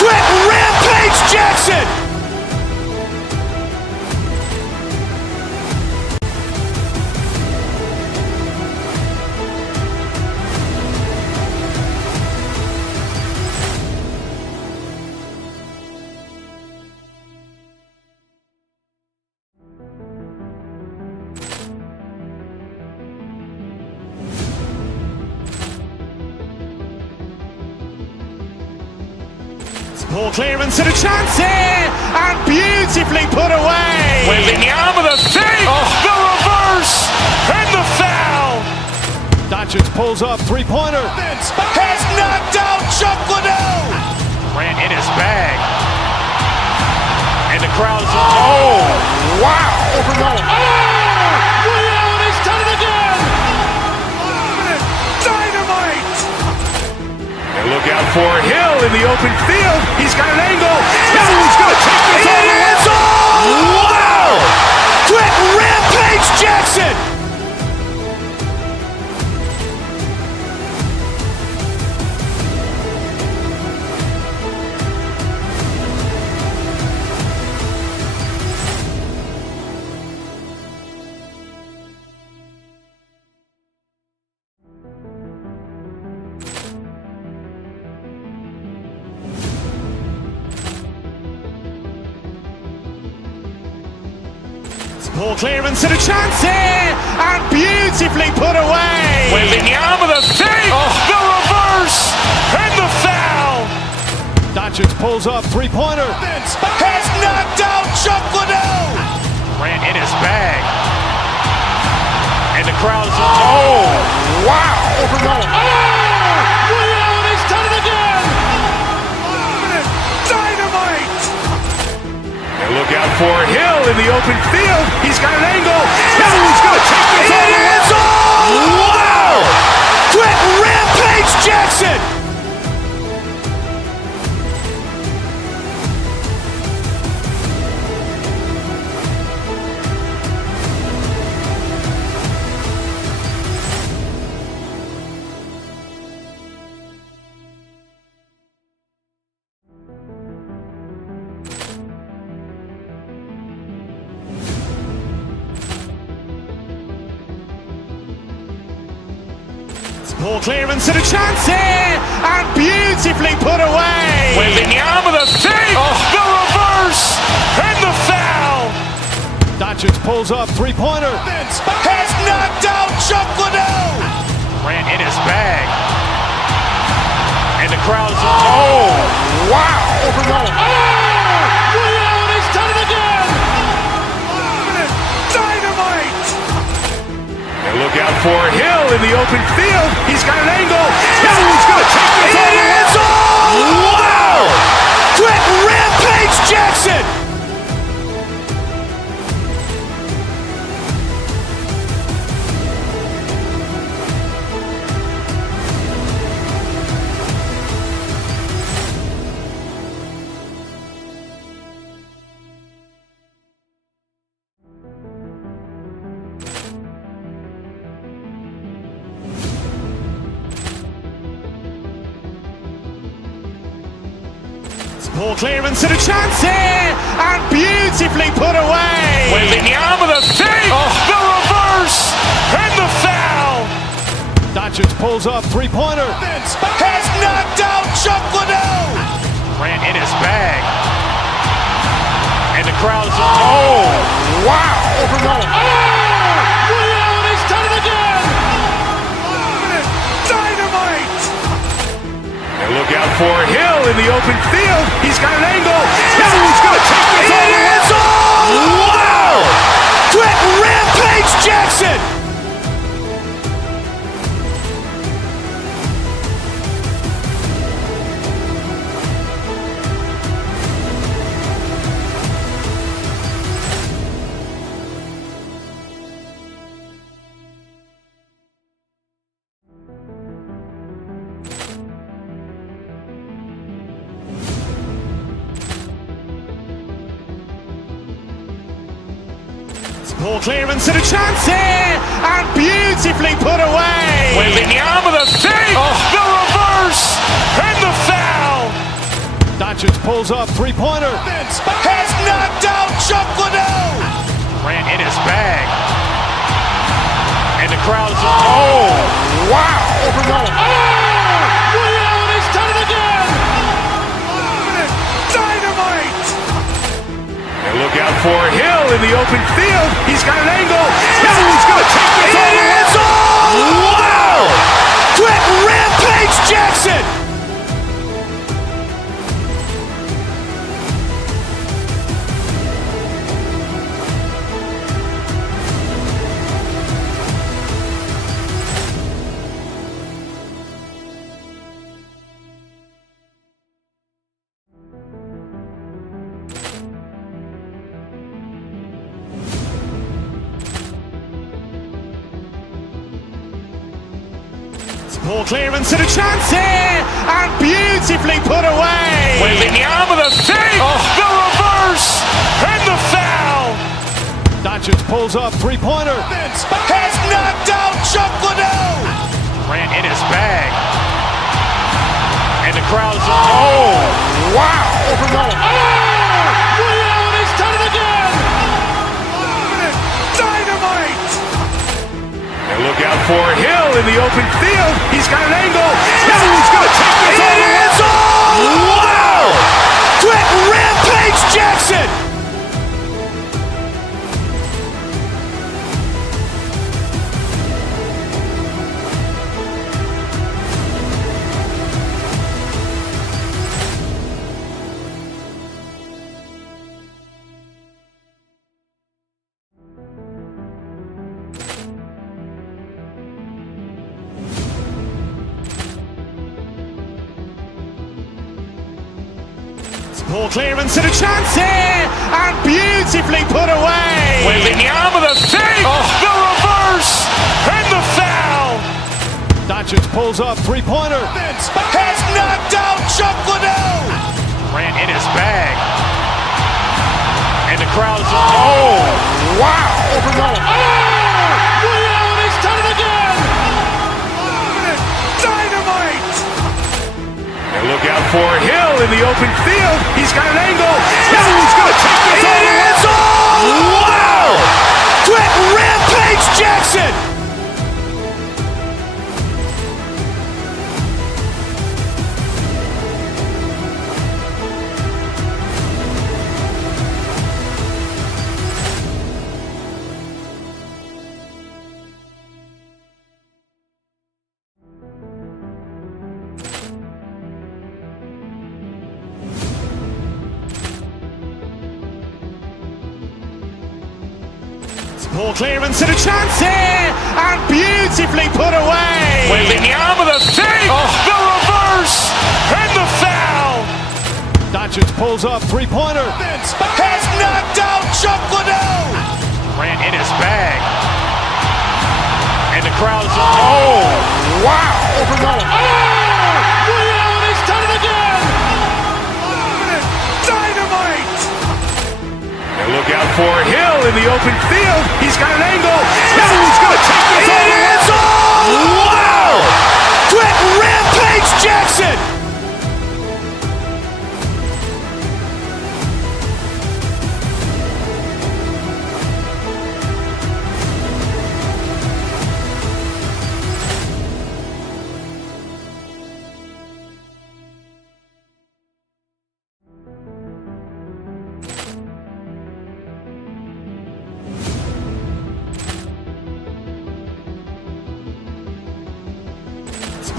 Quick Rampage Jackson. Ball clearance and a chance here, and beautifully put away. Wembanyama the save, the reverse, and the foul. Doncic pulls up, three-pointer. Has knocked out Chuck Liddell. Ran in his bag. And the crowd's, oh, wow. Ray Allen has done it again. Dynamite. And look out for Hill in the open field. He's got an angle. He's going to take this all the way. Wow. Quick Rampage Jackson. Ball clearance and a chance here, and beautifully put away. Wembanyama the save, the reverse, and the foul. Doncic pulls up, three-pointer. Has knocked out Chuck Liddell. Ran in his bag. And the crowd's, oh, wow. Ray Allen has done it again. for Hill in the open field. He's got an angle. Hill's going to take this all the way. Wow! Quick rampage Jackson! Ball clearance and a chance here, and beautifully put away. With the save, the reverse, and the foul. Doncic pulls up, three-pointer. Has knocked out Chuck Liddell. Ran in his bag. And the crowd's, oh, wow. Ray Allen has done it again. Dynamite. And look out for Hill in the open field. He's got an angle. Hill's going to take this all the way. Wow. Quick rampage Jackson. Ball clearance and a chance here, and beautifully put away. With the save, the reverse, and the foul. Doncic pulls up, three-pointer. Has knocked out Chuck Liddell. Ran in his bag. And the crowd's, oh, wow. Ray Allen has done it again. Dynamite. And look out for Hill in the open field. He's got an angle. Hill's going to take this all the way. Wow. Quick rampage Jackson. Ball clearance and a chance here, and beautifully put away. With the save, the reverse, and the foul. Doncic pulls up, three-pointer. Has knocked out Chuck Liddell. Ran in his bag. And the crowd's, oh, wow. Ray Allen has done it again. Dynamite. And look out for Hill in the open field. He's got an angle. Hill's going to take this all the way. Wow. Quick rampage Jackson. Ball clearance and a chance here, and beautifully put away. With the save, the reverse, and the foul. Doncic pulls up, three-pointer. Has knocked out Chuck Liddell. Ran in his bag. And the crowd's, oh, wow. Ray Allen has done it again. Dynamite. And look out for Hill in the open field. He's got an angle. Hill's going to take this all the way. Wow. Quick rampage Jackson. Ball Ball clearance and a chance here, and beautifully put away. Wembanyama with a fake, the reverse, and the foul. Doncic pulls up, three-pointer. Has knocked out Chuck Liddell. Ran in his bag. And the crowd is, oh, wow. He's done it again. Dynamite. And look out for Hill in the open field. He's got an angle. He's going to take this all the way. Wow. Quick rampage Jackson. Ball clearance and a chance here, and beautifully put away. Wembanyama with a fake, the reverse, and the foul. Doncic pulls up, three-pointer. Has knocked out Chuck Liddell. Ran in his bag. And the crowd is, oh, wow. He's done it again. Dynamite. And look out for Hill in the open field. He's got an angle. He's going to take this all the way. Wow. Quick rampage Jackson.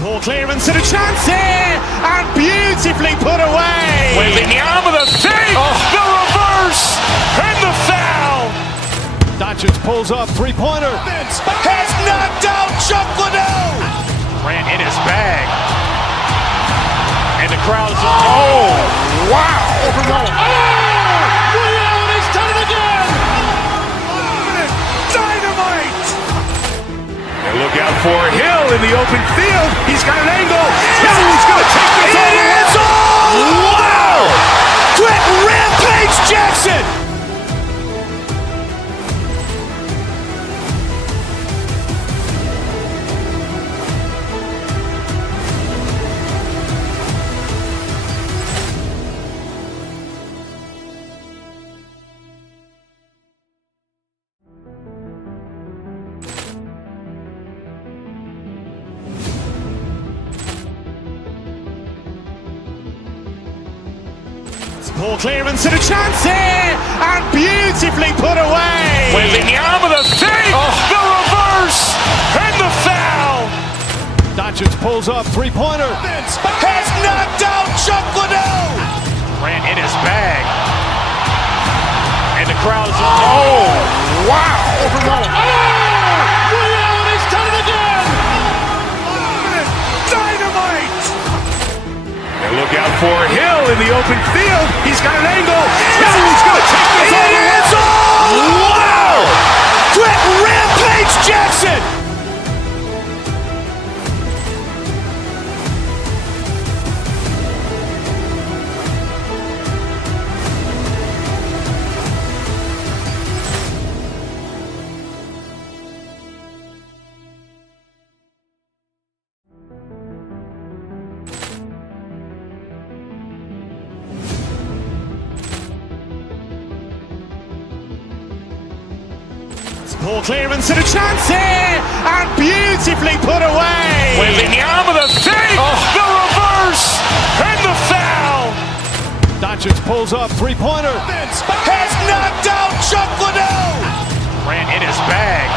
Ball clearance and a chance here, and beautifully put away. Wembanyama with a fake, the reverse, and the foul. Doncic pulls up, three-pointer. Has knocked out Chuck Liddell. Ran in his bag. And the crowd is, oh, wow. He's done it again. Dynamite. And look out for Hill in the open field. He's got an angle. He's going to take this all the way. Wow. Quick rampage Jackson. Ball clearance and a chance here, and beautifully put away. Wembanyama with a fake, the reverse, and the foul. Doncic pulls up, three-pointer. Has knocked out Chuck Liddell. Ran in his bag. And the crowd is, oh, wow. He's done it again. Dynamite. And look out for Hill in the open field. He's got an angle. He's going to take this all the way. Wow. Quick rampage Jackson. Ball clearance and a chance here, and beautifully put away. Wembanyama with a fake, the reverse, and the foul. Doncic pulls up, three-pointer. Has knocked out Chuck Liddell. Ran in his bag.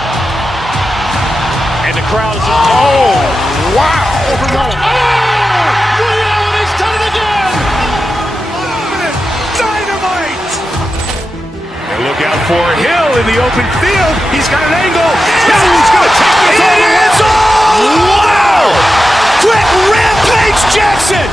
And the crowd is, oh, wow. He's done it again. Dynamite. And look out for Hill in the open field. He's got an angle. He's going to take this all the way. Wow. Quick rampage Jackson.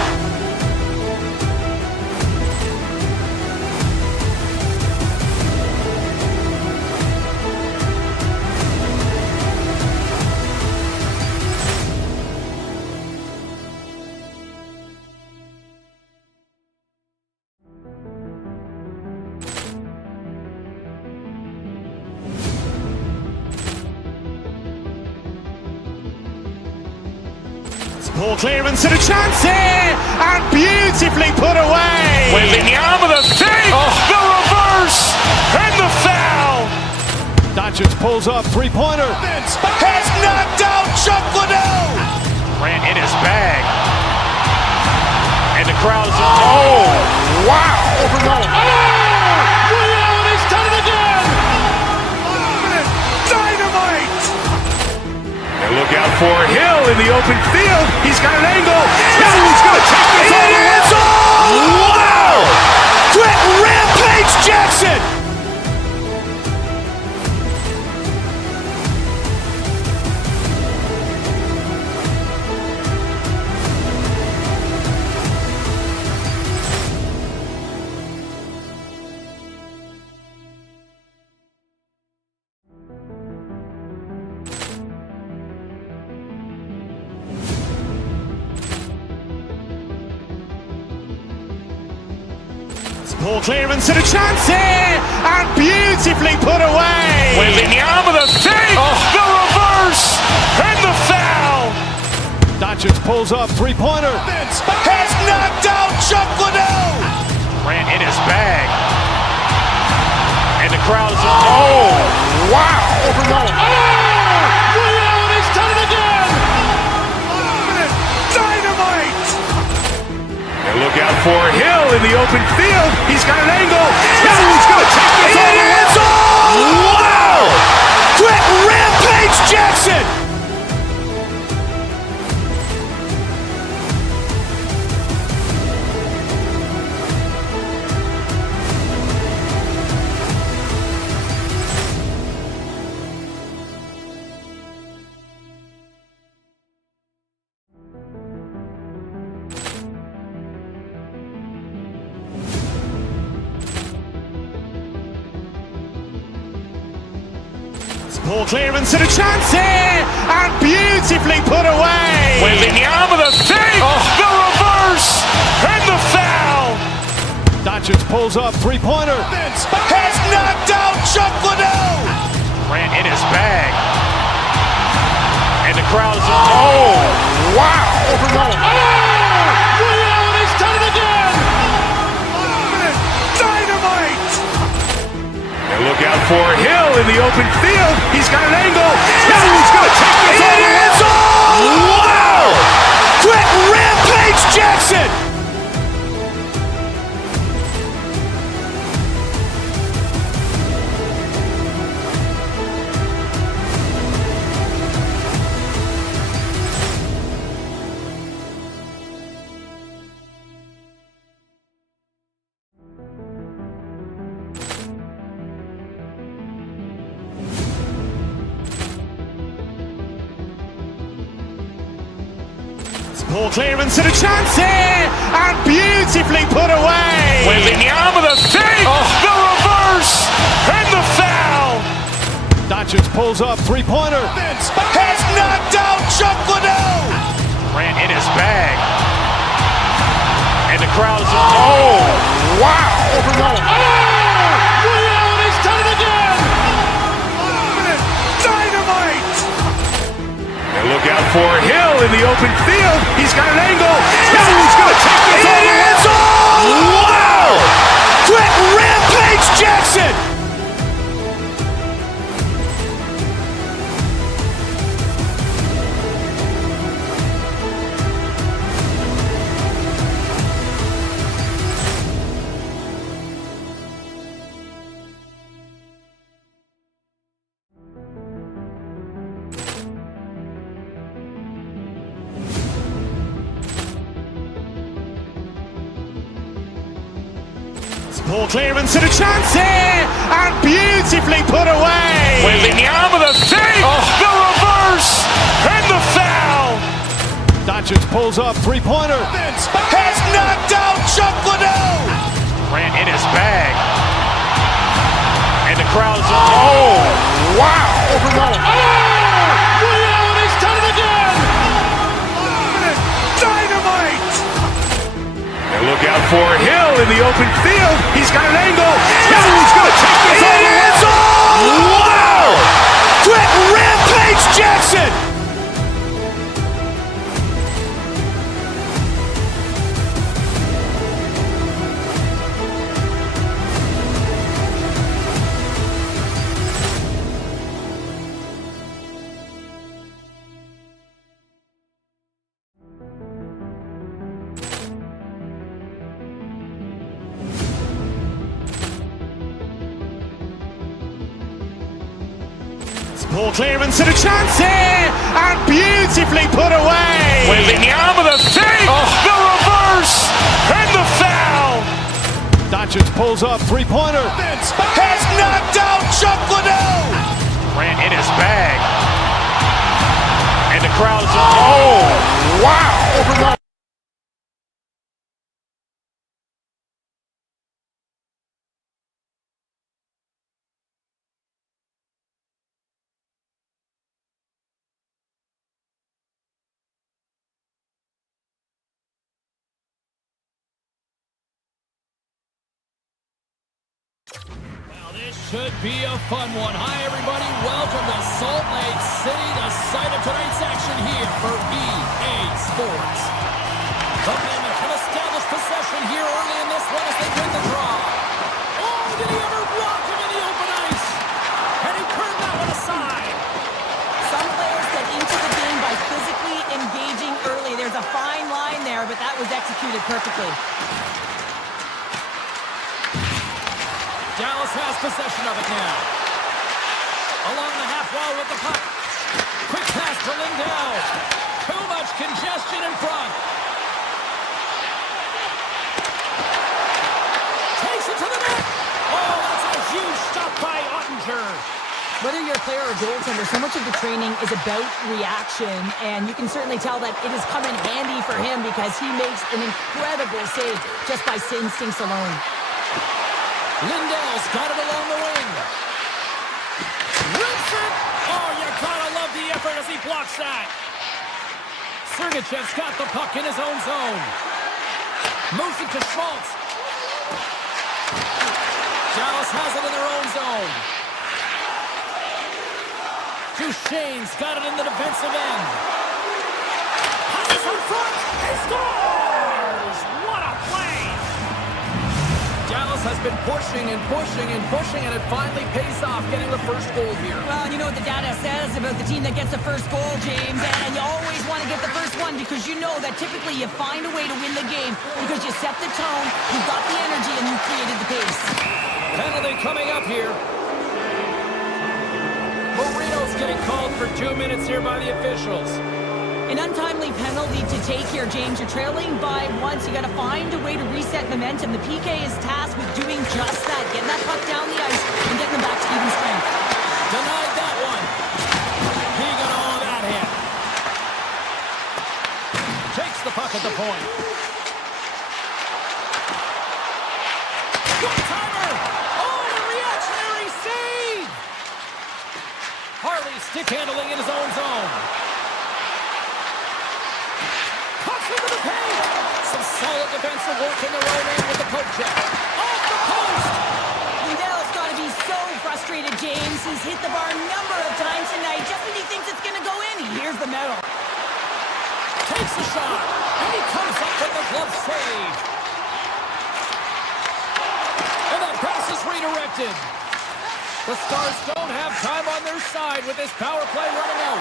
Ball clearance and a chance here, and beautifully put away. Waving the arm of the save, the reverse, and the foul. Doncic pulls up, three-pointer. Has knocked out Chuck Liddell. Grant in his bag. And the crowd is, oh, wow. William has done it again. Dynamite. And look out for Hill in the open field. He's got an angle. Hill's going to take this all the way. Wow. Quick Rampage Jackson. Ball clearance and a chance here, and beautifully put away. Waving the arm of the save, the reverse, and the foul. Doncic pulls up, three-pointer. Has knocked out Chuck Liddell. Grant in his bag. And the crowd is, oh, wow. William has done it again. Dynamite. And look out for Hill in the open field. He's got an angle. Hill's going to take this all the way. Wow. Quick Rampage Jackson. Ball clearance and a chance here, and beautifully put away. Waving the arm of the save, the reverse, and the foul. Doncic pulls up, three-pointer. Has knocked out Chuck Liddell. Grant in his bag. And the crowd is, oh, wow. William has done it again. Dynamite. And look out for Hill in the open field. He's got an angle. Hill's going to take this all the way. Wow. Quick Rampage Jackson. Ball clearance and a chance here, and beautifully put away. Waving the arm of the save, the reverse, and the foul. Doncic pulls up, three-pointer. Has knocked out Chuck Liddell. Grant in his bag. And the crowd is, oh, wow. William has done it again. Dynamite. And look out for Hill in the open field. He's got an angle. Hill's going to take this all the way. Wow. Quick Rampage Jackson. Ball clearance and a chance here, and beautifully put away. Waving the arm of the save, the reverse, and the foul. Doncic pulls up, three-pointer. Has knocked out Chuck Liddell. Grant in his bag. And the crowd is, oh, wow. William has done it again. Dynamite. And look out for Hill in the open field. He's got an angle. Hill's going to take this all the way. Wow. Quick Rampage Jackson. Poor clearance and a chance here, and beautifully put away. Wembanyama the fake, the reverse, and the foul. Doncic pulls up, three-pointer. Has knocked out Chuck Liddell. Ran in his bag. And the crowd is... Oh, wow. Well, this should be a fun one. Hi, everybody. Welcome to Salt Lake City, the site of tonight's action here for EA Sports. The Mammoth have established possession here early in this one as they win the draw. Oh, did he ever block him in the open ice? And he turned that one aside. Some players get into the game by physically engaging early. There's a fine line there, but that was executed perfectly. Dallas has possession of it now. Along the half wall with the puck. Quick pass to Lindell. Too much congestion in front. Takes it to the net. Oh, that's a huge stop by Ottinger. Whether you're a player or a goaltender, so much of the training is about reaction, and you can certainly tell that it has come in handy for him because he makes an incredible save just by instincts alone. Lindell's got it along the wing. Rips it. Oh, you gotta love the effort as he blocks that. Sergachev's got the puck in his own zone. Moves it to Schmaltz. Dallas has it in their own zone. Duchesne's got it in the defensive end. Passes in front. He scores! What a play! Dallas has been pushing and pushing and pushing, and it finally pays off getting the first goal here. Well, you know what the data says about the team that gets the first goal, James, and you always want to get the first one because you know that typically you find a way to win the game because you set the tone, you got the energy, and you created the pace. Penalty coming up here. Marino's getting called for 2 minutes here by the officials. An untimely penalty to take here, James. You're trailing by once. You got to find a way to reset momentum. The PK is tasked with doing just that, getting that puck down the ice and getting them back to even strength. Denied that one. He got all of that hit. Takes the puck at the point. One-timer! Oh, a reactionary save! Harley stick handling in his own zone. Pucks into the paint! Some solid defensive work in their own end with the poke check. Off the post! Lindell's got to be so frustrated, James. He's hit the bar a number of times tonight. Just when he thinks it's going to go in, here's the medal. Takes a shot, and he comes up with the glove save. And that pass is redirected. The Stars don't have time on their side with this power play running out.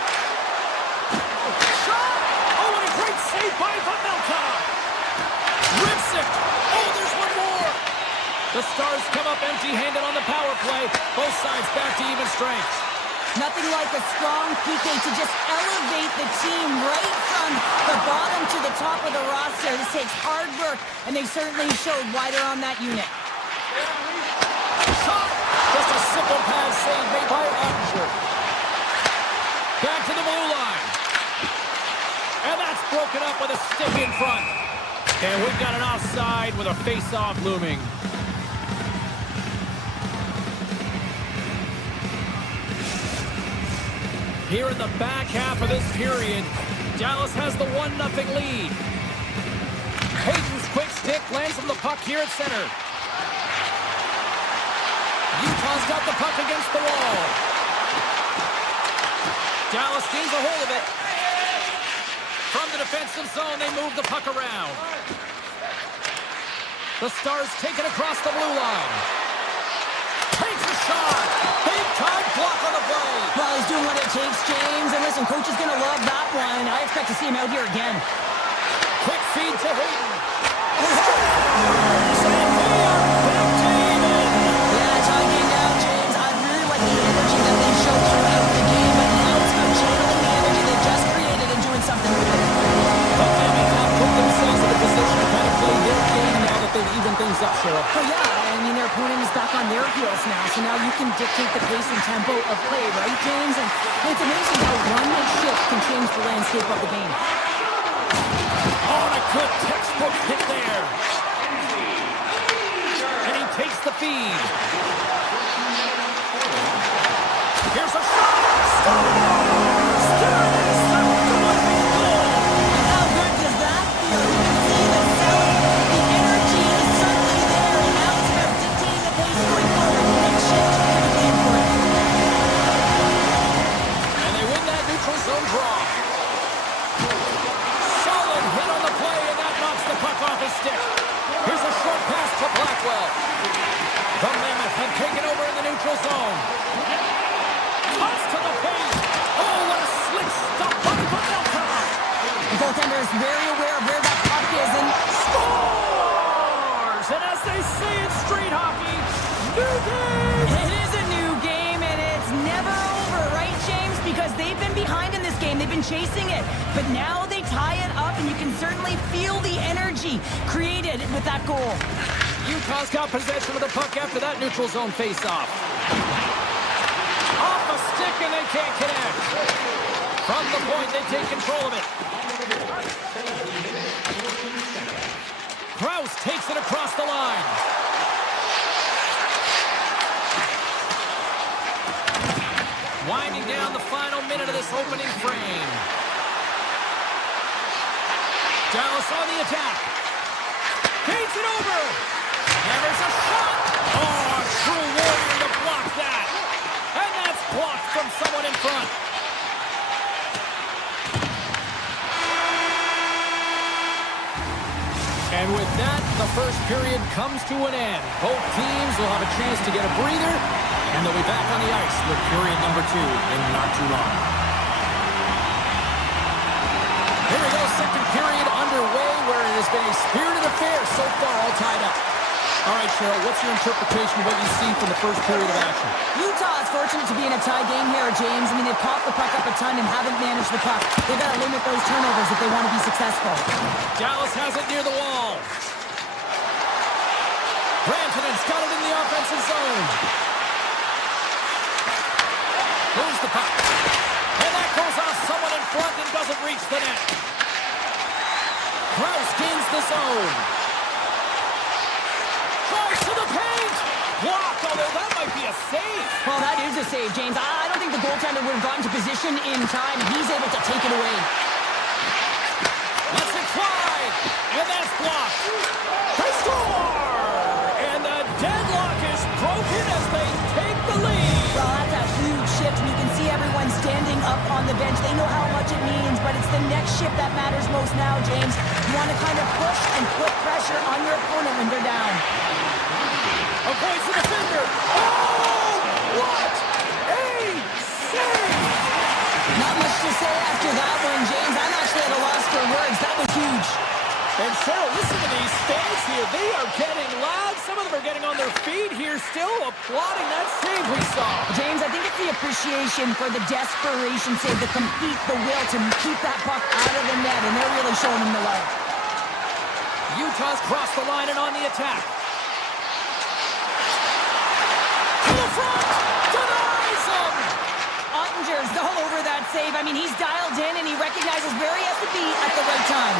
Shot! Oh, and a great save by Pavelka. Rips it. Oh, there's one more. The Stars come up empty-handed on the power play. Both sides back to even strength. Nothing like a strong PK to just elevate the team right from the bottom to the top of the roster. This takes hard work, and they certainly showed why they're on that unit. Shot! Just a simple pass save made by Ottinger. Back to the blue line. And that's broken up with a stick in front. And we've got an offside with a face-off looming. Here in the back half of this period, Dallas has the 1-0 lead. Hayden's quick stick lands on the puck here at center. Utah's got the puck against the wall. Dallas gains a hold of it. From the defensive zone, they move the puck around. The Stars take it across the blue line. Takes a shot. Big time block on the play. Well, he's doing what it takes, James. And listen, coach is going to love that one. I expect to see him out here again. Quick feed to Hayden. And they are back to even. Yeah, it's how game now, James. I really like the energy that they showed throughout the game. heels now, so now you can dictate the pace and tempo of play, right, James? And it's amazing how one shift can change the landscape of the game. Oh, and a good textbook hit there. And he takes the feed. Here's a shot. Scores! There it is. The one-way goal. How good does that feel? You can see the selling, the energy is suddenly there, and now it's about dictating the pace going forward. The next shift is critically important. And they win that neutral zone draw. Solid hit on the play, and that knocks the puck off his stick. Here's a short pass to Blackwell. The Mammoth have taken over in the neutral zone. Toss to the paint. Oh, what a slick stop by Vanelka. The goaltender is very aware of where that puck is, and Scores! And as they say in street hockey, new game! it is a new game, and it's never over, right, James? Because they've been behind in this game. They've been chasing it. But now they tie it up, and you can certainly feel the energy created with that goal. Utah's got possession of the puck after that neutral zone face-off. Off a stick, and they can't connect. From the point, they take control of it. Krause takes it across the line. Winding down the final minute of this opening frame. Dallas on the attack. Paints it over. And there's a shot. Oh, a true warrior to block that. And that's blocked from someone in front. And with that, the first period comes to an end. Both teams will have a chance to get a breather, and they'll be back on the ice with period number 2 in not too long. Here we go, second period underway, where it has been a spirited affair so far, all tied up. All right, Cheryl, what's your interpretation of what you've seen from the first period of action? Utah is fortunate to be in a tie game here, James. I mean, they've popped the puck up a ton and haven't managed the puck. They've got to limit those turnovers if they want to be successful. Dallas has it near the wall. Rantanen's got it in the offensive zone. Moves the puck. And that goes off someone in front and doesn't reach the net. Krause gains the zone. Tries to the paint. Blocked, although that might be a save. Well, that is a save, James. I don't think the goaltender would have gotten to position in time. He's able to take it away. Let's it fly. And that's blocked. They score! And the deadlock is broken as they take the lead. Well, that's a huge shift, and you can see everyone standing up on the bench. They know how much it means, but it's the next shift that matters most now, James. You want to kind of push and put pressure on your opponent when they're down. Avoids the defender. Oh, what a save! Not much to say after that one, James. I'm actually at a loss for words. That was huge. And Cheryl, listen to these fans here. They are getting loud. Some of them are getting on their feet here, still applauding that save we saw. James, I think it's the appreciation for the desperation save, the complete, the will to keep that puck out of the net, and they're really showing them the love. Utah's crossed the line and on the attack. To the front! Denies him! Ottinger's all over that save. I mean, he's dialed in, and he recognizes where he has to be at the right time.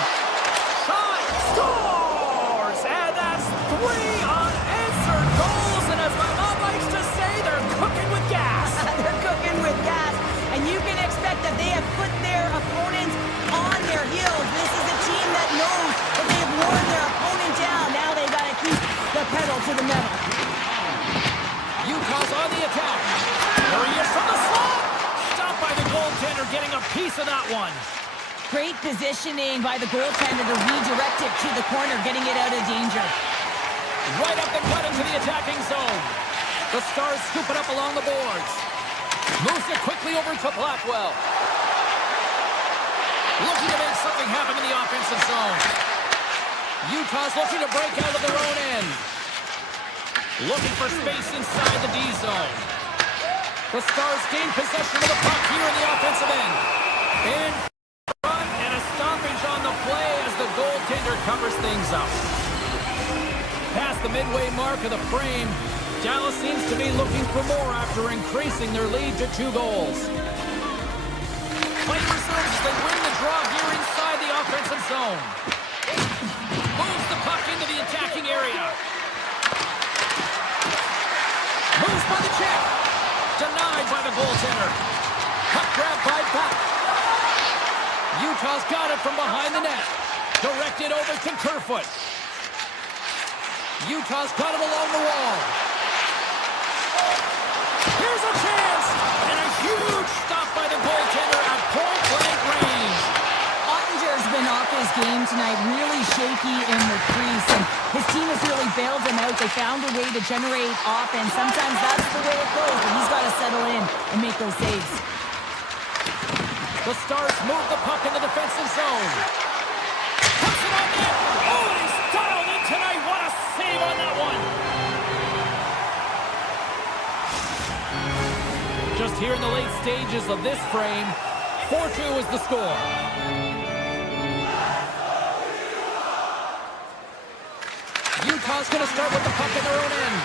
Shot! Scores! And that's 3 unanswered goals, and as my mom likes to say, they're cooking with gas. They're cooking with gas, and you can expect that they have put their opponents on their heels. This is a team that knows that they have worn their opponent down. Now they've got to keep the pedal to the metal. Utah's on the attack. There he is from the slot. Stopped by the goaltender, getting a piece of that one. Great positioning by the goaltender to redirect it to the corner, getting it out of danger. Right up the gut into the attacking zone. The Stars scoop it up along the boards. Moves it quickly over to Blackwell. Looking to make something happen in the offensive zone. Utah's looking to break out of their own end. Looking for space inside the D zone. The Stars gain possession of the puck here in the offensive end. In front, and a stoppage on the play as the goaltender covers things up. Past the midway mark of the frame, Dallas seems to be looking for more after increasing their lead to 2 goals. Play resumes as they win the draw here inside the offensive zone. Moves the puck into the attacking area. Moves by the check. Denied by the goaltender. Puck grab by Back. Utah's got it from behind the net. Directed over to Kerfoot. Utah's got it along the wall. Here's a chance! And a huge stop by the goaltender at point-blank range. Ottinger's been off his game tonight, really shaky in the crease, and his team has really bailed him out. They found a way to generate offense. Sometimes that's the way it goes, but he's got to settle in and make those saves. The Stars move the puck in the defensive zone. Puts it on net. Oh, and he's dialed in tonight. What a save on that one. Just here in the late stages of this frame, 4-2 is the score. Utah's going to start with the puck in their own end.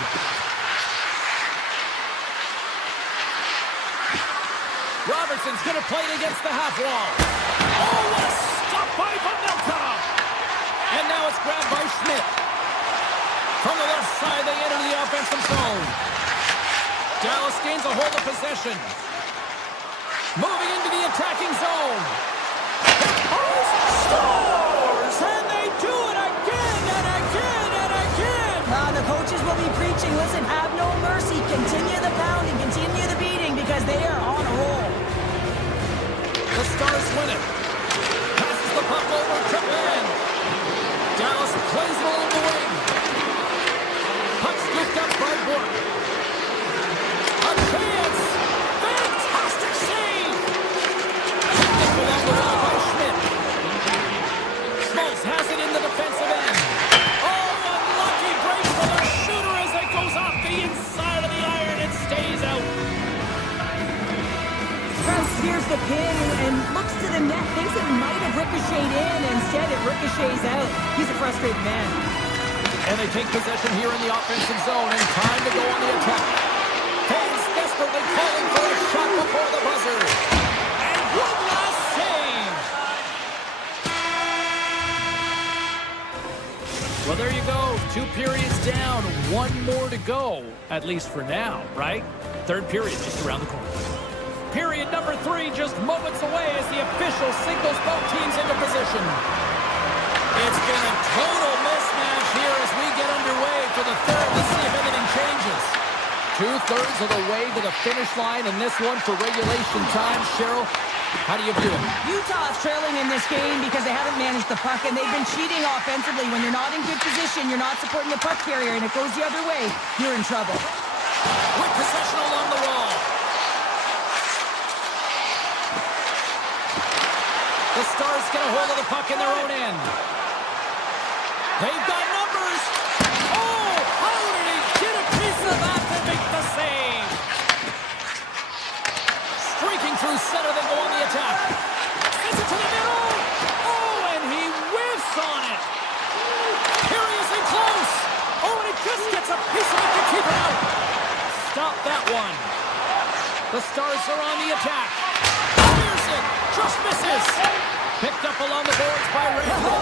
Robertson's going to play it against the half wall. Oh, what a stop by Mammoth! And now it's grabbed by Schmidt. From the left side, they enter the offensive zone. Dallas gains a hold of possession. Moving into the attacking zone. Scores! And they do it again and again and again! The coaches will be preaching, listen, have no mercy. Continue the pounding, continue the beating, because they are on a roll. The Stars win it. Passes the puck over to Ben. Dallas plays it along the wing. Puck scooped up by Bourque. A chance! Fantastic save! Picked up along the wall by Schmidt. Schmaltz has it in the defensive end. Oh, unlucky break for the shooter as it goes off the inside of the iron and stays out. Krause spears the pin and looks to the net, thinks it might have ricocheted in. Instead, it ricochets out. He's a frustrated man. And they take possession here in the offensive zone and time to go on the attack. Fans desperately calling for a shot before the buzzer. And one last save. Well, there you go. 2 periods down, 1 more to go, at least for now, right? 3rd period just around the corner. Period number 3 just moments away as the official signals both teams into position. It's been a total mismatch here as we get underway for the 3rd. Let's see if anything changes. 2/3 of the way to the finish line, and this one for regulation time. Cheryl, how do you view it? Utah's trailing in this game because they haven't managed the puck, and they've been cheating offensively. When you're not in good position, you're not supporting the puck carrier, and it goes the other way, you're in trouble. With possession along the wall. The Stars get a hold of the puck in their own end. They've got numbers. Oh, how did he get a piece of that to make the save? Streaking through center, they go on the attack. Sends it to the middle. Oh, and he whiffs on it. Seriously close. Oh, and he just gets a piece of it to keep it out. Stop that one. The Stars are on the attack. Here's it. Just misses. Picked up along the boards by Randall.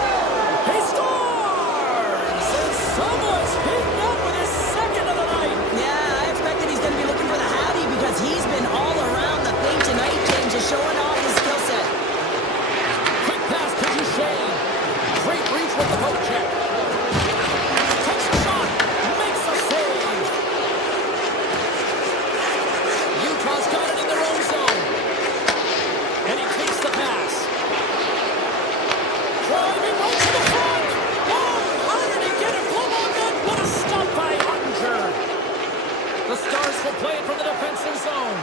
He scores! And someone's hitting up with his 2nd of the night. Yeah, I expected he's going to be looking for the Hattie because he's been all around the paint tonight, James, just showing off his skill set. Quick pass to Duchesne. Great reach with the poke check. Takes a shot. Makes a save. Utah's got it in their own zone. And he takes the pass. Driving right to the front. Oh, how did he get it? Glove on net. What a stop by Ottinger. The Stars will play it from the defensive zone.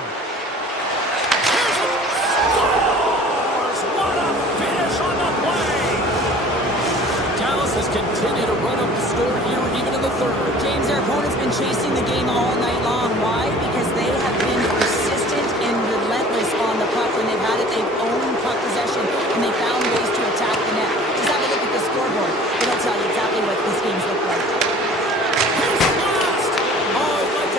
Here's it. Scores! What a finish on the play. Dallas has continued to run up the score here even in the 3rd. James, their opponent's been chasing the game all night long. Why? Because they have been persistent and relentless on the puck. When they've had it, they've owned puck possession, and they found ways to attack the net. Just have a look at the scoreboard. It'll tell you exactly what these games look like. Here's the blast! Oh, like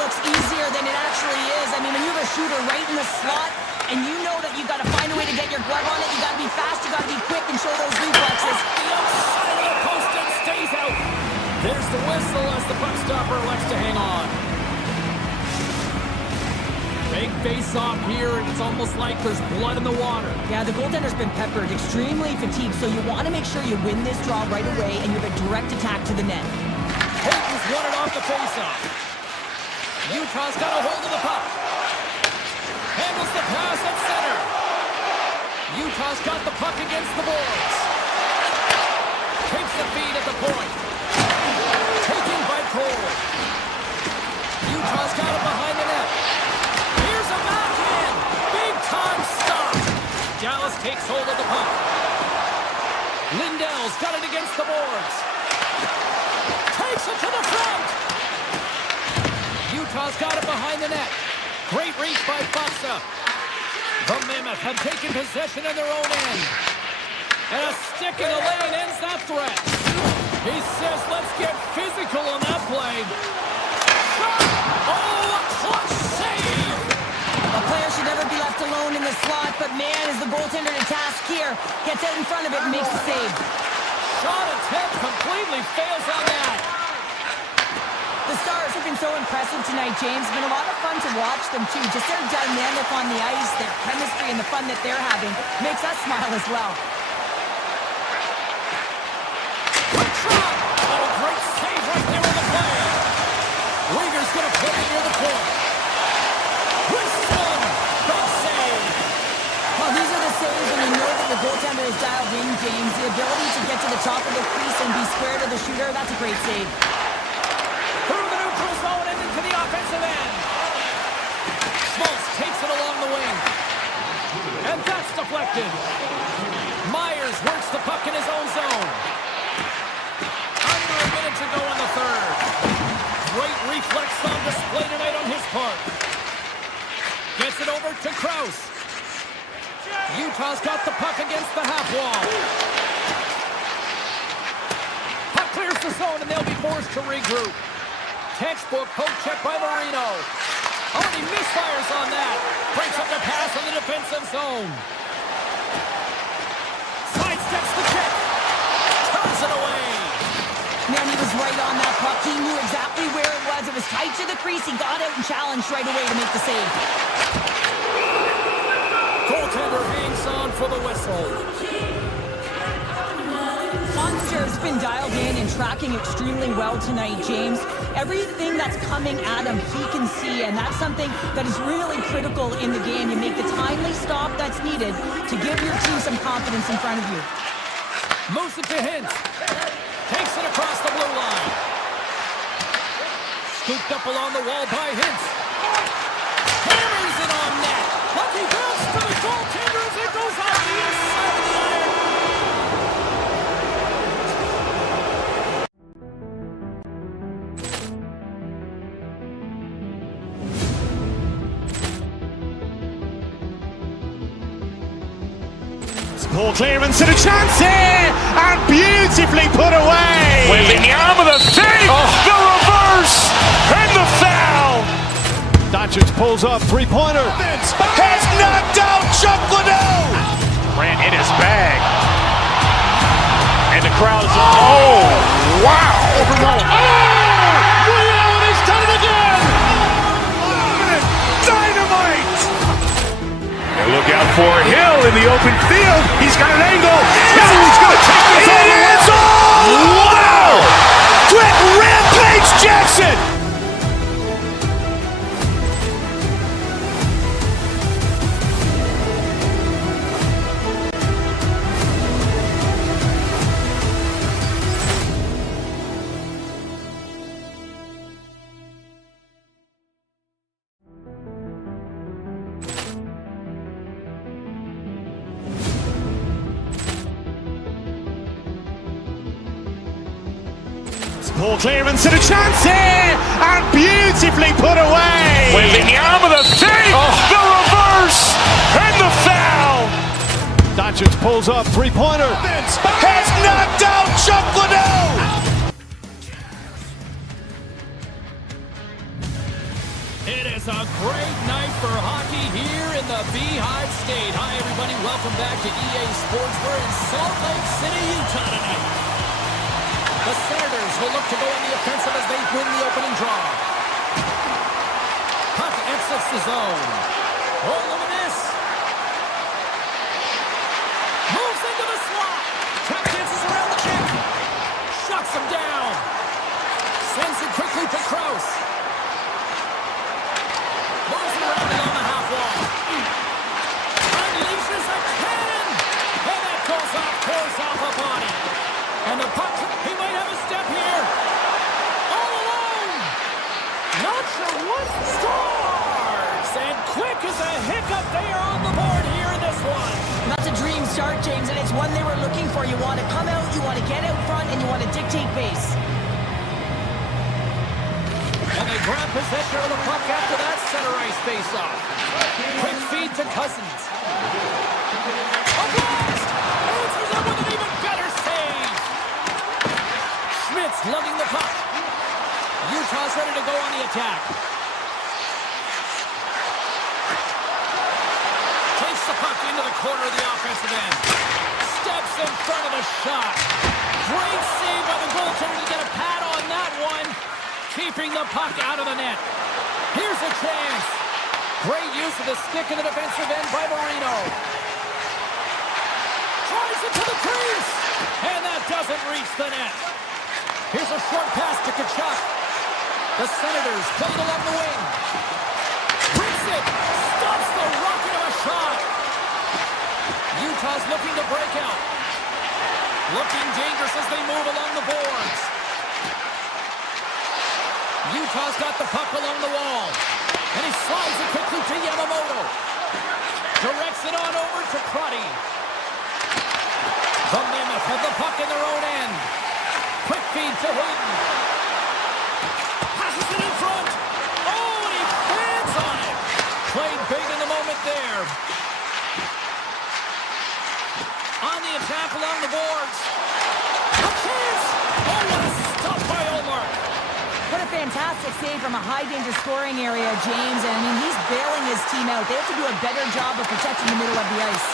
looks easier than it actually is. I mean, when you have a shooter right in the slot and you know that you've got to find a way to get your glove on it, you got to be fast, you got to be quick and show those reflexes. The outside of the post and stays out. There's the whistle as the puck stopper elects to hang on. Big face-off here, and it's almost like there's blood in the water. Yeah, the goaltender's been peppered, extremely fatigued, so you want to make sure you win this draw right away and you have a direct attack to the net. Hayton's won it off the face-off. Utah's got a hold of the puck. Handles the pass at center. Utah's got the puck against the boards. Takes the feed at the point. Taken by Cole. Utah's got it behind the net. Here's a backhand. Big time stop. Dallas takes hold of the puck. Lindell's got it against the boards. Takes it to the front. Utah's got it behind the net. Great reach by Foxa. The Mammoth have taken possession in their own end. And a stick in the lane ends that threat. He says, let's get physical on that play. Oh, a clutch save! A player should never be left alone in the slot, but man, is the goaltender to task here. Gets out in front of it and makes the save. Shot attempt completely fails on that. The Stars have been so impressive tonight, James. It's been a lot of fun to watch them, too. Just their dynamic on the ice, their chemistry, and the fun that they're having makes us smile as well. Quick shot! Oh, great save right there on the play. Uyghur's going to put it near the point. Whistle! Big save! Well, these are the saves when you know that the goaltender is dialed in, James. The ability to get to the top of the crease and be square to the shooter, that's a great save. Through the neutral zone and into the offensive end. Schmaltz takes it along the wing. And that's deflected. Myers works the puck in his own zone. Under a minute to go in the third. Great reflex on display tonight on his part. Gets it over to Krause. Utah's got the puck against the half wall. Puck clears the zone and they'll be forced to regroup. Textbook poke check by Marino. Oh, and he misfires on that. Breaks up the pass in the defensive zone. Sidesteps the check. Turns it away. Man, he was right on that puck. He knew exactly where it was. It was tight to the crease. He got out and challenged right away to make the save. Goaltender hangs on for the whistle. Monster's been dialed in and tracking extremely well tonight, James. Everything that's coming at him, he can see, and that's something that is really critical in the game. You make the timely stop that's needed to give your team some confidence in front of you. Moves it to Hintz. Takes it across the blue line. Scooped up along the wall by Hintz. Hammers it on net. Lucky bounce to the goaltender as it goes off the inside of the iron. Poor clearance and a chance here, and beautifully put away. With the arm of the save, the reverse, and the foul. Doncic pulls up, three-pointer. Has knocked out Chuck Liddell. Ran in his bag. And the crowd is, oh, wow. William has done it again! Dynamite. And look out for Hill in the open field. He's got an angle. He's going to take this all the way. Wow! Quick rampage Jackson. Poor clearance and a chance here, and beautifully put away. With the arm of the save, the reverse, and the foul. Doncic pulls up, three-pointer. Has knocked out Chuck Liddell. It is a great night for hockey here in the Beehive State. Hi, everybody. Welcome back to EA Sports. We're in Salt Lake City, Utah tonight. The Senators will look to go on the offensive as they win the opening draw. Puck exits the zone. Oh, look at this. Moves into the slot. Tap dances around the check. Shuts him down. Sends it quickly to Krause. Moves it around along the half wall. Unleashes a cannon. And that goes off, pours off a body. And the puck, he might have a step here. All alone. Not sure what. Scores! And quick as a hiccup, they are on the board here in this one. That's a dream start, James, and it's one they were looking for. You want to come out, you want to get out front, and you want to dictate pace. And they grab possession of the puck after that center ice face-off. Quick feed to Cousins. A blast! Answers up with an even better save. Schmidt's lugging the puck. Utah's ready to go on the attack. Takes the puck into the corner of the offensive end. Steps in front of the shot. Great save by the goaltender to get a pad on that one. Keeping the puck out of the net. Here's a chance. Great use of the stick in the defensive end by Marino. Tries it to the crease. And that doesn't reach the net. Here's a short pass to Tkachuk. The Senators played along the wing. Brings it. Stops the rocket of a shot. Utah's looking to break out. Looking dangerous as they move along the boards. Utah's got the puck along the wall. And he slides it quickly to Yamamoto. Directs it on over to Crotty. The Mammoth have the puck in their own end. Quick feed to Hayden. Passes it in front. Oh, and he fans on it. Played big in the moment there. On the attack along the boards. A chance. Oh, what a stop by Ullmark. What a fantastic save from a high-danger scoring area, James. And, I mean, he's bailing his team out. They have to do a better job of protecting the middle of the ice.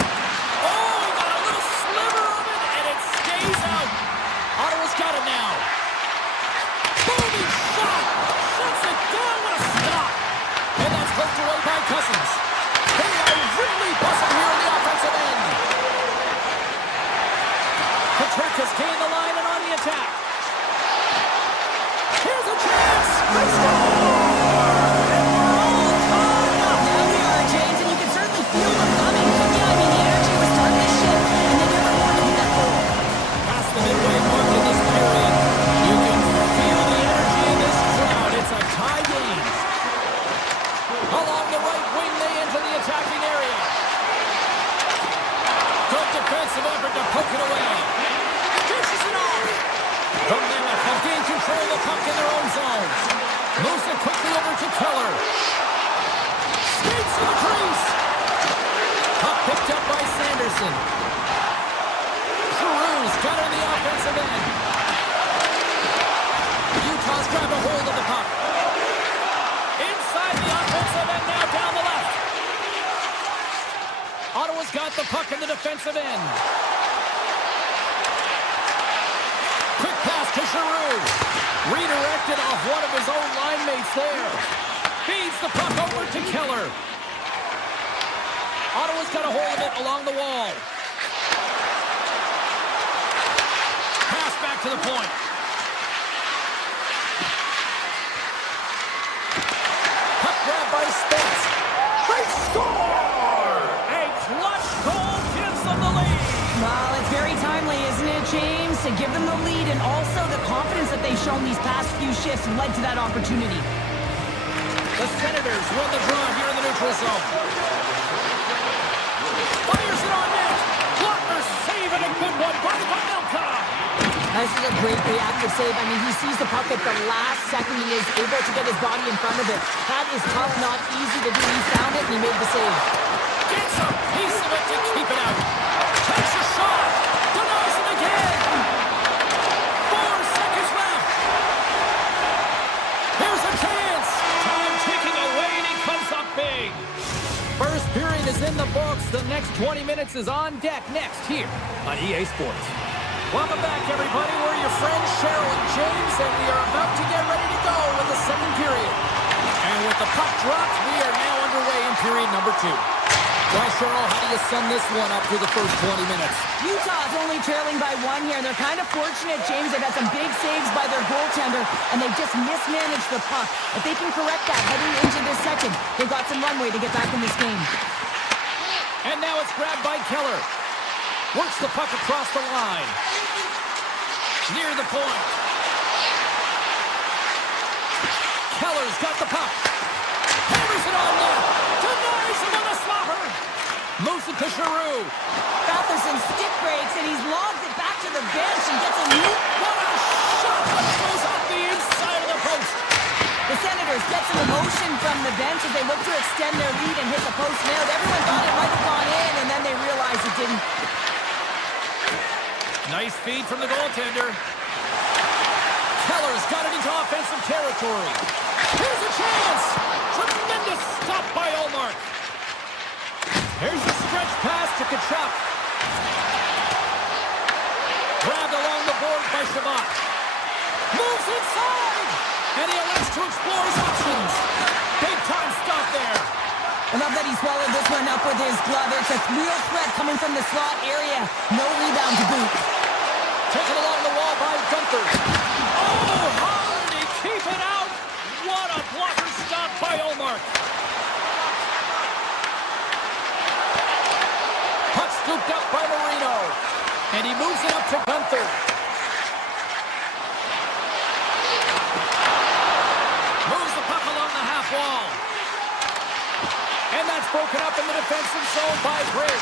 Oh, he got a little sliver of it, and it stays out. Ottawa's got it now. Booming shot. Shuts it down with a stop. And that's poked away by Cousins. They are really buzzing here in the offensive end. Patrick has gained the line and on the attack. Here's a chance. They score! And we're all caught up. Now we are, James, and you can certainly feel them coming. But yeah, I mean, the energy was starting to shift, and they never wanted to hit that goal. Past the midway mark in this period. You can feel the energy in this crowd. It's a tie game. Along the right wing, they enter the attacking area. Good defensive effort to poke it away. Dishes it off. The Mammoth have gained control of the puck in their own zone. Moves it quickly over to Keller. Skates to the crease. Puck picked up by Sanderson. Giroux's got it on the offensive end. Utah's grabbed a hold of the puck. Inside the offensive end, now down the left. Ottawa's got the puck in the defensive end. Quick pass to Giroux. Redirected off one of his own line mates there. Feeds the puck over to Keller. Ottawa's got a hold of it along the wall. Pass back to the point. Puck grab by Spence. They score! A clutch goal gives them the lead. Well, it's very timely, isn't it, James? To give them the lead, and also the confidence that they've shown these past few shifts led to that opportunity. The Senators win the draw here in the neutral zone. Fires it on net. Blocker save and a good one by Pavelka. This is a great reactive save. I mean, he sees the puck at the last second. He is able to get his body in front of it. That is tough, not easy to do. He found it, and he made the save. Gets a piece of it to keep it out. Takes a shot. Denies it again. 4 seconds left. Here's a chance. Time ticking away is in the books. The next 20 minutes is on deck next here on EA Sports. Welcome back, everybody. We're your friends, Cheryl and James, and we are about to get ready to go with the second period. And with the puck dropped, we are now underway in period number 2. Well, Cheryl, how do you sum this one up through the first 20 minutes? Utah's only trailing by 1 here, and they're kind of fortunate, James. They've had some big saves by their goaltender, and they've just mismanaged the puck. If they can correct that heading into this second, they've got some runway to get back in this game. And now it's grabbed by Keller. Works the puck across the line. Near the point. Keller's got the puck. Hammers it on net. Denies him on a slobber. Moves it to Giroux. Batherson stick breaks, and he's lobbed it back to the bench and gets a loop. What a shot that goes off the inside of the post. The Senators get some emotion from the bench as they look to extend their lead and hit the post nailed. Everyone thought it might have gone in, and then they realized it didn't. Nice feed from the goaltender. Keller's got it into offensive territory. Here's a chance. Tremendous stop by Ullmark. Here's the stretch pass to Tkachuk. Grabbed along the boards by Shabbat. Moves inside. And he elects to explore his options. Big time stop there. I love that he swallowed this one up with his glove. It's a real threat coming from the slot area. No rebound to boot. Taken along the wall by Gunther. Oh, how did he keep it out? What a blocker stop by Ullmark. Puck scooped up by Marino. And he moves it up to Gunther. Moves the puck along the half wall. And that's broken up in the defensive zone by Greg.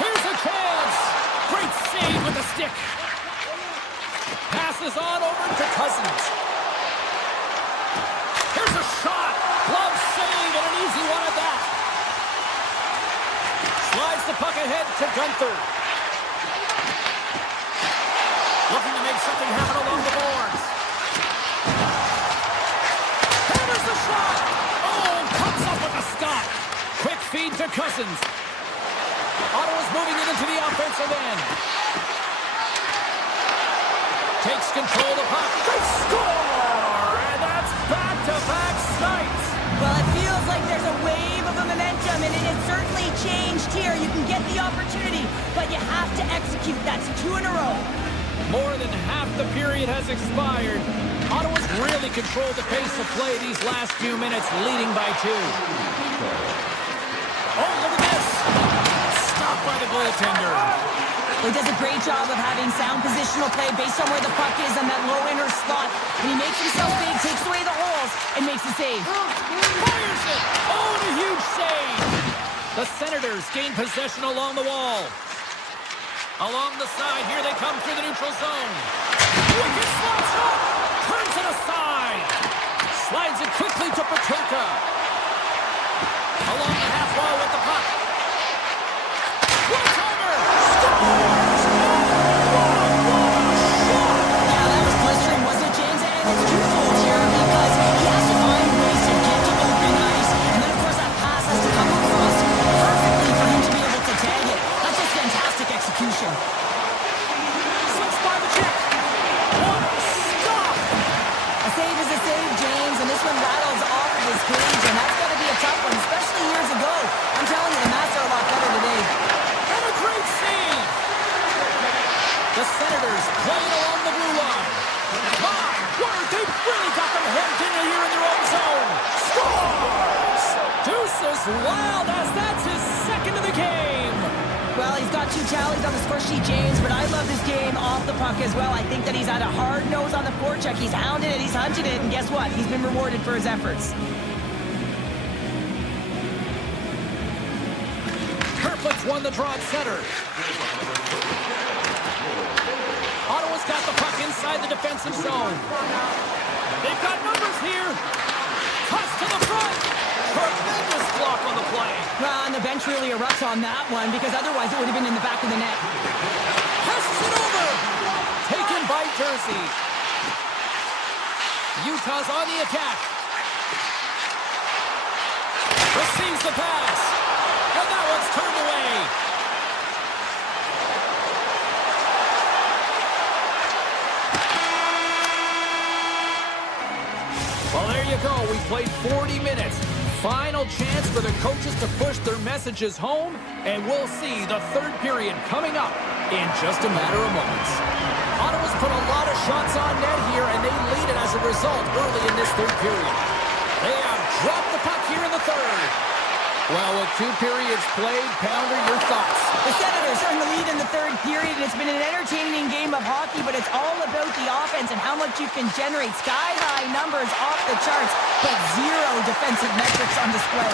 Here's a chance. Great save with the stick. Passes on over to Cousins. Here's a shot. Glove save and an easy one at that. Slides the puck ahead to Gunther. Looking to make something happen along the boards. Hammers the shot. Oh, comes up with a stop. Quick feed to Cousins. Ottawa's moving it into the offensive end. Takes control of the puck. They score! And that's back-to-back snipes. Well, it feels like there's a wave of momentum, and it has certainly changed here. You can get the opportunity, but you have to execute. That's 2 in a row. More than half the period has expired. Ottawa's really controlled the pace of play these last few minutes, leading by 2. Oh, look at this. Stopped by the goaltender. He does a great job of having sound positional play based on where the puck is on that low inner slot. And he makes himself big, takes away the holes, and makes a save. Fires it. Oh, and a huge save. The Senators gain possession along the wall. Along the side, here they come through the neutral zone. Wicked slot shot. Turns it aside. Slides it quickly to Peterka. Along the half wall with the puck. One-timer. Scores! Yeah, that was blistering, wasn't it, James? And it's twofold here because he has to find ways to get to open ice. And then, of course, that pass has to come across perfectly for him to be able to tag it. That's just fantastic execution. Slips by the check. What a stop! A save is a save, James, and this one rattles off of his cage, and that's got to be a tough one, especially years ago. I'm telling you, the Mats are a lot better today. And a great save! The Senators playing along the blue line. My word, they've really got them hemmed in here in their own zone. Scores! Deuces wild as that's his second of the game. Well, he's got 2 tallies on the score sheet, James, but I love his game off the puck as well. I think that he's had a hard nose on the forecheck. He's hounded it, he's hunted it, and guess what? He's been rewarded for his efforts. Kerfoot's won the draw at center. Ottawa's got the puck inside the defensive zone. They've got numbers here. Toss to the front. Tremendous block on the play. Well, and the bench really erupts on that one because otherwise it would have been in the back of the net. Passes it over. Taken by Jersey. Utah's on the attack. Receives the pass. And go. We played 40 minutes. Final chance for the coaches to push their messages home, and we'll see the third period coming up in just a matter of moments. Ottawa's put a lot of shots on net here, and they lead it as a result early in this third period. They have dropped the puck here in the third. Well, with 2 periods played, Pounder, your thoughts? The Senators are in the lead in the third period, and it's been an entertaining game of hockey, but it's all about the offense and how much you can generate. Sky-high numbers off the charts, but zero defensive metrics on display.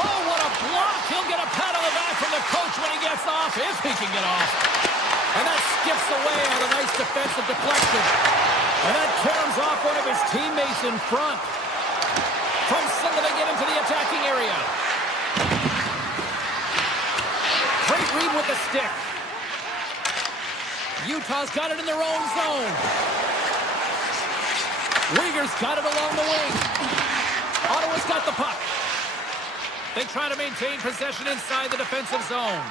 Oh, what a block! He'll get a pat on the back from the coach when he gets off, if he can get off. And that skips away on a nice defensive deflection. And that caroms off one of his teammates in front. From center, they get into the attacking area. Great read with the stick. Utah's got it in their own zone. Uyghur's got it along the wing. Ottawa's got the puck. They try to maintain possession inside the defensive zone.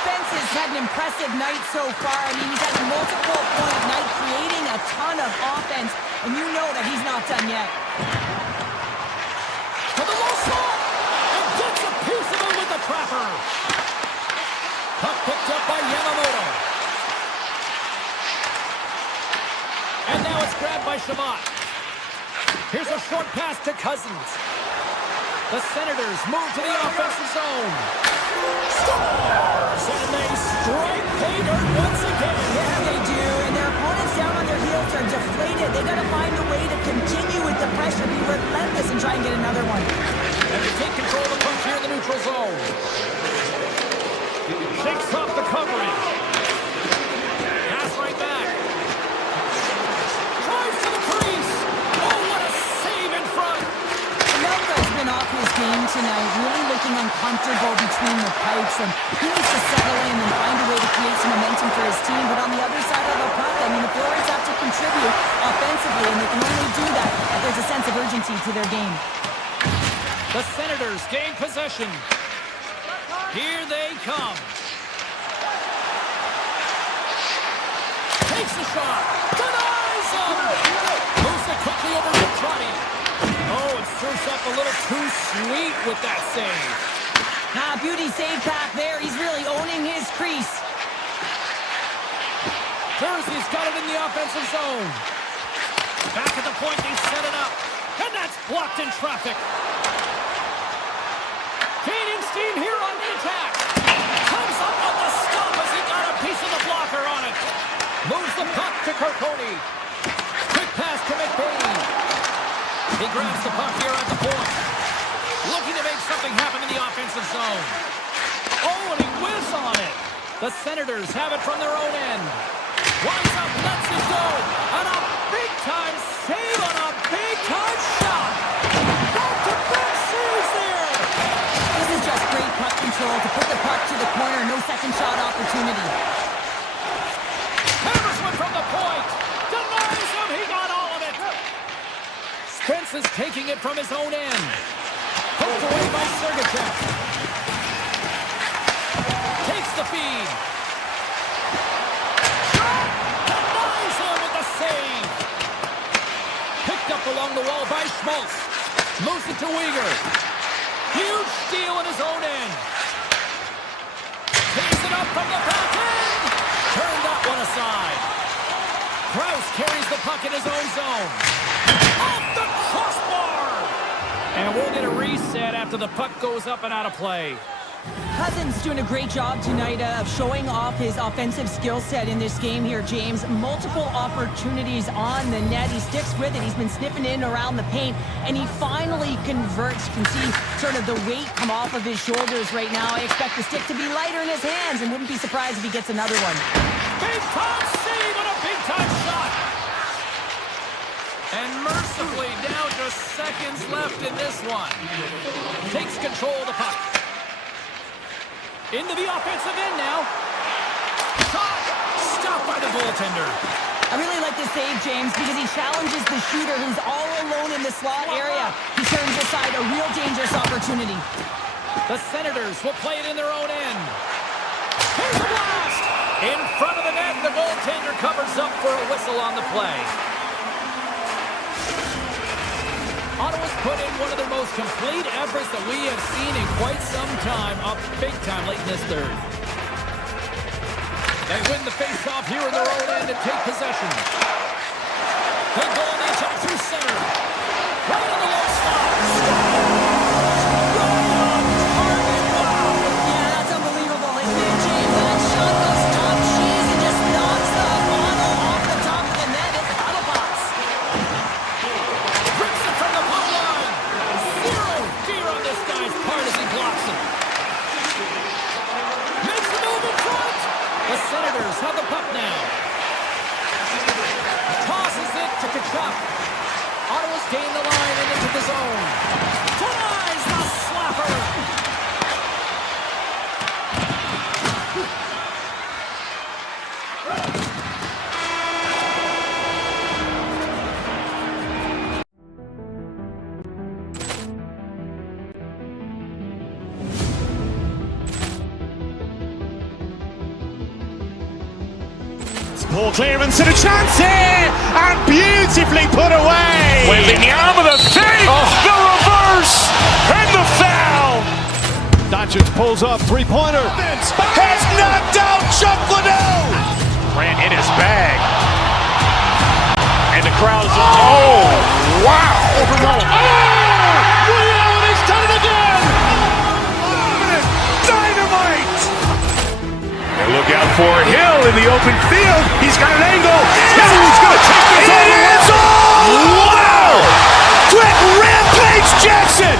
Spence has had an impressive night so far. I mean, he's had a multiple-point night, creating a ton of offense, and you know that he's not done yet. To the low slot, and gets a piece of it with the trapper. Puck picked up by Yamamoto. And now it's grabbed by Shabbat. Here's a short pass to Cousins. The Senators move to the offensive zone. Scores! And they strike pay dirt once again. Yeah, they do. And their opponents down on their heels are deflated. They got to find a way to continue with the pressure, be relentless, and try and get another one. And they take control of the puck here in the neutral zone. Shakes off the coverage. Pass right back. Drives to the crease. Oh, what a save in front. Melka's been off his game tonight, really looking uncomfortable between the pipes, and he needs to settle in and find a way to create some momentum for his team. But on the other side of the puck, I mean, the forwards have to contribute offensively, and they can only do that if there's a sense of urgency to their game. The Senators gain possession. Here they come. Takes the shot. Denies him. Moves it quickly over to Trotty. Oh, and serves up a little too sweet with that save. Beauty save back there. He's really owning his crease. Jersey's got it in the offensive zone. Back at the point, they set it up. And that's blocked in traffic. Gaining steam here on the attack. Comes up on the stop as he got a piece of the blocker on it. Moves the puck to Carcone. Quick pass to McBain. He grabs the puck here at the point. Looking to make something happen in the offensive zone. Oh, and he whizzs on it. The Senators have it from their own end. Winds up, lets it go. And a big-time save on a big-time shot. Back-to-back saves there. This is just great puck control to put the puck to the corner. No second shot opportunity. Hammers one from the point. Denies him. He got all of it. Spence is taking it from his own end. Poked away by Sergachev. Takes the feed. Shot. Denies him with the save. Picked up along the wall by Schmaltz. Moves it to Uyghur. Huge steal in his own end. Takes it up from the back end. Turned that one aside. Krause carries the puck in his own zone. Off the crossbar! And we'll get a reset after the puck goes up and out of play. Cousins doing a great job tonight of showing off his offensive skill set in this game here, James. Multiple opportunities on the net. He sticks with it. He's been sniffing in around the paint, and he finally converts. You can see sort of the weight come off of his shoulders right now. I expect the stick to be lighter in his hands, and wouldn't be surprised if he gets another one. Big-time save and a big-time shot! And mercifully, now just seconds left in this one. Takes control of the puck. Into the offensive end now. Shot! Stopped by the goaltender. I really like this save, James, because he challenges the shooter who's all alone in the slot area. He turns aside a real dangerous opportunity. The Senators will play it in their own end. Here's the blast! In front of the net, the goaltender covers up for a whistle on the play. put in one of their most complete efforts that we have seen in quite some time, up big time late in this third. They win the face-off here in their own end and take possession. They go on the attack through center. Right on the low slot. Right on target. Wow. Yeah, that's unbelievable. Like, man, James, that shot goes top cheese and just knocks the bottle off the top of the net. It's paddle box. Rips it from the blue line. Zero fear on this guy's part as he blocks it. Makes the move in front. The Senators have the puck now. Tosses it to Kachuk. Ottawa's gained the line and into the zone. Denies the slapper. Ball clearance and a chance here, and beautifully put away. With the arm of the fake, the reverse, and the foul. Doncic pulls up, three-pointer. Has knocked out Chuck Liddell. Ran in his bag. And the crowd is, oh, wow. He's done it again. Dynamite. And look out for Hill in the open field. He's got an angle. He's going to take this all the way. Wow. Quick rampage Jackson.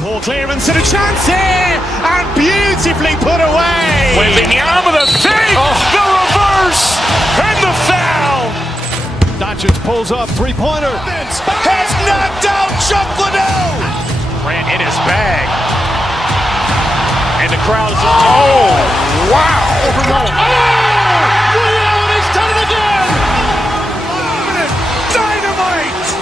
Ball clearance and a chance here, and beautifully put away. With the arm of the fake, the reverse, and the foul. Doncic pulls up, three-pointer. Has knocked out Chuck Liddell. Ran in his bag. And the crowd is, oh, wow. He's done it again. Dynamite.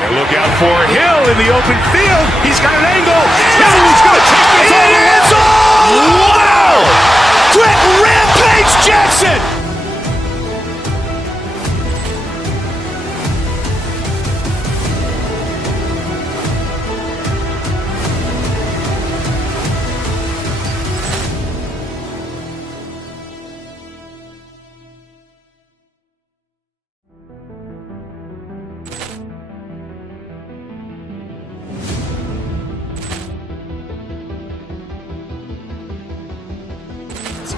And look out for Hill in the open field. He's got an angle. He's going to take this all the way. Wow. Quick rampage Jackson.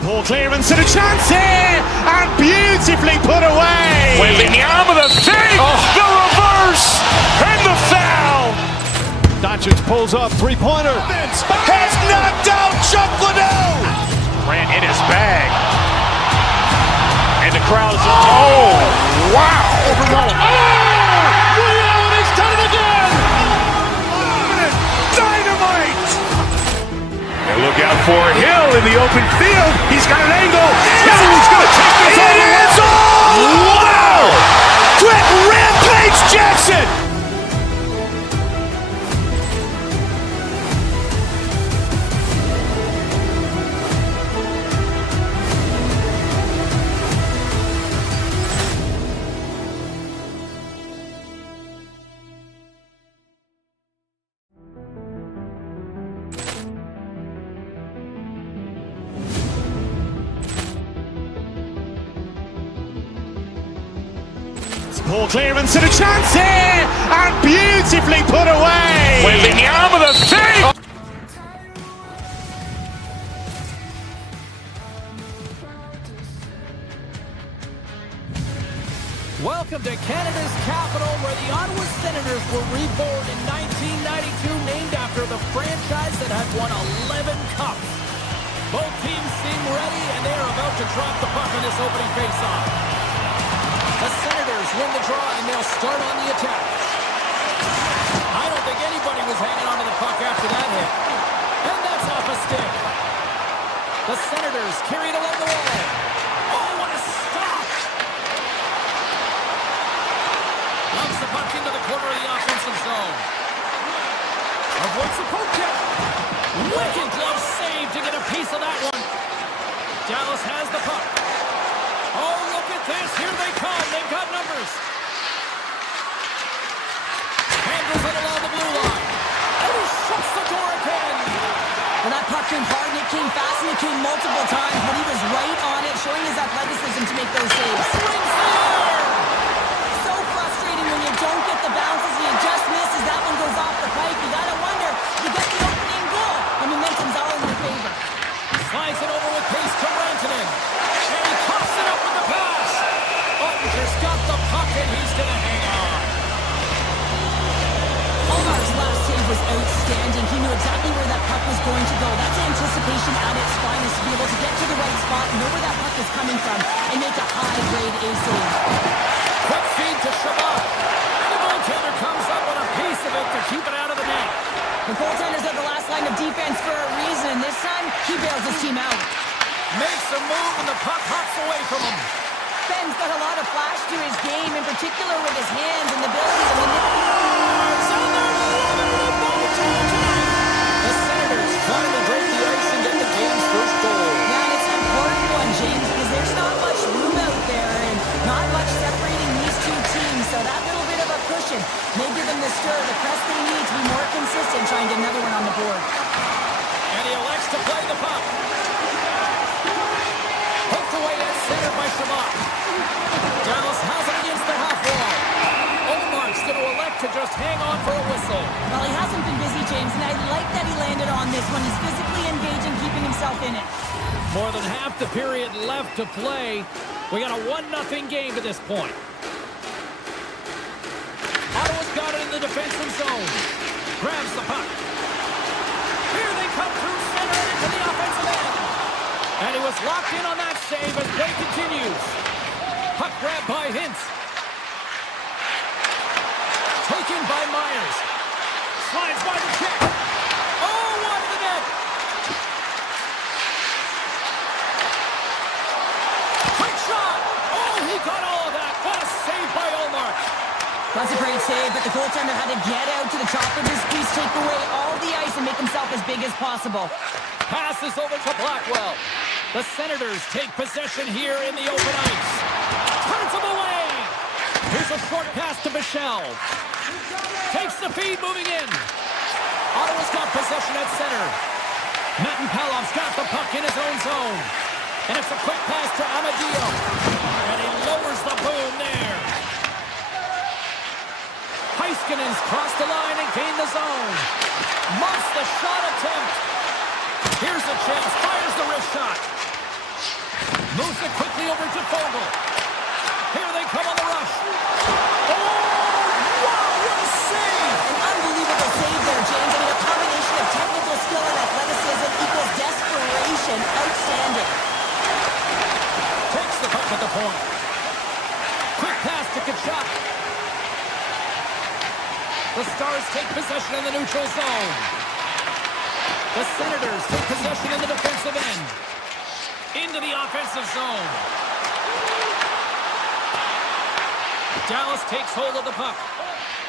Ball clearance and a chance here, and beautifully put away. With the arm of the fake, the reverse, and the foul. Doncic pulls up, three-pointer. Has knocked out Chuck Liddell. Ran in his bag. And the crowd is, oh, wow. He's done it again. Dynamite. And look out for Hill in the open field. He's got an angle. He's going to take this all the way. Wow. Quick rampage Jackson. Ball clearance and a chance here, and beautifully put away. With the arm of the fake. Welcome to Canada's capital, where the Ottawa Senators were reborn in 1992, named after the franchise that had won 11 cups. Both teams seem ready, and they are about to drop the puck in this opening faceoff. The Senators win the draw, and they'll start on the attack. I don't think think anybody was hanging onto the puck after that hit. And that's off a stick. The Senators carried along the wall. Oh, what a stop! Knocks the puck into the corner of the offensive zone. Avoids the poke check. Wicked glove save to get a piece of that one. Dallas has the puck. Oh, look at this. Here they come. They've got numbers. Handles it along the blue line. And he shuts the door again. Well, that puck came hard and it came fast and it came multiple times, but he was right on it, showing his athleticism to make those saves. Rings the air. So frustrating when you don't get the bounces and you just misses. That one goes off the pipe. You gotta wonder, you get the opening goal. The momentum's all in your favor. Slides it over with pace to Rantanen. And he coughs it up with the pass. Ottinger's got the puck and he's gonna hang on. Omar's last save was outstanding. He knew exactly where that puck was going to go. That's anticipation at its finest, to be able to get to the right spot, know where that puck is coming from, and make a high-grade A save. Quick feed to Shabbat. And the goaltender comes up with a piece of it to keep it out of the net. The goaltender's at the last line of defense for a reason, and this time, he bails his team out. Makes a move and the puck hops away from him. Ben's got a lot of flash to his game, in particular with his hands and the ability to manipulate. The Senators finally break the ice and get the game's first goal. Yeah, and it's an important one, James, because there's not much room out there and not much separating these two teams, so that little bit of a cushion may give them the stir, the press they need to be more consistent, trying to get another one on the board. And he elects to play the puck. Hooked away at center by Shabbat. Dallas has it against the half wall. Omar's going to elect to just hang on for a whistle. Well, he hasn't been busy, James, and I like that he landed on this one. He's physically engaging, keeping himself in it. More than half the period left to play. We got a 1-0 game to this point. Ottawa's got it in the defensive zone. Grabs the puck. Here they come through center and into the offensive end. And he was locked in on that save as play continues. Puck grab by Hintz. Taken by Myers. Slides by the kick. Oh, wide of the net. Quick shot. Oh, he got all of that. What a save by Omar. That's a great save, but the goaltender had to get out to the top of his crease, take away all the ice, and make himself as big as possible. Passes over to Blackwell. The Senators take possession here in the open ice. Turns him away. Here's a short pass to Michel. Takes the feed moving in. Ottawa's got possession at center. Matin Palov's got the puck in his own zone. And it's a quick pass to Amadio. And he lowers the boom there. Heiskanen's crossed the line and gained the zone. Muffs the shot attempt. Here's a chance. Fires the wrist shot. Moves it quickly over to Fogle. Here they come on the rush. Oh, wow, what a save! An unbelievable save there, James. I mean, a combination of technical skill and athleticism equals desperation. Outstanding. Takes the puck at the point. Quick pass to Kachuk. The Stars take possession in the neutral zone. The Senators take possession in the defensive end. Into the offensive zone. Dallas takes hold of the puck.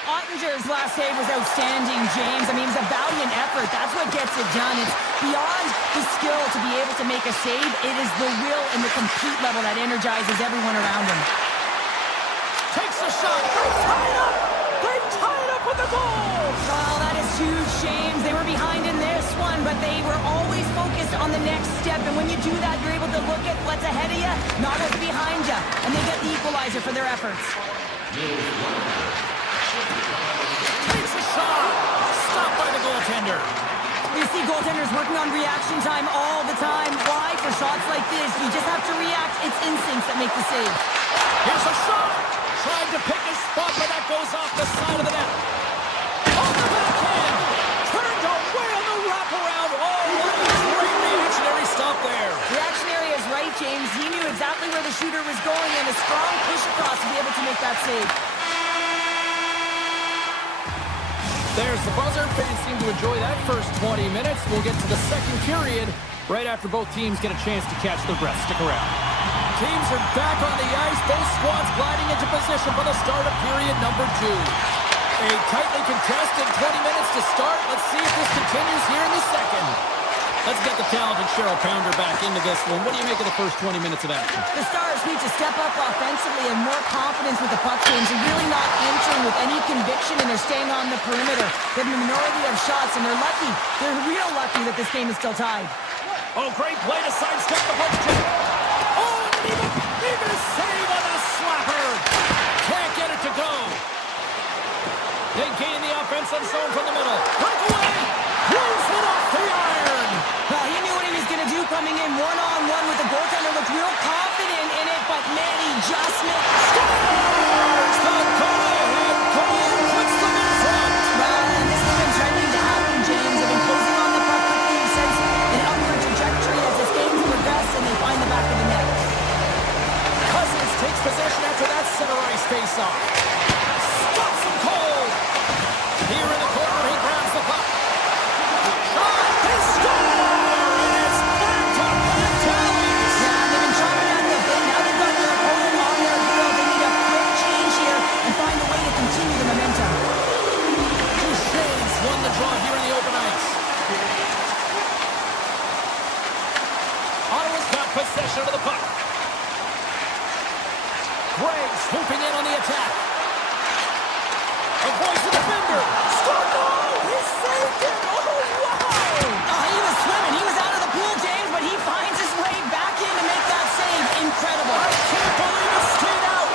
Ottinger's last save was outstanding, James. I mean, it was a valiant effort. That's what gets it done. It's beyond the skill to be able to make a save. It is the will and the compete level that energizes everyone around him. Takes a shot. They tie it up. They tie it up with the goal. Well, that is huge, James. They were behind in this one, but they were always focused on the next step. And when you do that, you're able to look at what's ahead of you, not what's behind you. And they get the equalizer for their efforts. Takes a shot. Stopped by the goaltender. You see goaltenders working on reaction time all the time. Why? For shots like this, you just have to react. It's instincts that make the save. Here's a shot. Tried to pick his spot, but that goes off the side of the net. On the backhand. Turned away on the wraparound. Oh, what a great reactionary stop there. Reactionary is right, James. He knew exactly where the shooter was going and a strong push across to be able to make that save. There's the buzzer. Fans seem to enjoy that first 20 minutes. We'll get to the second period right after both teams get a chance to catch their breath. Stick around. Teams are back on the ice. Both squads gliding into position for the start of period number 2. A tightly contested 20 minutes to start. Let's see if this continues here in the second. Let's get the talented Cheryl Pounder back into this one. What do you make of the first 20 minutes of action? The Stars need to step up offensively and more confidence with the puck games. They're really not entering with any conviction, and they're staying on the perimeter. They have a minority of shots, and they're lucky. They're real lucky that this game is still tied. Oh, great play to sidestep the puck. Oh, and even a save on the slapper. Can't get it to go. They gain the offensive zone from the middle. Breakaway. Throws it off the iron. He knew what he was going to do coming in one-on-one with the goaltender. Looked real confident in it, but man, he just missed. Scores! The go-ahead goal puts them in front. And this has been trending to happen, James. They've been closing on the puck quickly. You sense an upward trajectory as this game's progressed, and they find the back of the net. Cousins takes possession after that center ice face-off. Stops him cold. Here in the corner, he grabs the puck. Shot! They score! And it's back to back tallies. Yeah, they've been chopping at the bit. Now they've got their opponent on their heel. They need a quick change here and find a way to continue the momentum. Duchesne's won the draw here in the open ice. Ottawa's got possession of the puck. Gregg swooping in on the attack. Avoids the defender. Score! No! He saved it! Oh, wow! He was swimming. He was out of the pool, James, but he finds his way back in to make that save. Incredible. I can't believe it stayed out.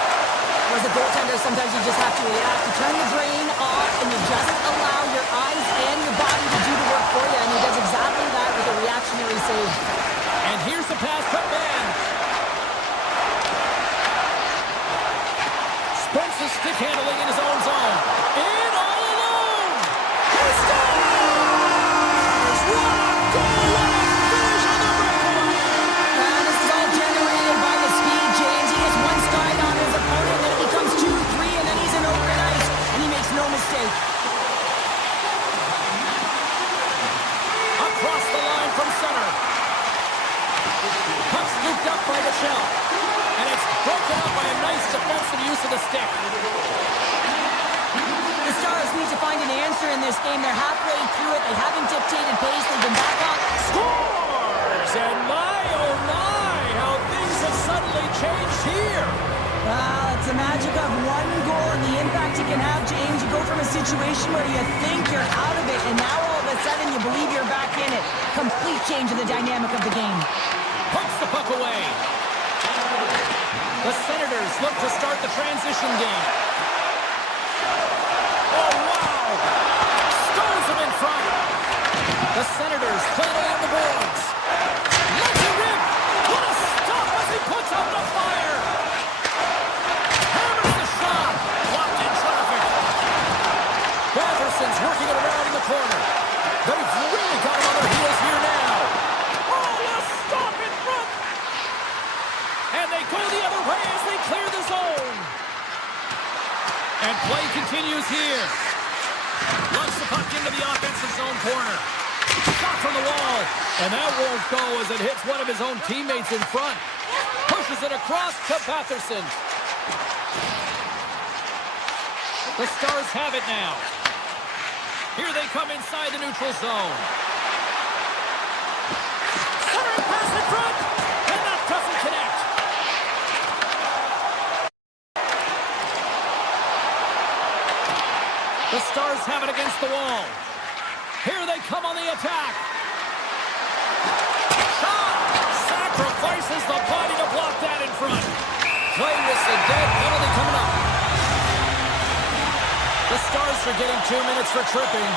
As a goaltender, sometimes you just have to turn the drain off and you just allow your eyes and your body to do the work for you, and he does exactly that with a reactionary save. And here's the pass cut man. Spence's stick handling in his own zone. In all alone. He scores! What a goal! What a finish on the breakaway! This is all generated by the speed, James. He gets one stride on his opponent, then it becomes 2-3, and then he's in open ice, and he makes no mistake. Across the line from center. Puck scooped up by the shell. And it's broken up by a nice defensive use of the stick. The Stars need to find an answer in this game. They're halfway through it. They haven't dictated pace. They've been back on. Scores! And my, oh my, how things have suddenly changed here. It's the magic of one goal and the impact it can have, James. You go from a situation where you think you're out of it, and now all of a sudden you believe you're back in it. Complete change of the dynamic of the game. Puts the puck away. The Senators look to start the transition game. Oh, wow! Stones him in front. The Senators play it along the boards. Lets it rip. What a stop as he puts out the fire. Hammers the shot. Blocked in traffic. Batterson's working it around in the corner. They've really got him on their heels here now. Oh, a stop in front. And they go the other way as they clear the zone. And play continues here. Launch the puck into the offensive zone corner. Shot from the wall. And that won't go as it hits one of his own teammates in front. Pushes it across to Batherson. The Stars have it now. Here they come inside the neutral zone. Centering pass in front. And that doesn't connect. The Stars have it against the wall. Here they come on the attack. Shot! Sacrifices the body to block that in front. Play whistle dead. Penalty coming up. The Stars are getting 2 minutes for tripping.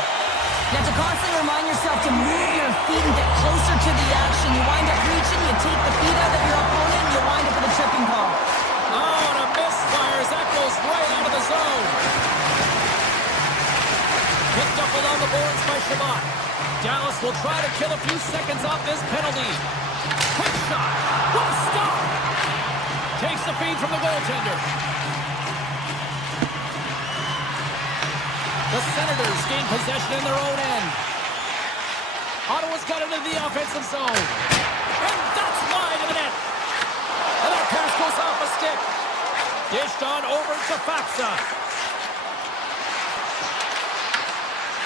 You have to constantly remind yourself to move your feet and get closer to the action. You wind up reaching, you take the feet out of your opponent, and you wind up with a tripping call. Oh, and a misfires. That goes right out of the zone. Picked up along the boards by Shabbat. Dallas will try to kill a few seconds off this penalty. Quick shot. What a stop. Takes the feed from the goaltender. The Senators gain possession in their own end. Ottawa's got it into the offensive zone. And that's wide of the net. And that pass goes off a stick. Dished on over to Faksa.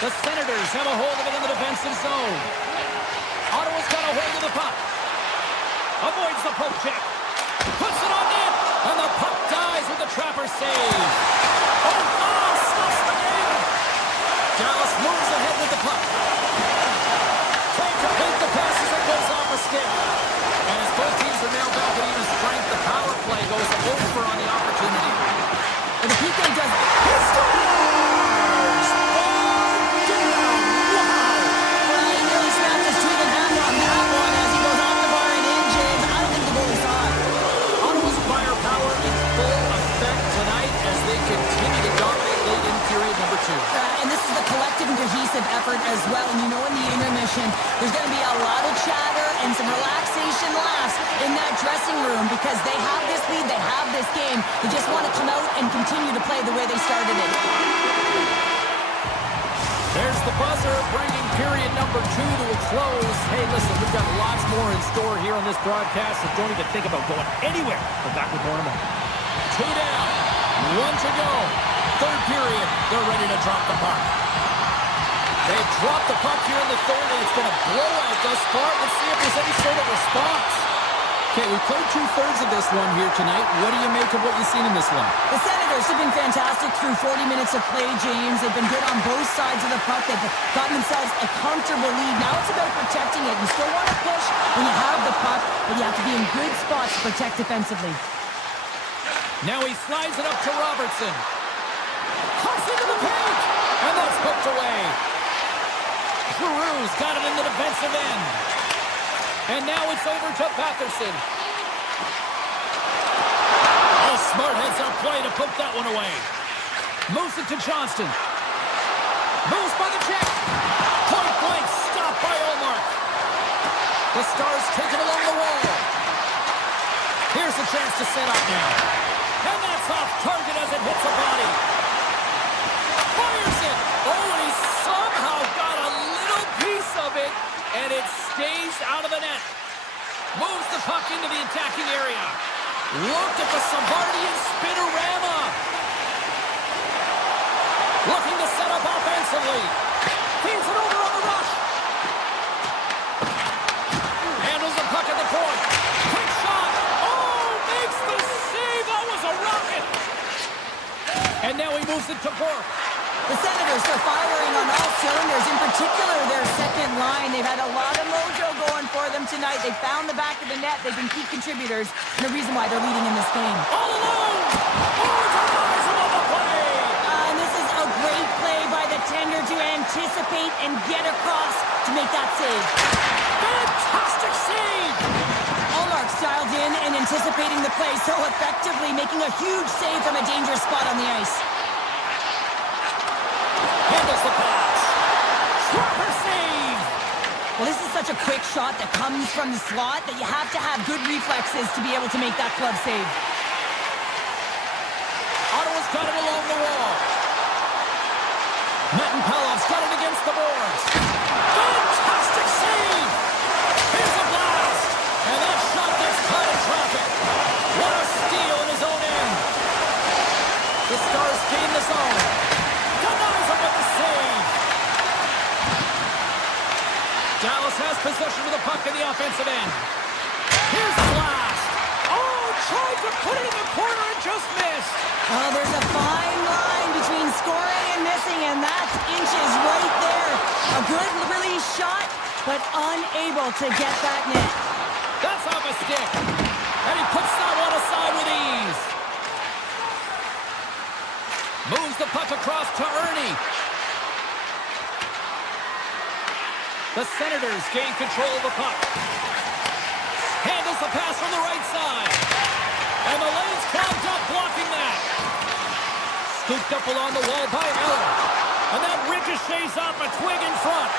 The Senators have a hold of it in the defensive zone. Ottawa's got a hold of the puck. Avoids the poke check. Puts it on net. And the puck dies with the trapper save. Oh, stops the game. Dallas moves ahead with the puck. Can't complete the pass as it goes off a stick. And as both teams are now back at even strength, the power play goes over on the opportunity. And the PK does... He scores! Well, he nearly snapped his twig in half on that one as he goes off the bar and in, James. I don't think the goalie saw it. Ottawa's firepower in full effect tonight as they continue to dominate late in period number 2. And this is the collective and cohesive effort as well. And you know in the intermission, there's going to be a lot of chatter and some relaxation laughs in that dressing room because they have this lead, they have this game. They just want to come out and continue to play the way they started it. There's the buzzer bringing period number 2 to a close. Hey, listen, we've got lots more in store here on this broadcast, so don't even think about going anywhere. We're back with more in a moment. 2 down, 1 to go. Third period, they're ready to drop the puck. They dropped the puck here in the third, and it's been a blowout thus far. Let's see if there's any sort of response. Okay, we played 2/3 of this one here tonight. What do you make of what you've seen in this one? The Senators have been fantastic through 40 minutes of play, James. They've been good on both sides of the puck. They've gotten themselves a comfortable lead. Now it's about protecting it. You still want to push when you have the puck, but you have to be in good spots to protect defensively. Now he slides it up to Robertson. Cuts into the paint, and that's poked away. Giroux's got it in the defensive end. And now it's over to Patterson. Oh, smart heads-up play to poke that one away. Moves it to Johnston. Moves by the check. Point blank, stopped by Olmark. The Stars take it along the wall. Here's the chance to set up now. And that's off target as it hits a body. Fires it. Oh, and he somehow got a little piece of it, and it stays out of the net. Moves the puck into the attacking area. Look at the Savardian spinorama. Looking to set up offensively. Feeds it over on the rush. Handles the puck at the point. Quick shot. Oh, makes the save. That was a rocket. And now he moves it to Bourque. The Senators are firing on all cylinders, in particular their second line. They've had a lot of mojo going for them tonight. They found the back of the net. They've been key contributors and the reason why they're leading in this game. All alone! Oh, it's a rise above the play! And this is a great play by the tender to anticipate and get across to make that save. Fantastic save! Olmark dialed in and anticipating the play so effectively, making a huge save from a dangerous spot on the ice. Handles the pass. Trapper save! Well, this is such a quick shot that comes from the slot that you have to have good reflexes to be able to make that glove save. Ottawa's got it along the wall. Mettenpelov's got it against the boards. Fantastic save! Here's a blast! And that shot gets caught in traffic. What a steal in his own end. The Stars gain the zone. Denies him with the save. Dallas has possession of the puck in the offensive end. Here's the blast. Oh, tried to put it in the corner and just missed. Oh, there's a fine line between scoring and missing, and that's inches right there. A good release shot, but unable to get that net. That's off a stick. And he puts that one aside with ease. Moves the puck across to Ernie. The Senators gain control of the puck. Handles the pass from the right side. And the lane's clogged up, blocking that. Scooped up along the wall by Eller. And that ricochets off a twig in front.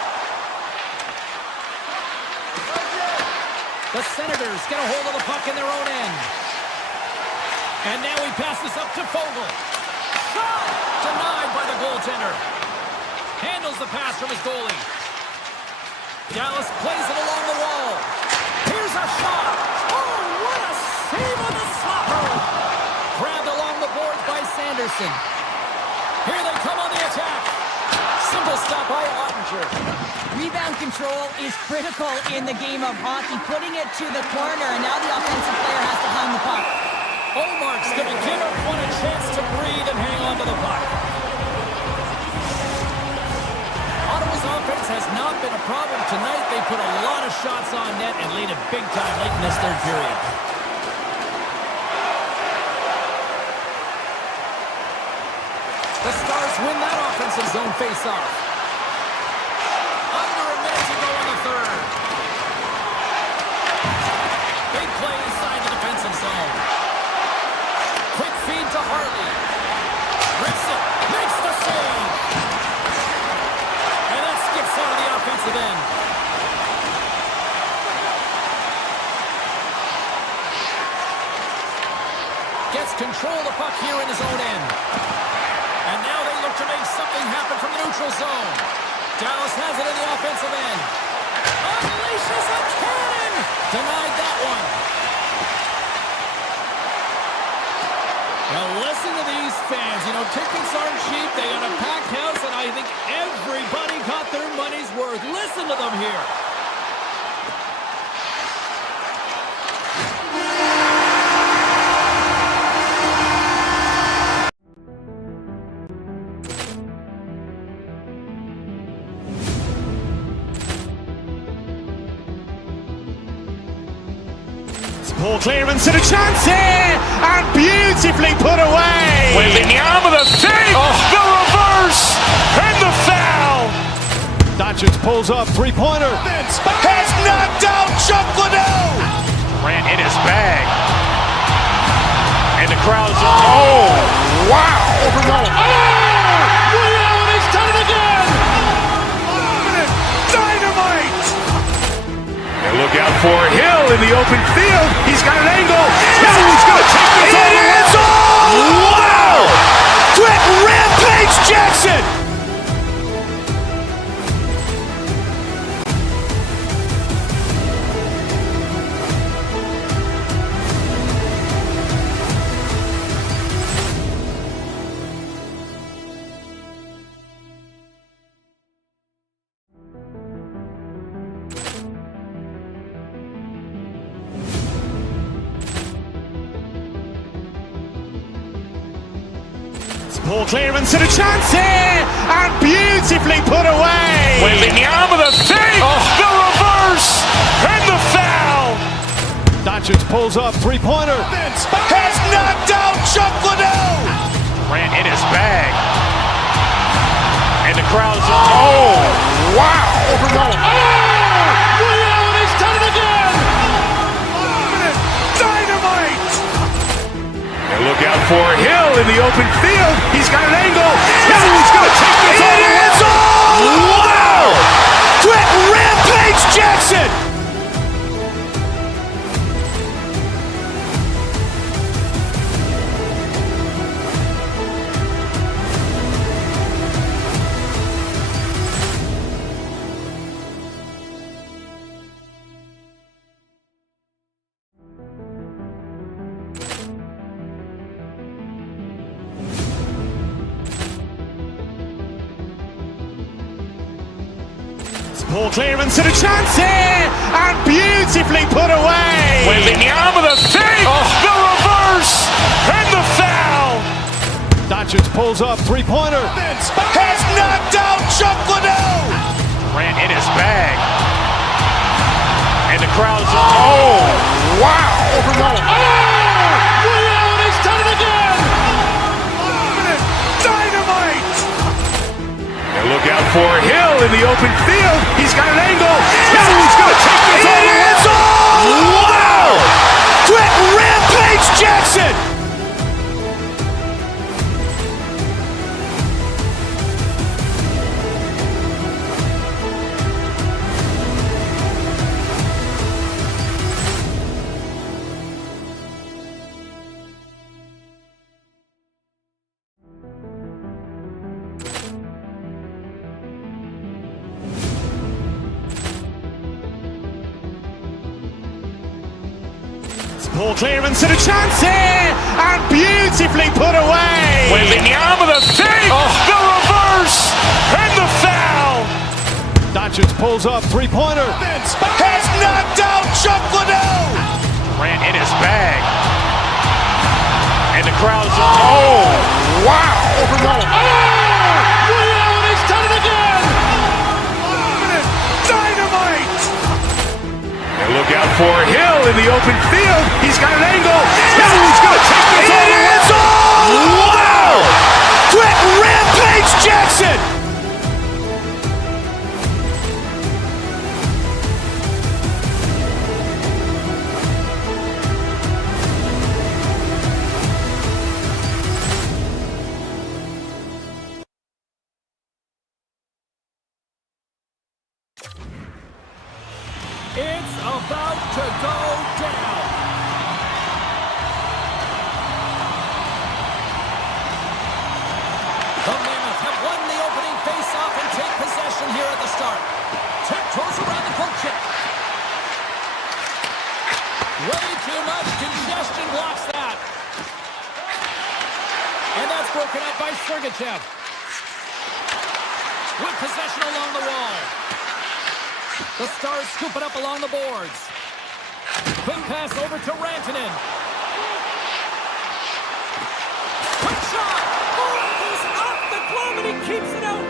The Senators get a hold of the puck in their own end. And now he passes up to Fogle. Shot! Denied by the goaltender. Handles the pass from his goalie. Dallas plays it along the wall. Here's a shot. Oh, what a save on the slapper. Grabbed along the boards by Sanderson. Here they come on the attack. Simple stop by Ottinger. Rebound control is critical in the game of hockey. Putting it to the corner, and now the offensive player has to hound the puck. Omark's going to give everyone a chance to breathe and hang on to the puck. Ottawa's offense has not been a problem tonight. They put a lot of shots on net and lead it big time late in this third period. The Stars win that offensive zone face-off. Under a minute to go in the third. Big play inside the defensive zone. Quick feed to Hartley. Rips it. Makes the save. And that skips out of the offensive end. Gets control of the puck here in his own end. And now they look to make something happen from the neutral zone. Dallas has it in the offensive end. Unleashes a cannon! Denied that one. Now listen to these fans. You know, tickets aren't cheap. They got a packed house, and I think everybody got their money's worth. Listen to them here. Poor clearance and a chance here, and beautifully put away. Wembanyama the save, the reverse, and the foul. Doncic pulls up, three-pointer. Has knocked out Chuck Liddell. Ran in his bag. And the crowd's, oh, wow. Woody Allen has done it again. Dynamite. And look out for Hill in the open field. He's got an angle. He's going to take this all the way. Wow. Quick rampage Jackson. Poor clearance and a chance here, and beautifully put away. Wembanyama the save, the reverse, and the foul. Doncic pulls up, three-pointer. Has knocked out Chuck Liddell. Ran in his bag. And the crowd's, oh, wow. Woody Allen has done it again. Dynamite. And look out for Hill in the open field. He's got an angle. He's going to take this all the way. Wow. Quick rampage Jackson. Poor clearance and a chance here, and beautifully put away. Wembanyama the save, the reverse, and the foul. Doncic pulls up, three-pointer. Has knocked out Chuck Liddell. Ran in his bag. And the crowd's, oh, wow. Woody Allen has done it again. Dynamite. And look out for Hill in the open field. He's got an angle. He's going to take this all the way. Wow. Quick rampage Jackson. Ball clearance and a chance here, and beautifully put away. With the arm of the fake, the reverse, and the foul. Doncic pulls up, three-pointer. Has knocked out Chuck Liddell. Ran in his bag. And the crowd's, oh, wow. He's done it again! Dynamite. And look out for Hill in the open field. He's got an angle. He's going to take this all the way. Wow! Quick Rampage Jackson. It's about to go down. The Mammoth have won the opening face-off and take possession here at the start. Tiptoes around the poke check. Way too much congestion blocks that. And that's broken up by Sergachev. With possession along the wall. The Stars scoop it up along the boards. Quick pass over to Rantanen. Quick shot! Oh, he's off the glove and he keeps it out.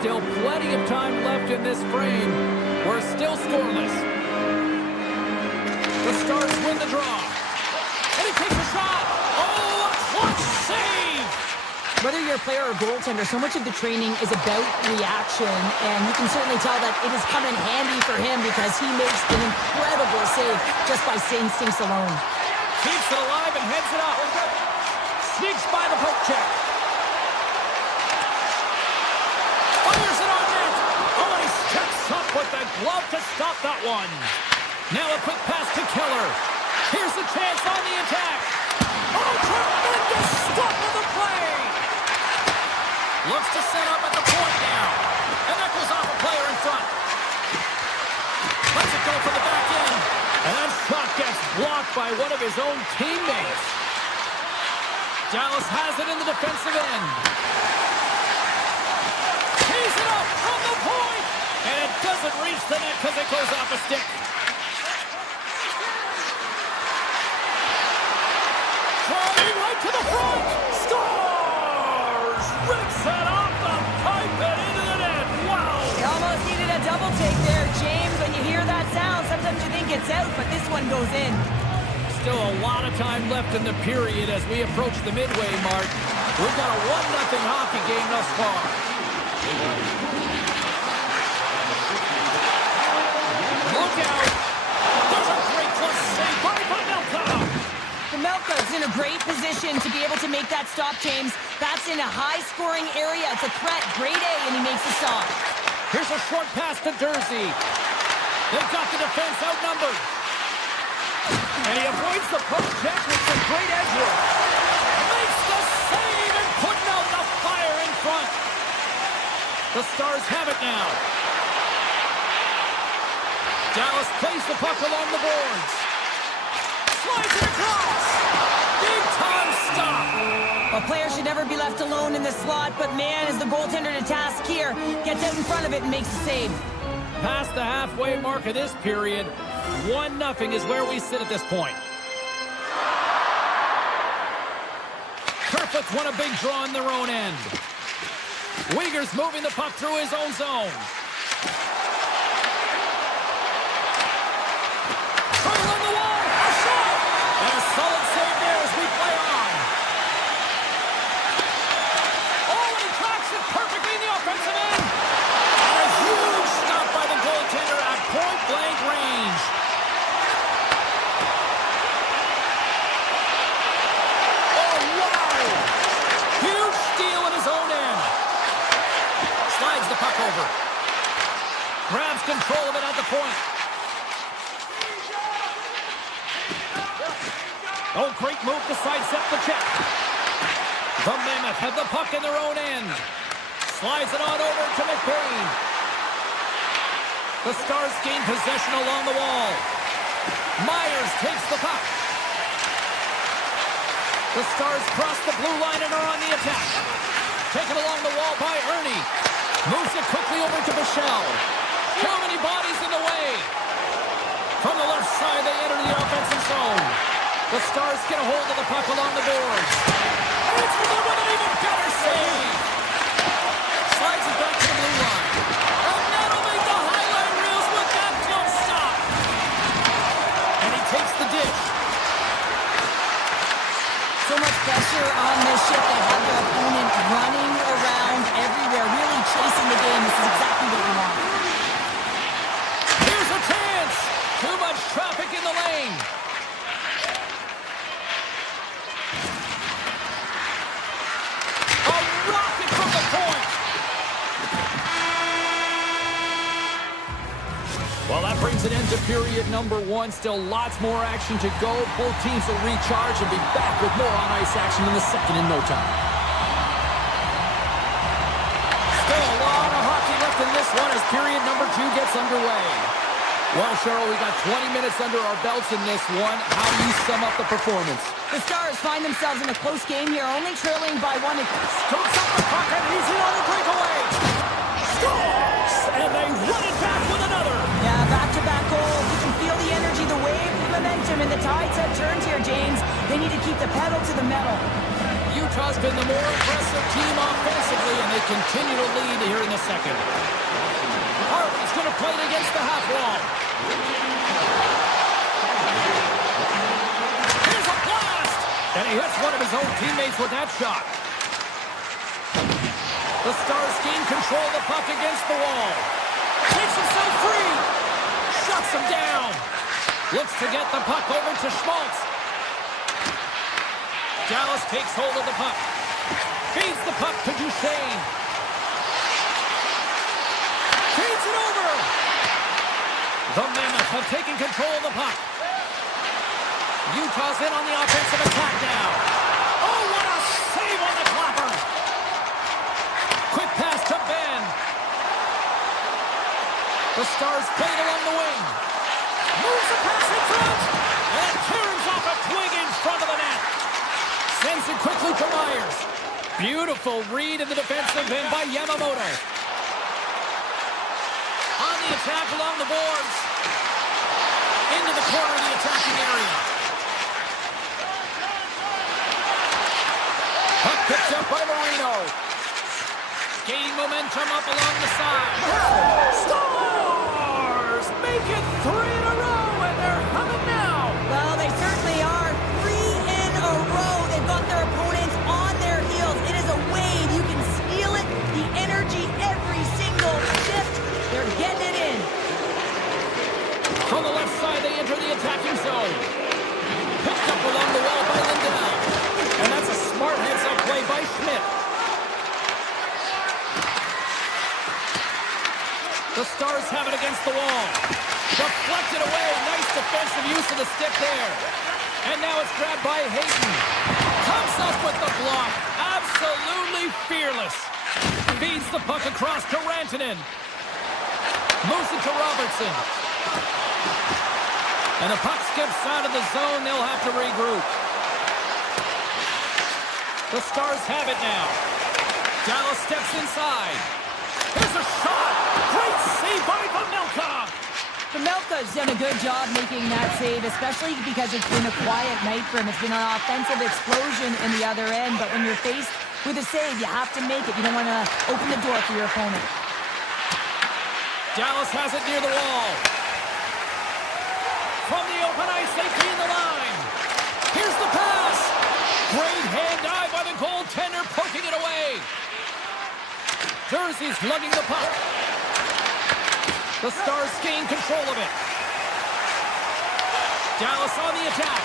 Still plenty of time left in this frame. We're still scoreless. The Stars win the draw. And he takes a shot. Oh, a clutch save! Whether you're a player or goaltender, so much of the training is about reaction, and you can certainly tell that it has come in handy for him because he makes an incredible save just by instincts alone. Keeps it alive and heads it up. Sneaks by the poke check. Fires it on net. Oh, and he steps up with the glove to stop that one. Now a quick pass to Keller. Here's the chance on the attack. Oh, tremendous stop of the play. Looks to set up at the point now. And that goes off a player in front. Lets it go for the back end. And that shot gets blocked by one of his own teammates. Dallas has it in the defensive end. Tees it up from the point. And it doesn't reach the net because it goes off a stick. Trying right to the front. Stars! Rips it off the pipe and into the net. Wow! He almost needed a double take there, James. When you hear that sound, sometimes you think it's out, but this one goes in. Still a lot of time left in the period as we approach the midway mark. We've got a 1-0 hockey game thus far. Look out! There's a great close save by Mammoth. Melka's in a great position to be able to make that stop, James. That's in a high-scoring area. It's a threat. Grade A, and he makes the stop. Here's a short pass to Dursey. They've got the defense outnumbered. And he avoids the poke check with some great edge work. Makes the save and putting out the fire in front. The Stars have it now. Dallas plays the puck along the boards. Slides it across. Big time stop. A player should never be left alone in the slot, but man, is the goaltender to task here. Gets out in front of it and makes the save. Past the halfway mark of this period, 1-0 is where we sit at this point. Kerfoot's won a big draw in their own end. Uyghur's moving the puck through his own zone. Trouble on the wall, a shot! And a solid save there as we play on. Oh, and he tracks it perfectly in the offensive end. And a huge stop by the goaltender at point-blank range. Oh, wow! Huge steal in his own end. Slides the puck over. Grabs control of it at the point. Oh, great move to sidestep the check. The Mammoth have the puck in their own end. Slides it on over to McBain. The Stars gain possession along the wall. Myers takes the puck. The Stars cross the blue line and are on the attack. Taken along the wall by Ernie. Moves it quickly over to Michel. Too many bodies in the way. From the left side, they enter the offensive zone. The Stars get a hold of the puck along the boards. It's with an even better save. Slides it back to the blue line. And that'll make the highlight reels with that close stop. And he takes the dish. So much pressure on this shift. They have their opponent running around everywhere, really chasing the game. This is exactly what we want. Here's a chance. Too much traffic in the lane. A rocket from the point. Well, that brings an end to period number one. Still lots more action to go. Both teams will recharge and be back with more on-ice action in the second in no time. Still a lot of hockey left in this one as period number two gets underway. Well, Cheryl, we got 20 minutes under our belts in this one. How do you sum up the performance? The Stars find themselves in a close game here, only trailing by one. Scoops up the puck and he's in on the breakaway. Scores! And they run it back with another. Yeah, back-to-back goals. You can feel the energy, the wave, the momentum, and the tides have turned here, James. They need to keep the pedal to the metal. Utah's been the more aggressive team offensively, and they continue to lead here in the second. Harvey's going to play it against the half wall. Here's a blast! And he hits one of his own teammates with that shot. The Stars gain control of the puck against the wall. Takes himself free. Shuts him down. Looks to get the puck over to Schmaltz. Dallas takes hold of the puck. Feeds the puck to Duchesne. Feeds it over. The Mammoth have taken control of the puck. Utah's in on the offensive attack now. Oh, what a save on the clapper. Quick pass to Ben. The Stars play it along the wing. Moves the pass in front. And turns off a twig in front of the net. Sends it quickly to Myers. Beautiful read in the defensive end by Yamamoto. On the attack along the boards. Into the corner of the attacking area. Puck picked up by Marino. Gaining momentum up along the side. Stars make it 3 in a row, and they're humming now. Well, they certainly are. 3 in a row. They've got their opponents on their heels. It is a wave. You can feel it. The energy every single shift. They're getting it in. From the left side, they enter the attacking zone. Picked up along the wall by Lindell. And that's a smart heads-up play by Schmidt. The Stars have it against the wall. Deflected away. Nice defensive use of the stick there. And now it's grabbed by Hayton. Comes up with the block. Absolutely fearless. Feeds the puck across to Rantanen. Moves it to Robertson. And the puck skips out of the zone. They'll have to regroup. The Stars have it now. Dallas steps inside. There's a shot. Great save by Pamelka. Pamelka's done a good job making that save, especially because it's been a quiet night for him. It's been an offensive explosion in the other end, but when you're faced with a save, you have to make it. You don't want to open the door for your opponent. Dallas has it near the wall. From the open ice, they gain the line. Here's the pass. Great hand dive by the goaltender, poking it away. Jersey's lugging the puck. The Stars gain control of it. Dallas on the attack.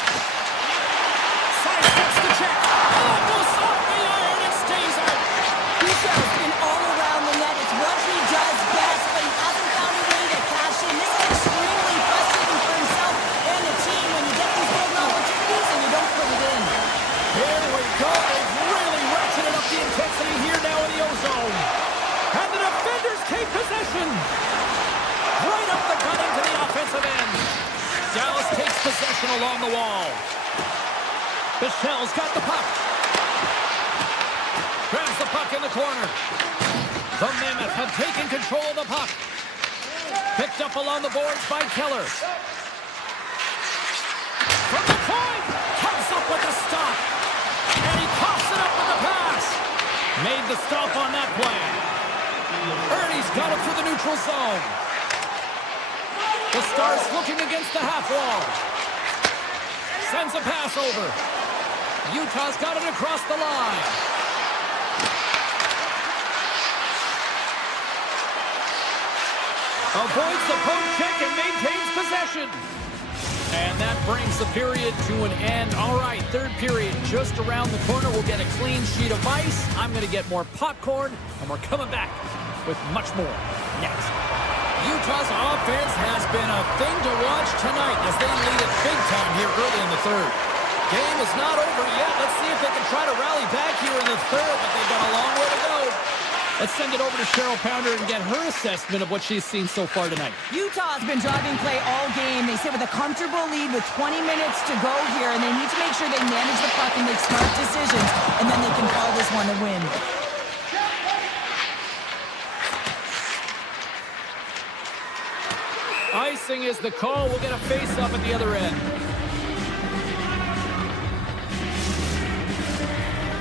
Sidesteps the check. Oh, goes off the iron and stays out. Bishop's been all around the net. It's what he does best, but he hasn't found a way to cash in. This is extremely frustrating for himself and the team when you get these golden opportunities and you don't put it in. Here we go. They've really ratcheted up the intensity here now in the O-zone. And the defenders take possession. Right up the gut into the offensive end. Dallas takes possession along the wall. Michelle's got the puck. Grabs the puck in the corner. The Mammoth have taken control of the puck. Picked up along the boards by Keller. From the point, comes up with a stop. And he pops it up with the pass. Made the stop on that play. Ernie's got it through the neutral zone. The Stars looking against the half wall. Sends a pass over. Utah's got it across the line. Avoids the poke check and maintains possession. And that brings the period to an end. All right, third period just around the corner. We'll get a clean sheet of ice. I'm going to get more popcorn, and we're coming back with much more next. Utah's offense has been a thing to watch tonight as they lead it big time here early in the third. Game is not over yet. Let's see if they can try to rally back here in the third, but they've got a long way to go. Let's send it over to Cheryl Pounder and get her assessment of what she's seen so far tonight. Utah's been driving play all game. They sit with a comfortable lead with 20 minutes to go here, and they need to make sure they manage the puck and make smart decisions, and then they can call this one a win. Icing is the call. We'll get a face-off at the other end.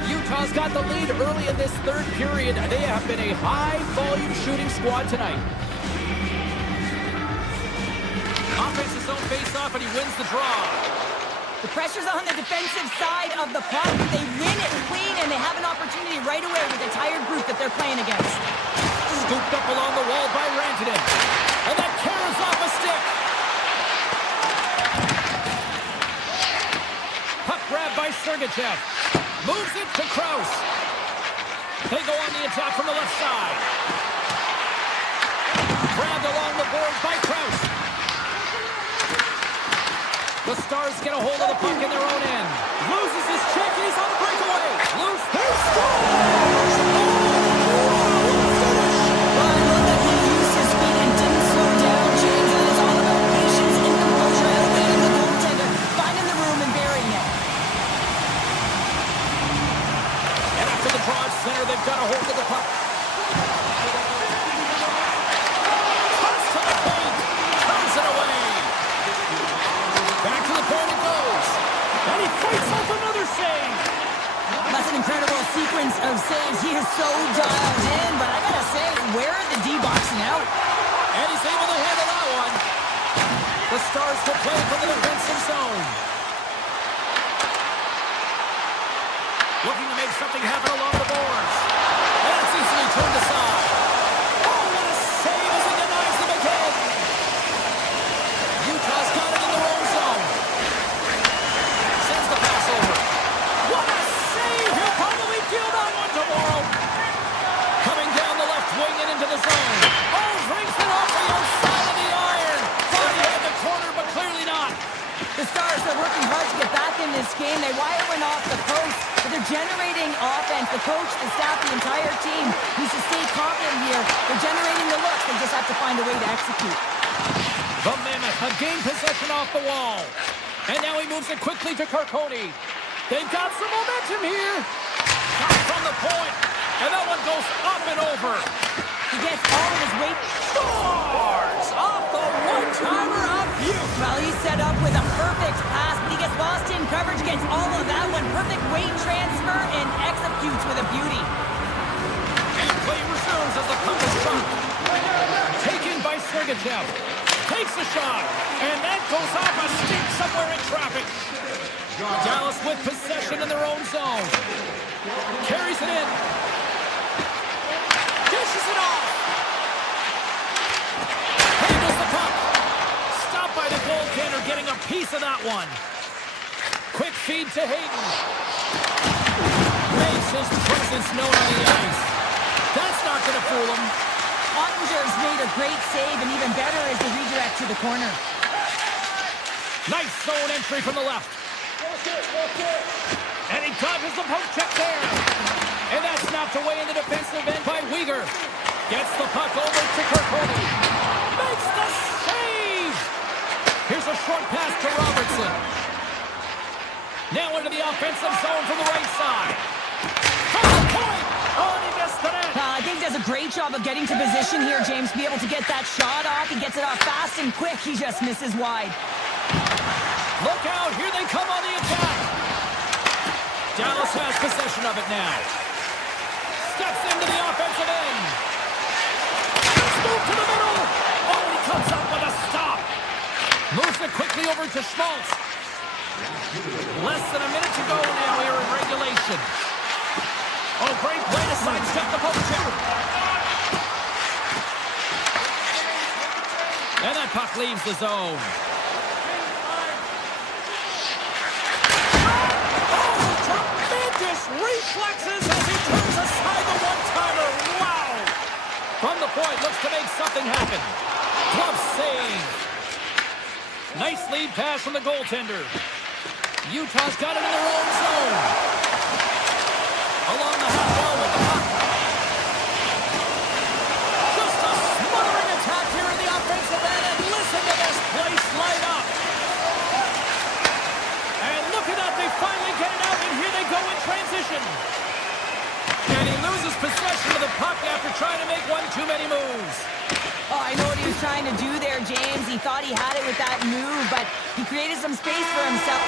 Utah's got the lead early in this third period. They have been a high-volume shooting squad tonight. Offensive zone face-off, and he wins the draw. The pressure's on the defensive side of the puck. They win it clean, and they have an opportunity right away with the tired group that they're playing against. Scooped up along the wall by Rantanen. And that carries off a stick. Puck grab by Sergachev. Moves it to Kraus. They go on the attack from the left side. Grabbed along the boards by Kraus. The Stars get a hold of the puck in their own end. Loses his check, and he's on the breakaway. Loose. He scores! Center, they've got a hold of the puck. Cuts to the paint. Turns it away. Back to the point it goes. And he fights off another save. That's an incredible sequence of saves. He is so dialed in, but I gotta say, where are the D-boxing out? And he's able to handle that one. The Stars will play from the defensive zone. Looking to make something happen along the boards. And it's easily turned aside. Oh, what a save as he denies them again. Utah's got it in their own zone. Sends the pass over. What a save! He'll probably feel that one tomorrow. Coming down the left wing and into the zone. Oh, drinks it off the outside of the iron. Thought he had the corner, but clearly not. The Stars are working hard to get back in this game. They wire one off the post, but they're generating offense. The coach, the staff, the entire team needs to stay confident here. They're generating the looks. They just have to find a way to execute. The Mammoth have gained possession off the wall. And now he moves it quickly to Carcone. They've got some momentum here. Shot from the point. And that one goes up and over. He gets all of his weight. Scores! Off the one-timer of Butte. Well, he's set up with a perfect pass, but he gets lost in coverage, gets all of that one. Perfect weight transfer and executes with a beauty. And play resumes as the puck is dropped. Taken by Sergachev. Takes the shot. And that goes off a stick somewhere in traffic. Dallas with possession in their own zone. Carries it in. Dishes it off. Handles the puck. Stopped by the goaltender, getting a piece of that one. Quick feed to Hayden. Makes his presence known on the ice. That's not going to fool him. Ottinger's made a great save, and even better is the redirect to the corner. Nice zone entry from the left. And he dodges the poke check there. And that's snapped away in the defensive end by Weegar. Gets the puck over to Carcone. Makes the Here's a short pass to Robertson. Now into the offensive zone from the right side. From the point! Oh, and he missed the net. I think he does a great job of getting to position here, James, to be able to get that shot off. He gets it off fast and quick. He just misses wide. Look out, here they come on the attack. Dallas has possession of it now. Steps into the offensive end. Let's move to the middle. Oh, he comes up with a stop. Moves it quickly over to Schmaltz. Less than a minute to go now here in regulation. Oh, great play to sidestep the poke check. And that puck leaves the zone. Tremendous reflexes as he turns aside the one-timer. Wow! From the point, looks to make something happen. Glove save. Nice lead pass from the goaltender. Utah's got it in their own zone. Along the half wall with the puck. Just a smothering attack here in the offensive end, and listen to this place light up. And look at that, they finally get it out, and here they go in transition. And he loses possession of the puck after trying to make one too many moves. Oh, I know what he was trying to do there, James. He thought he had it with that move, but he created some space for himself.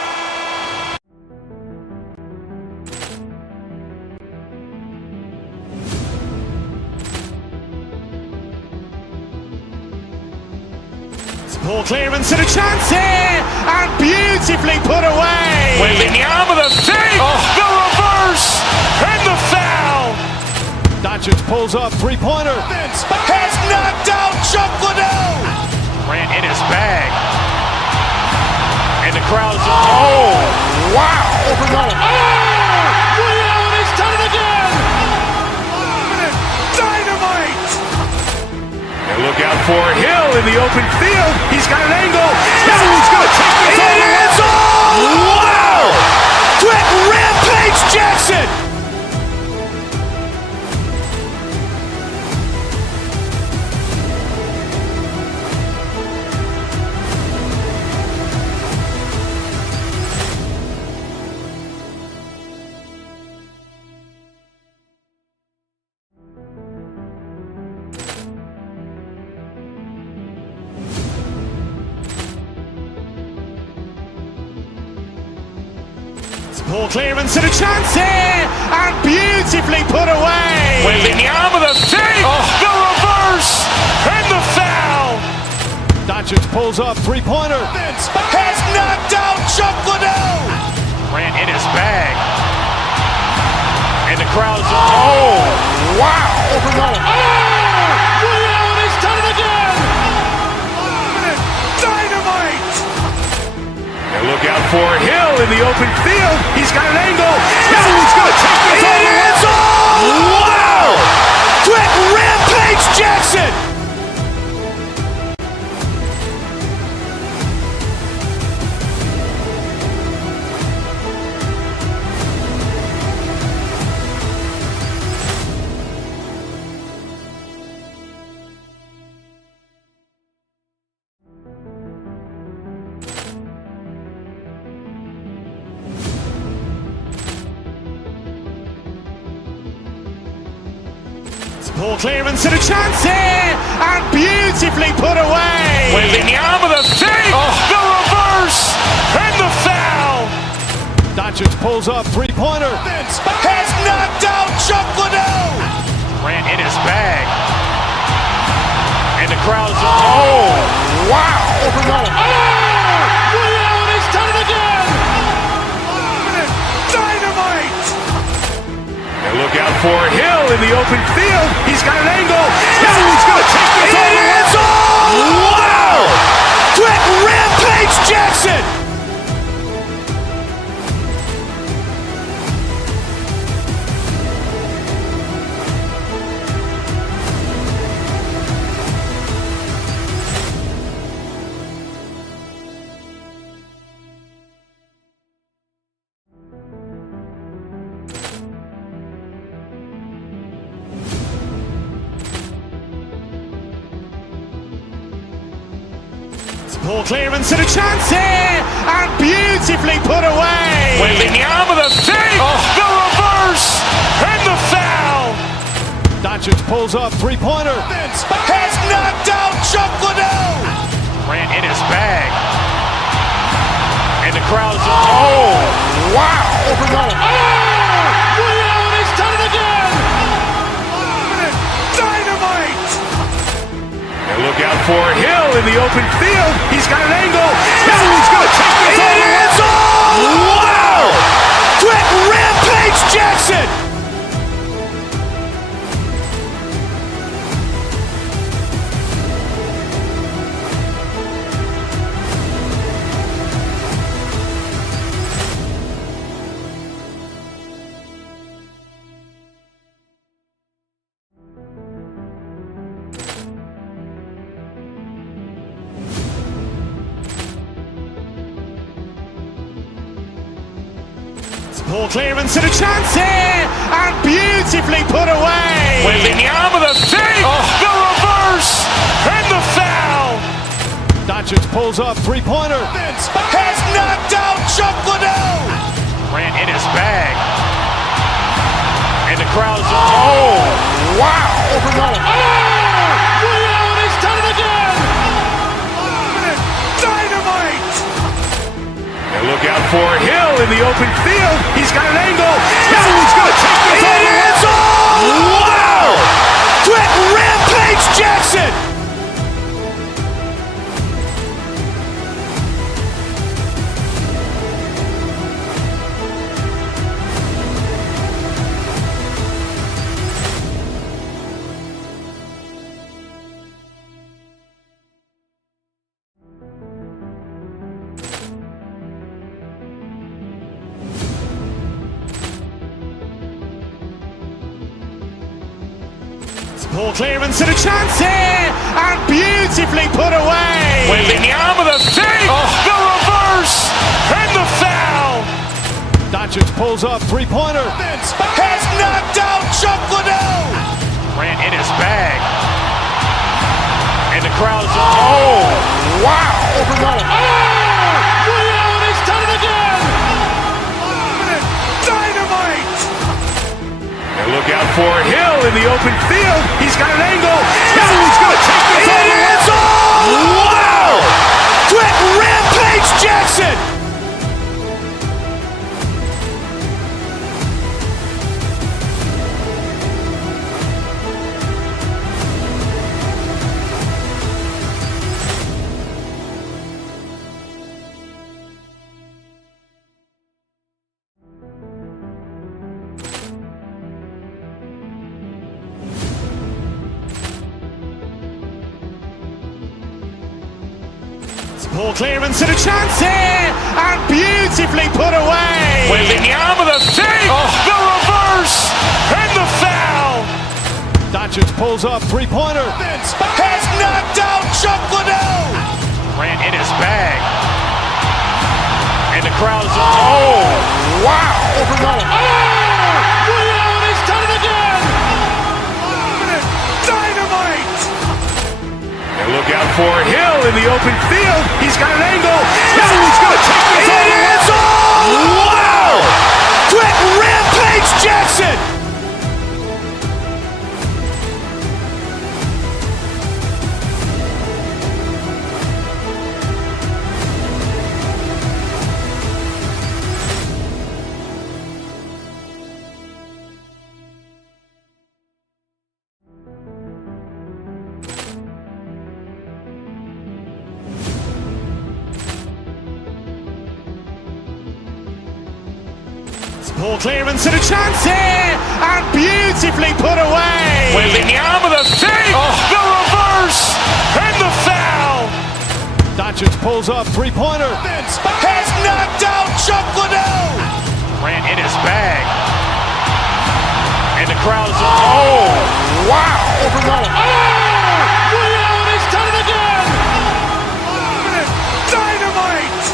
Poor clearance and a chance here, and beautifully put away. Wembanyama with a save, the reverse, and the foul. Doncic pulls up, three-pointer. Vince has knocked out Chuck Liddell. Ran in his bag. And the crowd's, oh, wow. Ray Allen has done it again. Dynamite. And look out for Hill in the open field. He's got an angle. He's going to take this all the way. Wow. Quick rampage Jackson. Poor clearance and a chance here, and beautifully put away. Wembanyama with a save, the reverse, and the foul. Doncic pulls up, three-pointer. Vince has knocked out Chuck Liddell. Ran in his bag. And the crowd's, oh, wow. Ray Allen has done it again. Dynamite. And look out for Hill in the open field. He's got an angle. He's going to take this all the way. Wow. Quick rampage Jackson. Poor clearance and a chance here, and beautifully put away. Wembanyama with a save, the reverse, and the foul. Doncic pulls up, three-pointer. Vince has knocked out Chuck Liddell. Ran in his bag. And the crowd's, oh, wow. Ray Allen has done it again. Dynamite. And look out for Hill in the open field. He's got an angle. He's going to take this all the way. Wow. Quick rampage Jackson. Ball clearance and a chance here, and beautifully put away. Waving the arm of the fake, the reverse, and the foul. Doncic pulls up, three-pointer. Has knocked out Chuck Liddell. Ran in his bag. And the crowd's, oh, wow. Leo, and he's done it again. Dynamite. And look out for Hill in the open field. He's got an angle. He's going to take this all the way. Wow. Quick Rampage Jackson. Ball clearance and a chance here, and beautifully put away. Waving the arm of the fake, the reverse, and the foul. Doncic pulls up, three-pointer. Has knocked out Chuck Liddell. Ran in his bag. And the crowd's, oh, wow. Leo, and he's done it again. Dynamite. And look out for Hill in the open field. He's got an angle. He's going to take this all the way. Wow. Quick Rampage Jackson. Ball clearance and a chance here, and beautifully put away. Waving the arm of the fake, the reverse, and the foul. Doncic pulls up, three-pointer. Has knocked out Chuck Liddell. Ran in his bag. And the crowd's, oh, wow. Leo, and he's done it again. Dynamite. And look out for Hill in the open field. He's got an angle. He's going to take this all the way. Wow. Quick Rampage Jackson. Ball clearance and a chance here, and beautifully put away. Waving the arm of the fake, the reverse, and the foul. Doncic pulls up, three-pointer. Has knocked out Chuck Liddell. Ran in his bag. And the crowd's, oh, wow. Leo, and he's done it again. Dynamite. And look out for Hill in the open field. He's got an angle. He's going to take this all the way. Wow. Quick Rampage Jackson. Ball clearance and a chance here, and beautifully put away. Waving the arm of the fake, the reverse, and the foul. Doncic pulls up, three-pointer. Has knocked out Chuck Liddell. Ran in his bag. And the crowd's, oh, wow. Leo, and he's done it again. Dynamite.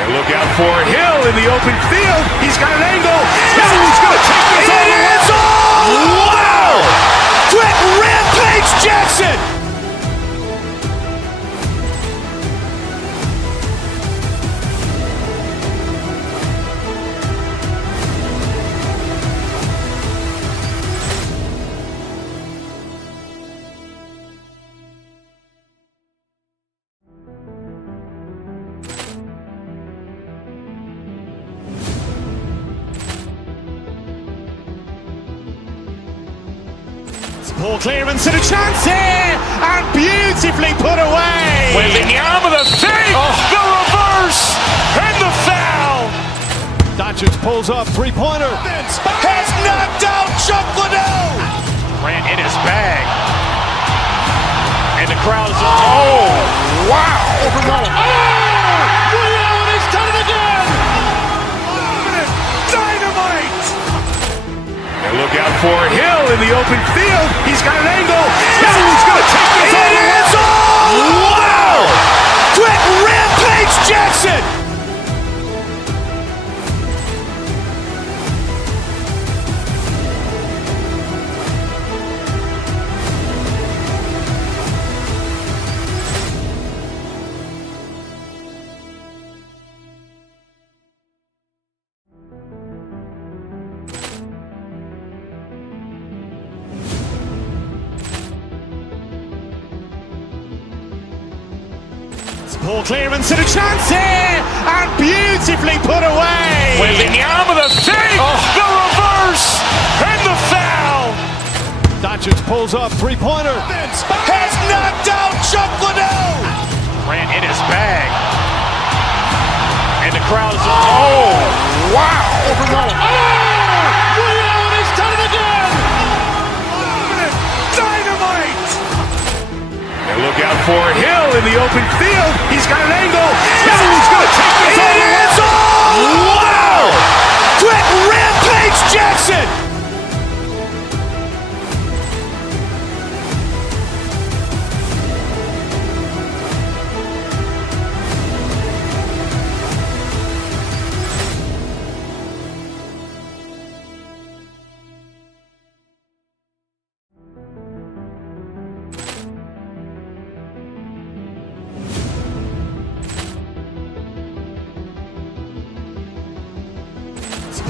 And look out for Hill in the open field. He's got an angle. He's going to take this all the way. Wow. Quick Rampage Jackson. Ball clearance and a chance here, and beautifully put away. Wembanyama with a save, the reverse, and the foul. Doncic pulls up, three-pointer. Has knocked out Chuck Liddell. Grant in his bag. And the crowd is, wow. Ray Allen has done it again. Dynamite. And look out for Hill in the open field. He's got an angle. He's going to take this all the way. Wow. Quick Rampage Jackson. Ball clearance and a chance here, and beautifully put away. Wembanyama with a save, the reverse, and the foul. Doncic pulls up, three-pointer. Has knocked out Chuck Liddell. Grant in his bag. And the crowd is, wow. Ray Allen has done it again. Dynamite. And look out for Hill in the open field. He's got an angle. He's going to take this all the way. Wow. Quick Rampage Jackson.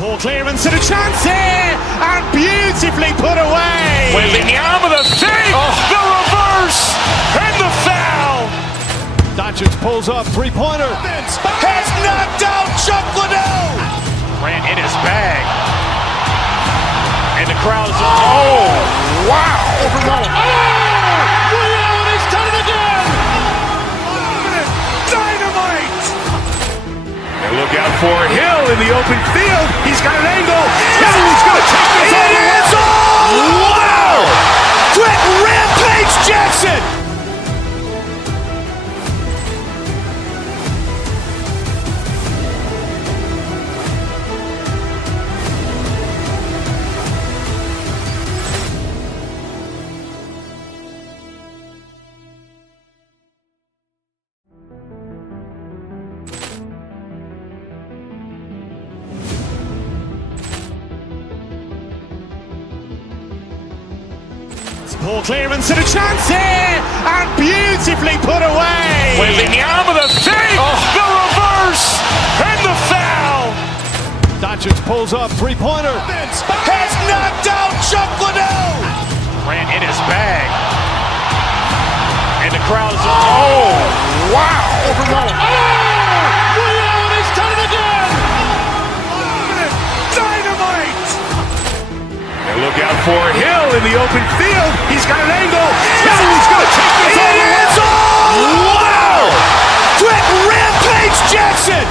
Ball clearance and a chance here, and beautifully put away. Wembanyama with a save, the reverse, and the foul. Doncic pulls up, three-pointer. Has knocked out Chuck Liddell. Grant in his bag. And the crowd is, wow. Ray Allen has done it again. Dynamite. And look out for Hill in the open field. He's got an angle. He's going to take this all the way. Wow. Quick Rampage Jackson. Ball clearance and a chance here, and beautifully put away. Wembanyama with a save, the reverse, and the foul. Doncic pulls up, three-pointer. Has knocked out Chuck Liddell. Grant in his bag. And the crowd is, wow. Ray Allen has done it again. Dynamite. And look out for Hill in the open field. He's got an angle. He's going to take this all the way. Wow. Quick Rampage Jackson.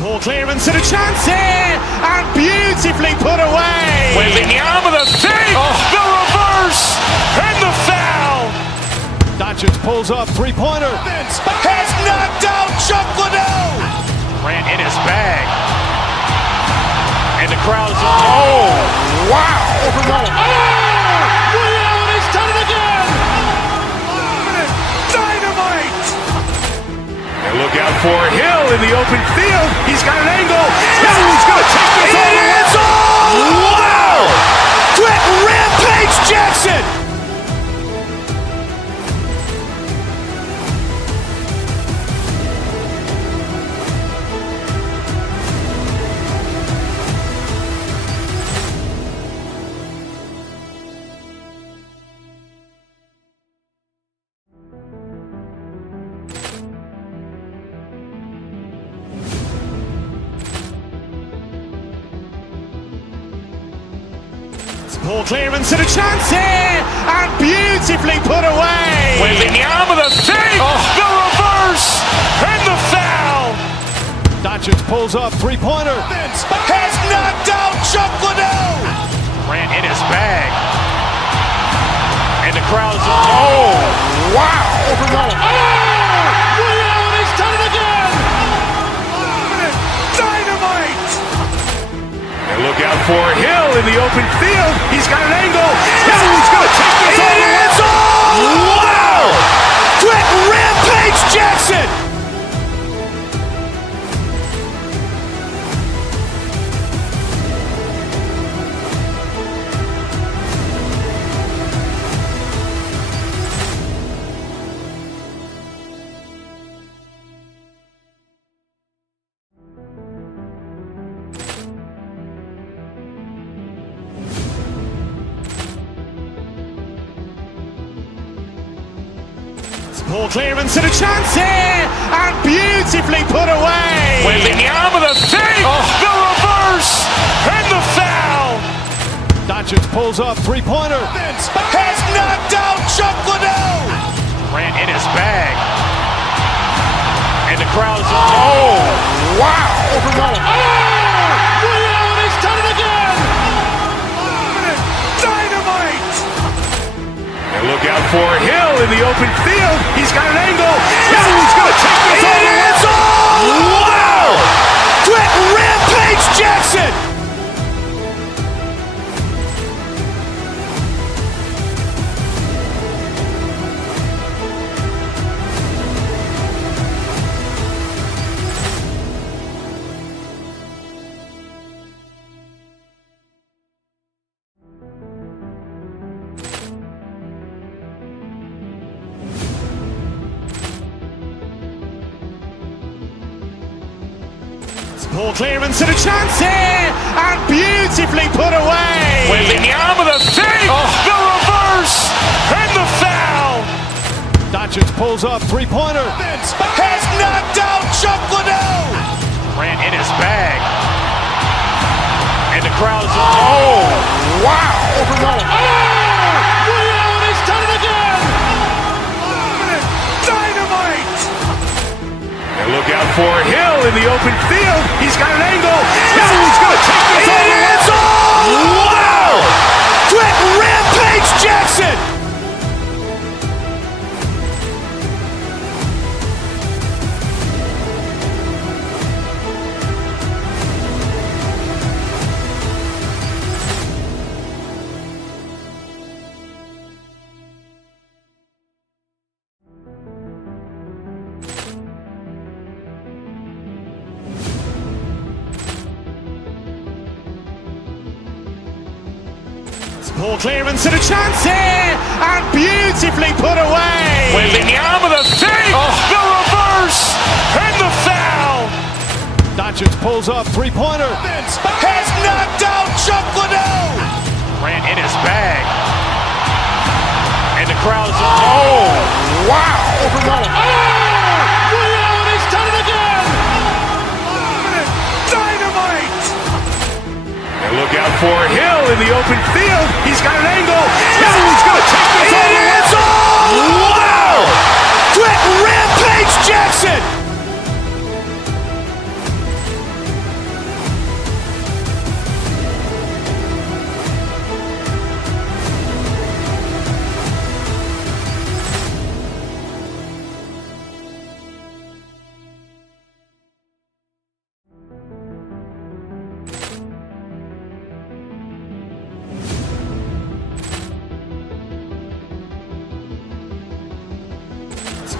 Ball clearance and a chance here, and beautifully put away. Wembanyama with a save, the reverse, and the foul. Doncic pulls up, three-pointer. Has knocked out Chuck Liddell. Grant in his bag. And the crowd is, wow. Ray Allen has done it again. Dynamite. And look out for Hill in the open field. He's got an angle. He's going to take this all the way. Wow. Quick Rampage Jackson. Poor clearance and a chance here, and beautifully put away. With the arm of the fake, the reverse, and the foul. Doncic pulls up, three-pointer. Has knocked out Chuck Liddell. Ran in his bag. And the crowd is, oh, wow. Ray Allen has done it again. Dynamite. And look out for Hill in the open field. He's got an angle. Hill's going to take this all the way. Wow. Quick Rampage Jackson. Poor clearance and a chance here, and beautifully put away. With the arm of the fake, the reverse, and the foul. Doncic pulls up, three-pointer. Has knocked out Chuck Liddell. Ran in his bag. And the crowd is, oh, wow. Ray Allen has done it again. Dynamite. And look out for Hill in the open field. He's got an angle. Hill's going to take this all the way. Wow. Quick Rampage Jackson. Poor clearance and a chance here, and beautifully put away. With the arm of the fake, the reverse, and the foul. Doncic pulls up, three-pointer. Has knocked out Chuck Liddell. Ran in his bag. And the crowd is, oh, wow. Ray Allen has done it again. Dynamite. And look out for Hill in the open field. He's got an angle. Hill's going to take this all the way. Wow. Quick Rampage Jackson. Poor clearance and a chance here, and beautifully put away. With the arm of the fake, the reverse, and the foul. Doncic pulls up, three-pointer. Has knocked out Chuck Liddell. Ran in his bag. And the crowd is, oh, wow. Ray Allen has done it again. Dynamite. And look out for Hill in the open field. He's got an angle. Hill's going to take this all the way. Wow. Quick Rampage Jackson.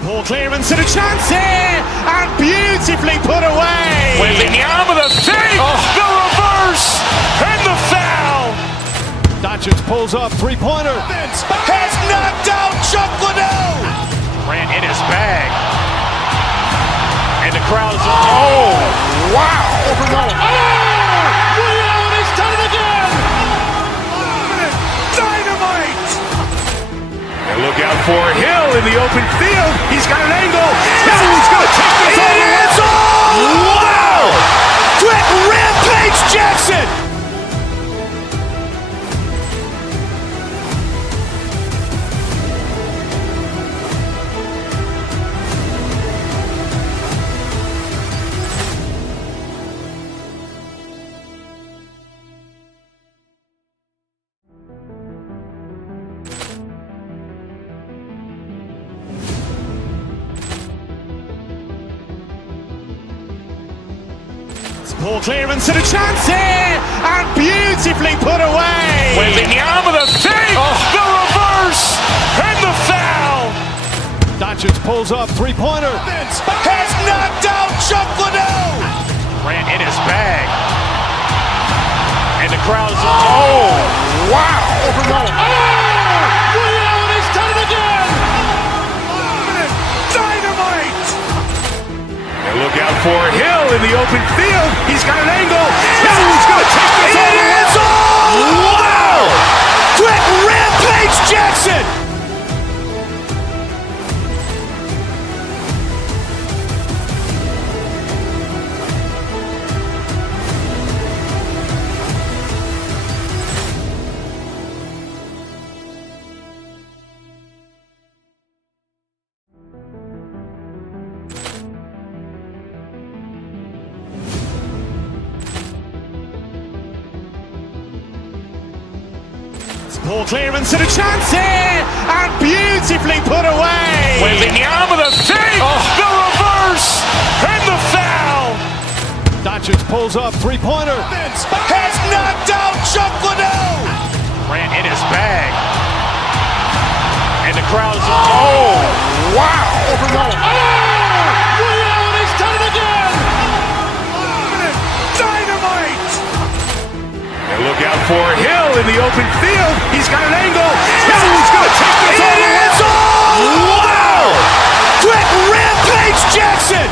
Poor clearance and a chance here, and beautifully put away. With the arm of the fake, the reverse, and the foul. Doncic pulls up, three-pointer. Has knocked out Chuck Liddell. Ran in his bag. And the crowd is, oh, wow. Ray Allen has done it again. Dynamite. And look out for Hill in the open field. He's got an angle. Hill's going to take this all the way. Wow. Quick Rampage Jackson. Ball clearance and a chance here, and beautifully put away. Wembanyama the fake, the reverse, and the foul. Doncic pulls up, three-pointer. Has knocked out Chuck Liddell. Grant in his bag. And the crowd's, oh, wow. Ray Allen has done it again. Dynamite. And look out for Hill in the open field. He's got an angle. He's going to take this all the way. Wow. Quick rampage Jackson. Ball clearance and a chance here, and beautifully put away. Wembanyama the fake, the reverse, and the foul. Doncic pulls up, three-pointer. Has knocked out Chuck Liddell. Grant in his bag. And the crowd's, oh, wow. Ray Allen has done it again. Dynamite. And look out for Hill in the open field. He's got an angle. He's going to take this all the way. Wow. Quick rampage Jackson.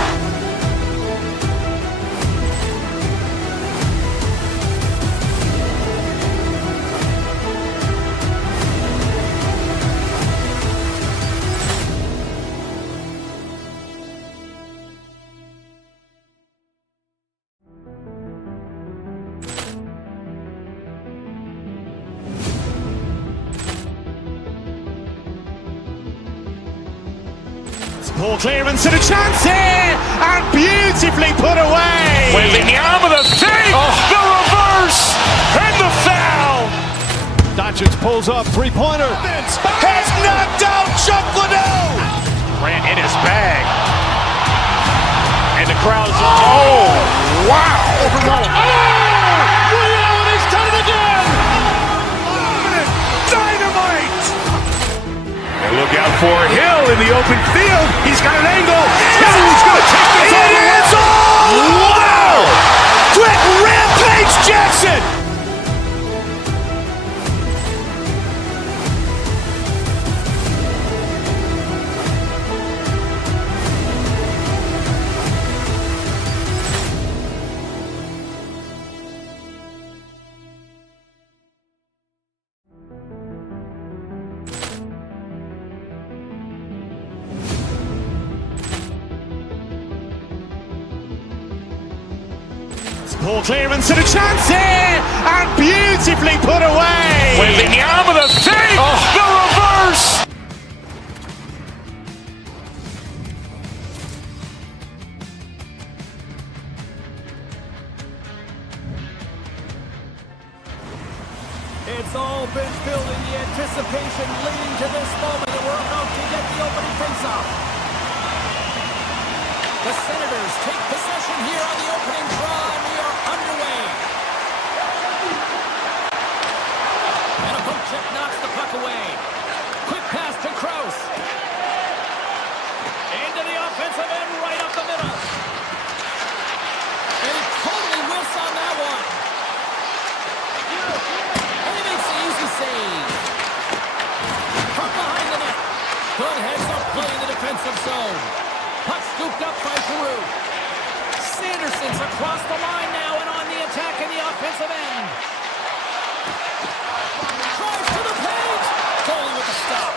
Ball clearance and a chance here, and beautifully put away. Wembanyama the fake, the reverse, and the foul. Doncic pulls up, three-pointer. Has knocked out Chuck Liddell. Grant in his bag. And the crowd's, oh, wow. Ray Allen has done it again. Dynamite. And look out for Hill in the open field. He's got an angle. He's going to take this all the way. Wow. Quick rampage Jackson. Ball clearance and a chance here, and beautifully put away. Wembanyama the fake, the reverse. It's all been building, the anticipation leading to this moment, and we're about to get the opening faceoff. The Senators take possession here on the opening draw, and we are underway. And a poke check knocks the puck away. Quick pass to Kraus. Into the offensive end, right up the middle. And he totally whiffs on that one. And he makes the easy save. From behind the net. Good heads-up play in the defensive zone. Puck scooped up by Giroux. Sanderson's across the line now and on the attack in the offensive end. Drives to the paint. Goalie with the stop.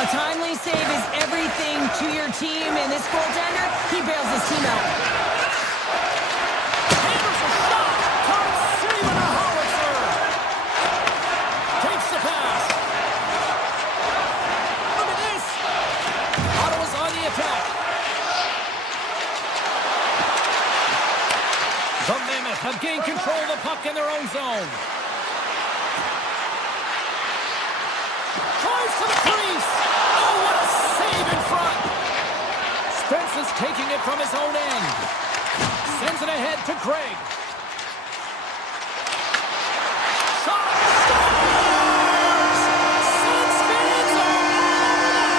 A timely save is everything to your team, and this goaltender, he bails his team out. Hammers a shot. Turns Seaman a howitzer. Takes the pass. Look at this. Ottawa's on the attack. The Mammoth have gained control of the puck in their own zone. Tries to the crease. Oh, what a save in front. Spence is taking it from his own end. Sends it ahead to Craig. Shot! Scores! Suns fans are all over that!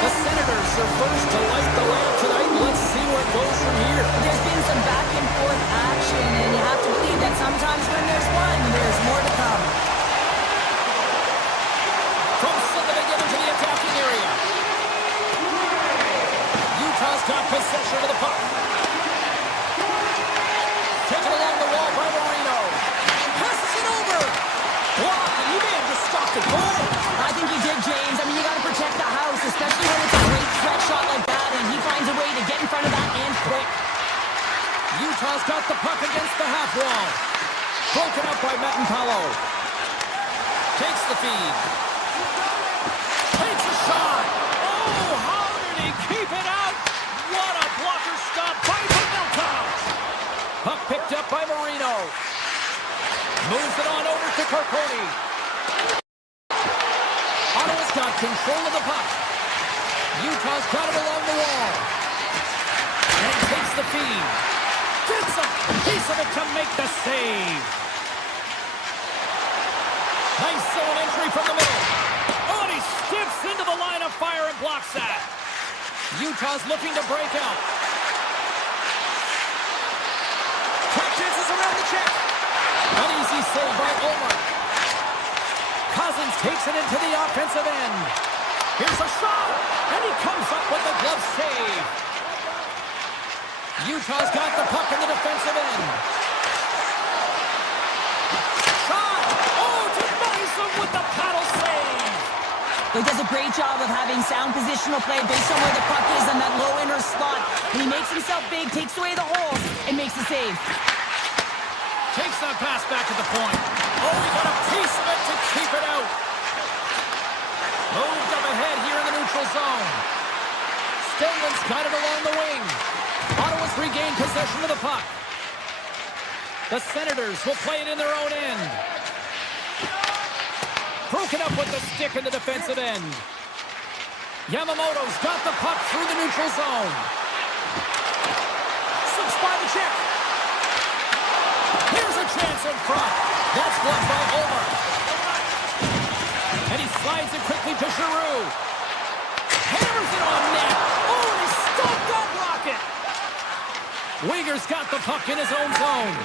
The Senators are first to light the lamp tonight. Let's see where it goes from here. There's been some back and forth action, and you have to believe that sometimes when there's one, there's more to come. From center they get into the attacking area. Utah's got possession of the puck. Taken along the wall by Marino. Passes it over. Block, and he may have just stopped the goal. I think he did, James. I mean, you got to protect the house, especially when it's a great threat shot like that, and he finds a way to get in front of that and quick. Utah's got the puck against the half wall. Broken up by Matampalo. Takes the feed. Takes a shot. Oh, how did he keep it out? What a blocker stop by Mammoth. Puck picked up by Marino. Moves it on over to Carconi. Ottawa's got control of the puck. Utah's got it along the wall. And he takes the feed. Gets a piece of it to make the save. Nice zone entry from the middle. Oh, and he skips into the line of fire and blocks that. Utah's looking to break out. Quick dances around the check. An easy save by Omar. Cousins takes it into the offensive end. Here's a shot, and he comes up with the glove save. Utah's got the puck in the defensive end. Shot! Oh, denies him with the paddle save. He does a great job of having sound positional play based on where the puck is in that low inner slot. And he makes himself big, takes away the holes, and makes the save. Takes that pass back at the point. Oh, he got a piece of it to keep it out. Moved up ahead here in the neutral zone. Stenlin's got it along the wing. Ottawa's regained possession of the puck. The Senators will play it in their own end. Broken up with the stick in the defensive end. Yamamoto's got the puck through the neutral zone. Slips by the check. Here's a chance in front. That's blocked by Omar. And he slides it quickly to Giroux. Hammers it on net. Oh, and he stopped that rocket. Uyghur's got the puck in his own zone.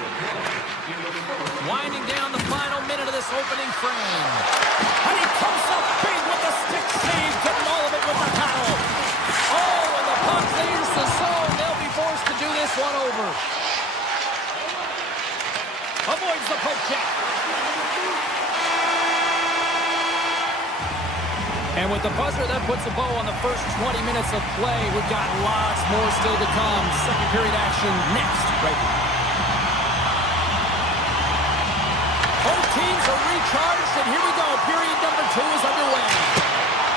Winding down the final minute of this opening frame. And he comes up big with the stick save, getting all of it with the paddle. Oh, and the puck leaves the zone. They'll be forced to do this one over. Avoids the poke check. And with the buzzer, that puts a bow on the first 20 minutes of play. We've got lots more still to come. Second period action next, right here. Both teams are recharged, and here we go. Period number 2 is underway.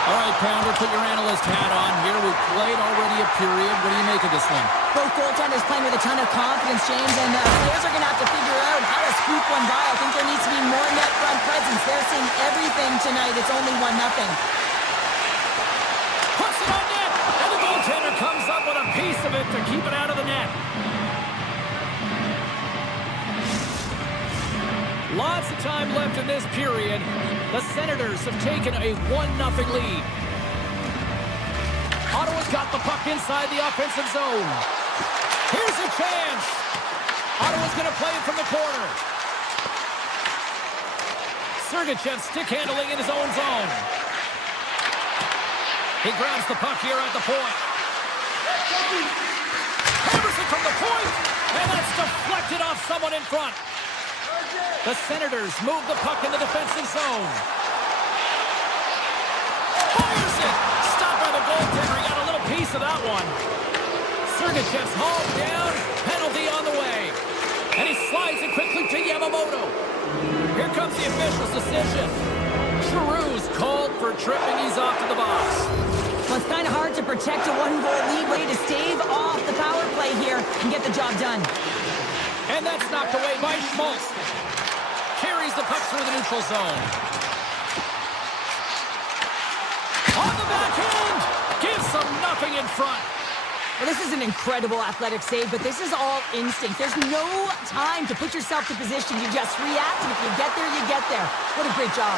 All right, Pounder, put your analyst hat on here. We've played already a period. What do you make of this one? Both goaltenders playing with a ton of confidence, James, and players are going to have to figure out how to scoop one by. I think there needs to be more net front presence. They're seeing everything tonight. It's only 1-0. Puts it on net, and the goaltender comes up with a piece of it to keep it out of the net. Lots of time left in this period. The Senators have taken a 1-0 lead. Ottawa's got the puck inside the offensive zone. Here's a chance. Ottawa's going to play it from the corner. Sergachev stick handling in his own zone. He grabs the puck here at the point. Hammers it from the point, and that's deflected off someone in front. The Senators move the puck in the defensive zone. Fires it! Stopped by the goaltender. He got a little piece of that one. Sergachev's hauled down. Penalty on the way. And he slides it quickly to Yamamoto. Here comes the official's decision. Giroux's called for tripping. He's off to the box. Well, it's kind of hard to protect a 1-goal lead. Way to stave off the power play here and get the job done. And that's knocked away by Schmaltz. Carries the puck through the neutral zone. On the backhand! Gives them nothing in front. Well, this is an incredible athletic save, but this is all instinct. There's no time to put yourself to position. You just react, and if you get there, you get there. What a great job.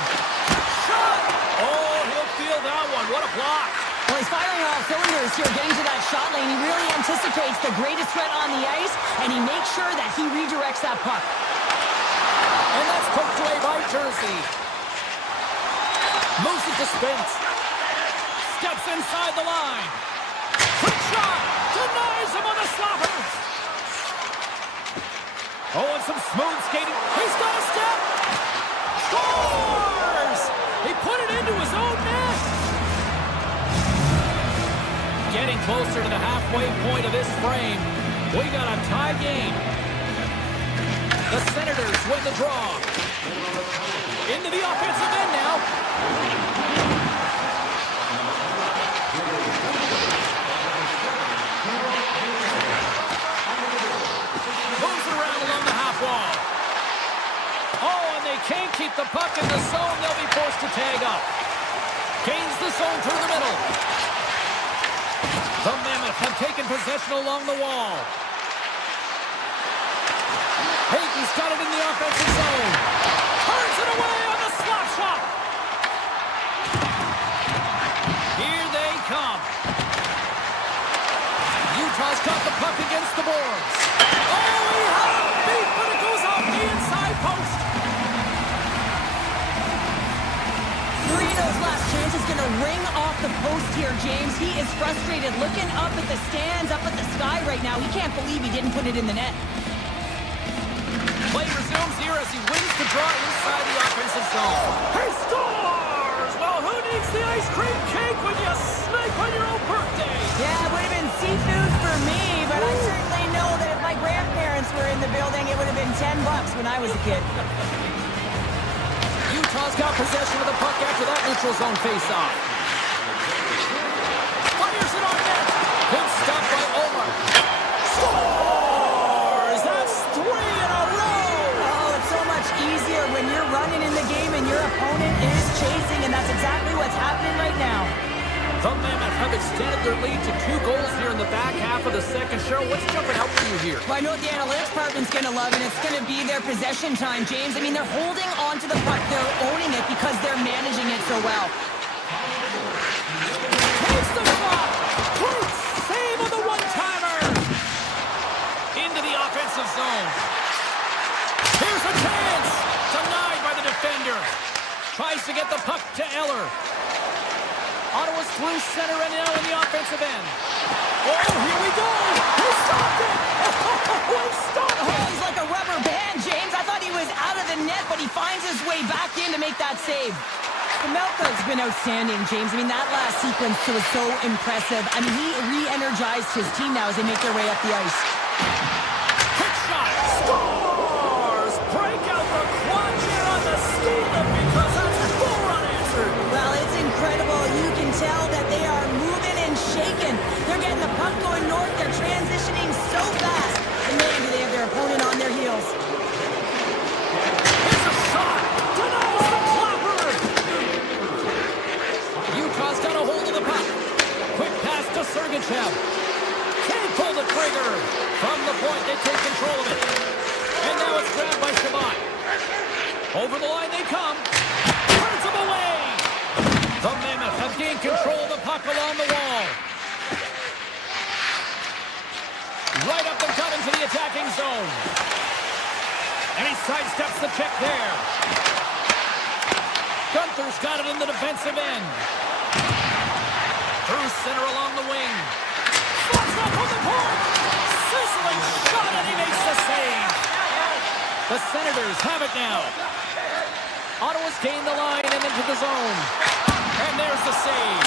Shot! Oh, he'll feel that one. What a block. Well, he's firing all cylinders here, getting to that shot lane. He really anticipates the greatest threat on the ice, and he makes sure that he redirects that puck. And that's poked away by Jersey. Moves it to Spence. Steps inside the line. Quick shot! Denies him on the sloppers! Oh, and some smooth skating. He's got a step! Scores! He put it into his own net! Getting closer to the halfway point of this frame. We got a tie game. The Senators win the draw. Into the offensive end now. Wall. Oh, and they can't keep the puck in the zone. They'll be forced to tag up. Gains the zone through the middle. The Mammoth have taken possession along the wall. Hayton's got it in the offensive zone. Turns it away on the slap shot. Here they come. Utah's got the puck against the boards. Oh, he had it beat, but it goes off the inside post. Marino's last chance is going to ring off the post here, James. He is frustrated, looking up at the stands, up at the sky right now. He can't believe he didn't put it in the net. Play resumes here as he wins the draw inside the offensive zone. He scores! Well, who needs the ice cream cake when you snipe on your own birthday? Yeah, it would have been seafood for me, but I certainly know that if my grandparents were in the building, it would have been $10 when I was a kid. Utah's got possession of the puck after that neutral zone face-off. Fires it on net. Good stop by Omar. Scores! That's 3 in a row! Oh, it's so much easier when you're running in the game and your opponent is chasing, and that's exactly what's happening right now. The Mammoth have extended their lead to 2 goals here in the back half of the second. Cheryl, what's jumping out for you here? Well, I know what the analytics department's going to love, and it's going to be their possession time, James. I mean, they're holding on to the puck. They're owning it because they're managing it so well. Takes the shot! Great save on the one-timer! Into the offensive zone. Here's a chance! Denied by the defender. Tries to get the puck to Eller. Ottawa's through center and now in the offensive end. Oh, here we go! He stopped it! Oh, he stopped it! Oh, he's like a rubber band, James. I thought he was out of the net, but he finds his way back in to make that save. Melka's been outstanding, James. I mean, that last sequence was so impressive. I mean, he re-energized his team now as they make their way up the ice. Quick shot! Scores! Break out the crunch here on the skate lift because that's a full run answered. Well, it's incredible. You can tell that they are moving and shaking. They're getting the puck going north. They're transitioning so fast. And man, do they have their opponent on their heels. It's a shot! Denies the clapper! Utah's got a hold of the puck. Quick pass to Sergachev. Can't pull the trigger. From the point, they take control of it. And now it's grabbed by Shabbat. Over the line they come. Turns him away. The Mammoth have gained control of the puck along the wall. Right up the gut into the attacking zone. And he sidesteps the check there. Gunther's got it in the defensive end. Through center along the wing. Slots up on the point. Sizzling shot and he makes the save. The Senators have it now. Ottawa's gained the line and into the zone. And there's the save.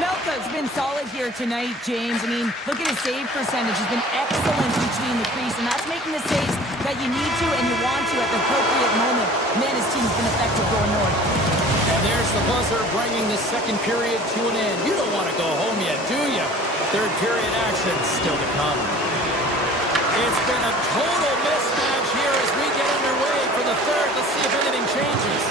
Melka's been solid here tonight, James. I mean, look at his save percentage. He's been excellent between the crease, and that's making the saves that you need to and you want to at the appropriate moment. Man, his team's been effective going north. And there's the buzzer bringing the second period to an end. You don't want to go home yet, do you? Third period action still to come. It's been a total mismatch here as we get underway for the third. Let's see if anything changes.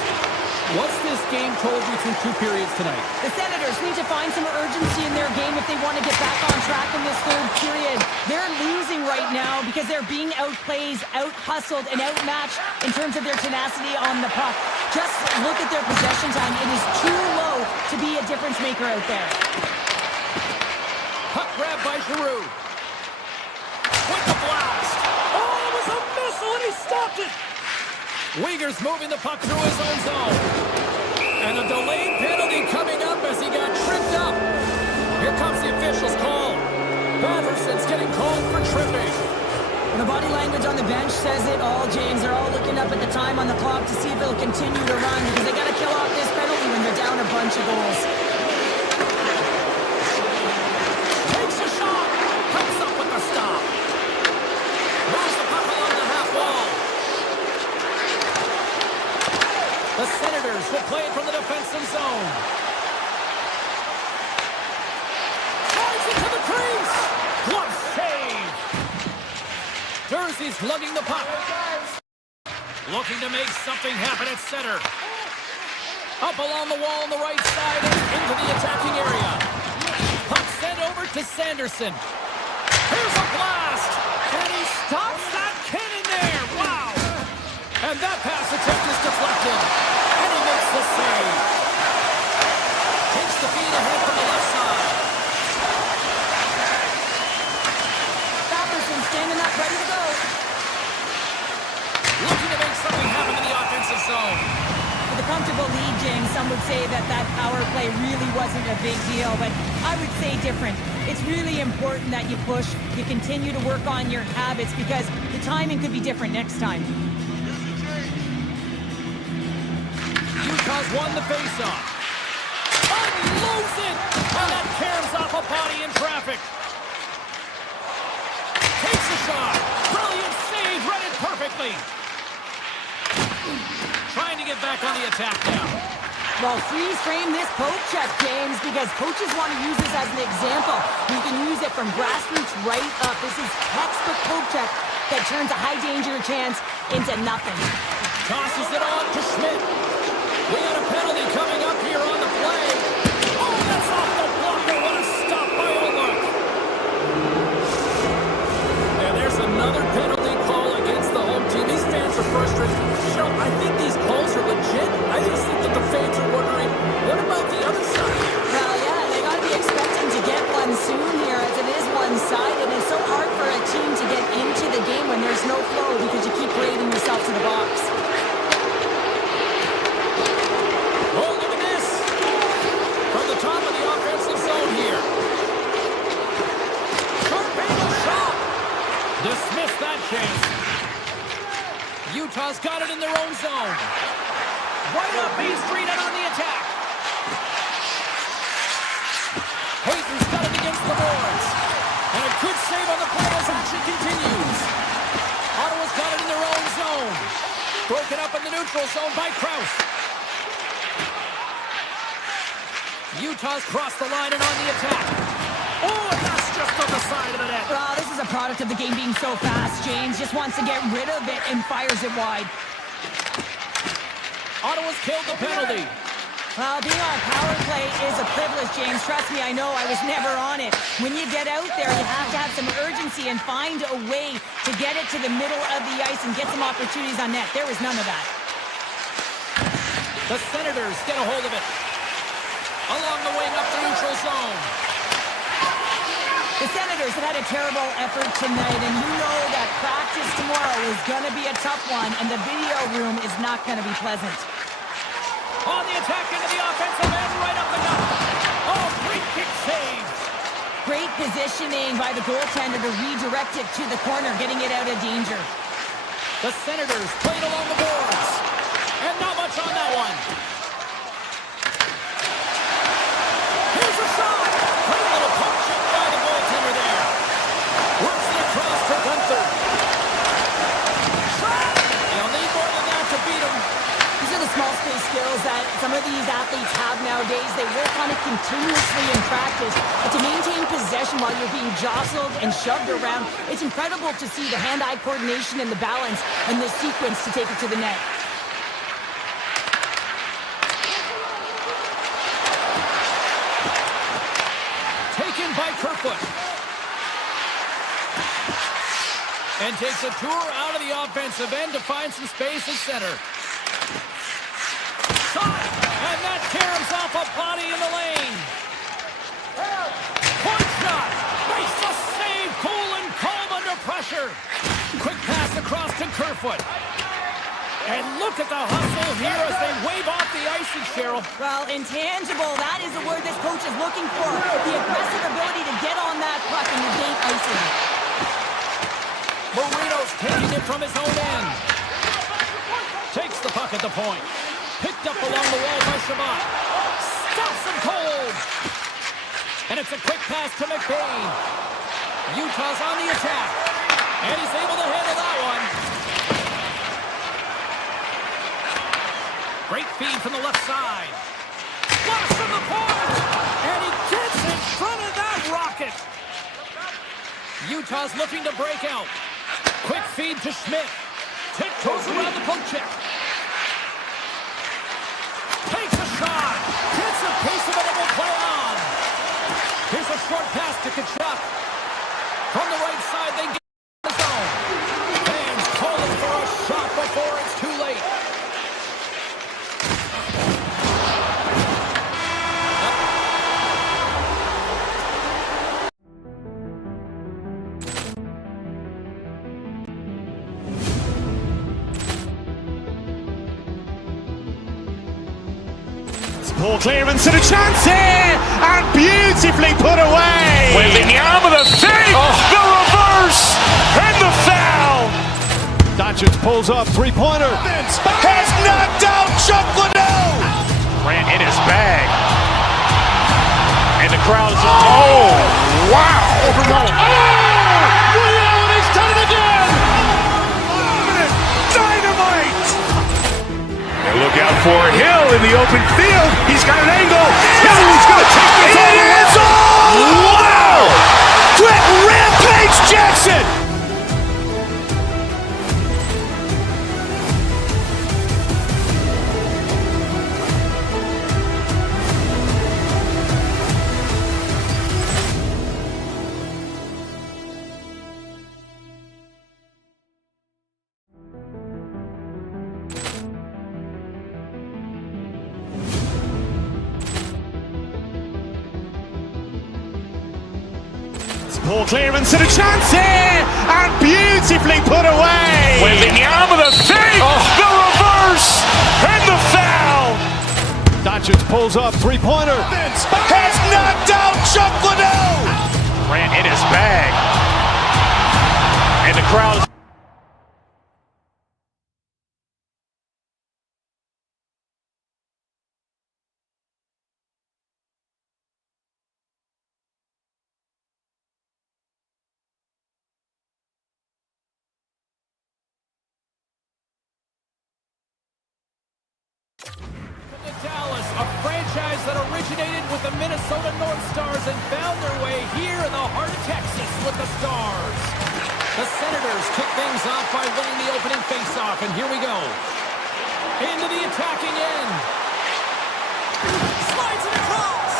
What's this game told you through 2 periods tonight? The Senators need to find some urgency in their game if they want to get back on track in this third period. They're losing right now because they're being outplayed, out-hustled, and outmatched in terms of their tenacity on the puck. Just look at their possession time. It is too low to be a difference maker out there. Puck grab by Giroux. With the blast. Oh, it was a missile, and he stopped it. Uyghur's moving the puck through his own zone. And a delayed penalty coming up as he got tripped up. Here comes the official's call. Paterson's getting called for tripping. The body language on the bench says it all, James. They're all looking up at the time on the clock to see if it'll continue to run because they got to kill off this penalty when they're down a bunch of goals. Takes a shot. Comes up with the stop. Moves the puck along the half wall. The Senators will play it from the defensive zone. Drives into the crease. Glove save. Jersey's lugging the puck. Looking to make something happen at center. Up along the wall on the right side and into the attacking area. Puck sent over to Sanderson. Here's a blast. And he stops that cannon there. Wow. And that pass attempt is deflected. And he makes the save. Takes the feed ahead from the left side. Patterson standing up, ready to go. Looking to make something happen in the offensive zone. With a comfortable lead, James, some would say that power play really wasn't a big deal, but I would say different. It's really important that you push, you continue to work on your habits because the timing could be different next time. Utah's won the faceoff. Unloads it! And that caroms off a body in traffic. Takes a shot. Brilliant save, read it perfectly. Trying to get back on the attack now. Well, freeze frame this poke check, James, because coaches want to use this as an example. You can use it from grassroots right up. This is textbook poke check that turns a high danger chance into nothing. Tosses it on to Schmidt. We got a penalty coming up here on the play. Oh, that's off the blocker. What a stop by Olmark. And there's another penalty call against the home team. These fans are frustrated. You know, I think these calls are legit. I just think that the fans are wondering, what about the other side? Well, yeah, they got to be expecting to get one soon here as it is one-sided. It's so hard for a team to get into the game when there's no flow because you keep parading yourself to the box. Oh, look at this. From the top of the offensive zone here. Sharp angle shot. Dismiss that chance. Utah's got it in their own zone. Right up B Street and on the attack. Hayden's got it against the boards. And a good save on the play as action continues. Ottawa's got it in their own zone. Broken up in the neutral zone by Krause. Utah's crossed the line and on the attack. Oh, and that's just on the side of the net. Well, this is a product of the game being so fast. James just wants to get rid of it and fires it wide. Ottawa's killed the penalty. Well, being on power play is a privilege, James. Trust me, I know. I was never on it. When you get out there, you have to have some urgency and find a way to get it to the middle of the ice and get some opportunities on net. There was none of that. The Senators get a hold of it. Along the wing up the neutral zone. The Senators have had a terrible effort tonight, and you know that practice tomorrow is going to be a tough one, and the video room is not going to be pleasant. On the attack into the offensive end, right up the gut. Oh, great kick save. Great positioning by the goaltender to redirect it to the corner, getting it out of danger. The Senators played along the boards. And not much on that one. Here's a shot. Great little pump check by the goaltender there. Works it across to Gunther. Shot. You'll need more than that to beat him. These are the small space skills that some of these athletes have nowadays. They work on it continuously in practice. But to maintain possession while you're being jostled and shoved around, it's incredible to see the hand-eye coordination and the balance and the sequence to take it to the net. by Kerfoot. And takes a tour out of the offensive end to find some space at center. Shot! And that caroms off a body in the lane. Point shot! Makes the save, cool and calm under pressure. Quick pass across to Kerfoot. And look at the hustle here as they wave off the icing, Cheryl. Well, intangible, that is the word this coach is looking for. The aggressive ability to get on that puck and negate icing. Marino's taking it from his own end. Takes the puck at the point. Picked up along the wall by Shabbat. Stops him cold. And it's a quick pass to McBain. Utah's on the attack. And he's able to handle that one. Great feed from the left side. Flash from the point. And he gets in front of that rocket. Utah's looking to break out. Quick feed to Schmidt. Tiptoes around the poke check. Takes a shot. Gets a piece of it and will play on. Here's a short pass to Kachuk. From the right side, they get in the zone. Fans calling for a shot before it's too late. Poor clearance and a chance here, and beautifully put away. Waving the arm of the save, the reverse, and the foul. Doncic pulls up, three-pointer. Has knocked out Chuck Liddell. Ran in his bag. And the crowd is, oh, wow. He's done it again. Dynamite. And look out for Hill in the open field. He's got an angle. Hill's going to take this all the way. Wow! Quick rampage Jackson. Poor clearance and a chance here, and beautifully put away. Waving the arm of the save, the reverse, and the foul. Doncic pulls up, three-pointer. Has knocked out Chuck Liddell. Ran in his bag. And the crowd is, Dallas, a franchise that originated with the Minnesota North Stars and found their way here in the heart of Texas with the Stars. The Senators kick things off by winning the opening faceoff, and here we go. Into the attacking end. Slides it across.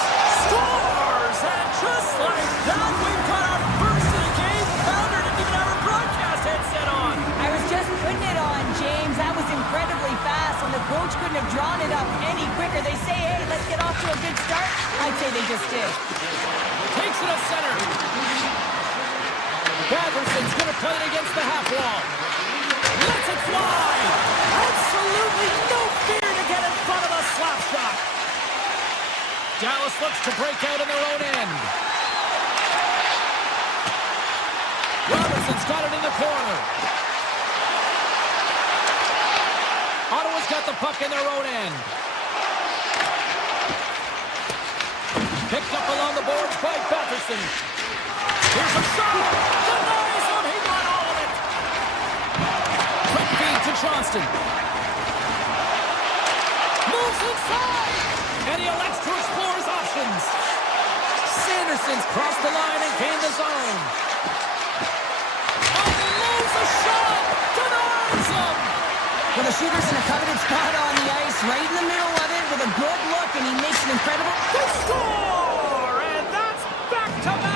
Scores! And just like that, we've got our first of the game. Founder didn't even have our broadcast headset on. I was just putting it on, James. That was incredibly fast, and the coach couldn't have drawn it up any quicker. They say, hey, let's get off to a good start. I'd say they just did. Takes it to center. Batterson's going to play it against the half wall. Lets it fly. Absolutely no fear to get in front of a slap shot. Dallas looks to break out in their own end. Robertson's got it in the corner. Ottawa's got the puck in their own end. Picked up along the boards by Batterson. Here's a shot. Denies him. He got all of it. Quick feed to Johnston. Moves inside. And he elects to explore his options. Sanderson's crossed the line and gained the zone. Unloads a shot. Denies him. Well, the shooter's in a coveted spot on the ice, right in the middle of it with a good look, and he makes an incredible... They score! And that's back-to-back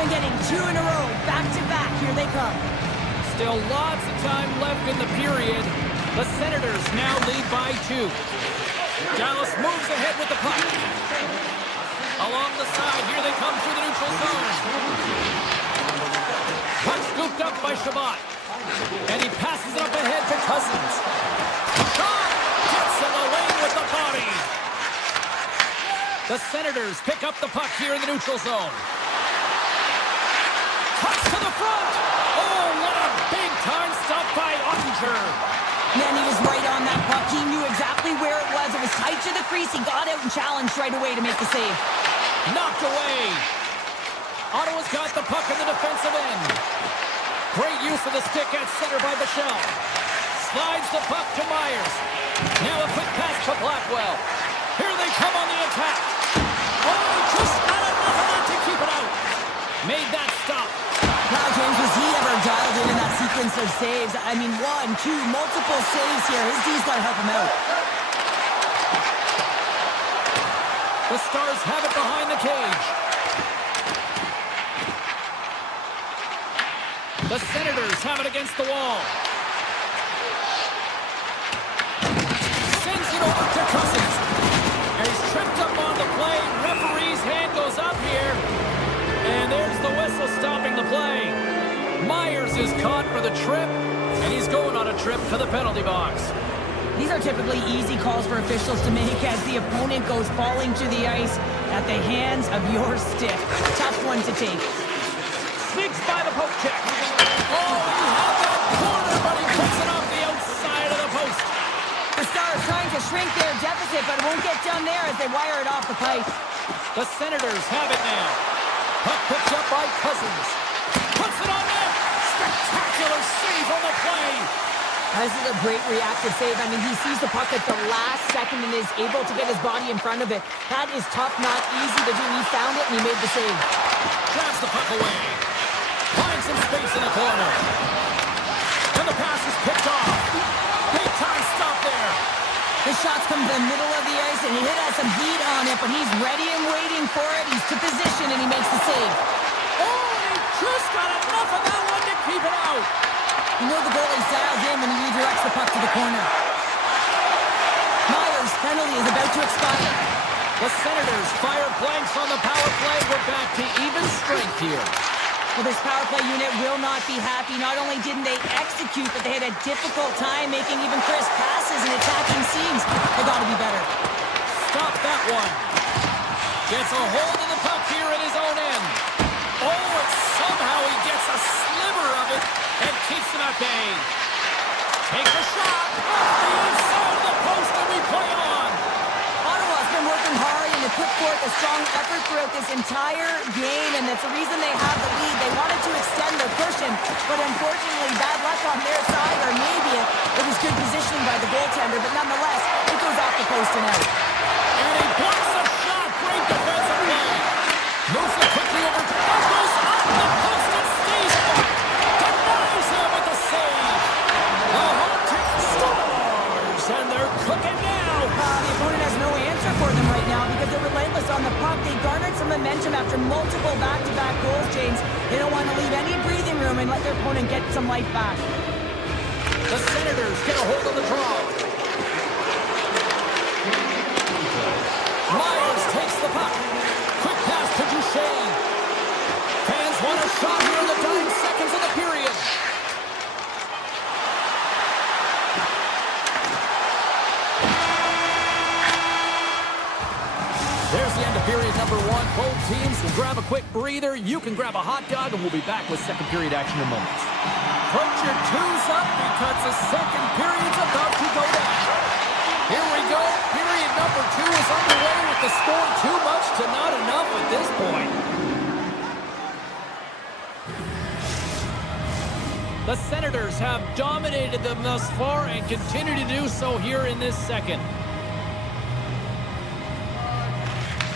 And getting 2 in a row, back to back. Here they come. Still lots of time left in the period. The Senators now lead by 2. Dallas moves ahead with the puck. Along the side, here they come through the neutral zone. Puck scooped up by Shabbat. And he passes it up ahead to Cousins. Shot! Gets in the lane with the body. The Senators pick up the puck here in the neutral zone. Cuts to the front. Oh, what a big-time stop by Ottinger. Man, he was right on that puck. He knew exactly where it was. It was tight to the crease. He got out and challenged right away to make the save. Knocked away. Ottawa's got the puck in the defensive end. Great use of the stick at center by Michel. Slides the puck to Myers. Now a quick pass to Blackwell. Here they come on the attack. Oh, just not enough of that to keep it out. Made that stop. Now, James, was he ever dialed in that sequence of saves? I mean, 1, 2, multiple saves here. His D's got to help him out. The Stars have it behind the cage. The Senators have it against the wall. Sends it over to Cousins. And he's tripped up on the play. Referee's hand goes up here. And there's the whistle stopping the play. Myers is caught for the trip. And he's going on a trip to the penalty box. These are typically easy calls for officials to make as the opponent goes falling to the ice at the hands of your stick. Tough one to take. Sneaks by the poke check. Oh, he had that corner, but he puts it off the outside of the post. The Stars trying to shrink their deficit, but it won't get done there as they wire it off the pipe. The Senators have it now. Puck picked up by Cousins. Puts it on net. Spectacular save on the play. This is a great reactive save. I mean, he sees the puck at the last second and is able to get his body in front of it. That is tough, not easy to do. He found it and he made the save. Grabs the puck away. Finds some space in the corner. And the pass is picked off. Big time stop there. The shots come to the middle of the ice and he has some heat on it, but he's ready and waiting for it. He's to position and he makes the save. Oh, he just got enough of that one to keep it out. You know the goalie's dialed in when he redirects the puck to the corner. Myers' penalty is about to expire. The Senators fire blanks on the power play. We're back to even strength here. Well, this power play unit will not be happy. Not only didn't they execute, but they had a difficult time making even crisp passes and attacking seams. They got to be better. Stop that one. Gets a hold of the puck here in his own end. Oh, and somehow he gets a sliver of it and keeps him at bay. Takes a shot off the inside of the post and we play on. Ottawa's been working hard and they put forth a strong effort throughout this entire game, and that's the reason they have the lead. They wanted to extend their cushion, but unfortunately bad luck on their side, or maybe it was good positioning by the goaltender, but nonetheless, it goes off the post and out. And he blocks a shot. Great defensive play. Moves it quickly over to goes off the post and stays there. Denies him with the save. The Haunted Stars, and they're cooking now. The opponent has no answer for them right now because they're relentless on the puck. They garnered some momentum after multiple back-to-back goals, James. They don't want to leave any breathing room and let their opponent get some life back. The Senators get a hold of the draw. Myers takes the puck. Quick pass to Duchesne. Fans want a shot here in the dying seconds of the period. There's the end of period number 1. Both teams can grab a quick breather. You can grab a hot dog, and we'll be back with second period action in moments. Put your twos up because the second period's about to go down. Here we go. Period number 2 is underway with the score too much to not enough at this point. The Senators have dominated them thus far and continue to do so here in this second.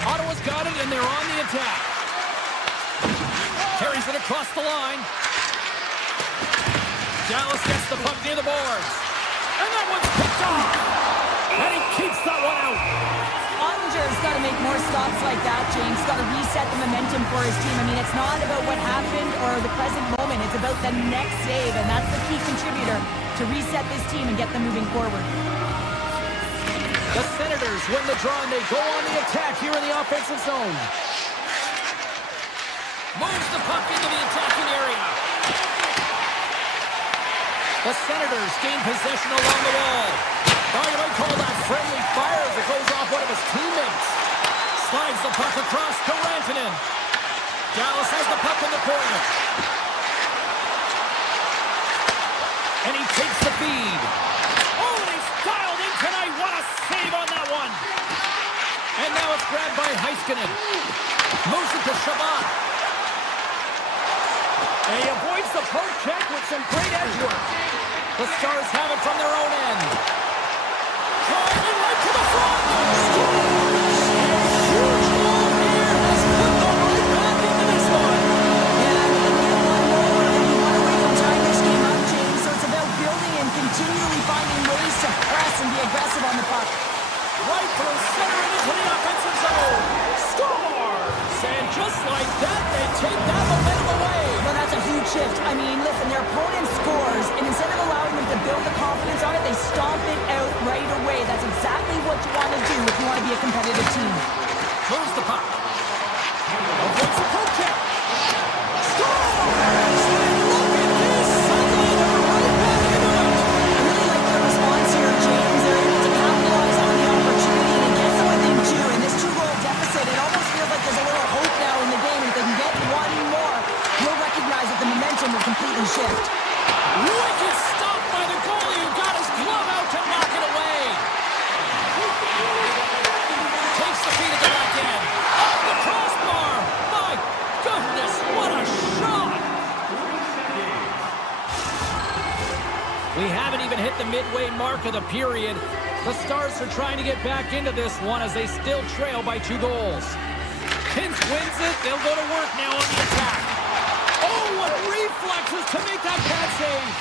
Ottawa's got it, and they're on the attack. Carries it across the line. Dallas gets the puck near the boards. And that one's picked off. And he keeps that one out. Ottinger's got to make more stops like that, James. He's got to reset the momentum for his team. I mean, it's not about what happened or the present moment. It's about the next save, and that's the key contributor to reset this team and get them moving forward. The Senators win the draw, and they go on the attack here in the offensive zone. Moves the puck into the attacking area. The Senators gain possession along the wall. Oh, you might call that friendly fire as it goes off one of his teammates. Slides the puck across to Rantanen. Dallas has the puck in the corner. And he takes the feed. Oh, and he's dialed in tonight. What a save on that one. And now it's grabbed by Heiskanen. Moves it to Shabbat. And he avoids the poke check with some great edge work. The Stars have it from their own end. Driving right to the front. Huge goal here has put them right back into this one. Yeah, and you want more, and you want away from tying this game up, James. So it's about building and continually finding ways to press and be aggressive on the puck. Right through center and into the offensive zone. Scores! And just like that, they take that momentum away. Well, that's a huge shift. I mean, listen, their opponent scores, and instead of allowing them to build the confidence on it, they stomp it out right away. That's exactly what you want to do if you want to be a competitive team. Moves the puck. Avoids the poke check. Scores! And look at this. Suddenly they're right back into it. I really like their response here, James. They're able to capitalize on the opportunity and get them within two. In this two-goal deficit, it almost feels like there's a little hope now in the game. If they can get one more, you'll recognize that the momentum will completely shift. Wicked stop by the goalie who got his glove out to knock it away. Takes the feed at the back end. Off the crossbar. My goodness, what a shot. We haven't even hit the midway mark of the period. The Stars are trying to get back into this one as they still trail by 2 goals. Pins wins it. They'll go to work now on the attack. Oh, what reflexes to make that bad save.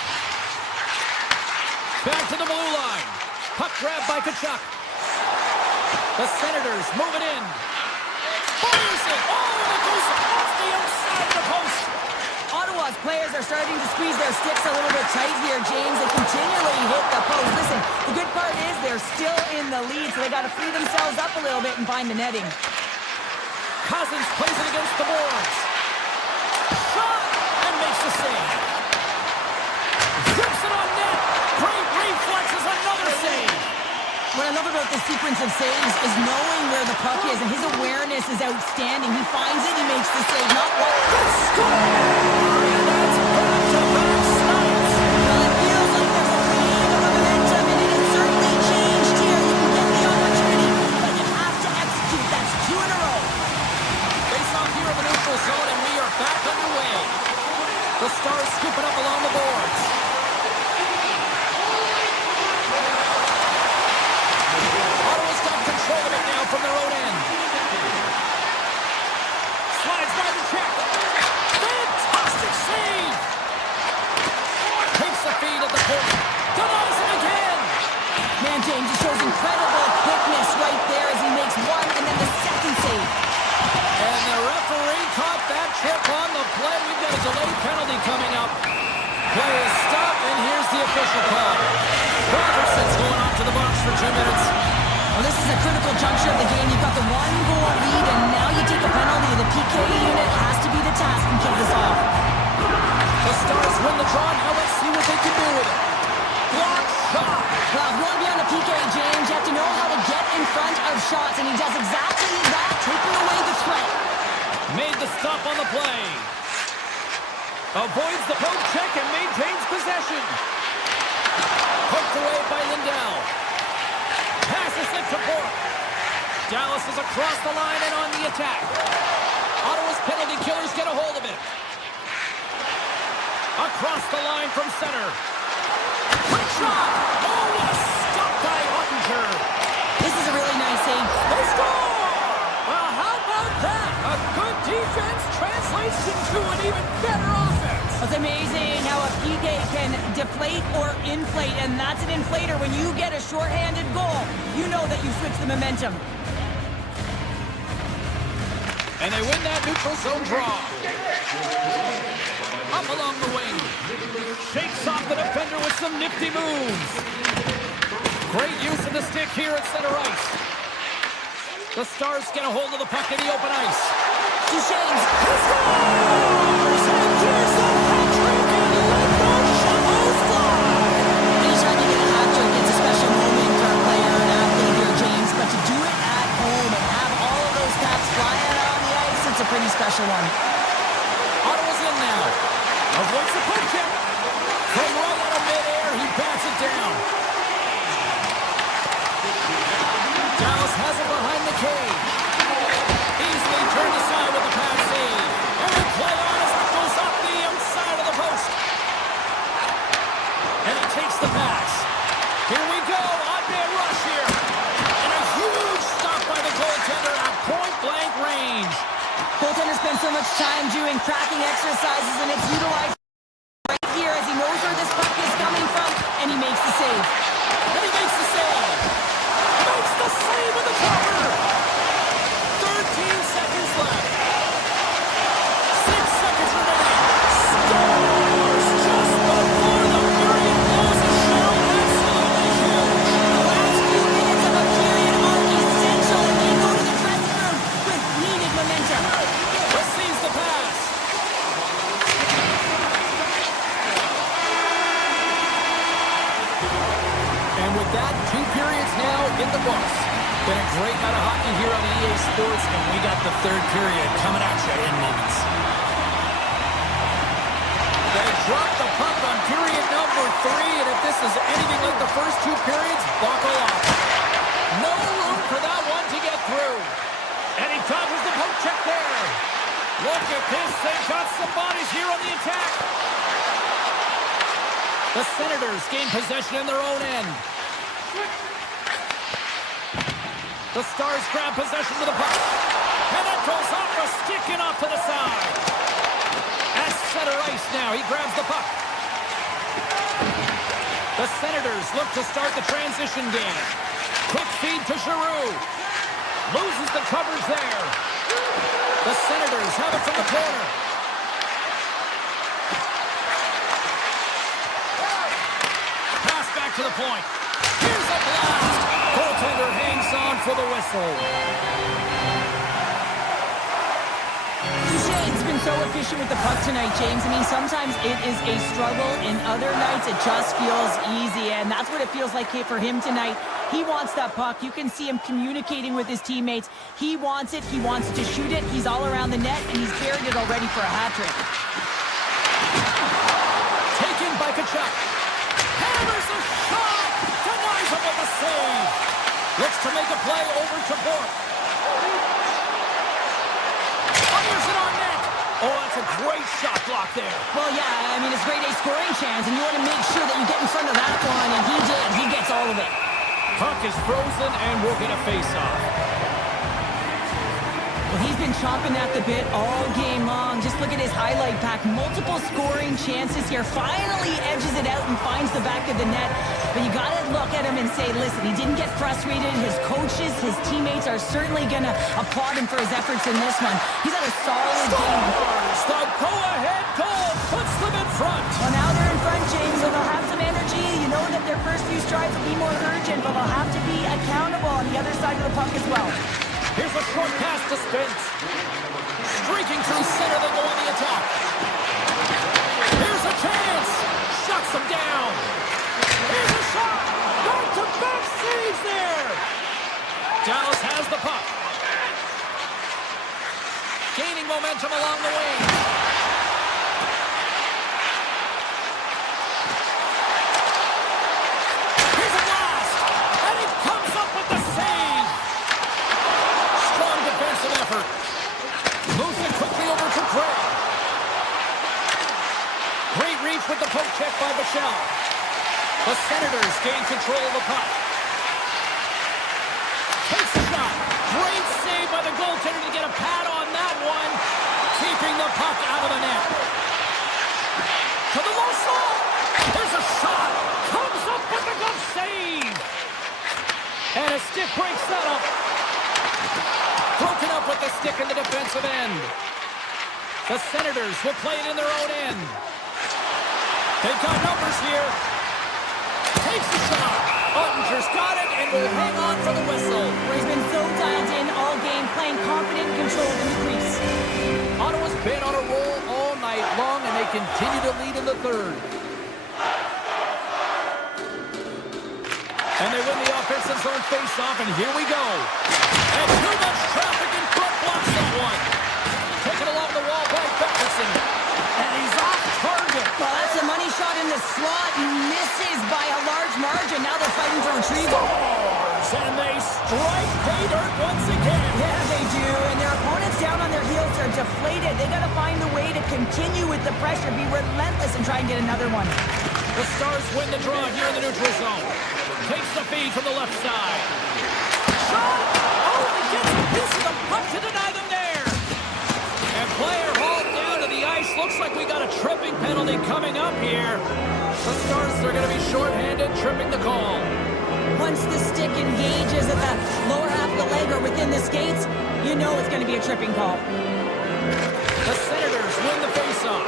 Back to the blue line. Puck grabbed by Tkachuk. The Senators move it in. Fires it. Oh, and it goes off the outside of the post. Ottawa's players are starting to squeeze their sticks a little bit tight here, James. They continually hit the post. Listen, the good part is they're still in the lead, so they got to free themselves up a little bit and find the netting. Cousins plays it against the boards. Shot and makes the save. Zips it on net. Great reflexes, another save. What I love about this sequence of saves is knowing where the puck is, and his awareness is outstanding. He finds it, he makes the save. Not one. Score! And that's back-to-back snipes. Well, it feels like there's a wave of momentum, and it has certainly changed here. You can get the opportunity, but you have to execute. That's 2 in a row. Face off here in the neutral zone, and we are back underway. The Stars scoop it up along the boards. Ottawa's got control of it now from their own end. Slides by the check. Fantastic save. Takes the feed at the point. Denies it again. Man, James, he shows incredible quickness right there as he makes one and then the second save. And the referee caught that trip on the play. We've got a delayed penalty coming up. Play is stopped, and here's the official call. Robertson's going off to the box for 2 minutes. Well, this is a critical juncture of the game. You've got the 1-goal lead, and now you take a penalty. The PK unit has to be the task and kill this off. The Stars win the draw. Now let's see what they can do with it. Block shot. Well, if you want to be on the PK, James, you have to know how to get in front of shots, and he does exactly that, taking away the threat. Made the stop on the play. Avoids the poke check and maintains possession. Poked away by Lindell. Passes it to Bork. Dallas is across the line and on the attack. Ottawa's penalty killers get a hold of it. Across the line from center. Quick shot! Oh, what a stop by Ottinger. This is a really nice save. They score! Well, how about that? A good defense translates into an even better offense. It's amazing how a PK can deflate or inflate, and that's an inflator. When you get a shorthanded goal, you know that you switch the momentum. And they win that neutral zone draw. Up along the wing. Shakes off the defender with some nifty moves. Great use of the stick here at center ice. The Stars get a hold of the puck in the open ice. Duchesne's, he scores! And here's the hat-trick, and let those shovels fly! Anytime you get a hat-trick, it's a special moment for a player and athlete here, James. But to do it at home and have all of those caps flying out on the ice, it's a pretty special one. Ottawa's in now. Avoids the poke check. From right out of midair, he bats it down. Dallas has it behind the cage. Easily turned aside with the pass save. And the play on as it goes up the outside of the post. And he takes the pass. Here we go. Odd-man rush here. And a huge stop by the goaltender at point-blank range. Goaltender spends so much time doing cracking exercises, and it's utilized right here as he knows where this puck is coming from, and he makes the save. And he makes the save. Makes the save with the cover. 13 seconds left. 6 seconds remaining. Scores just before the period closes. Cheryl, absolutely huge. The last few minutes of a period are essential, and they go to the dressing room with needed momentum. Receives the pass. And with that, 2 periods now in the books. Been a great night of hockey here on EA Sports, and we got the 3rd period coming at you in moments. They dropped the puck on period number 3, and if this is anything like the first 2 periods, buckle up. No room for that one to get through. And he dodges the poke check there. Look at this. They've got some bodies here on the attack. The Senators gain possession in their own end. The Stars grab possession of the puck. And that goes off the stick and off to the side. At center ice now, he grabs the puck. The Senators look to start the transition game. Quick feed to Giroux. Loses the coverage there. The Senators have it from the corner. Pass back to the point. Here's a blast. Goaltender hangs on for the whistle. Duchesne's been so efficient with the puck tonight, James. I mean, sometimes it is a struggle. In other nights, it just feels easy, and that's what it feels like for him tonight. He wants that puck. You can see him communicating with his teammates. He wants it. He wants to shoot it. He's all around the net, and he's buried it already for a hat-trick. Taken by Kachuk. Hammers a shot. Denies him with the save. Looks to make a play over to Bork. Fires it on net. Oh, that's a great shot block there. Well, yeah, I mean, it's grade A scoring chance, and you want to make sure that you get in front of that one, and he did. He gets all of it. Puck is frozen, and we'll get a face-off. Well, he's been chomping at the bit all game long. Just look at his highlight pack. Multiple scoring chances here. Finally edges it out and finds the back of the net. But you got to look at him and say, listen, he didn't get frustrated. His coaches, his teammates are certainly going to applaud him for his efforts in this one. He's had a solid game. The go-ahead goal puts them in front. Well, now they're in front, James, so they'll have some energy. You know that their first few strides will be more urgent, but they'll have to be accountable on the other side of the puck as well. Here's a short pass to Spence. Streaking through center, they go on the attack. Here's a chance. Shuts them down. Here's a shot. Back-to-back saves there. Dallas has the puck. Gaining momentum along the wing. Here's a blast. And he comes up with the save. Strong defensive effort. Moves it quickly over to Craig. Great reach with the poke check by Bichelle. The Senators gain control of the puck. Takes a shot. Great save by the goaltender to get a pad on that one. Keeping the puck out of the net. To the low slot. There's a shot. Comes up with a good save. And a stick breaks that up. Broken up with the stick in the defensive end. The Senators will play it in their own end. They've got numbers here. Takes the shot. Ottinger's got it and will hang on for the whistle. He's been so dialed in all game, playing confident and controlled in the crease. Ottawa's been on a roll all night long, and they continue to lead in the third. And they win the offensive zone face-off, and here we go. And too much traffic in front blocks that one. Taken along the wall by Beckerson. And he's off target. Well, that's a money shot in the slot. He misses by a large margin. Now they're fighting for retrieval. And they strike pay dirt once again. Yeah, they do. And their opponents down on their heels are deflated. They got to find a way to continue with the pressure, be relentless, and try and get another one. The Stars win the draw here in the neutral zone. Takes the feed from the left side. Shot! Oh, he gets a piece of the puck to deny them there. And player hauled down to the ice. Looks like we got a tripping penalty coming up here. The Stars are going to be shorthanded, tripping the call. Once the stick engages at the lower half of the leg or within the skates, you know it's going to be a tripping call. The Senators win the faceoff.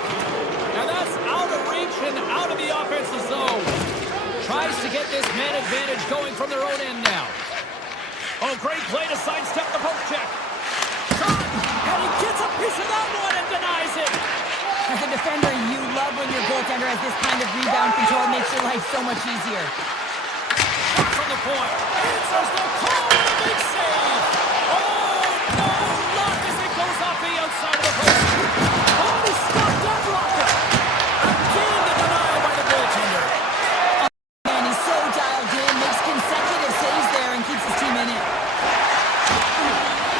And that's out of reach and out of the offensive zone. Tries to get this man advantage going from their own end now. Oh, great play to sidestep the poke check. Shot! And he gets a piece of that one and denies it. As a defender, you love when your goaltender has this kind of rebound control. It makes your life so much easier. Shot from the point. Answers the call and a big save. Oh, no. Look as it goes off the outside of the post. Oh, he stopped that blocker. Again, the denial by the goaltender. And he's so dialed in, makes consecutive saves there and keeps his team in it.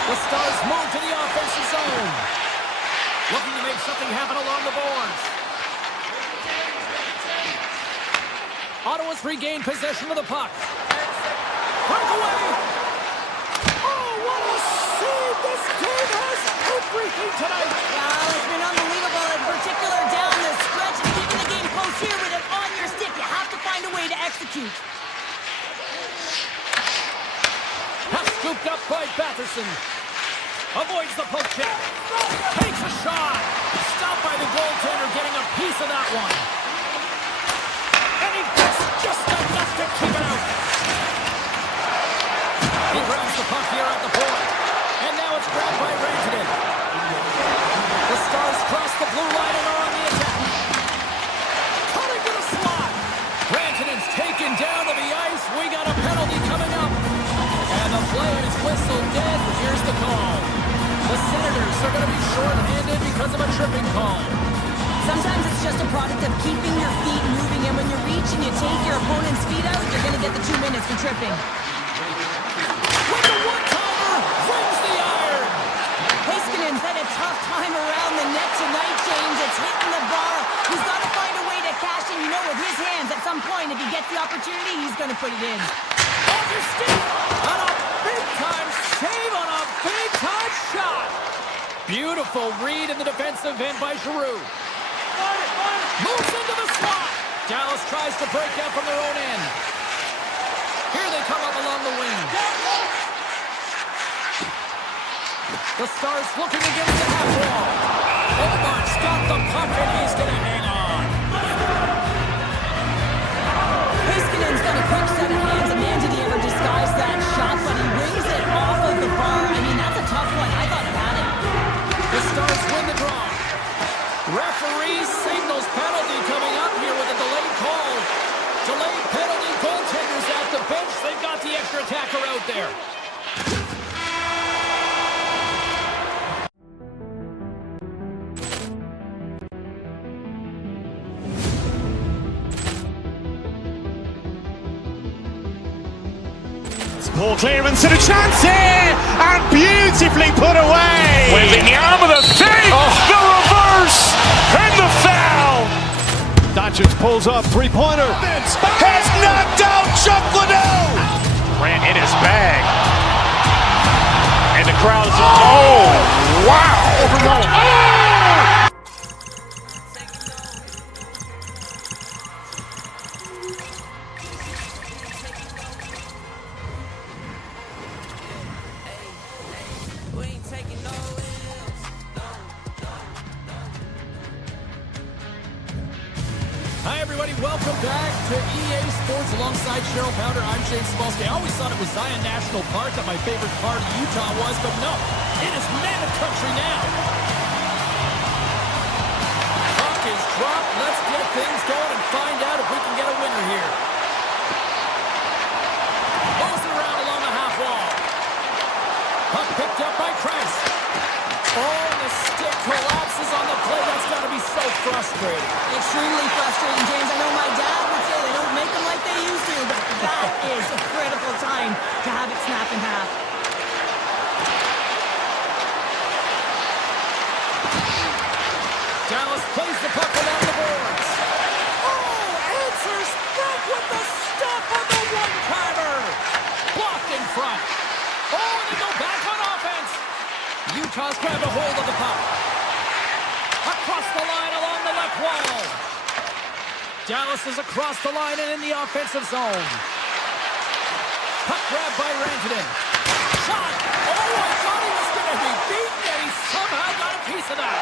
The Stars move to the offensive zone. Looking to make something happen along the boards. Ottawa's regained possession of the puck. Breakaway! Oh, what a save! This game has everything tonight. Wow, it's been unbelievable, in particular down the stretch. And keeping the game close here with it on your stick, you have to find a way to execute. Puck scooped up by Batherson. Avoids the poke check. Takes a shot. Stopped by the goaltender, getting a piece of that one. And he gets just enough to keep it out. He grabs the puck here at the point. And now it's grabbed by Rantanen. The Stars cross the blue line and are on the attack. Cutting to the slot. Rantanen's taken down to the ice. We got a penalty coming up. And the play is whistled dead. Here's the call. The Senators are going to be short-handed because of a tripping call. Sometimes it's just a product of keeping your feet moving, and when you reach and you take your opponent's feet out, you're going to get the 2 minutes for tripping. With the one-timer, rings the iron. Heiskanen's had a tough time around the net tonight, James. It's hitting the bar. He's got to find a way to cash in. You know, with his hands, at some point, if he gets the opportunity, he's going to put it in. Off your stick, on a big-time save on a big-time shot. Beautiful read in the defensive end by Giroux. Moves into the slot. Dallas tries to break out from their own end. Here they come up along the wing. The Stars looking against the half wall. Omar's got the puck and he's going to hang on. Heiskanen's got a quick set of hands, and man, did he ever disguise that shot, but he rings it off of the bar. I mean, that's a tough one. I thought he had it. The Stars win the draw. Referee signals penalty coming up here with a delayed call. Delayed penalty, goaltenders at the bench. They've got the extra attacker out there. Poor clearance and a chance here, and beautifully put away. Waving the arm of the fake, the reverse, and the foul. Doncic pulls up, three-pointer. Has knocked out Chuck Liddell. Ran in his bag. And the crowd is, oh, wow. Oh! everybody. Welcome back to EA Sports alongside Cheryl Pounder. I'm James Cebulski. I always thought it was Zion National Park that my favorite part of Utah was, but no, it is Mammoth country now. Puck is dropped. Let's get things going and find out if we can get a winner here. Bouncing around along the half wall. Puck picked up by Christ. Oh, the stick collapses on the play. That's got to be so frustrating. Extremely frustrating, James. I know my dad would say they don't make them like they used to, but that is a critical time to have it snap in half. Dallas plays the puck along the boards. Oh, answers back with the step on the one-timer. Blocked in front. Oh, and they go back on offense. Utah's grabbed a hold of the puck. Across the line along the left wall. Dallas is across the line and in the offensive zone. Puck grabbed by Rantanen. Shot. Oh, I thought he was going to be beaten, and he somehow got a piece of that.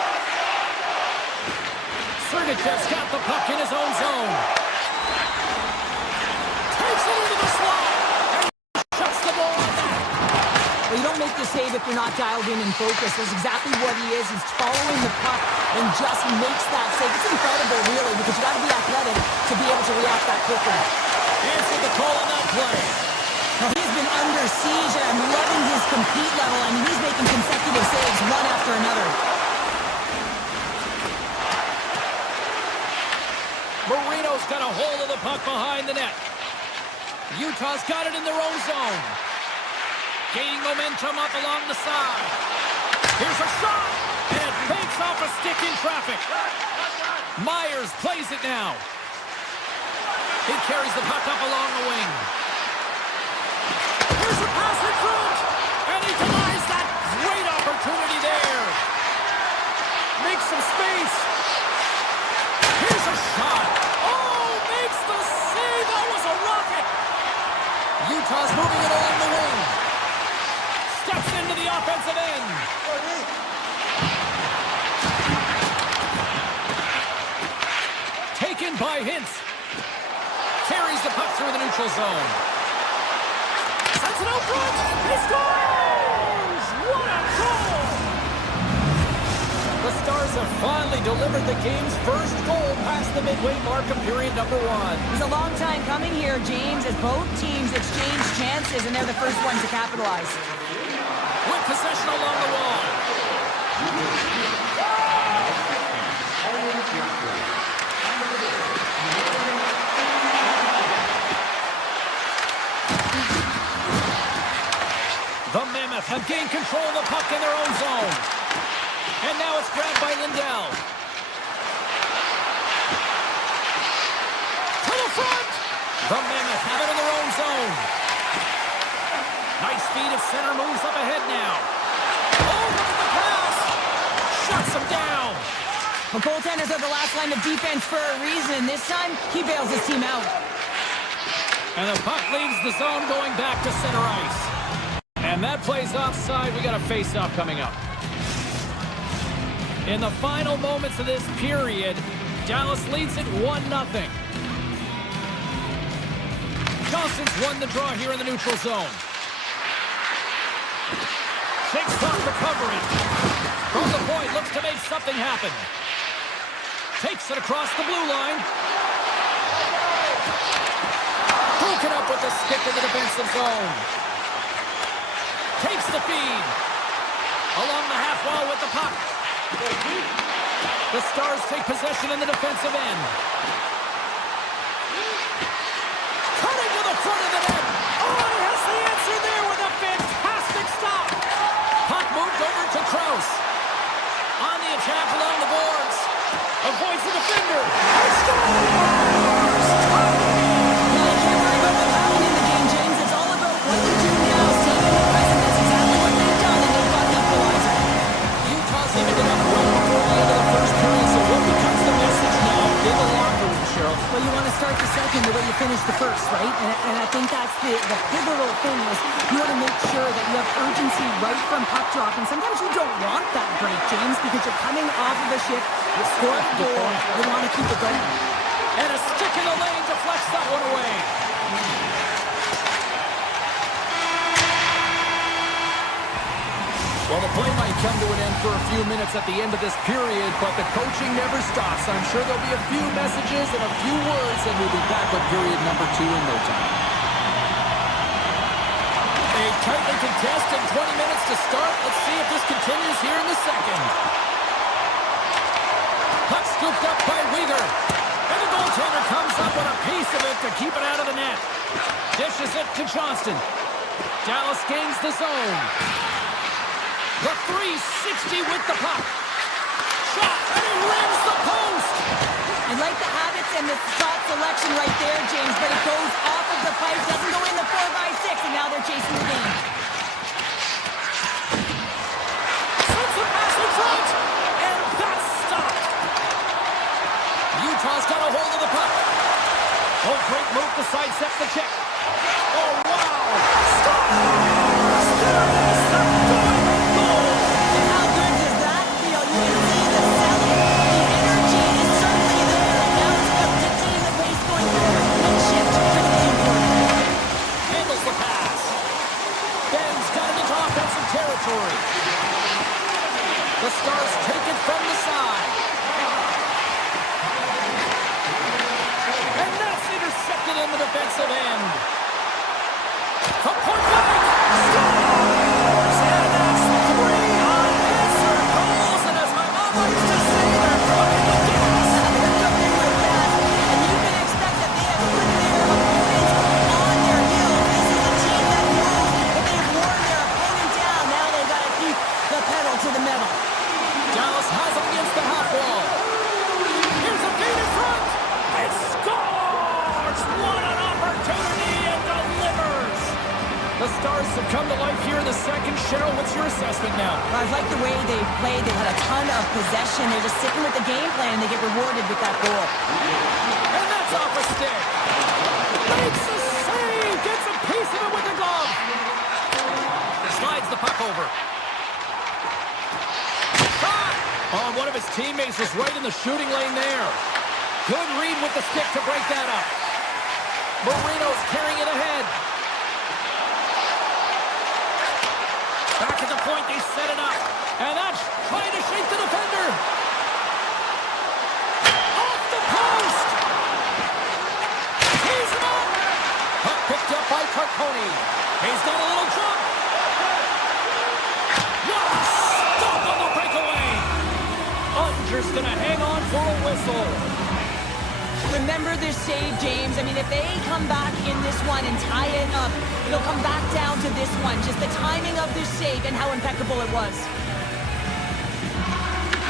Sergachev's got the puck in his own zone. Takes it into the slot. And shuts the ball on that. Well, you don't make the save if you're not dialed in and focused. That's exactly what he is. He's following the puck and just makes that save. It's incredible, really, because you got to be athletic to be able to react that quickly. Answered the call on that play. Now, he's been under siege, and I'm loving his compete level. I mean, he's making consecutive saves one after another. Marino's got a hold of the puck behind the net. Utah's got it in their own zone. Gaining momentum up along the side. Here's a shot, and it fakes off a stick in traffic. Myers plays it now. He carries the puck up along the wing. Here's a pass in front, and he denies that great opportunity there. Makes some space. Here's a shot. Oh, makes the save. That was a rocket. Utah's moving it along the wing. Steps into the offensive end. Taken by Hintz. Carries the puck through the neutral zone. Sends it out front. He scores! What a goal! The Stars have finally delivered the game's first goal past the midway mark of period number 1. It was a long time coming here, James, as both teams exchange chances, and they're the first ones to capitalize. With possession along the wall. The Mammoth have gained control of the puck in their own zone. And now it's grabbed by Lindell. To the front! The Mammoth have it in their own zone. Nice feed of center, moves up ahead now. Oh, look at the pass! Shuts him down. Well, goaltenders are the last line of defense for a reason. This time, he bails his team out. And the puck leaves the zone going back to center ice. And that plays offside. We got a face-off coming up. In the final moments of this period, Dallas leads it 1-0. Johnson's won the draw here in the neutral zone. Shakes off recovery. From the point, looks to make something happen. Takes it across the blue line. Broken up with the stick in the defensive zone. Takes the feed. Along the half wall with the puck. The Stars take possession in the defensive end. Cutting to the front of the net. Oh, he has the answer there with a fantastic stop. Puck moved over to Krause. On the attack along the boards. Avoids the defender. He scores! Now, you can't worry about what happened in the game, James. It's all about what you do now. Staying in the present. That's exactly what they've done, and they've got the equalizer. Utah's even it up right before the end of the first period, so what becomes the message now in the locker room, Cheryl? Well, you want to start the second the way you finished the first, right? And I think that's the pivotal thing is you want to make sure that you have urgency right from puck drop. And sometimes you don't want that break, James, because you're coming off of a shift, you scored a goal, you want to keep it going. And a stick in the lane deflects that one away. Well, the play might come to an end for a few minutes at the end of this period, but the coaching never stops. I'm sure there'll be a few messages and a few words, and we'll be back with period number 2 in no time. A tightly contested 20 minutes to start. Let's see if this continues here in the second. Puck scooped up by Weegar. And the goaltender comes up with a piece of it to keep it out of the net. Dishes it to Johnston. Dallas gains the zone. The 360 with the puck. Shot, and he rims the post. I like the habits and the shot selection right there, James, but it goes off of the pipe, doesn't go in the 4x6, and now they're chasing the game. Sends the pass in front, and that's stopped. Utah's got a hold of the puck. Oh, great move to sidestep the check. Oh, wow. Stop! There is the going goal. And how good does that feel? You can see the selling, the energy is certainly there, and now it's about dictating the pace going forward. And shift, critically important. Handles the pass. Ben's got it into offensive territory. The Stars take it from the side. And that's intercepted in the defensive end. From point blank, scores! And that's 3 unanswered goals. And as my mom likes to say, they're cooking with gas. They're cooking with gas, and you can expect that they have put their opponents on their heels. This is a team that moves, but they've worn their opponent down. Now they've got to keep the pedal to the metal. Dallas has him against the half wall. Here's a feed in front. It scores! What an opportunity, and delivers! The Stars have come to life here in the second. Cheryl, what's your assessment now? I like the way they've played. They've had a ton of possession. They're just sticking with the game plan, and they get rewarded with that goal. And that's off a stick. Makes a save. Gets a piece of it with the glove. Slides the puck over. Shot! Oh, one of his teammates was right in the shooting lane there. Good read with the stick to break that up. Marino's carrying it ahead. Back at the point, they set it up. And that's trying to shake the defender. Off the post! He's up! Puck picked up by Carconi. He's got a little jump. What a stop on the breakaway! Unger's gonna hang on for a whistle. Remember this save, James. I mean, if they come back in this one and tie it up, it'll come back down to this one. Just the timing of this save and how impeccable it was.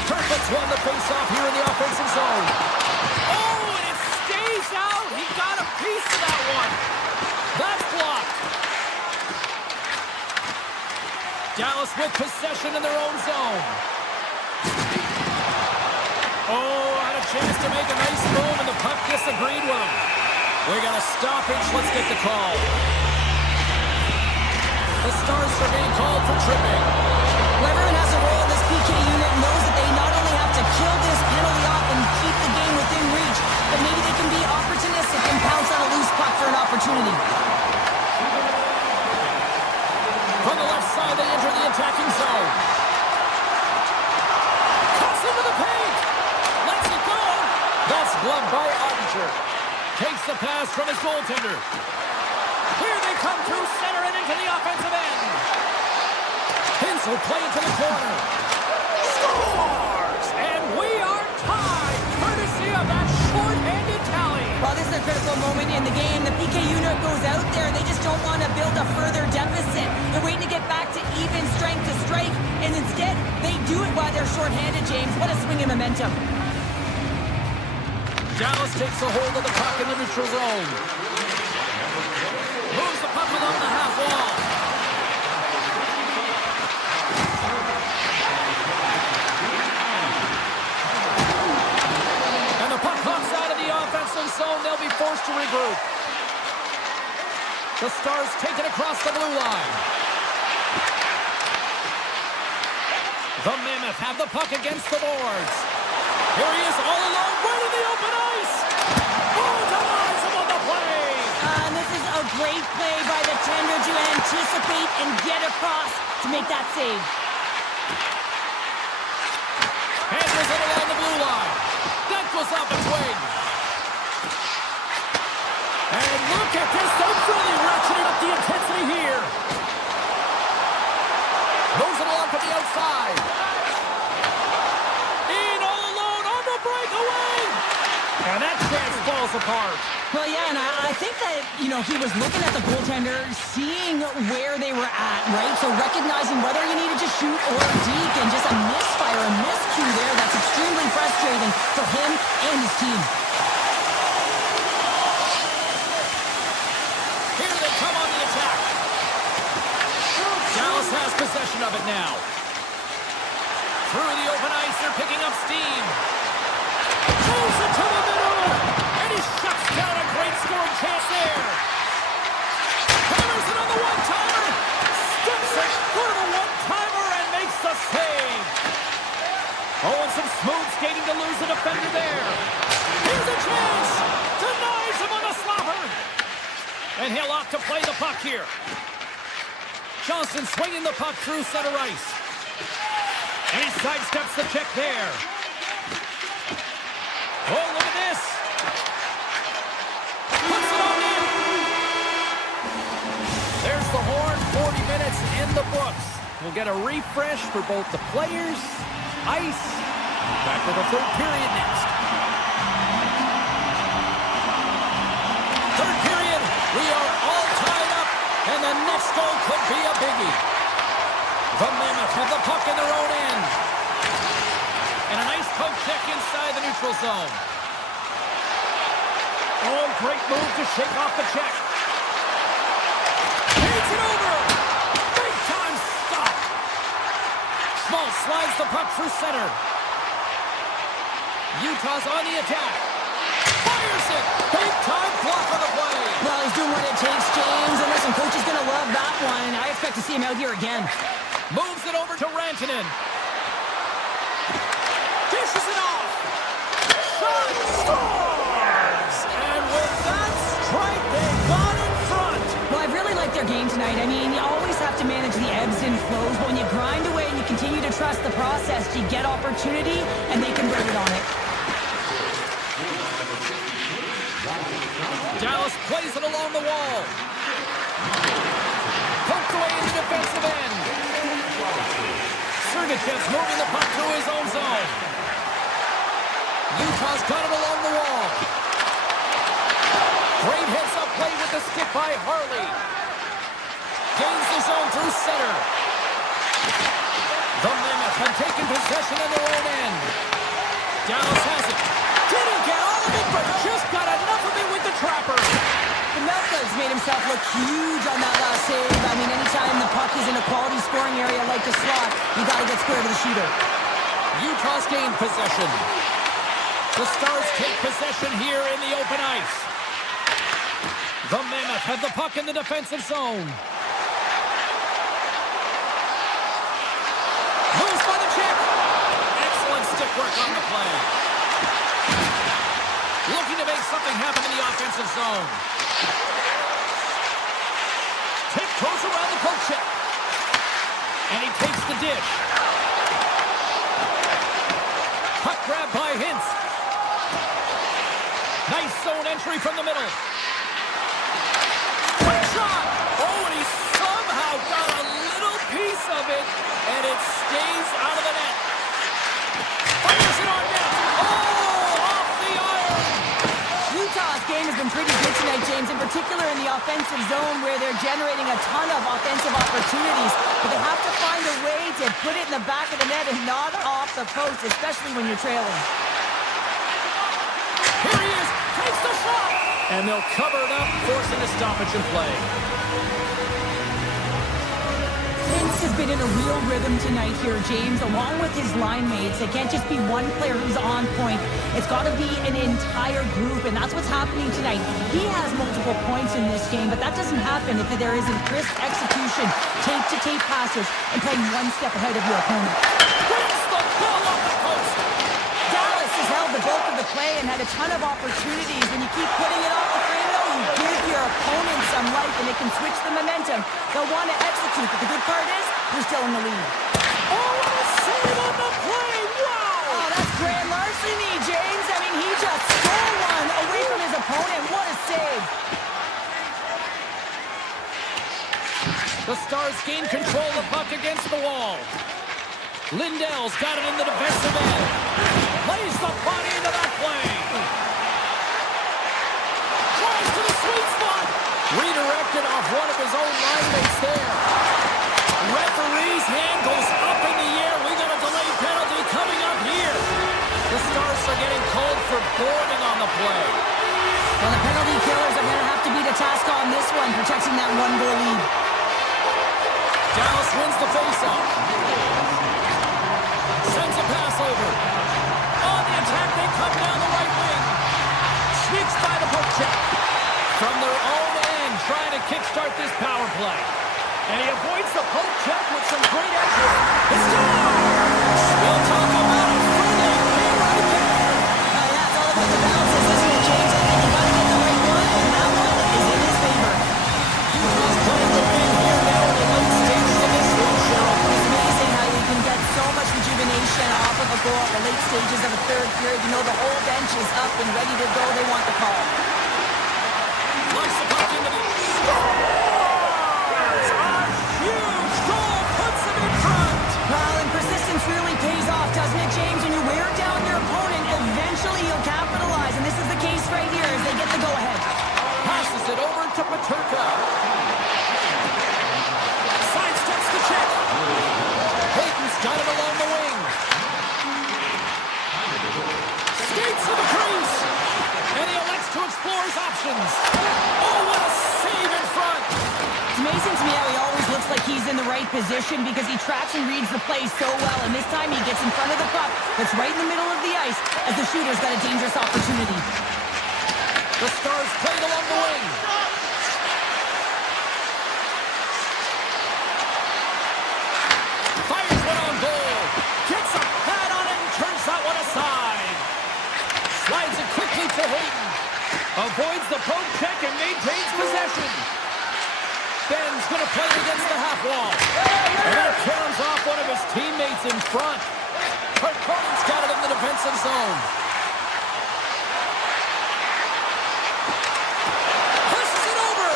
Kerfoot's won the face-off here in the offensive zone. Oh, and it stays out. He got a piece of that one. That's blocked. Dallas with possession in their own zone. Oh, had a chance to make a nice move, and the puck disagreed with him. We got a stoppage. Let's get the call. The Stars are being called for tripping. Well, everyone has a role in this PK unit and knows that they not only have to kill this penalty off and keep the game within reach, but maybe they can be opportunistic and pounce on a loose puck for an opportunity. From the left side, they enter the attacking zone. Cuts into the paint. Lets it go. That's gloved by Ottinger. Takes the pass from his goaltender. Here they come through center and into the offensive end. Hintz will play it to the corner. Scores! And we are tied, courtesy of that short-handed tally. While this is a critical moment in the game, the PK unit goes out there and they just don't want to build a further deficit. They're waiting to get back to even strength to strike, and instead, they do it while they're short-handed, James. What a swing in momentum. Dallas takes a hold of the puck in the neutral zone. Moves the puck along the half wall. And the puck hops out of the offensive zone. They'll be forced to regroup. The Stars take it across the blue line. The Mammoth have the puck against the boards. Here he is all alone, right in the open ice. Great play by the tender to anticipate and get across to make that save. Handles it along the blue line. That goes off its wing. And look at this. They're really ratcheting up the intensity here. Moves it along from the outside. In all alone on the breakaway. And that chance falls apart. Well, yeah, and I think that, he was looking at the goaltender, seeing where they were at, right? So recognizing whether you needed to shoot or deke, and just a misfire, a miscue there. That's extremely frustrating for him and his team. Here they come on the attack. Dallas has possession of it now. Through the open ice, they're picking up steam. Moves it to the middle. And he shuts down a great scoring chance there. Hammers it on the one-timer. Sticks it for the one-timer and makes the save. Oh, and some smooth skating to lose the defender there. Here's a chance. Denies him on the slapper. And he'll opt to play the puck here. Johnson swinging the puck through center ice. And he sidesteps the check there. Oh, look at this. Puts it on in. There's the horn. 40 minutes in the books. We'll get a refresh for both the players, ice. Back for the third period next. Third period. We are all tied up, and the next goal could be a biggie. The Mammoth have the puck in their own end. And a nice poke check inside the neutral zone. Oh, great move to shake off the check. Takes it over. Big time stop. Schmaltz slides the puck through center. Utah's on the attack. Fires it. Big time block on the play. Well, he's doing what it takes, James. And listen, coach is going to love that one. I expect to see him out here again. Moves it over to Rantanen. Dishes it off. Shot scores! And with that strike, they got in front. Well, I've really liked their game tonight. I mean, you always have to manage the ebbs and flows. But when you grind away and you continue to trust the process, you get opportunity, and they converted on it. Dallas plays it along the wall. Poked away in the defensive end. Sergachev's moving the puck through his own zone. Utah's got it along the wall. Great heads-up play with the stick by Harley. Gains the zone through center. The Mammoth have taken possession in their own end. Dallas has it. Didn't get all of it, but just got enough of it with the trapper. The Melka's made himself look huge on that last save. I mean, anytime the puck is in a quality scoring area like the slot, you got to get square to the shooter. Utah's gained possession. The Stars take possession here in the open ice. The Mammoth have the puck in the defensive zone. Moves by the check. Excellent stick work on the play. Looking to make something happen in the offensive zone. Tiptoes around the poke check. And he takes the dish. Puck grab by Hintz. Nice zone entry from the middle. Quick shot. Oh, and he somehow got a little piece of it, and it stays out of the net. Fires it on net. Oh, off the iron. Utah's game has been pretty good tonight, James, in particular in the offensive zone where they're generating a ton of offensive opportunities. But they have to find a way to put it in the back of the net and not off the post, especially when you're trailing. Here he is, takes the shot, and they'll cover it up, forcing a stoppage in play. Hintz has been in a real rhythm tonight here, James, along with his line mates. It can't just be one player who's on point. It's got to be an entire group, and that's what's happening tonight. He has multiple points in this game, but that doesn't happen if there isn't crisp execution, tape-to-tape passes, and playing one step ahead of your opponent. Brings the ball off the post. Dallas has held the bulk of the play and had a ton of opportunities. When you keep putting it off the frame, though, you give your opponent some life, and it can switch the momentum. They'll want to execute, but the good part is you're still in the lead. Oh, what a save on the play! Wow! Oh, that's grand larceny, James. I mean, he just stole one away from his opponent. What a save. The Stars gain control of the puck against the wall. Lindell's got it in the defensive end. Plays the body into that play. Tries to the sweet spot. Redirected off one of his own line mates there. Referee's hand goes up in the air. We got a delayed penalty coming up here. The Stars are getting called for boarding on the play. Well, the penalty killers are going to have to be the task on this one, protecting that one-goal lead. Dallas wins the faceoff. Sends a pass over. On the attack, they come down the right wing. Sneaks by the poke check. From their own end, trying to kickstart this power play. And he avoids the poke check with some great effort. It's Stars! We'll talk about a friendly game right there. That's all about the bounces, isn't it, James? And you got to get the right one, and that one is in his favor. Utah's playing the game here now in the late stages of this one, Cheryl. It's amazing how you can get so much rejuvenation off of a goal at the late stages of a third period. You know the whole bench is up and ready to go. They want the call. Launch the puck into the Stars! A huge goal puts them in front! Well, and persistence really pays off, doesn't it, James? When you wear down your opponent, eventually you'll capitalize. And this is the case right here as they get the go-ahead. Passes it over to Paterka. Sidesteps the check. Hayton's got it along the wing. Skates to the crease. And he elects to explore his options. Oh, what a save in front. It's amazing to me how he always looks like he's in the right position because he tracks and reads the play so well. And this time he gets in front of the puck that's right in the middle of the ice as the shooter's got a dangerous opportunity. The Stars played along the wing. Fires one on goal. Gets a pad on it and turns that one aside. Slides it quickly to Hayton. Avoids the poke check and maintains possession. Ben's going to play it against the half wall. And that caroms off one of his teammates in front. Carcon's got it in the defensive zone. Pushes it over.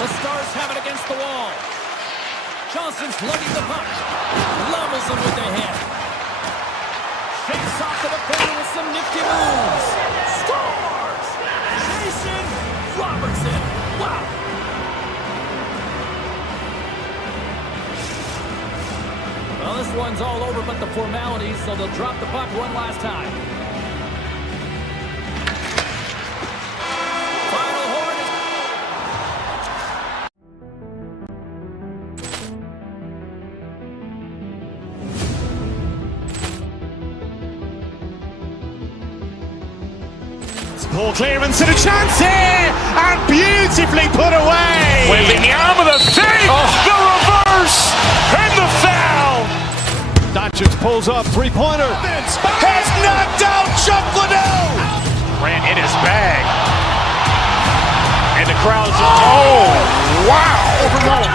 The Stars have it against the wall. Johnson's lugging the puck. Levels him with the hit. Shakes off the defender with some nifty moves. Scores! Jason Robertson. Wow. Well, this one's all over but the formalities, so they'll drop the puck one last time. Final horn is... Ball clearance and a chance here, and beautifully put away. Waving the arm of the save, the reverse, and the foul. Doncic pulls up, three-pointer. Has knocked out Chuck Liddell. Ran in his bag. And the crowd's, oh, wow. Oh,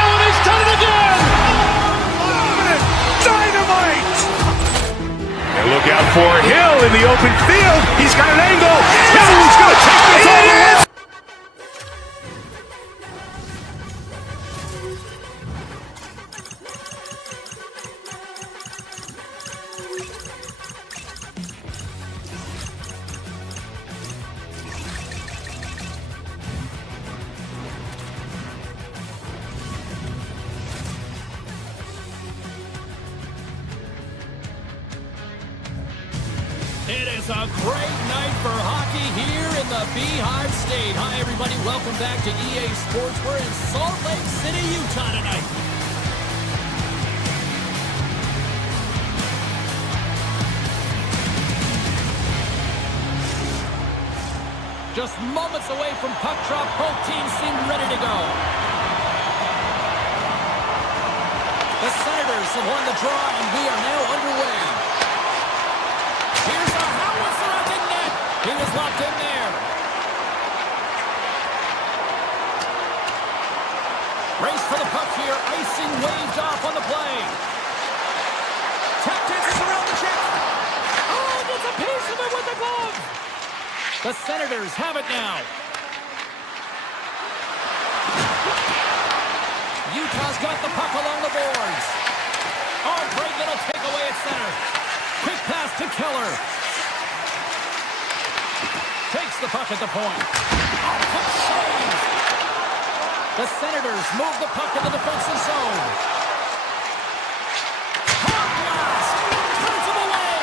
Allen has done it again. Dynamite. And look out for Hill in the open field. He's got an angle. Hill's going to take this all the way. It is a great night for hockey here in the Beehive State. Hi, everybody. Welcome back to EA Sports. We're in Salt Lake City, Utah tonight. Just moments away from puck drop, both teams seem ready to go. The Senators have won the draw, and we are now underway. Here's a howitzer at the net. He was locked in there. Race for the puck here. Icing waved off on the play. Tap dances around the check. Oh, gets a piece of it with the glove. The Senators have it now. Utah's got the puck along the boards. Oh, great little takeaway at center. Quick pass to Keller. Takes the puck at the point. Oh, puck save. The Senators move the puck in the defensive zone. Hard blast. Turns him away.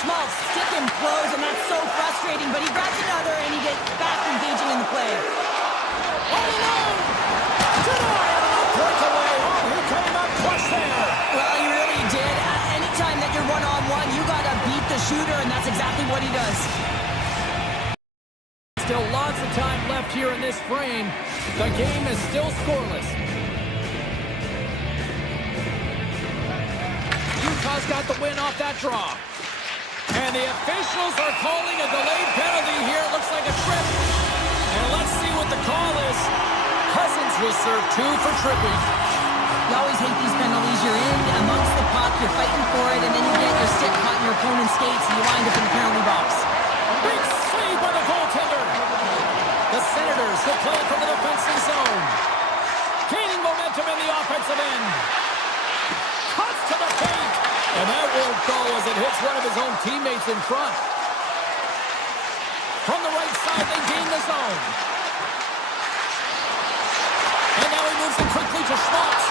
Schmaltz stick implodes, and that's so frustrating, but he grabs another, and he gets back engaging in the play. All alone. Denied on a breakaway. Oh, he came up clutch there. Well, he really did. Anytime that you're one-on-one, you got to beat the shooter, and that's exactly what he does. Still lots of time left here in this frame. The game is still scoreless. Utah's got the win off that draw. And the officials are calling a delayed penalty here. It looks like a trip. And let's see what the call is. Cousins will serve 2 for tripping. You always hate these penalties. You're in amongst the puck, you're fighting for it, and then you get your stick caught in your opponent's skates, and you wind up in the penalty box. Big save by the goaltender. The Senators will play from the defensive zone. Gaining momentum in the offensive end. Cuts to the paint. And that won't go as it hits one of his own teammates in front. From the right side, they gain the zone. And now he moves it quickly to Schmaltz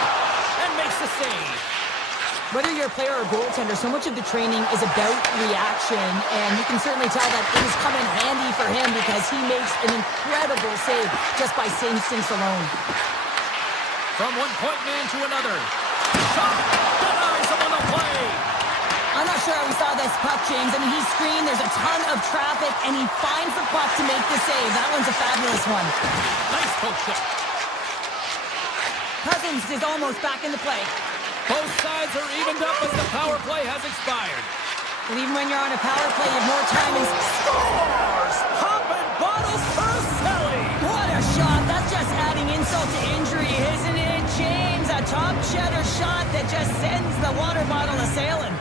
and makes the save. Whether you're a player or goaltender, so much of the training is about reaction, and you can certainly tell that it has come in handy for him because he makes an incredible save just by instincts alone. From one point man to another. Shot denies him on the play. I'm not sure how we saw this puck, James. I mean, he's screened, there's a ton of traffic, and he finds the puck to make the save. That one's a fabulous one. Nice poke shot. Cousins is almost back in the play. Both sides are evened up as the power play has expired. And even when you're on a power play, you have more time and Scores! Popping bottles for Selly. what a shot. That's just adding insult to injury, isn't it, James? A top cheddar shot that just sends the water bottle a-sailing.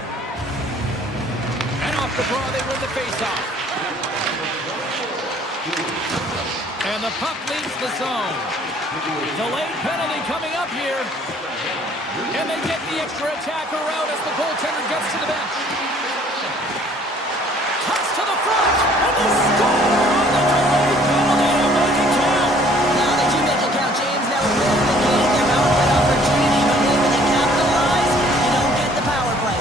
And off the draw, they win the faceoff. And the puck leaves the zone. Delayed penalty coming up here. And they get the extra attacker out as the goaltender gets to the bench. Cuts to the front, and they score on the delayed penalty to make it count. Now they do make it count, James. Now we're in the game. Their power play opportunity, but when they capitalize, you don't get the power play.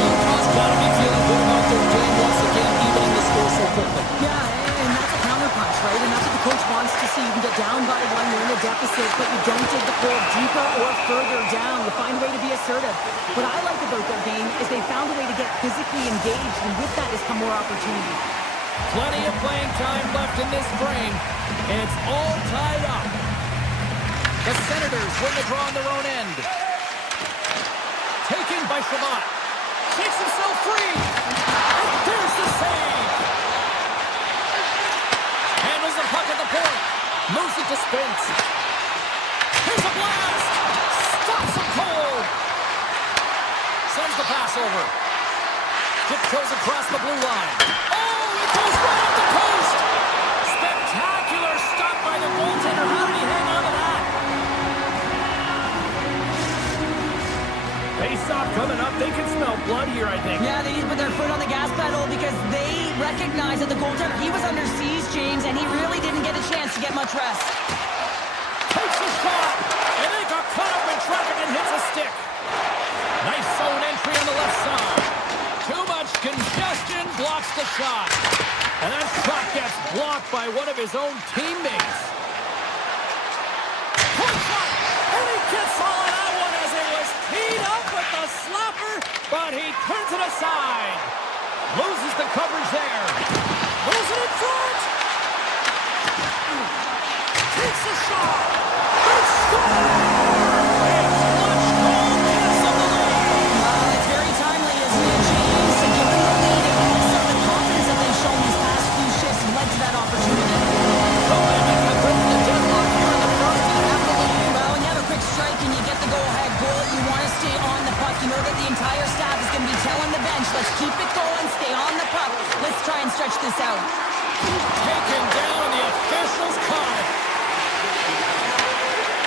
Utah's got to be feeling good about their game once again, even in the score so quickly. Yeah, and that's a counterpunch, right? And that's what the coach wants to see. You can get down by one, you're in a deficit, but you don't dig the pull deeper or further down. You find a way to be assertive. What I like about their game is they found a way to get physically engaged, and with that has come more opportunity. Plenty of playing time left in this frame, and it's all tied up. The Senators win the draw on their own end. Taken by Shabbat. Shakes himself free. And there's the save. Handles the puck at the point. Moves it to Spence. Here's a blast. Stops him cold. Sends the pass over. Tiptoes across the blue line. Oh, it goes right off the post. Spectacular stop by the goaltender. How did he hang on to that? Face-off coming up. They can smell blood here, I think. Yeah, they need to put their foot on the gas pedal because they recognize that the goaltender, he was under siege, James, and he really didn't get a chance to get much rest. Takes a shot, and they got caught up in traffic and hits a stick. Nice zone entry on the left side. Too much congestion blocks the shot. And that shot gets blocked by one of his own teammates. Point shot, and he gets all of that one as it was teed up with the slapper, but he turns it aside. Loses the coverage there. Moves it in front. Takes a shot. They score! It's clutch goal kiss of the lead. It's very timely, isn't it, James? To give them the lead and also the confidence that they've shown these past few shifts led to that opportunity. The Mammoth have broken the deadlock here in the first, and have the lead. Well, Keep it going. Stay on the puck. Let's try and stretch this out. Taken down, the officials caught it.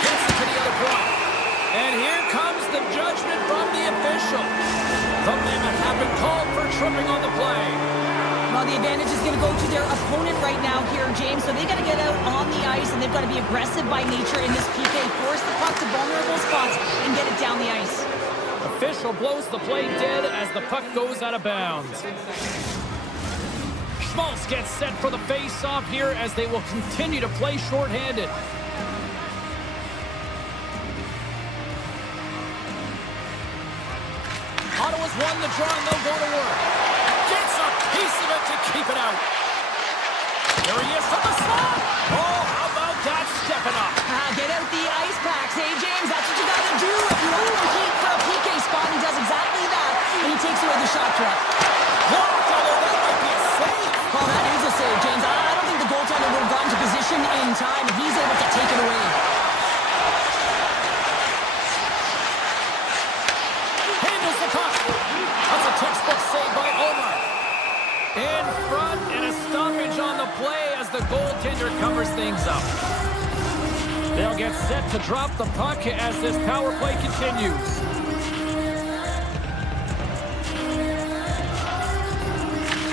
Gets it to the other block. And here comes the judgment from the official. The Mammoth have been called for tripping on the play. Well, the advantage is going to go to their opponent right now here, James. So they got to get out on the ice, and they've got to be aggressive by nature in this PK. Force the puck to vulnerable spots and get it down the ice. Official blows the play dead as the puck goes out of bounds. Schmaltz gets set for the face-off here as they will continue to play shorthanded. Ottawa's won the draw and they'll go to work. Gets a piece of it to keep it out. There he is from the slot. Oh, how about that stepping up? Get out the ice packs. Hey, James, that's what you got to do if you want to compete for a PK spot. He does exactly that, and he takes away the shot threat. Blocked, although that might be a save. Well, that is a save, James. I don't think the goaltender would have gotten to position in time, and he's able to take it away. Handles the puck. That's a textbook save by Omar. In front, and a stoppage on the play as the goaltender covers things up. They'll get set to drop the puck as this power play continues.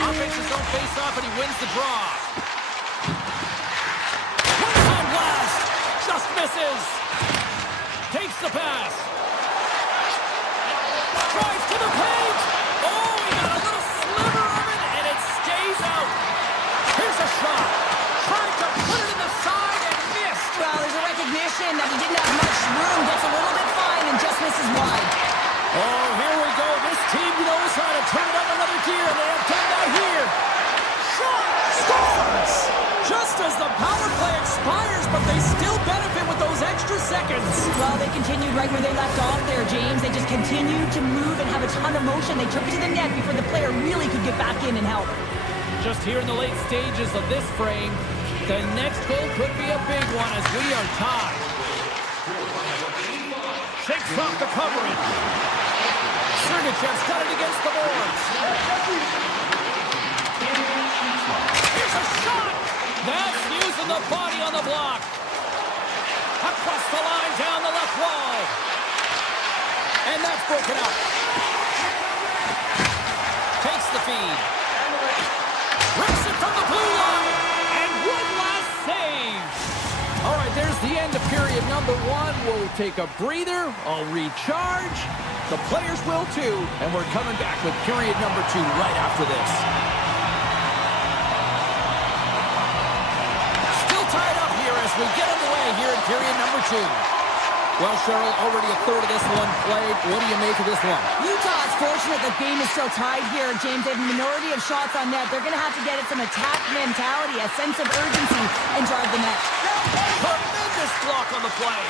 Offenses don't face off, and he wins the draw. One-time blast. Just misses. Takes the pass. Drives to the paint. Oh, he got a little sliver of it, and it stays out. Here's a shot. Trying to put it in the side and missed. Well, there's a recognition that he didn't have much room. Gets a little bit fine and just misses wide. Oh, here we go. This team knows how to turn it up another gear, and they have done that here. Shot! Scores! Just as the power play expires, but they still benefit with those extra seconds. Well, they continued right where they left off there, James. They just continued to move and have a ton of motion. They took it to the net before the player really could get back in and help. Just here in the late stages of this frame, the next goal could be a big one as we are tied. Shakes off the coverage. Sergachev's got it against the boards. Here's a shot! That's using the body on the block. Across the line, down the left wall. And that's broken up. Takes the feed. Rips it from the blue line. And one last save. All right, there's the end of period number one. We'll take a breather. I'll recharge. The players will too. And we're coming back with period number two right after this. Still tied up here as we get underway here in period number two. Well, Cheryl, already a third of this one played. What do you make of this one? Utah's fortunate the game is still tied here, James. They have a minority of shots on net. They're going to have to get it some attack mentality, a sense of urgency, and drive the net. Tremendous block on the play.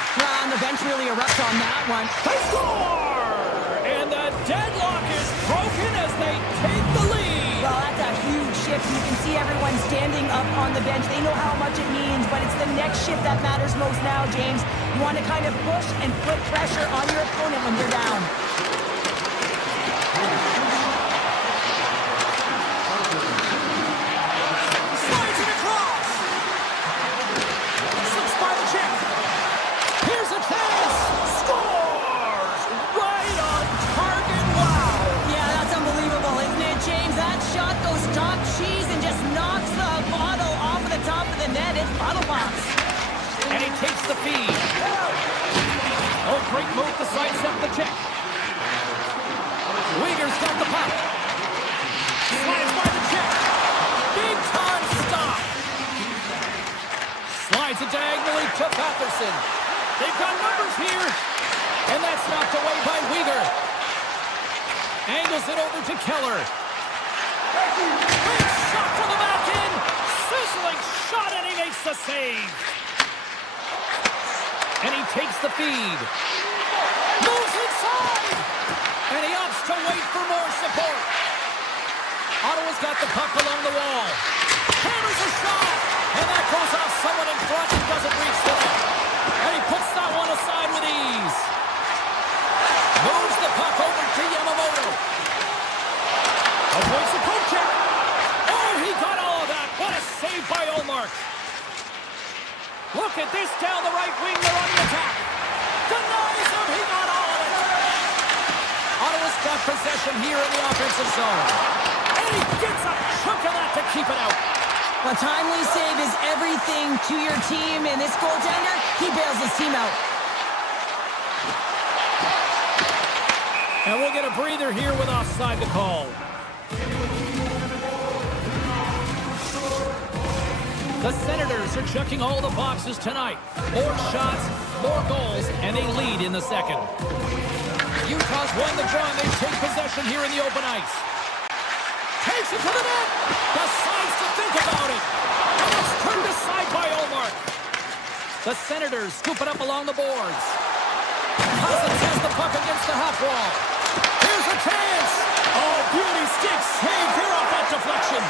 And the bench really erupts on that one. They score! And the deadlock is broken as they take the lead. Well, that's a huge shift. You can see everyone standing up on the bench. They know how much it means, but it's the next shift that matters most now, James. You want to kind of push and put pressure on your opponent when you're down. Slides it across. Slips by the check. Here's a chance. Scores! Right on target. Wow. Yeah, that's unbelievable, isn't it, James? That shot goes top cheese and just knocks the bottle off of the top of the net. It's bottle box. And he takes the feed. Oh, great move to sidestep the check. Uyghur's got the puck. Slides by the check. Big time stop. Slides it diagonally to Patterson. They've got numbers here. And that's knocked away by Uyghur. Angles it over to Keller. Big shot from the back end. Sizzling shot, and he makes the save. And he takes the feed. Moves inside. And he opts to wait for more support. Ottawa's got the puck along the wall. Hammers a shot. And that goes off someone in front and doesn't reach the net. And he puts that one aside with ease. Moves the puck over to Yamamoto. possession here in the offensive zone. And he gets a chunk of that to keep it out. A timely save is everything to your team, and this goaltender, he bails his team out. And we'll get a breather here with offside the call. The Senators are checking all the boxes tonight. More shots, more goals, and they lead in the second. Utah's won the draw, and they take possession here in the open ice. Takes it to the net. Decides to think about it. And it's turned aside by Omar. The Senators scoop it up along the boards. Cousins has the puck against the half wall. Here's a chance. Oh, beauty stick save here off that deflection.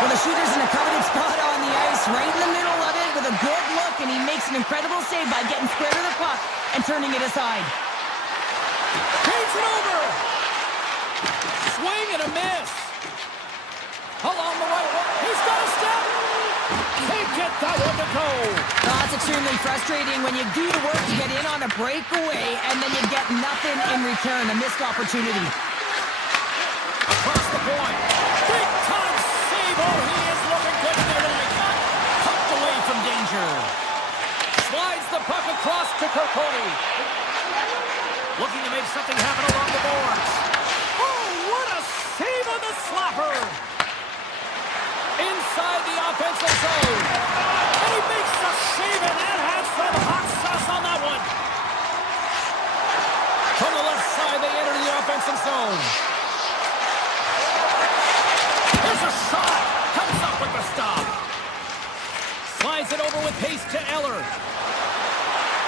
Well, the shooter's in a coveted spot on the ice, right in the middle of it with a good look, and he makes an incredible save by getting square to the puck and turning it aside. Takes it over. Swing and a miss. Along the right wall. He's got a step. Can't get that one to go. Oh, it's extremely frustrating when you do the work to get in on a breakaway and then you get nothing in return, a missed opportunity. Across the point. Big time save. Oh, he is looking good there tonight. Pucked away from danger. Slides the puck across to Kokoni. Looking to make something happen along the boards. Oh, what a save on the slapper. Inside the offensive zone. And he makes the save, and that has some hot sauce on that one. From the left side, they enter the offensive zone. Here's a shot. Comes up with the stop. Slides it over with pace to Eller.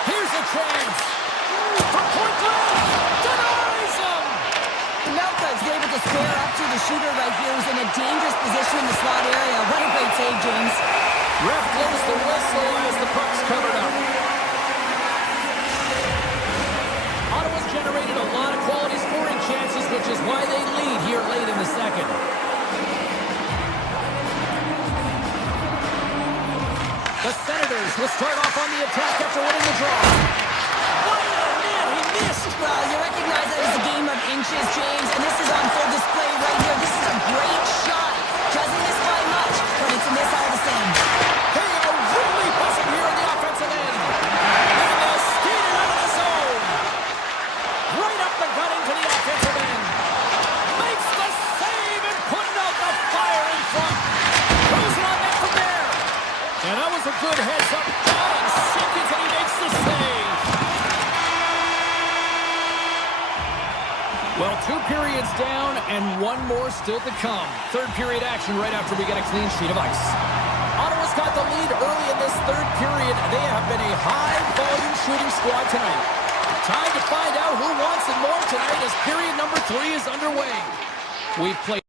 Here's a chance. From point blank. Denies him. Melka is able to square up to the shooter right here, who's in a dangerous position in the slot area. What a great save, James. Ref blows the whistle as the puck's covered up. Ottawa's generated a lot of quality scoring chances, which is why they lead here late in the second. The Senators will start off on the attack after winning the draw. Wide of the net, he missed. Well, you recognize that it's a game of inches, James, and this is on full display right here. This is a great shot. Doesn't miss by much, but it's a miss all the same. They are really buzzing here in the offensive end. And they'll skate it out of the zone. Right up the gut into the offensive end. Makes the save and putting out the fire in front. Throws it on net from there. And that was a good heads-up down and Simpkins, and he makes the save. Well, 2 periods down and 1 more still to come. Third period action right after we get a clean sheet of ice. Ottawa's got the lead early in this third period. They have been a high-volume shooting squad tonight. Time to find out who wants it more tonight as period number 3 is underway. We've played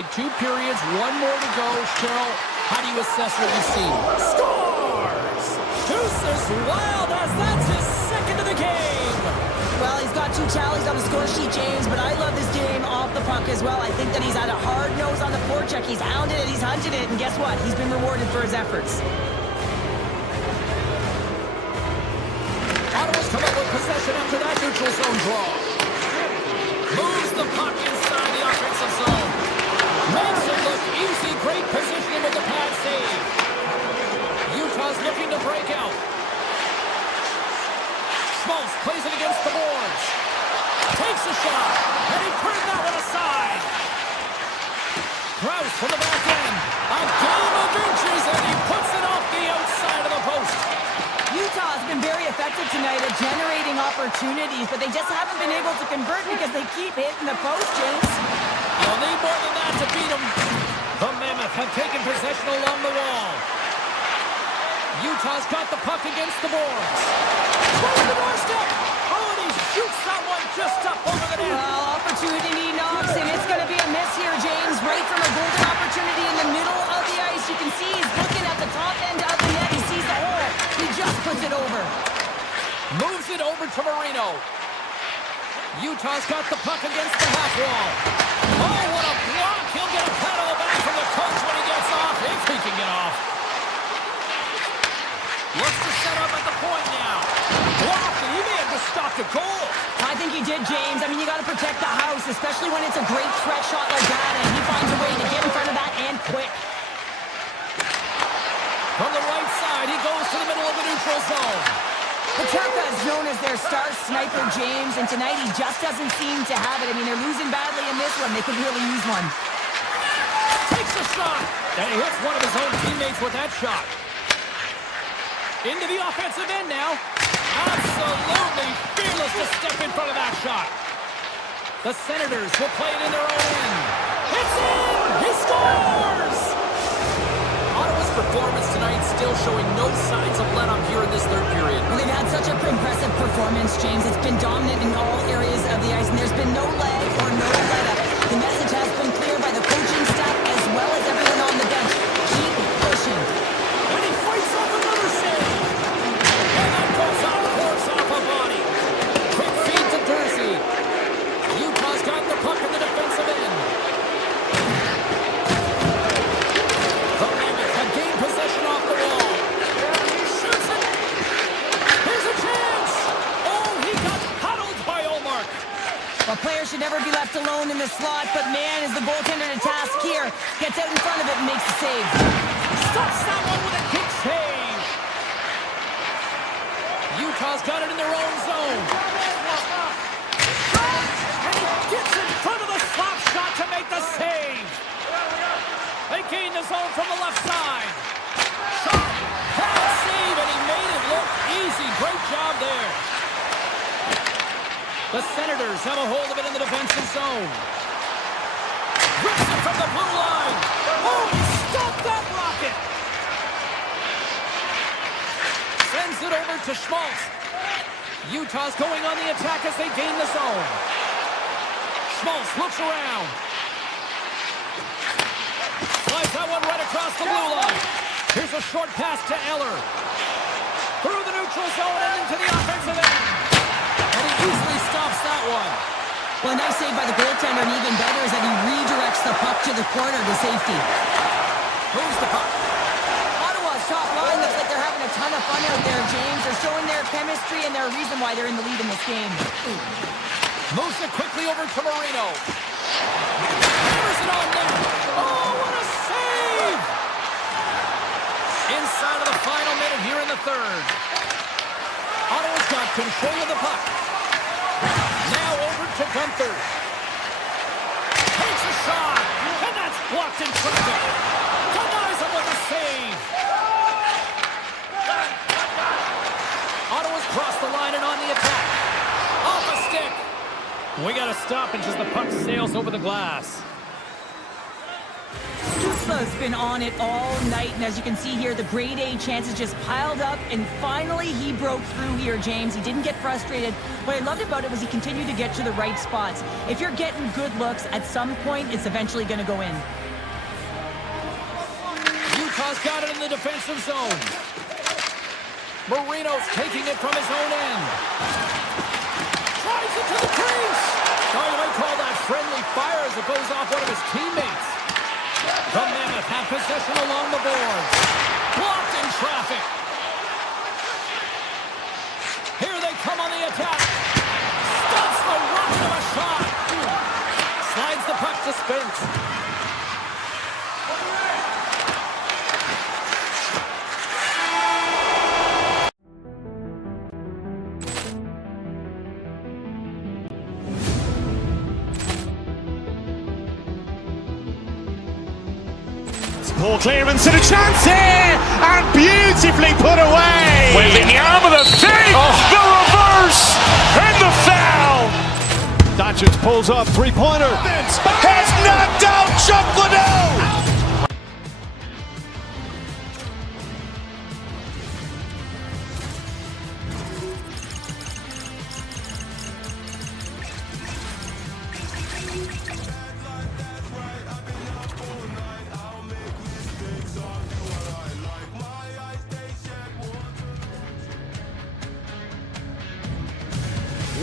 2 periods, 1 more to go. Cheryl, how do you assess what you see? Scores! Deuces Wild as that's his second of the game. Well, he's got 2 tallies on the score sheet, James, but I love this game off the puck as well. I think that he's had a hard nose on the forecheck. He's hounded it, he's hunted it, and guess what? He's been rewarded for his efforts. Ottawa's come up with possession after that neutral zone draw. Moves the puck inside the offensive zone. Makes it look easy. Great positioning with the pad save. Utah's looking to break out. Schmaltz plays it against the boards. Takes a shot, and he turned that one aside. Krause from the back end. A game of inches, and he puts it off the outside of the post. Utah has been very effective tonight at generating opportunities, but they just haven't been able to convert because they keep hitting the post, James. You'll need more than that to beat them. The Mammoth have taken possession along the wall. Utah's got the puck against the boards. Over the doorstep. Oh, and he shoots that one just up over the net. Well, opportunity knocks, and it's going to be a miss here, James. Right from a golden opportunity in the middle of the ice. You can see he's looking at the top end of the net. He sees the hole. He just puts it over. Moves it over to Marino. Utah's got the puck against the half wall. Oh, what a block. He'll get a pat on the back from the coach when he gets off, if he can get off. Looks to set up at the point now. Blocked, and he may have just stopped a goal. I think he did, James. I mean, you got to protect the house. post, especially when it's a great threat shot like that, and he finds a way to get in front of that and quick. From the right side, he goes to the middle of the neutral zone. EPucka is known as their star sniper, James, and tonight he just doesn't seem to have it. I mean, they're losing badly in this one. They could really use one. Takes a shot, and he hits one of his own teammates with that shot. Into the offensive end now. Absolutely fearless to step in front of that shot. The Senators will play it in their own end. It's in! He scores! Ottawa's performance tonight still showing no signs of let-up here in this third period. Well, they've had such a impressive performance, James. It's been dominant in all areas of the ice, and there's been no lag or no let-up. The message has been clear by the coaching staff as well as everyone on the bench. Keep pushing. And he fights off another save. And that goes off course off a body. Quick feed to Dursey. Utah's got the puck in the defensive end. The Mammoth have gained possession off the wall. Shoots it. Here's a chance. Oh, he got huddled by Olmark. A player should never be left alone in the slot, but man, is the goaltender to task here. Gets out in front of it and makes the save. Stops that one with a kick save. Utah's got it in their own zone. And he gets in front of the slap shot to make the save. They gain the zone from the left side. Shot, pass, save, and he made it look easy. Great job there. The Senators have a hold of it in the defensive zone. Rips it from the blue line. Oh, he stopped that rocket. Sends it over to Schmaltz. Utah's going on the attack as they gain the zone. Schmaltz looks around. Slides that one right across the blue line. Here's a short pass to Eller. Through the neutral zone and into the offensive end. And he easily stops that one. Well, a nice save by the goaltender, and even better is that he redirects the puck to the corner to safety. Moves the puck. Ottawa's top line looks like they're having a ton of fun out there, James. They're showing their chemistry, and they're a reason why they're in the lead in this game. Moves it quickly over to Marino. Hammers it on net. Oh, what a save! Inside of the final minute here in the third. Ottawa's got control of the puck. Now over to Gunther. Takes a shot, and that's blocked in traffic. Denies him with a save. Ottawa's crossed the line and on the attack. Off a stick. We got to stop as the puck sails over the glass. Dusla's been on it all night, and as you can see here, the grade A chances just piled up, and finally he broke through here, James. He didn't get frustrated. What I loved about it was he continued to get to the right spots. If you're getting good looks, at some point, it's eventually going to go in. Utah's got it in the defensive zone. Marino's taking it from his own end. Tries it to the crease. Oh, you might call that friendly fire as it goes off one of his teammates. The Mammoth have possession along the boards. Blocked in traffic. Here they come on the attack. Stops the rocket of a shot. Slides the puck to Spence. Poor clearance and a chance here, and beautifully put away. Waving the arm of the fake, the reverse, and the foul. Doncic pulls up, three-pointer. Has knocked out Chuck Liddell.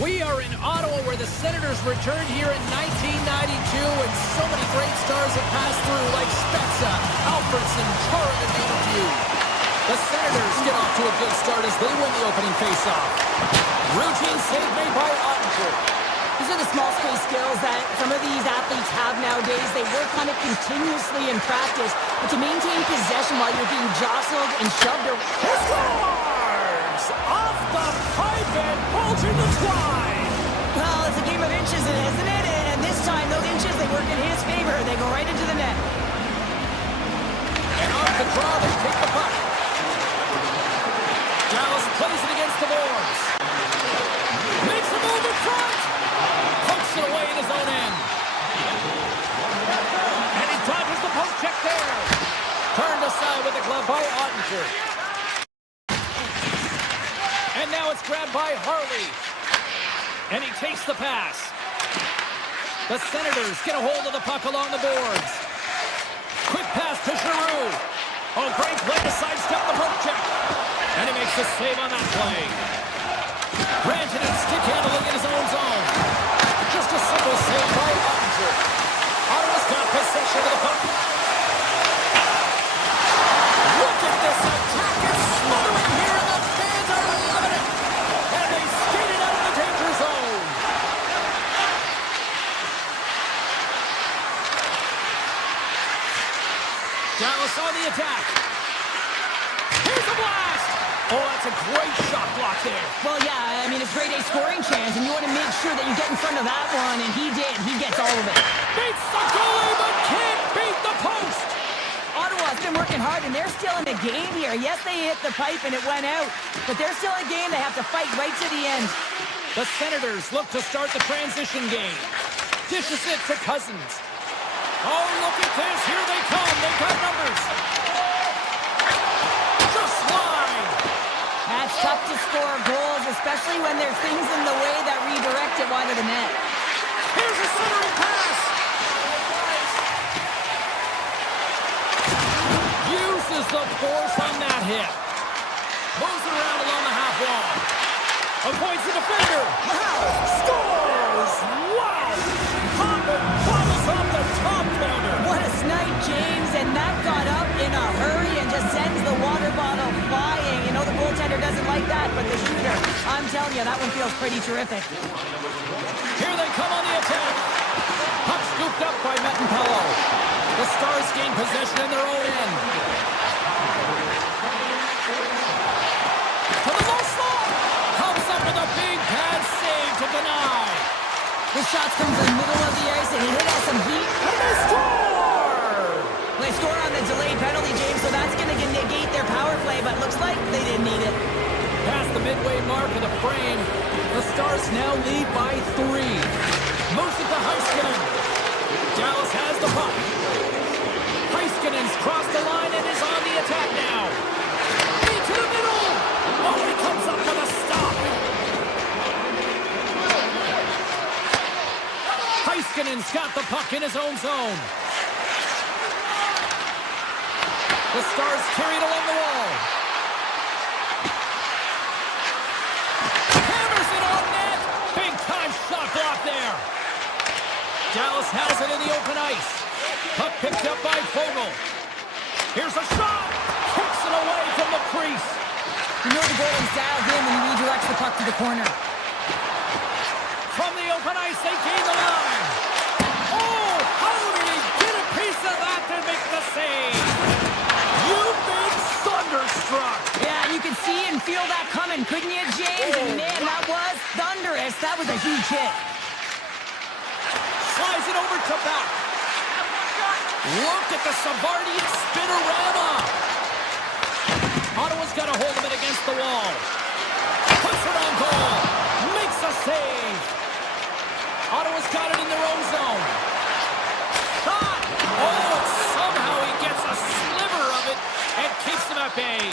We are in Ottawa, where the Senators returned here in 1992, and so many great stars have passed through, like Spezza, Alfredson, Chara, to name a few. The Senators get off to a good start as they win the opening faceoff. Routine save made by Ottinger. These are the small space skills that some of these athletes have nowadays. They work on it continuously in practice, but to maintain possession while you're being jostled and shoved around. He scores! Off the pipe and bulging the twine. Well, it's a game of inches, isn't it? And this time, those inches, they work in his favor. They go right into the net. And off the draw, they take the puck. Dallas plays it against the boards. Makes the move in front. Pokes it away in his own end. And he dodges the poke check there. Turned aside with the glove by Ottinger. And now it's grabbed by Harley. And he takes the pass. The Senators get a hold of the puck along the boards. Quick pass to Giroux. Oh, great play to sidestep the poke check. And he makes the save on that play. Granted, it's stick handling in his own zone. Just a simple save by Ottinger. Ottawa's got possession of the puck. Look at this attack. It's smothering here, and the fans are loving it. And they skate it out of the danger zone. Dallas on the attack. Here's a blast. Oh, that's a great shot block there. Well, yeah, I mean, it's grade A scoring chance, and you want to make sure that you get in front of that one, and he did. He gets all of it. Beats the goalie, but can't beat the post. Ottawa's been working hard, and they're still in the game here. Yes, they hit the pipe, and it went out, but they're still in a game. They have to fight right to the end. The Senators look to start the transition game. Dishes it to Cousins. Oh, look at this. Here they come. They've got numbers. Just wide. That's tough to score goals, especially when there's things in the way that redirect it wide of the net. Here's a centering pass. Uses the force on that hit. Moves it around along the half wall. Avoids the defender. Wow. Scores. Wow. Popping bottles off the top counter. What a snipe, James, and that got up in a hurry and just sends the water bottle flying. You know the goaltender doesn't like that, but the shooter, I'm telling you, that one feels pretty terrific. Here they come on the attack. Puck scooped up by Mettenpello. The Stars gain possession in their own end. To the low slot. Comes up with a big pad save to deny. The shots come from the middle of the ice, and he hit on some heat. And they score! They score on the delayed penalty, James, so that's going to negate their power play, but looks like they didn't need it. Past the midway mark of the frame, the Stars now lead by 3. Moves it to Heiskanen. Dallas has the puck. Heiskanen's crossed the line and is on the attack now. Into the middle. Oh, he comes up with a stop. Heiskanen's got the puck in his own zone. The Stars carry it along the wall. Hammers it on net. Big time shot block there. Dallas has it in the open ice. Puck picked up by Fogle. Here's a shot. Kicks it away from the crease. You know the goalie's dialed in when he redirects the puck to the corner. From the open ice, they gain the line. Oh, how did he get a piece of that to make the save? You've been thunderstruck. Yeah, you could see and feel that coming, couldn't you, James? And man, that was thunderous. That was a huge hit. Slides it over to back. Look at the Savardian spinorama. Ottawa's got a hold of it against the wall. Puts it on goal. Makes a save. Ottawa's got it in their own zone. Shot. Oh, and somehow he gets a sliver of it and keeps him at bay.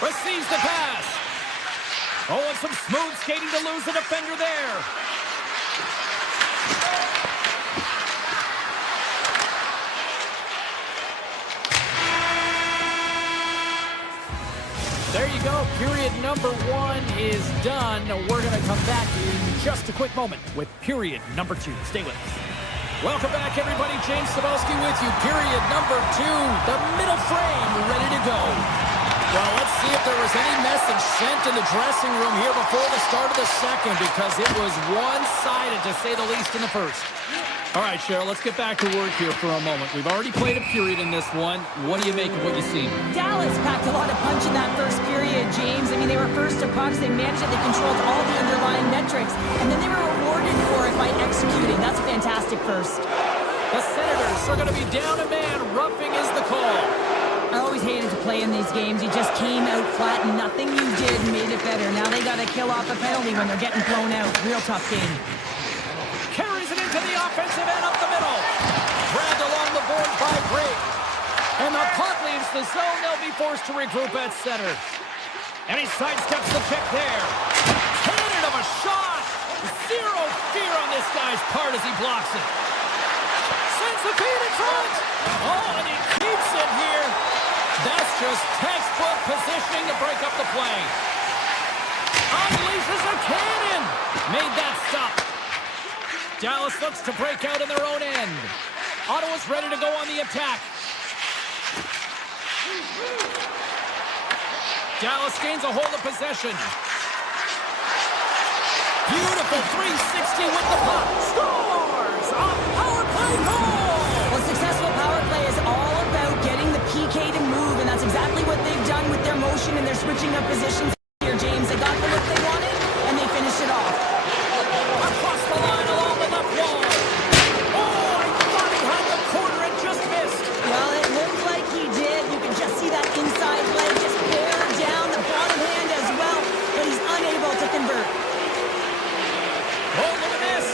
Receives the pass. Oh, and some smooth skating to lose the defender there. There you go. Period number 1 is done. We're going to come back in just a quick moment with period number 2. Stay with us. Welcome back, everybody. James Cebulski with you. Period number 2. The middle frame ready to go. Well, let's see if there was any message sent in the dressing room here before the start of the second, because it was one-sided, to say the least, in the first. All right, Cheryl, let's get back to work here for a moment. We've already played a period in this one. What do you make of what you see? Dallas packed a lot of punch in that first period, James. I mean, they were first to pucks. They managed it. They controlled all the underlying metrics. And then they were rewarded for it by executing. That's a fantastic first. The Senators are going to be down a man. Roughing is the call. I always hated to play in these games. You just came out flat and nothing you did made it better. Now they got to kill off a penalty when they're getting blown out. Real tough game. Carries it into the offensive end up the middle. Dragged along the boards by Greg. And the puck leaves the zone. They'll be forced to regroup at center. And he sidesteps the pick there. Cannon of a shot. Zero fear on this guy's part as he blocks it. Sends the feed in front. Oh, and he keeps it here. That's just textbook positioning to break up the play. Unleashes a cannon. Made that stop. Dallas looks to break out in their own end. Ottawa's ready to go on the attack. Dallas gains a hold of possession. Beautiful 360 with the puck. Scores! A power play goal! Well, successful power play is all about getting the PK to move, and that's exactly what they've done with their motion and their switching of positions here, James. They got the look they wanted, and they finished it off. Across the line along the left wall. Oh, I thought he had the corner and just missed. Well, it looked like he did. You can just see that inside leg just bear down the bottom hand as well, but he's unable to convert. Oh, look at this.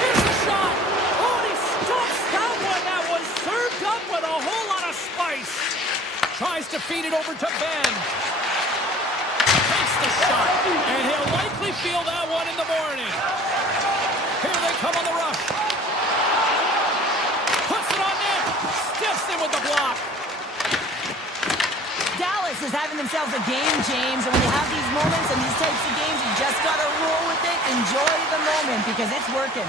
Here's the shot. Oh, and he stops that one. That was served up with a whole lot of spice. Tries to feed it over to Ben. Takes the shot, and he'll likely feel that one in the morning. Here they come on the rush. Puts it on net. Stiffs him with the block. Dallas is having themselves a game, James, and when you have these moments and these types of games, you just got to roll with it, enjoy the moment, because it's working.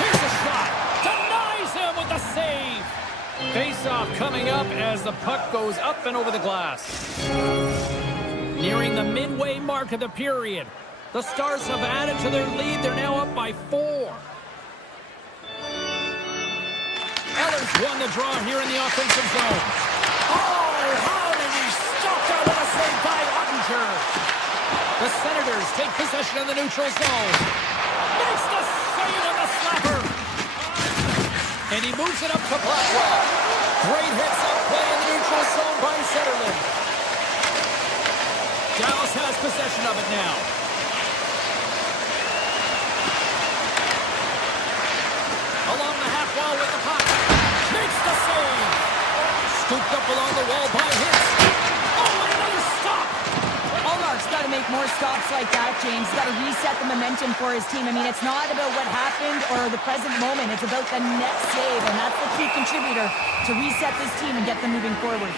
Here's a shot. Denies him with the save. Face-off coming up as the puck goes up and over the glass. Nearing the midway mark of the period. The Stars have added to their lead. They're now up by 4. Eller's won the draw here in the offensive zone. Oh, how did he stop that? What a save by Ottinger. The Senators take possession of the neutral zone. Makes the save on the slapper. And he moves it up to Blackwell. Great hits up play in the neutral zone by Zetterlund. Dallas has possession of it now. Along the half wall with the puck. Makes the save. Scooped up along the wall by Hitz. Oh, and another stop. Allmark's got to make more stops like that, James. He's got to reset the momentum for his team. I mean, it's not about what happened or the present moment. It's about the next save, and that's the key contributor to reset this team and get them moving forward.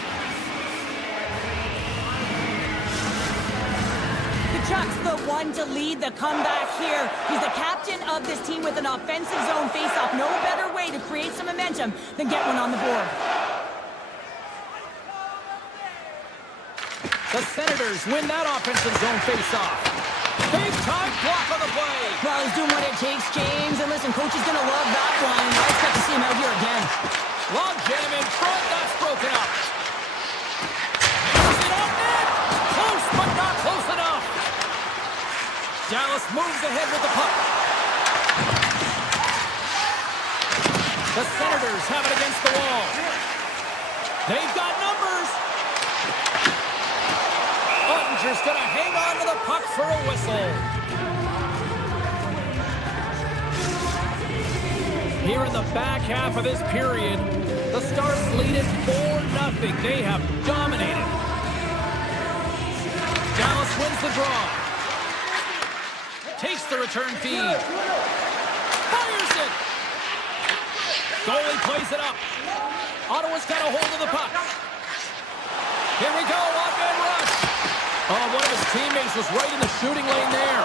Chuck's the one to lead the comeback here. He's the captain of this team with an offensive zone faceoff. No better way to create some momentum than get one on the board. The Senators win that offensive zone faceoff. Big time block on the play. Well, he's doing what it takes, James. And listen, coach is going to love that line. I expect to see him out here again. Long jam in front. That's broken up. Is it on net? Close, but not close enough. Dallas moves ahead with the puck. The Senators have it against the wall. They've got numbers. Ottinger's going to hang on to the puck for a whistle. Here in the back half of this period, the Stars lead it 4-0. They have dominated. Dallas wins the draw. Takes the return feed. Fires it. Goalie plays it up. Ottawa's got a hold of the puck. Here we go, one-man rush. Oh, one of his teammates was right in the shooting lane there.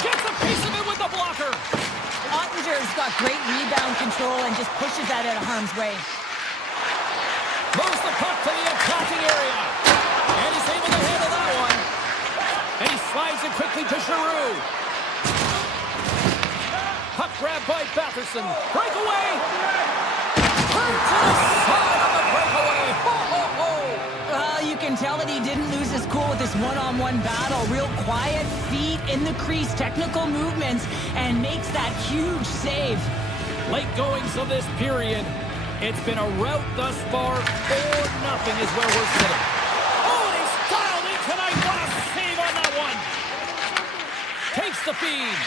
Gets a piece of it with the blocker. Ottinger's got great rebound control and just pushes that out of harm's way. Moves the puck to the attacking area. And he's able to handle that one. And he slides it quickly to Giroux. Puck grabbed by Batherson. Breakaway. Hurt to the side on the breakaway. Ho, ho, ho. You can tell that he didn't lose his cool with this one-on-one battle. Real quiet, feet in the crease, technical movements, and makes that huge save. Late goings of this period. It's been a rout thus far. 4-0 is where we're sitting. Oh, and he's dialed in tonight. What a save on that one. Takes the feed.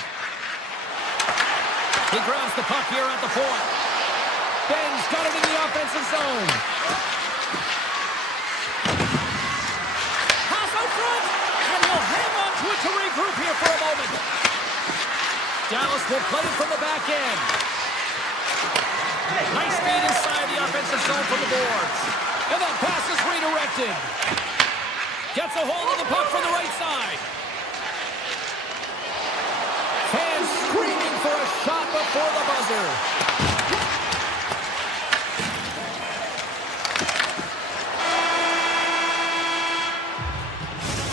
He grabs the puck here at the point. Ben's got it in the offensive zone. Pass out front, and he'll hang on to it to regroup here for a moment. Dallas will play it from the back end. Nice feed inside the offensive zone from the boards. And that pass is redirected. Gets a hold of the puck from the right side. Fans screaming for a shot before the buzzer.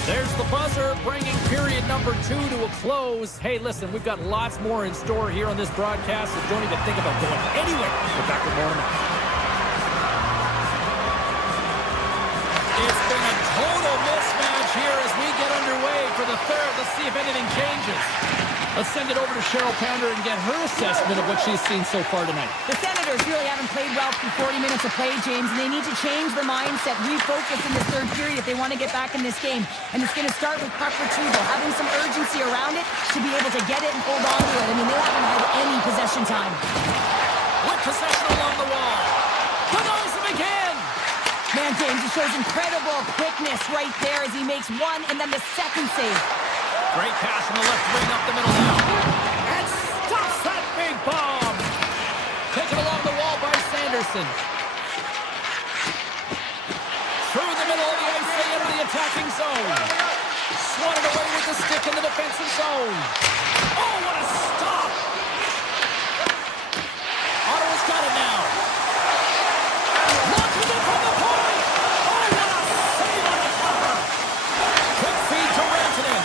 There's the buzzer, bringing period number 2 to a close. Hey, listen, we've got lots more in store here on this broadcast, so don't even think about going anywhere. We're back with more in a minute. It's been a total mismatch here as we get underway for the third. Let's see if anything changes. Let's send it over to Cheryl Pounder and get her assessment of what she's seen so far tonight. The Senators really haven't played well through 40 minutes of play, James, and they need to change their mindset, refocus in this third period if they want to get back in this game. And it's going to start with puck retrieval, having some urgency around it to be able to get it and hold on to it. I mean, they haven't had any possession time. With possession along the wall. Denies him again. Man, James, he shows incredible quickness right there as he makes one and then the second save. Great pass from the left wing up the middle now. And stops that big bomb. Taken along the wall by Sanderson. Through the middle of the ice, they enter the attacking zone. Swatted away with the stick in the defensive zone. Oh, what a stop! Ottawa's got it now. Launches it from the point. Oh, what a save on the cover. Quick feed to Rantanen.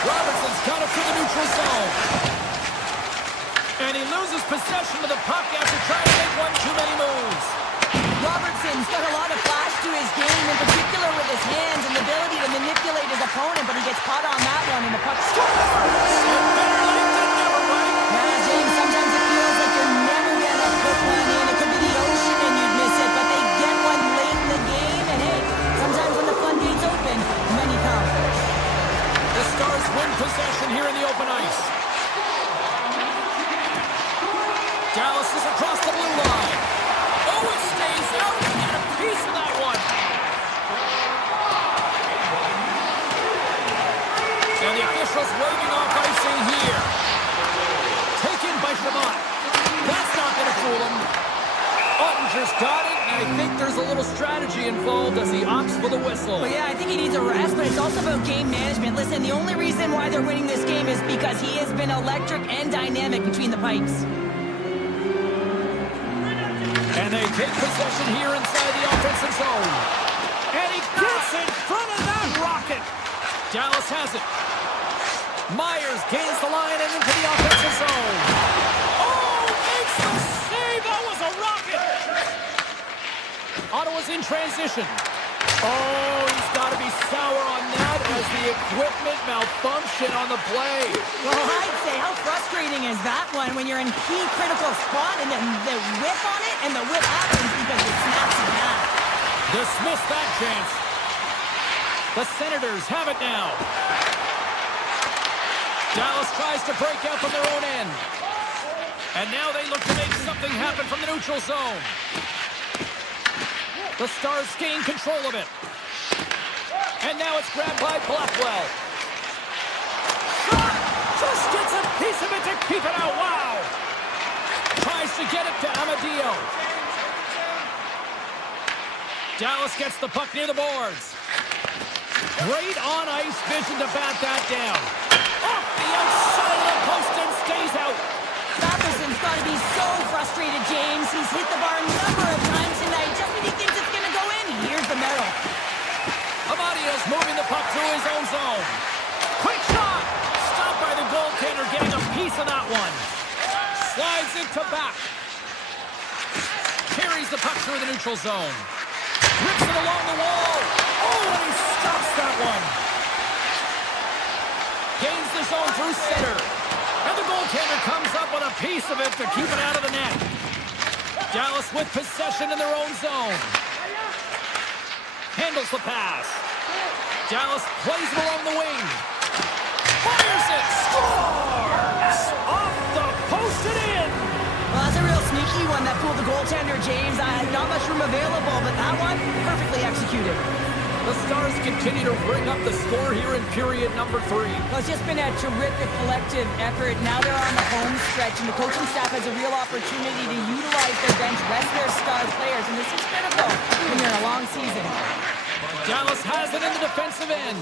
Robertson's got it through the neutral zone. And he loses possession of the puck after trying to make one too many moves. Robertson's got a lot of flash to his game, in particular with his hands and the ability to manipulate his opponent, but he gets caught on that one and the puck scores. Better late than never, right? Yeah, James, sometimes it feels like you're never going to put one in. It could be the ocean and you'd miss it, but they get one late in the game, and hey, sometimes when the floodgates open, many come. The Stars win possession here in the open ice. Dallas is across the blue line. Oh, it stays out. Get a piece of that one. And the officials waving off icing here. Taken by Shabbat. That's not going to fool him. Ottinger's got it, and I think there's a little strategy involved as he opts for the whistle. Well, yeah, I think he needs a rest, but it's also about game management. Listen, the only reason why they're winning this game is because he has been electric and dynamic between the pipes. And they take possession here inside the offensive zone. And he gets in front of that rocket. Dallas has it. Myers gains the line and into the offensive zone. Oh, makes the save. That was a rocket. Ottawa's in transition. Oh, he's got to be sour on that as the equipment malfunction on the play. Well, I'd say, how frustrating is that one when you're in key critical spot and then the whip on it, and the whip happens because it snaps in half. Dismiss that chance. The Senators have it now. Dallas tries to break out from their own end. And now they look to make something happen from the neutral zone. The Stars gain control of it. And now it's grabbed by Blackwell. Shot! Just gets a piece of it to keep it out. Wow! Tries to get it to Amadio. Dallas gets the puck near the boards. Great on-ice vision to bat that down. Off the outside of the post and stays out. Batterson's got to be so frustrated, James. He's hit the bar a number of times tonight just when he thinks of that one. Slides into back. Carries the puck through the neutral zone. Rips it along the wall. Oh, and he stops that one. Gains the zone through center. And the goaltender comes up with a piece of it to keep it out of the net. Dallas with possession in their own zone. Handles the pass. Dallas plays it along the wing. Fires it. Scores! Off the post and in. Well, that's a real sneaky one that fooled the goaltender, James. Not much room available, but that one, perfectly executed. The Stars continue to ring up the score here in period number 3. Well, it's just been a terrific collective effort. Now they're on the home stretch, and the coaching staff has a real opportunity to utilize their bench, rest their star players, and this is critical when you're in a long season. Dallas has it in the defensive end.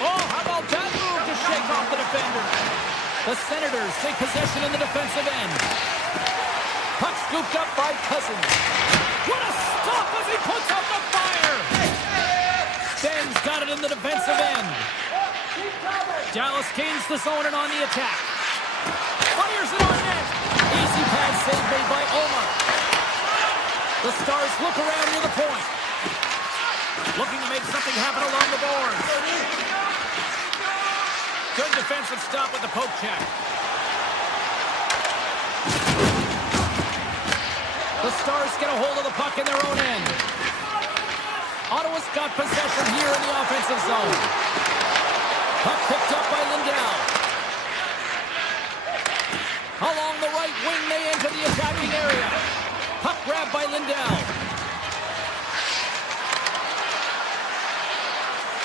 Oh, how about that move to shake off the defender? The Senators take possession in the defensive end. Puck scooped up by Cousins. What a stop as he puts out the fire! Ben's got it in the defensive end. Dallas gains the zone and on the attack. Fires it on net. Easy pad save made by Omar. The Stars look around near the point. Looking to make something happen along the boards. Good defensive stop with the poke check. The Stars get a hold of the puck in their own end. Ottawa's got possession here in the offensive zone. Puck picked up by Lindell. Along the right wing, they enter the attacking area. Puck grabbed by Lindell.